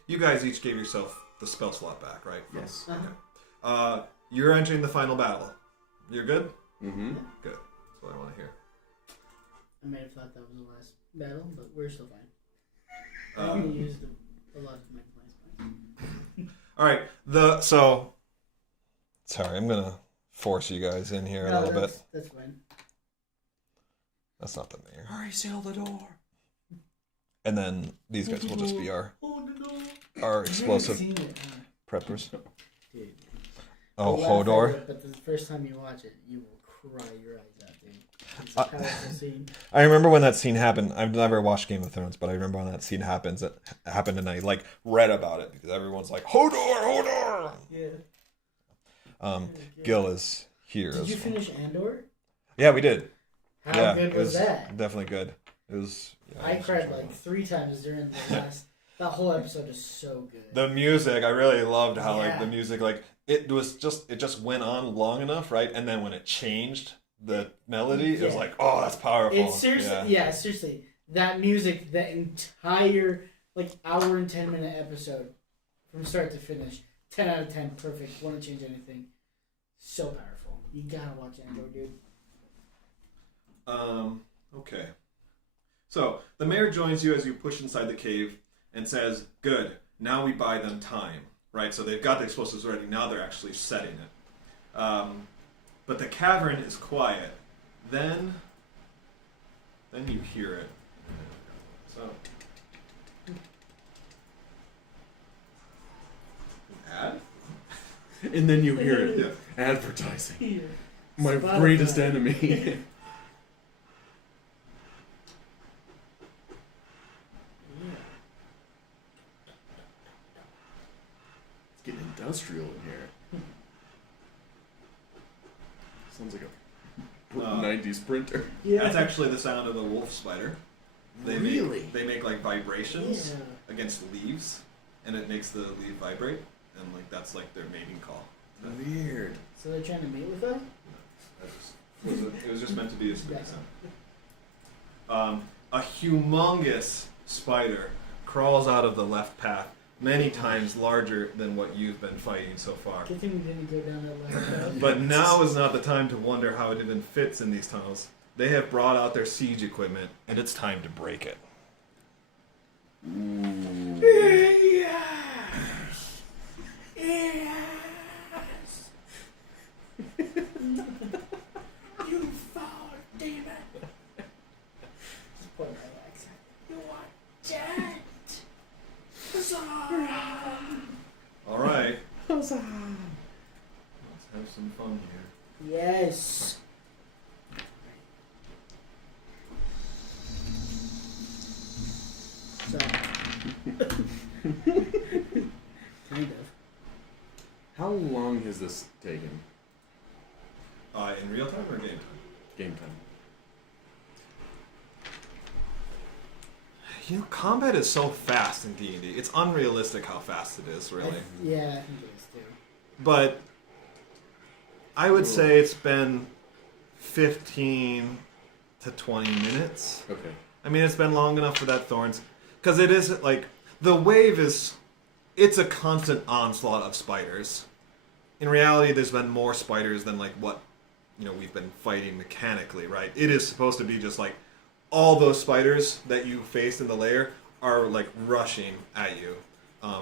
You guys each gave yourself the spell slot back, right? Yes. Uh-huh. You're entering the final battle. You're good? Mm-hmm. Good. That's what I want to hear. I may have thought that was the last battle, but we're still fine. I used a lot of my points. All right. Sorry, I'm gonna force you guys in here a No, little bit. That's fine. That's not the mayor. Hurry, seal the door. And then these guys will just be our I explosive haven't seen it, preppers. dude. Oh, I'll laugh at Hodor. it, but the first time you watch it, you will cry your eyes out, dude. It's a powerful scene. I remember when that scene happened. I've never watched Game of Thrones, but I remember when that scene happened, and I like read about it because everyone's like, Hodor, Hodor. Yeah. Gil is here Did as you well. finish Andor? Yeah, we did. How yeah, good it was that? Definitely good. It was. Yeah, I it was cried enjoyable. like 3 times during the last. That whole episode is so good. The music, I really loved how like Yeah. the music, like it just went on long enough, right? And then when it changed the melody, it was Yeah. like, oh, that's powerful. It's seriously, yeah, seriously. That music, that entire like hour and 10-minute episode, from start to finish, 10 out of 10, perfect. Wouldn't change anything. So powerful. You gotta watch Andor, dude. Okay. So, the mayor joins you as you push inside the cave and says, good, now we buy them time. Right, so they've got the explosives ready, now they're actually setting it. But the cavern is quiet. Then you hear it. So... Ad? And then you hear it. Yeah. Advertising. My Spotify. greatest enemy. It's getting industrial in here. Sounds like a 90s printer. Yeah. That's actually the sound of a wolf spider. Really? They make like vibrations Yeah. against leaves, and it makes the leaf vibrate, and like that's like their mating call. Weird. So they're trying to mate with us? It was just meant to be a spooky sound. A humongous spider crawls out of the left path, many times larger than what you've been fighting so far. Good thing we didn't go down that last path. But now is not the time to wonder how it even fits in these tunnels. They have brought out their siege equipment, And it's time to break it. You foul demon! Just put my accent. You are dead! all right. Let's have some fun here. Yes! How long has this taken? In real time or game time? Game time. You know, combat is so fast in D&D. It's unrealistic how fast it is, really. Yeah, I think it is too. But I would say it's been 15 to 20 minutes. Okay. I mean, it's been long enough for that Thorns. Because it is, like, the wave is... It's a constant onslaught of spiders. In reality, there's been more spiders than, like, what, you know, we've been fighting mechanically, right? It is supposed to be just, like, all those spiders that you faced in the lair are, like, rushing at you.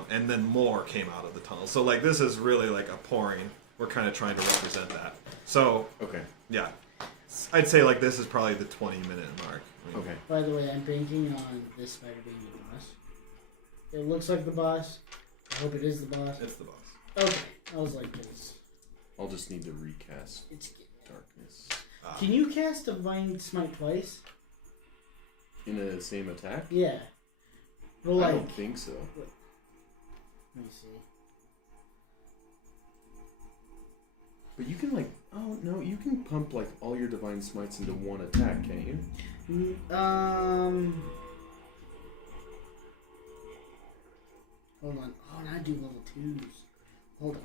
And then more came out of the tunnel. So, like, this is really, like, a pouring. We're kind of trying to represent that. So, Okay. yeah. I'd say, like, this is probably the 20-minute mark. I mean, Okay. By the way, I'm banking on this spider being the boss. It looks like the boss. I hope it is the boss. It's the boss. Okay. I was like, I'll just need to recast it's. darkness Can you cast Divine Smite twice? in a same attack. Yeah. Well, I like, don't think so. let me see. But you can like, oh no, you can pump like all your divine smites into one attack, can't you? Hold on. Oh, and I do level 2s. Hold on.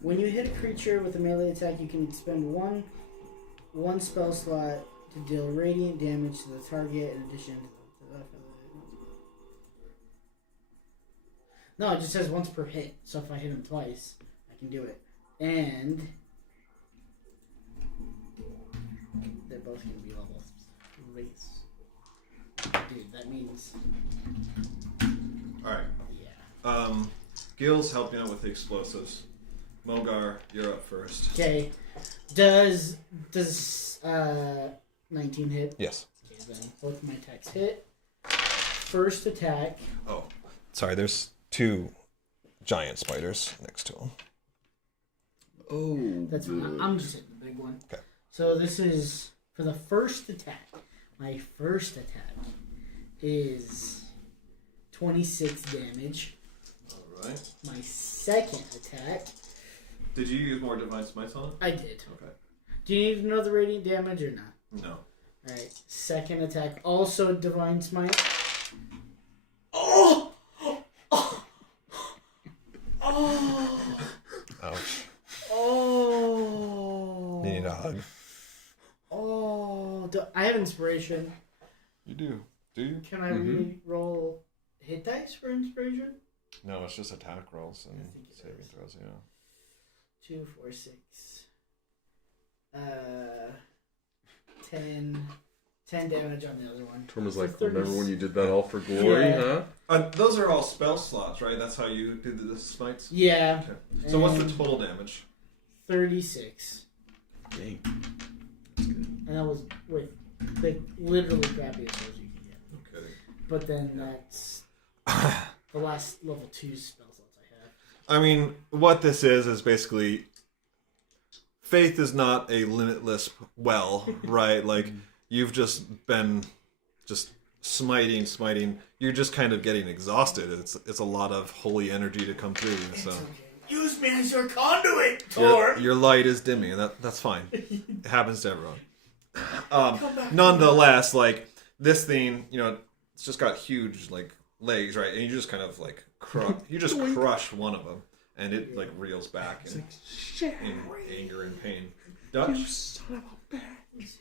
When you hit a creature with a melee attack, you can spend one spell slot to deal radiant damage to the target in addition to the... No, it just says once per hit. So if I hit him twice, I can do it. And they're both going to be level 3. Dude, that means... Alright. Yeah. Gil's helping out with the explosives. Mogar, you're up first. Okay. Does 19 hit? Yes. Okay, then both my attacks hit. First attack. Oh. Sorry, there's 2 giant spiders next to him. Oh. That's fine. I'm just hitting the big one. Okay. So this is for the first attack. My first attack is 26 damage. Alright. My second attack. Did you use more Divine Smites on it? I did. Okay. Do you need another radiant damage or not? No. Alright. Second attack, also Divine Smite. Oh! Oh! Oh! Ouch. Oh! You need a hug. Oh! I have inspiration. You do. Do you? Can I re-roll hit dice for inspiration? No, it's just attack rolls and I think it saving is. throws, yeah. 2, 4, 6. 10 damage on the other one. Torm was So like, 30 remember when you did that all for glory, Yeah. huh? Those are all spell slots, right? That's how you did the smites? Yeah. Okay. So what's the And total damage? 36. Dang. That's good. And that was with the literally crappiest rolls you can get. No kidding. But then that's the last level 2 spell slots I have. I mean, what this is basically faith is not a limitless well, right? Like you've just been just smiting. You're just kind of getting exhausted. It's a lot of holy energy to come through. So Use me as your conduit, your, Torm! your light is dimming, and that's fine. It happens to everyone. Nonetheless, like this thing, you know, it's just got huge like legs, right? And you just kind of like crush one of them, and it like reels back in anger and pain. Dutch. You son of a bitch.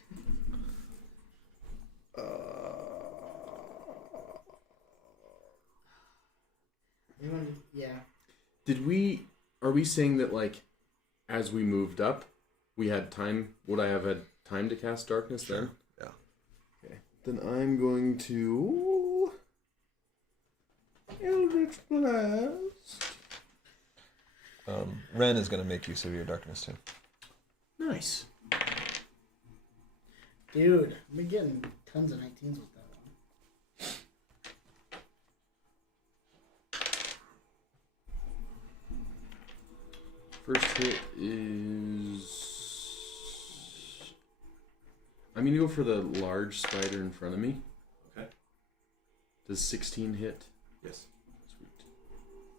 Yeah. Are we saying that like as we moved up we had time, would I have had time to cast darkness then? Yeah. Okay. Then I'm going to Eldritch Blast. Ren is going to make use of your darkness too. Nice. Dude, I've been getting tons of 19s with that one. First hit is... I'm going to go for the large spider in front of me. Okay. Does 16 hit? Yes. Sweet.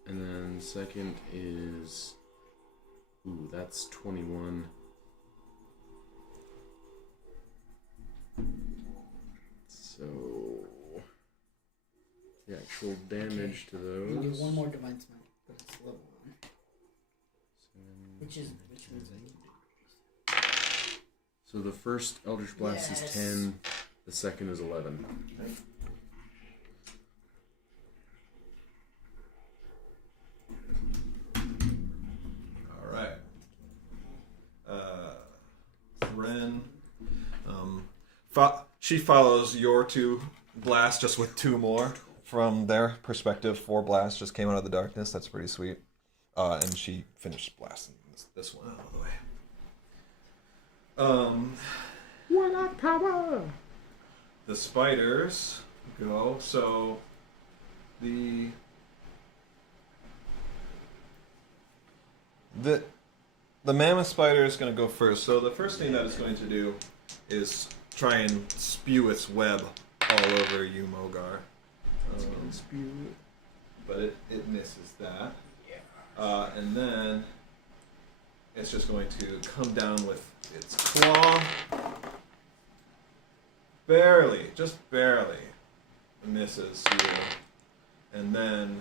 And then second is... Ooh, that's 21. So... The actual damage to those... You do one more divine smite, but it's level 1. Which means I can do. So the first Eldritch Blast is 10, the second is 11. Okay. Alright. Ren. She follows your 2 blasts just with 2 more. From their perspective, 4 blasts just came out of the darkness. That's pretty sweet. And she finished blasting this one out of the way. Warlock power! The spiders go. So the mammoth spider is going to go first. So the first thing that it's going to do is try and spew its web all over you, Mogar. But it misses that. Yeah. And then it's just going to come down with its claw. Just barely misses you. And then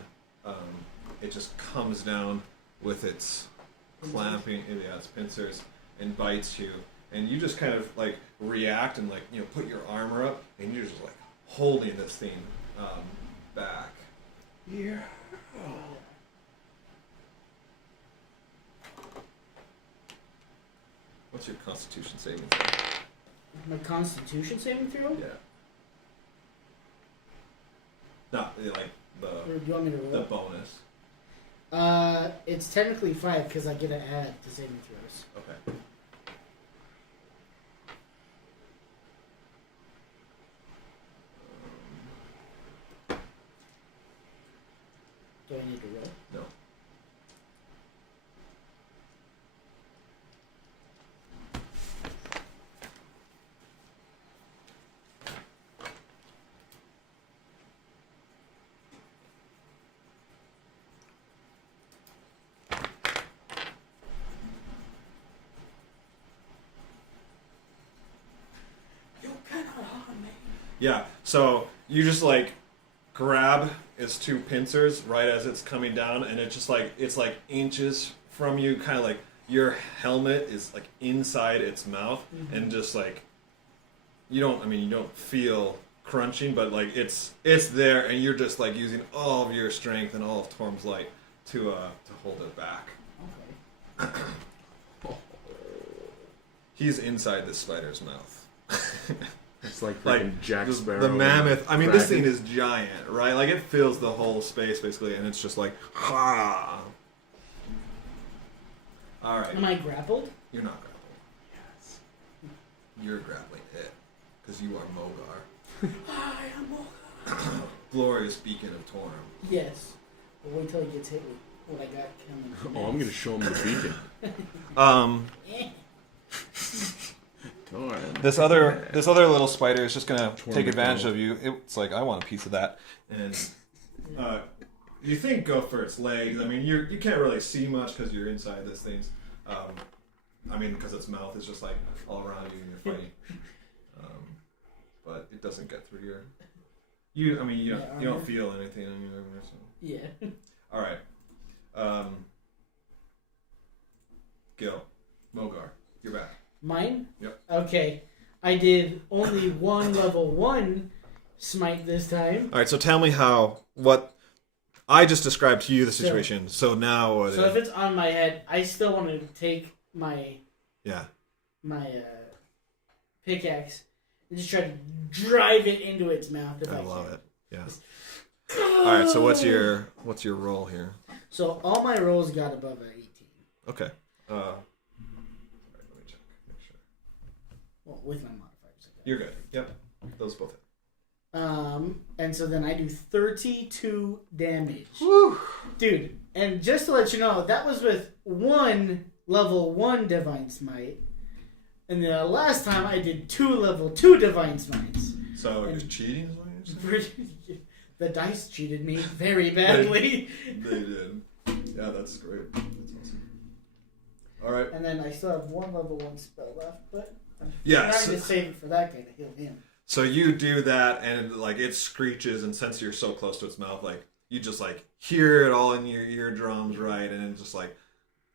it just comes down with its clamping, its pincers, and bites you. And you just kind of like react and put your armor up, and you're just like holding this thing back. Yeah. What's your Constitution saving throw? My Constitution saving throw? Yeah. Not like Or do you want me to roll? the bonus. It's technically 5 because I get to add to saving throws. Okay. Do I need to roll? No. Yeah, so you just like grab its 2 pincers right as it's coming down, and it's like inches from you, kind of like your helmet is like inside its mouth, and just like you don't feel crunching, but like it's there, and you're just like using all of your strength and all of Torm's light to hold it back. Okay. He's inside this spider's mouth. It's like Jack Sparrow. The mammoth. I mean, Kraken. this thing is giant, right? Like, it fills the whole space, basically, and it's just like, ha! Alright. Am I grappled? You're not grappled. Yes. You're grappling it, because you are Mogar. I am Mogar. Glorious beacon of Torm. Yes. But wait till he gets hit with what I got coming. Oh, I'm going to show him the beacon. This other little spider is just gonna take advantage of you. It's like, I want a piece of that. And you think go for its legs. I mean, you can't really see much because you're inside this thing's. Because its mouth is just like all around you and you're fighting. But it doesn't get through your. You don't feel anything on your armor. So. Yeah. All right. Gil, Mogar, you're back. Mine? Yep. Okay. I did only 1 level 1 smite this time. All right, so tell me what I just described to you the situation. So now what? So if it's on my head, I still want to take my pickaxe and just try to drive it into its mouth. If I love can. it. Yeah. All right, so what's your roll here? So all my rolls got above an 18. Okay. Well, with my modifiers. Okay. You're good. Yep. Those both hit. And so then I do 32 damage. Woo! Dude, and just to let you know, that was with 1 level 1 Divine Smite. And the last time I did 2 level 2 Divine Smites. So you're cheating is what you're saying? The dice cheated me very badly. They did. Yeah, that's great. That's awesome. All right. And then I still have one level 1 spell left, but I'm Yeah, trying so- to save it for that guy to heal him. So you do that, and like it screeches, and since you're so close to its mouth, like you just like hear it all in your eardrums, right? And it's just like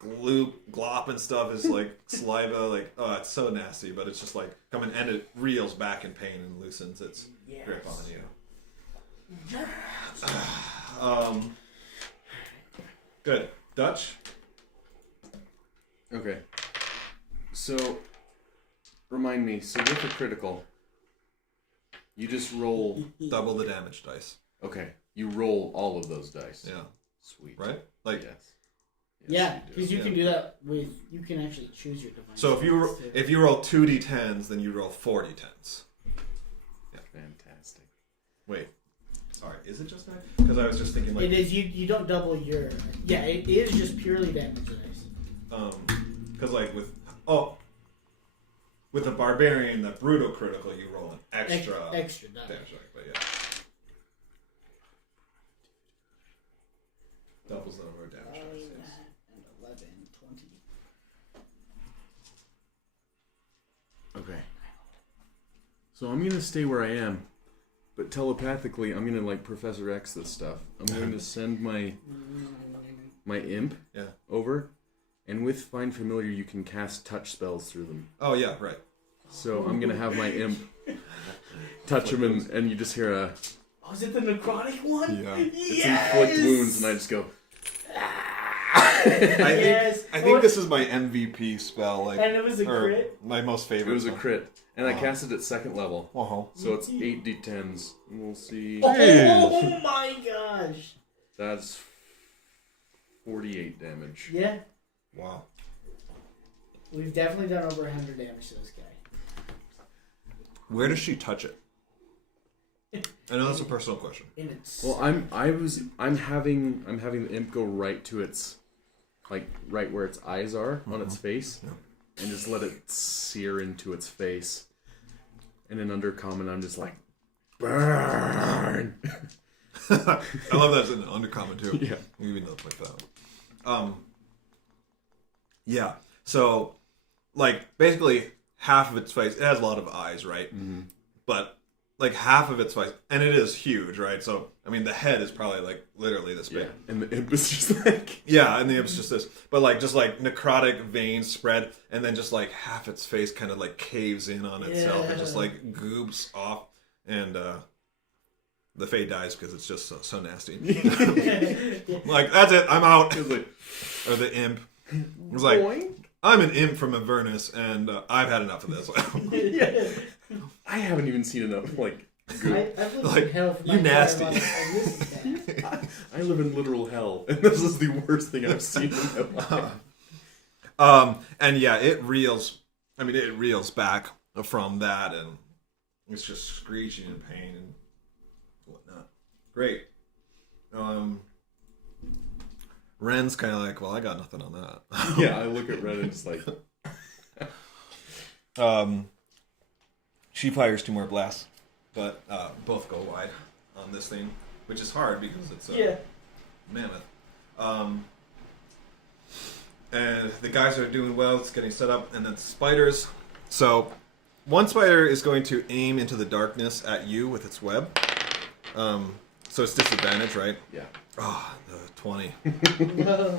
glop and stuff is like saliva, like oh, it's so nasty, but it's just like coming, and it reels back in pain and loosens its grip on you. Good. Dutch? Okay. So, remind me. So with a critical, you just roll. Double the damage dice. Okay. You roll all of those dice. Yeah. Sweet. Right? Like Yes. Yeah, do. because you can do that with. You can actually choose your divine. so spells, too. if you roll 2d10s, then you roll 4d10s. Fantastic. Wait. Sorry, is it just 9? Because I was just thinking like It is. You don't double your. Yeah, it is just purely damage dice. because like with a barbarian, the brutal critical, you roll an extra Extra dice. damage, but yeah, doubles the number of damage. dice, yes. And 11, 20. Okay. So I'm gonna stay where I am, but telepathically, I'm gonna like Professor X this stuff. I'm going to send my imp Yeah. over, and with Find Familiar, you can cast touch spells through them. Oh yeah, right. So I'm gonna have my imp touch him, and you just hear a. Oh, is it the necrotic one? Yeah. It's inflict wounds, and I just go. Yes. I think this is my MVP spell, like, And it was a or crit? my most It favorite. was a one. crit, and I cast it at 2nd level, Uh-huh. so it's 8d10s. And we'll see. Oh my gosh. That's 48 damage. Yeah, Wow. we've definitely done over 100 damage to this guy. Where does she touch it? I know that's a personal question. And it's Well, I'm having the imp go right to its, like right where its eyes are on its face, and just let it sear into its face. And in Undercommon, I'm just like, burn. I love that in Undercommon too. Yeah. We'll give you another point for that one. Yeah. So, like, basically half of its face, it has a lot of eyes, right? Mm-hmm. But like half of its face, and it is huge, right? So, I mean, the head is probably like literally this big. Yeah, and the imp is just like. Yeah, and the imp's just this, but like just like necrotic veins spread, and then just like half its face kind of like caves in on itself and just like goobs off, and the Fae dies because it's just so nasty. Like that's it, I'm out. It was like, or the imp was like, I'm an imp from Avernus, and I've had enough of this. I haven't even seen enough like. I've lived Like, in hell for you my entire nasty. life, and this is bad. I live in literal hell, and this is the worst thing I've seen in my life. And yeah, it reels. I mean, it reels back from that, and it's just screeching in pain and whatnot. Great. Ren's kind of like, well, I got nothing on that. Yeah, I look at Ren and just like. She fires 2 more blasts, but both go wide on this thing, which is hard because it's a mammoth. And the guys are doing well. It's getting set up, and then spiders. So one spider is going to aim into the darkness at you with its web. So it's disadvantage, right? Yeah. Oh, the 20. Whoa.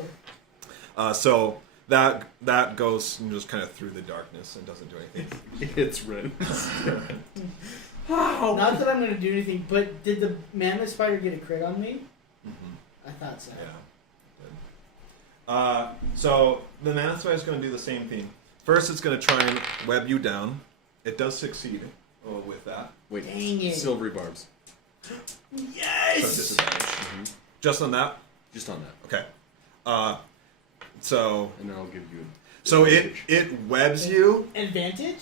So that goes just kind of through the darkness and doesn't do anything. It's Ren. Not that I'm going to do anything, but did the mammoth spider get a crit on me? Mm-hmm. I thought so. Yeah. So the mammoth spider is going to do the same thing. First, it's going to try and web you down. It does succeed with that. Wait, Dang it. silvery barbs. So Yes! disadvantage. Just on that? Just on that. Okay. So And then I'll give you. so it webs you, Advantage?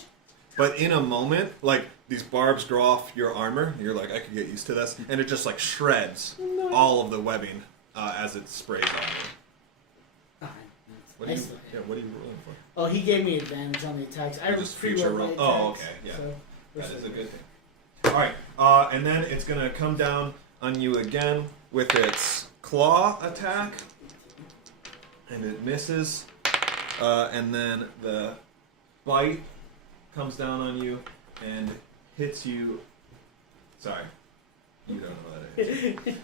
but in a moment, like these barbs grow off your armor. You're like, I could get used to this, and it just like shreds all of the webbing as it sprays on you. What are you rolling for? Oh, he gave me advantage on the attacks. I Just pre-rolled future my roll. attacks. Oh, okay, yeah. So, That is a good thing. All right, and then it's gonna come down on you again with its claw attack, and it misses. And then the bite comes down on you and hits you. Sorry. You don't know what that is.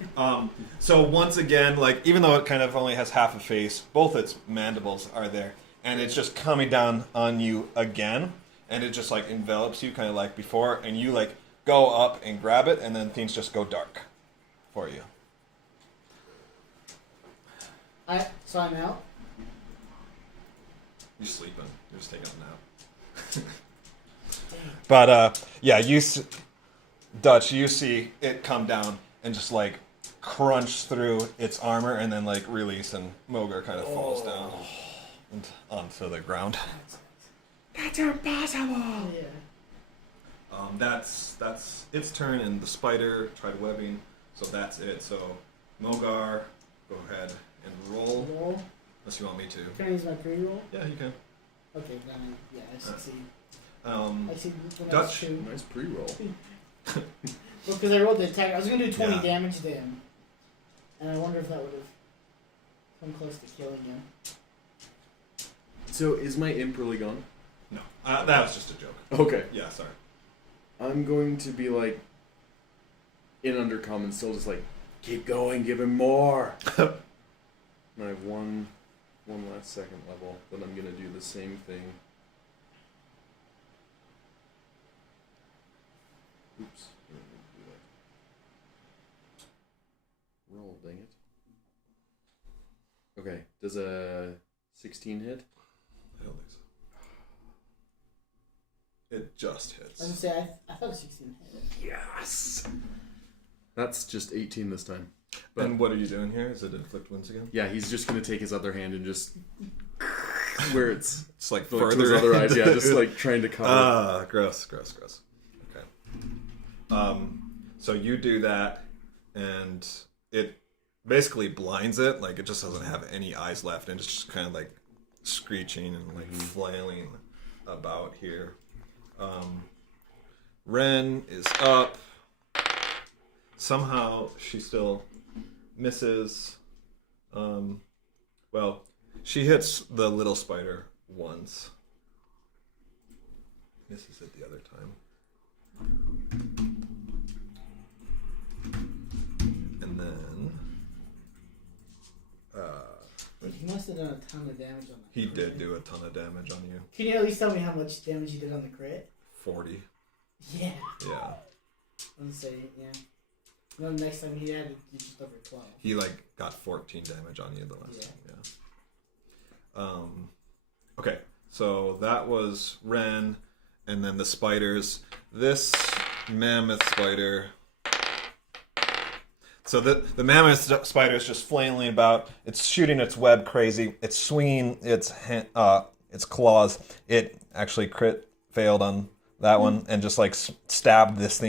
So once again, like, even though it kind of only has half a face, both its mandibles are there, and it's just coming down on you again, and it just like envelops you, kind of like before, and you like go up and grab it, and then things just go dark for you. So I'm out. You're sleeping. You're just taking a nap. But yeah, Dutch, you see it come down and just like crunch through its armor and then like release, and Mogar kind of falls down and onto the ground. That's impossible. Yeah. That's its turn, and the spider tried webbing, so that's it. So Mogar, go ahead and roll. Roll. Unless you want me to. Can I use my pre-roll? Yeah, you can. Okay, then I succeed. Um, I see the next Dutch. two. Nice pre-roll. Well, because I rolled the attack, I was gonna do 20 Yeah. damage to him, and I wonder if that would have come close to killing him. So is my imp really gone? No, that was just a joke. Okay. Yeah, sorry. I'm going to be like in undercommon, still just like, keep going, give him more. And I have one last second level, but I'm gonna do the same thing. Oops. I didn't mean to do that. Roll, dang it. Okay, does a 16 hit? I don't think so. It just I was hits. gonna say, I thought 16 hit. Yes! That's just 18 this time. But And what are you doing here? Is it inflict wounds again? yeah, he's just gonna take his other hand and just where it's It's like like to further his other eyes, into yeah, just it. like trying to cover. Ah, gross. Okay. So you do that, and it basically blinds it. Like, it just doesn't have any eyes left, and it's just kind of like screeching and like flailing about here. Ren is up. Somehow she still misses. Well, she hits the little spider once. Misses it the other time. And then He must have done a ton of damage on that. he did do a ton of damage on you. Can you at least tell me how much damage he did on the crit? 40. Yeah. Yeah. I'm say, yeah. No, next time he had it, just over 12. He like got 14 damage on you the last time, yeah. Okay, so that was Ren, and then the spiders. This mammoth spider. So the mammoth spider is just flailing about. It's shooting its web crazy. It's swinging its claws. It actually crit failed on that one, and just like stabbed this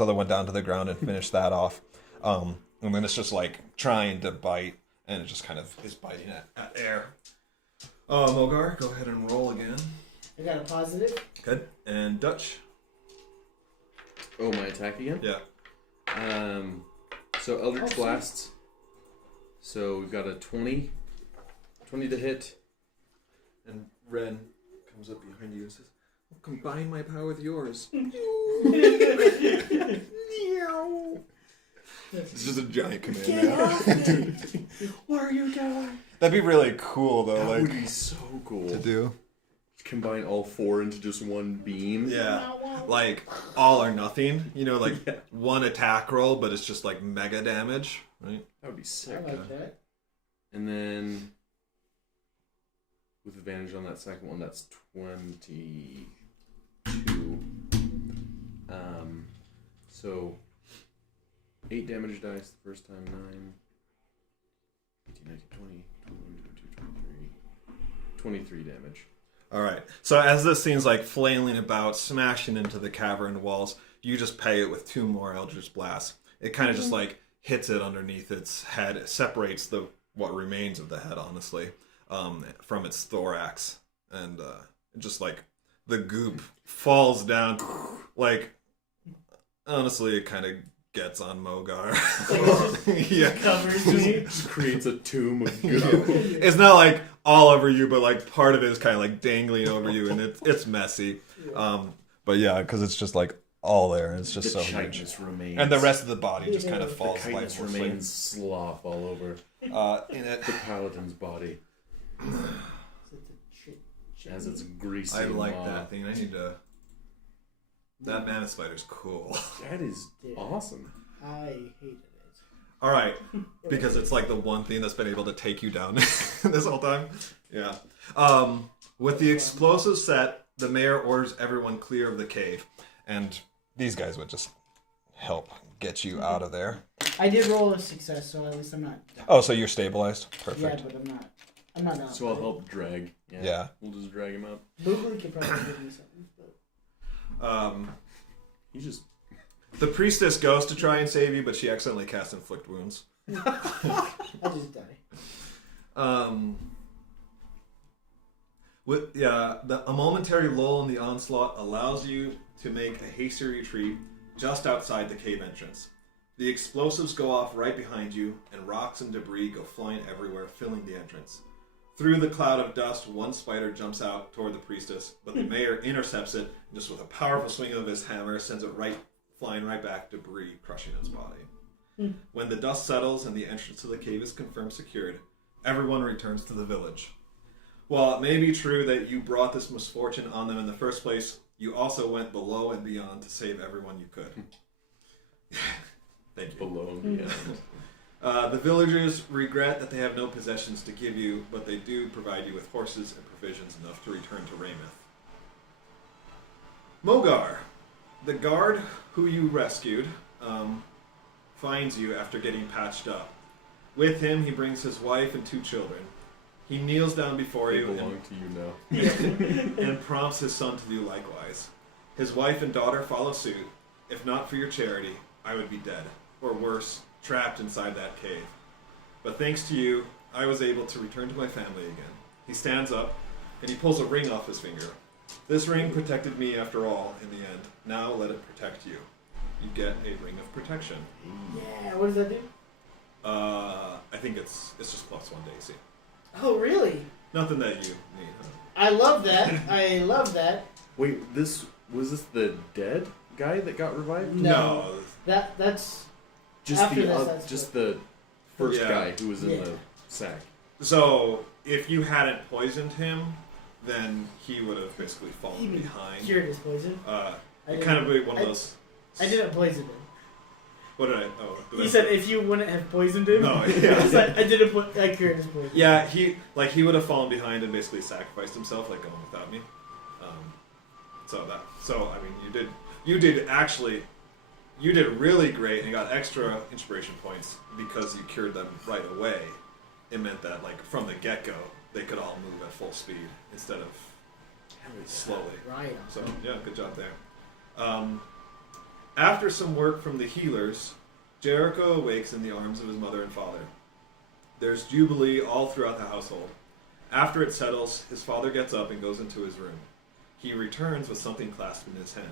other one down to the ground and finished that off. And then it's just like trying to bite, and it just kind of is biting at air. Mogar, go ahead and roll again. I got a positive. Good. And Dutch. Oh, my attack again? Yeah. So Eldritch Blasts. So we've got a 20 to hit. And Ren comes up behind you and says, "I'll combine my power with yours." It's just a giant command now. What are you doing? That'd be really cool, though. That like would be so cool. to do. Combine all four into just one beam. Yeah, like all or nothing. You know, like one attack roll, but it's just like mega damage, right? That would be I sick. like that. And then with advantage on that second one, that's 22. So 8 damage dice the first time, 9, 18, 19, 20, 21, 22, 23 damage. All right. So as this thing's like flailing about, smashing into the cavern walls, you just pay it with 2 more Eldritch Blasts. It kind of just like hits it underneath its head. It separates what remains of the head, honestly, from its thorax, and just like the goop falls down. Like, honestly, it kind of gets on Mogar. Yeah. Covers me. Just creates a tomb of goo. It's not like all over you, but like part of it is kind of like dangling over you, and it's messy. But yeah, because it's just like all there, and it's just The so huge. chitinous remains. And the rest of the body just kind of The falls chitinous lifelessly. remains slough all over In it, the paladin's body as it's greasy. I like maw. that thing. I need to. That mammoth spider's cool. That is awesome. I hated it. All right, because it's like the one thing that's been able to take you down this whole time. Yeah. With the explosives set, the mayor orders everyone clear of the cave, and These guys would just help get you out of there. I did roll a success, so at least I'm not. Oh, so you're stabilized? Yeah, Perfect. but I'm not out. So I'll help drag. Yeah. We'll just drag him out. Boogly could probably give me something. But... He just. the priestess goes to try and save you, but she accidentally casts inflict wounds. I just die. A momentary lull in the onslaught allows you to make a hasty retreat just outside the cave entrance. The explosives go off right behind you, and rocks and debris go flying everywhere, filling the entrance. Through the cloud of dust, one spider jumps out toward the priestess, but the mayor intercepts it, and just with a powerful swing of his hammer, sends it flying right back, debris crushing its body. When the dust settles and the entrance to the cave is confirmed secured, everyone returns to the village. While it may be true that you brought this misfortune on them in the first place, you also went below and beyond to save everyone you could. Thank you. Below and beyond. The villagers regret that they have no possessions to give you, but they do provide you with horses and provisions enough to return to Rameth. Mogar, the guard who you rescued, finds you after getting patched up. With him, he brings his wife and 2 children. He kneels down before They you belong to you now. and prompts his son to do likewise. His wife and daughter follow suit. If not for your charity, I would be dead, or worse, trapped inside that cave. But thanks to you, I was able to return to my family again. He stands up, and he pulls a ring off his finger. This ring protected me after all, in the end. Now let it protect you. You get a ring of protection. Yeah, what does that do? I think it's just +1 to AC. Oh, really? Nothing that you need, huh? I love that. I love that. Wait, was this the dead guy that got revived? No. That's Just after the this, that's just the first Yeah. guy who was in Yeah. the sack. So, if you hadn't poisoned him, then he would have basically fallen even behind. cured his poison. Uh, I it kind of didn't- be one of those. I didn't poison him. What did I? Oh, did He I- said if you wouldn't have poisoned him. No, I yeah. was like, I didn't put. I cured his poison. Yeah, he would have fallen behind and basically sacrificed himself, like going without me. So I mean, you did really great and got extra inspiration points because you cured them right away. It meant that like from the get go, they could all move at full speed instead of slowly. Right. So yeah, good job there. After some work from the healers, Jericho awakes in the arms of his mother and father. There's jubilee all throughout the household. After it settles, his father gets up and goes into his room. He returns with something clasped in his hand.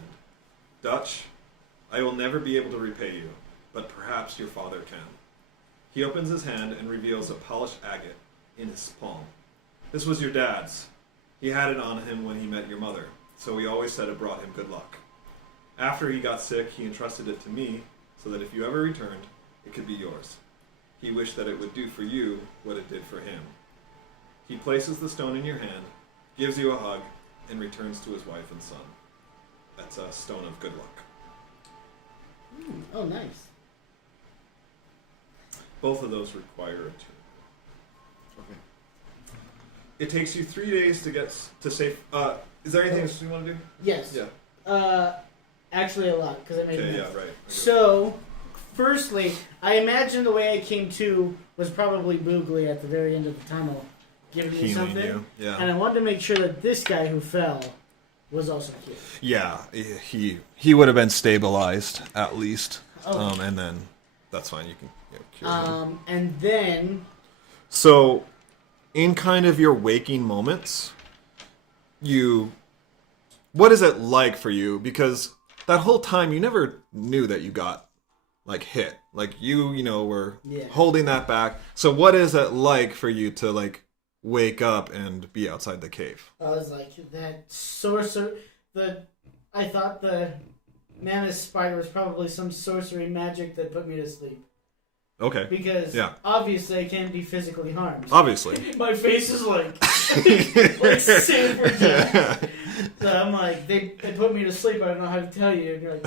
Dutch, I will never be able to repay you, but perhaps your father can. He opens his hand and reveals a polished agate in his palm. This was your dad's. He had it on him when he met your mother, so he always said it brought him good luck. After he got sick, he entrusted it to me, so that if you ever returned, it could be yours. He wished that it would do for you what it did for him. He places the stone in your hand, gives you a hug, and returns to his wife and son. That's a stone of good luck. Oh, nice. Both of those require a tune. Okay. It takes you 3 days to get to safe. Is there anything else you want to do? Yes. Yeah. Actually, a lot because I made. Okay. a Yeah. mess. Right. So, firstly, I imagine the way I came to was probably Boogly at the very end of the tunnel, giving me Healing something. you. And Yeah. I wanted to make sure that this guy who fell was also killed. Yeah. He would have been stabilized at least. Oh. And then that's fine. You can cure him. And then So, in kind of your waking moments, what is it like for you? Because that whole time you never knew that you got like hit. Like you know, were Yeah. holding that back. So what is it like for you to like wake up and be outside the cave? I was like, that sorcerer. I thought the Mammoth spider was probably some sorcery magic that put me to sleep. Okay. Because obviously I can't be physically harmed. Obviously. My face is like super dead. So I'm like, they put me to sleep. I don't know how to tell you. And you're like,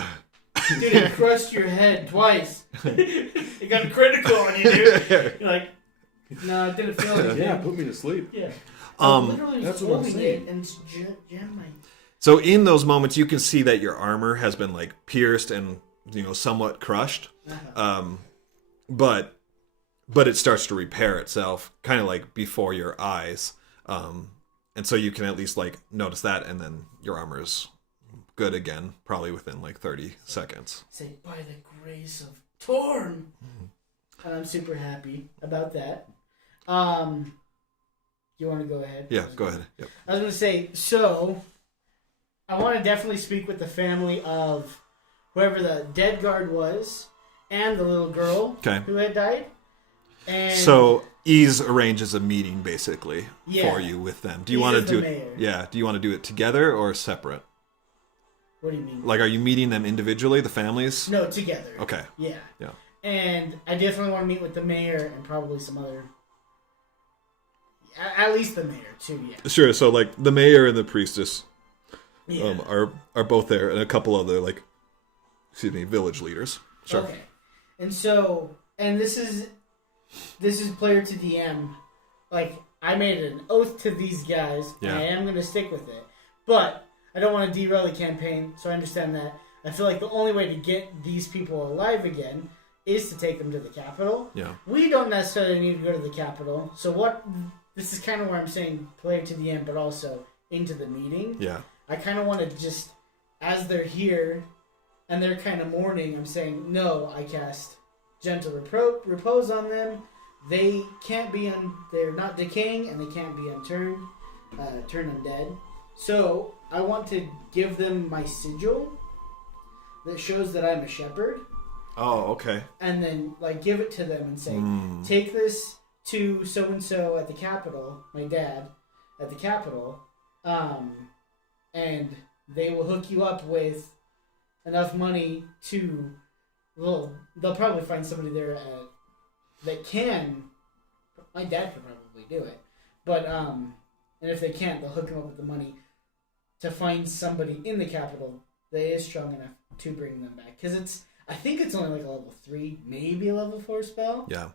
dude, it crushed your head twice. It got critical on you, dude. You're like, no, it didn't feel anything. Yeah, put me to sleep. Yeah. I literally that's was what I'm holding saying. it and jammed my... So in those moments, you can see that your armor has been like pierced and somewhat crushed, but it starts to repair itself, kind of like before your eyes, and so you can at least like notice that, and then your armor's good again, probably within like 30 seconds. Say, by the grace of Torm, and I'm super happy about that. You want to go ahead? Yeah, go ahead. Yep. I was going to say, so I want to definitely speak with the family of whoever the dead guard was and the little girl who had died. And so Ease arranges a meeting basically for you with them. Do you want to do it? Mayor. Yeah. Do you want to do it together or separate? What do you mean? Like, are you meeting them individually, the families? No, together. Okay. Yeah. Yeah. And I definitely want to meet with the mayor and probably some other... At least the mayor, too, yeah. Sure, so, like, the mayor and the priestess are both there, and a couple other, like, village leaders. Sure. Okay. And so, and this is player to DM. Like, I made an oath to these guys, and I am going to stick with it. But I don't want to derail the campaign, so I understand that. I feel like the only way to get these people alive again is to take them to the capital. Yeah. We don't necessarily need to go to the capital. So what... This is kind of where I'm saying player to the end, but also into the meeting. Yeah. I kind of want to just, as they're here, and they're kind of mourning, I'm saying, no, I cast Gentle Repose on them. They can't be, they're not decaying, and they can't be unturned, turned undead. So, I want to give them my sigil that shows that I'm a shepherd. Oh, okay. And then, like, give it to them and say, take this to so-and-so at the Capitol, my dad, at the Capitol, and they will hook you up with enough money to, well, they'll probably find somebody there that can, my dad could probably do it, but, and if they can't, they'll hook him up with the money to find somebody in the Capitol that is strong enough to bring them back, because I think it's only like a level 3, maybe a level 4 spell. Yeah.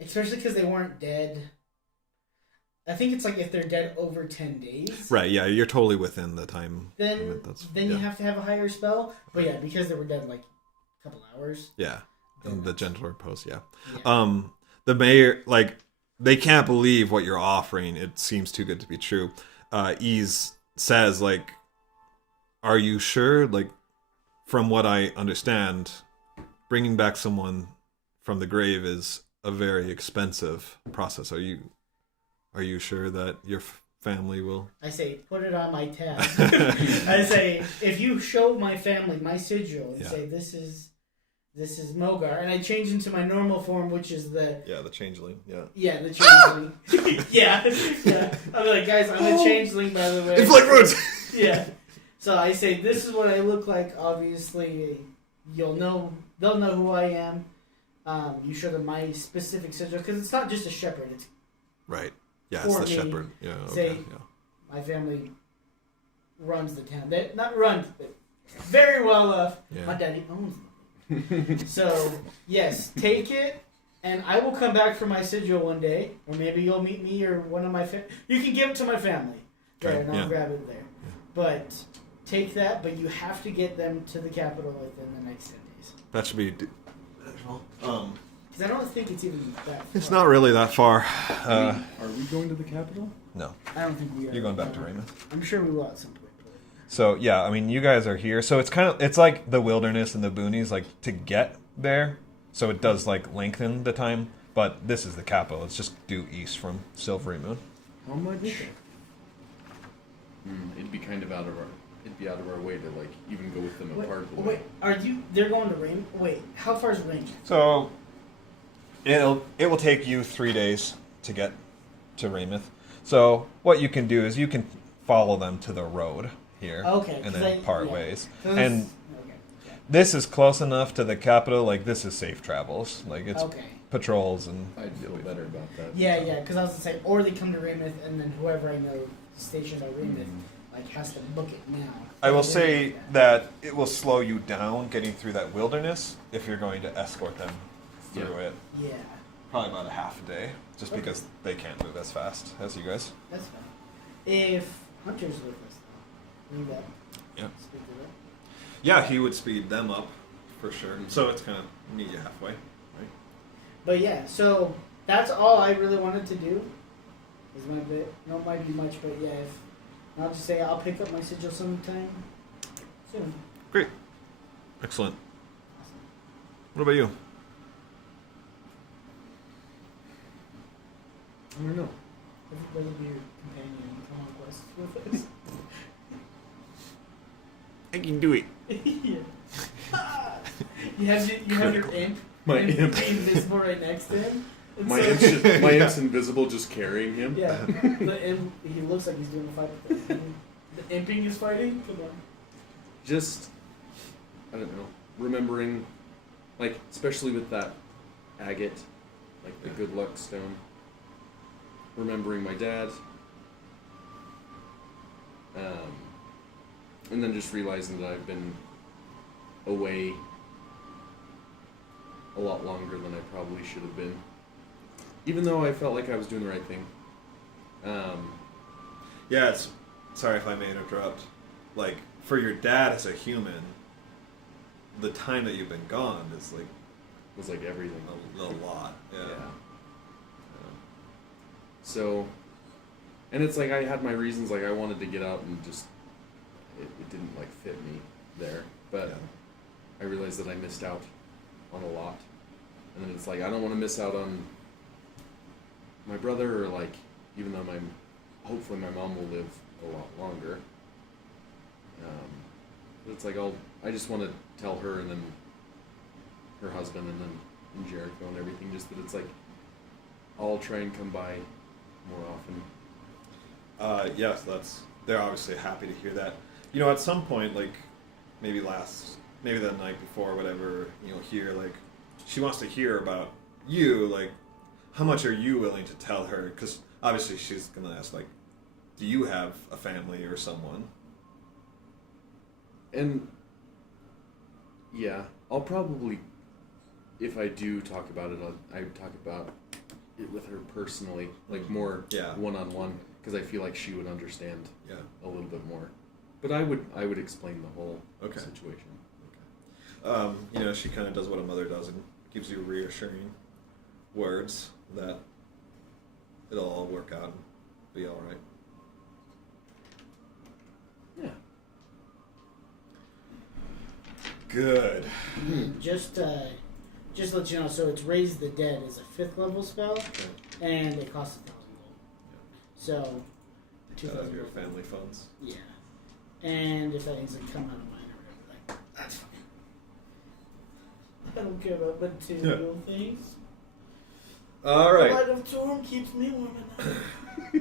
Especially because they weren't dead. I think it's like if they're dead over 10 days. Right, yeah, you're totally within the time limit. Then you have to have a higher spell. But yeah, because they were dead like a couple hours. Yeah, and the Gentle Repose, yeah. The mayor, like, they can't believe what you're offering. It seems too good to be true. Ease says, like, are you sure? Like, from what I understand, bringing back someone from the grave is a very expensive process. Are you sure that your family will? I say, put it on my tab. I say, if you show my family my sigil and say this is Mogar, and I change into my normal form, which is the changeling. Yeah, the changeling. yeah. I'm like, guys, I'm a changeling, by the way. Inflict wounds. Yeah. So I say, this is what I look like. Obviously, they'll know who I am. You show them my specific sigil, because it's not just a shepherd. It's right. Yeah, it's the shepherd. Yeah. Okay. My family runs the town. They not runs, but very well off. Yeah. My daddy owns them. So yes, take it, and I will come back for my sigil one day, or maybe you'll meet me or one of my you can give it to my family. There, and I'll grab it there. Yeah. But take that, but you have to get them to the capital within the next 10 days. That should be. Because I don't think it's even that far. It's not really that far. Are we going to the capital? No. I don't think we are. You're going back to Rameth? I'm sure we will at some point. So, yeah, I mean, you guys are here. So it's like the wilderness and the boonies, like, to get there. So it does, like, lengthen the time. But this is the capital. It's just due east from Silverymoon. How much? It'd be kind of out of our it'd be out of our way to like even go with them a Wait, part of the wait, way. are you? They're going to Rain. Wait, how far is Rain? So it will take you 3 days to get to Rameth. So what you can do is you can follow them to the road here, Okay, and 'cause then part ways. 'Cause- And okay. this is close enough to the capital. Like this is safe travels. Like it's Okay. patrols and I'd feel better about that. Yeah, because I was gonna say, or they come to Rameth, and then whoever I know stationed at Rameth, like has to book it now. I will say that it will slow you down getting through that wilderness if you're going to escort them through it. Yeah, Probably about a half a day, just Okay. because they can't move as fast as you guys. that's fine. If Hunter's with us, though, we got Yeah. speak to them. Yeah, he would speed them up for sure. So it's kind of meet you halfway, right? But yeah, so that's all I really wanted to do. Is my bit. No, it might be much, but yeah. If I'll just say I'll pick up my sigil sometime soon. Great. Excellent. What about you? I don't know. Everybody be your companion and come on quests with us. I can do it. Yeah. you have your imp. My imp imp. be invisible right next to him. And My so- imp's invisible, just carrying him. Yeah, the imp, he looks like he's doing a fight with them. The imping is fighting. Come on. Just, I don't know, remembering, like, especially with that agate, like the good luck stone. Remembering my dad. And then just realizing that I've been away a lot longer than I probably should have been. Even though I felt like I was doing the right thing. Yeah, it's. Sorry if I may interrupt. Like, for your dad as a human, the time that you've been gone is like Was like everything. a lot. Yeah. So, and it's like I had my reasons, like I wanted to get out and just, it didn't like fit me there. But Yeah. I realized that I missed out on a lot. And then it's like, I don't want to miss out on my brother, or like, even though hopefully my mom will live a lot longer. But it's like, I just want to tell her, and then her husband, and Jericho and everything, just that it's like, I'll try and come by more often. Yes, they're obviously happy to hear that. You know, at some point, like maybe that night before, whatever, hear like she wants to hear about you. Like, how much are you willing to tell her? Because obviously she's gonna ask, like, do you have a family or someone? And yeah, I'll probably, if I do talk about it, I talk about it with her personally, like more one-on-one, because I feel like she would understand a little bit more. But I would explain the whole situation. She kind of does what a mother does and gives you reassuring words that it'll all work out and be all right. Yeah. Good. Just to let you know, so it's Raise the Dead is a 5th level spell, and it costs 1,000 gold. So, 2,000 Your gold. family funds. Yeah. And if that needs to come out of mine or whatever, like, that's fine. I don't care about material things. All The right. light of Torm keeps me warm at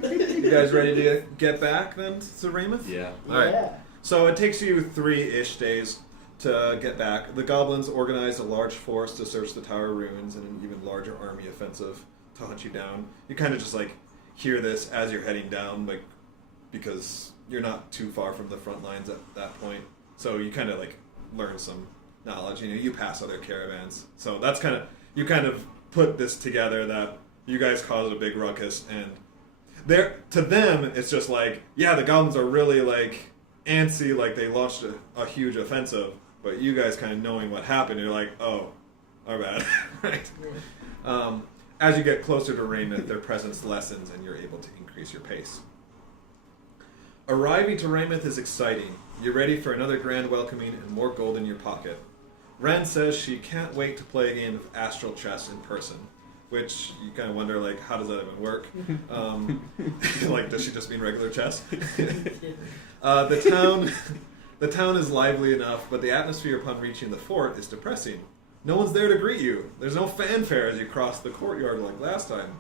night. You guys ready to get back then to Rameth? Yeah. All right. Yeah. So it takes you 3-ish days to get back. The goblins organized a large force to search the tower ruins and an even larger army offensive to hunt you down. You kind of just like hear this as you're heading down, like, because you're not too far from the front lines at that point. So you kind of like learn some knowledge. You pass other caravans. So that's you kind of put this together that you guys caused a big ruckus, and to them it's just like, yeah, the goblins are really like antsy, like they launched a huge offensive, but you guys kind of knowing what happened, you're like, oh, our bad. Right. As you get closer to Rameth, their presence lessens and you're able to increase your pace. Arriving to Rameth is exciting. You're ready for another grand welcoming and more gold in your pocket. Ren says she can't wait to play a game of astral chess in person, which you kind of wonder, like, how does that even work? Like, does she just mean regular chess? The The town is lively enough, but the atmosphere upon reaching the fort is depressing. No one's there to greet you. There's no fanfare as you cross the courtyard like last time,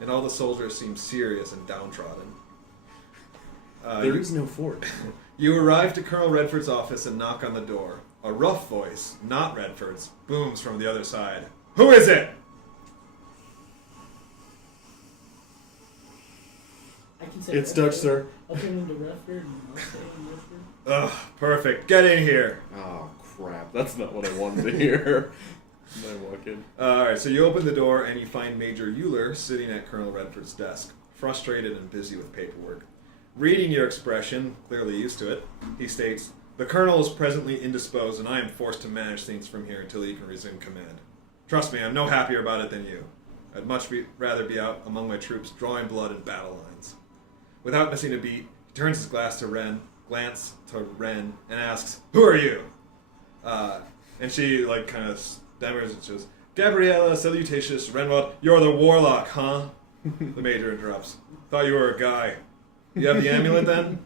and all the soldiers seem serious and downtrodden. There is no fort. You arrive to Colonel Redford's office and knock on the door. A rough voice, not Redford's, booms from the other side. Who is it? I can say It's Redford. Dutch, sir. I'll turn into Redford and I'll say Redford. Ugh, perfect. Get in here. Oh, crap. That's not what I wanted to hear. When I walk in. Alright, so you open the door and you find Major Euler sitting at Colonel Redford's desk, frustrated and busy with paperwork. Reading your expression, clearly used to it, he states, "The Colonel is presently indisposed and I am forced to manage things from here until he can resume command. Trust me, I'm no happier about it than you. I'd much rather be out among my troops drawing blood in battle lines." Without missing a beat, he turns his glance to Ren, and asks, "Who are you?" And she, like, kind of stammers and says, "Gabriella Salutacious Renwald, you're the warlock, huh?" The Major interrupts. "Thought you were a guy. You have the amulet, then?"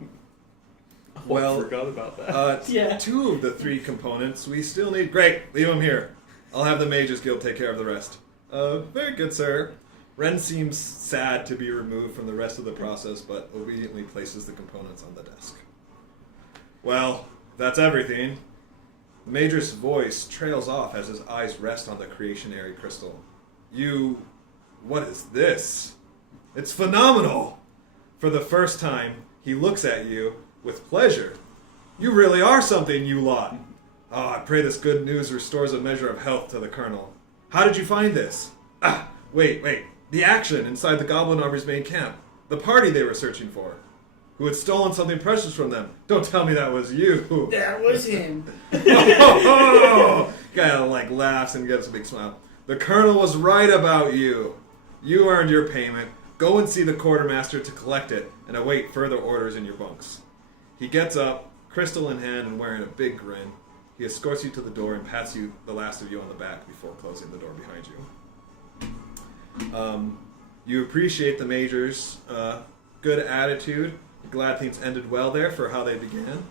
Well, I forgot about that. Yeah. 2 of the 3 components we still need. Great, leave them here. I'll have the Mages Guild take care of the rest. Very good, sir. Ren seems sad to be removed from the rest of the process, but obediently places the components on the desk. Well, that's everything. The Major's voice trails off as his eyes rest on the creationary crystal. What is this? It's phenomenal! For the first time, he looks at you with pleasure. You really are something, you lot. I pray this good news restores a measure of health to the Colonel. How did you find this? Wait. The action inside the Goblin Army's main camp. The party they were searching for. Who had stolen something precious from them. Don't tell me that was you. That was him. Guy like laughs and gets a big smile. The Colonel was right about you. You earned your payment. Go and see the quartermaster to collect it and await further orders in your bunks. He gets up, crystal in hand and wearing a big grin. He escorts you to the door and pats you, the last of you, on the back before closing the door behind you. You appreciate the Major's good attitude. Glad things ended well there for how they began.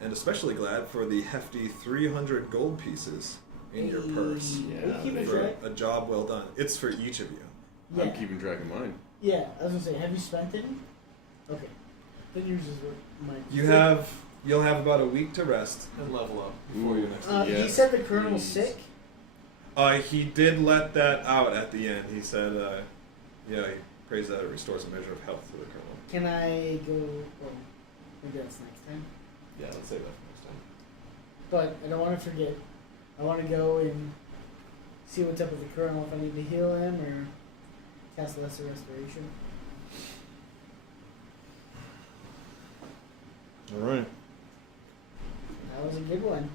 And especially glad for the hefty 300 gold pieces in your purse. Yeah, keep it For track. a job well done. It's for each of you. Yeah. I'm keeping track of mine. Yeah, I was gonna say, have you spent any? Okay. Then yours is what mine. You'll have about a week to rest and level up before your next Yes, He said the Colonel's please. sick. He did let that out at the end. He said, he prays that it restores a measure of health to the Colonel. Can I go? Oh, maybe that's next time. Yeah, let's say that for next time. But I don't want to forget. I want to go and see what's up with the Colonel. If I need to heal him or cast lesser restoration. All right. That was a good one.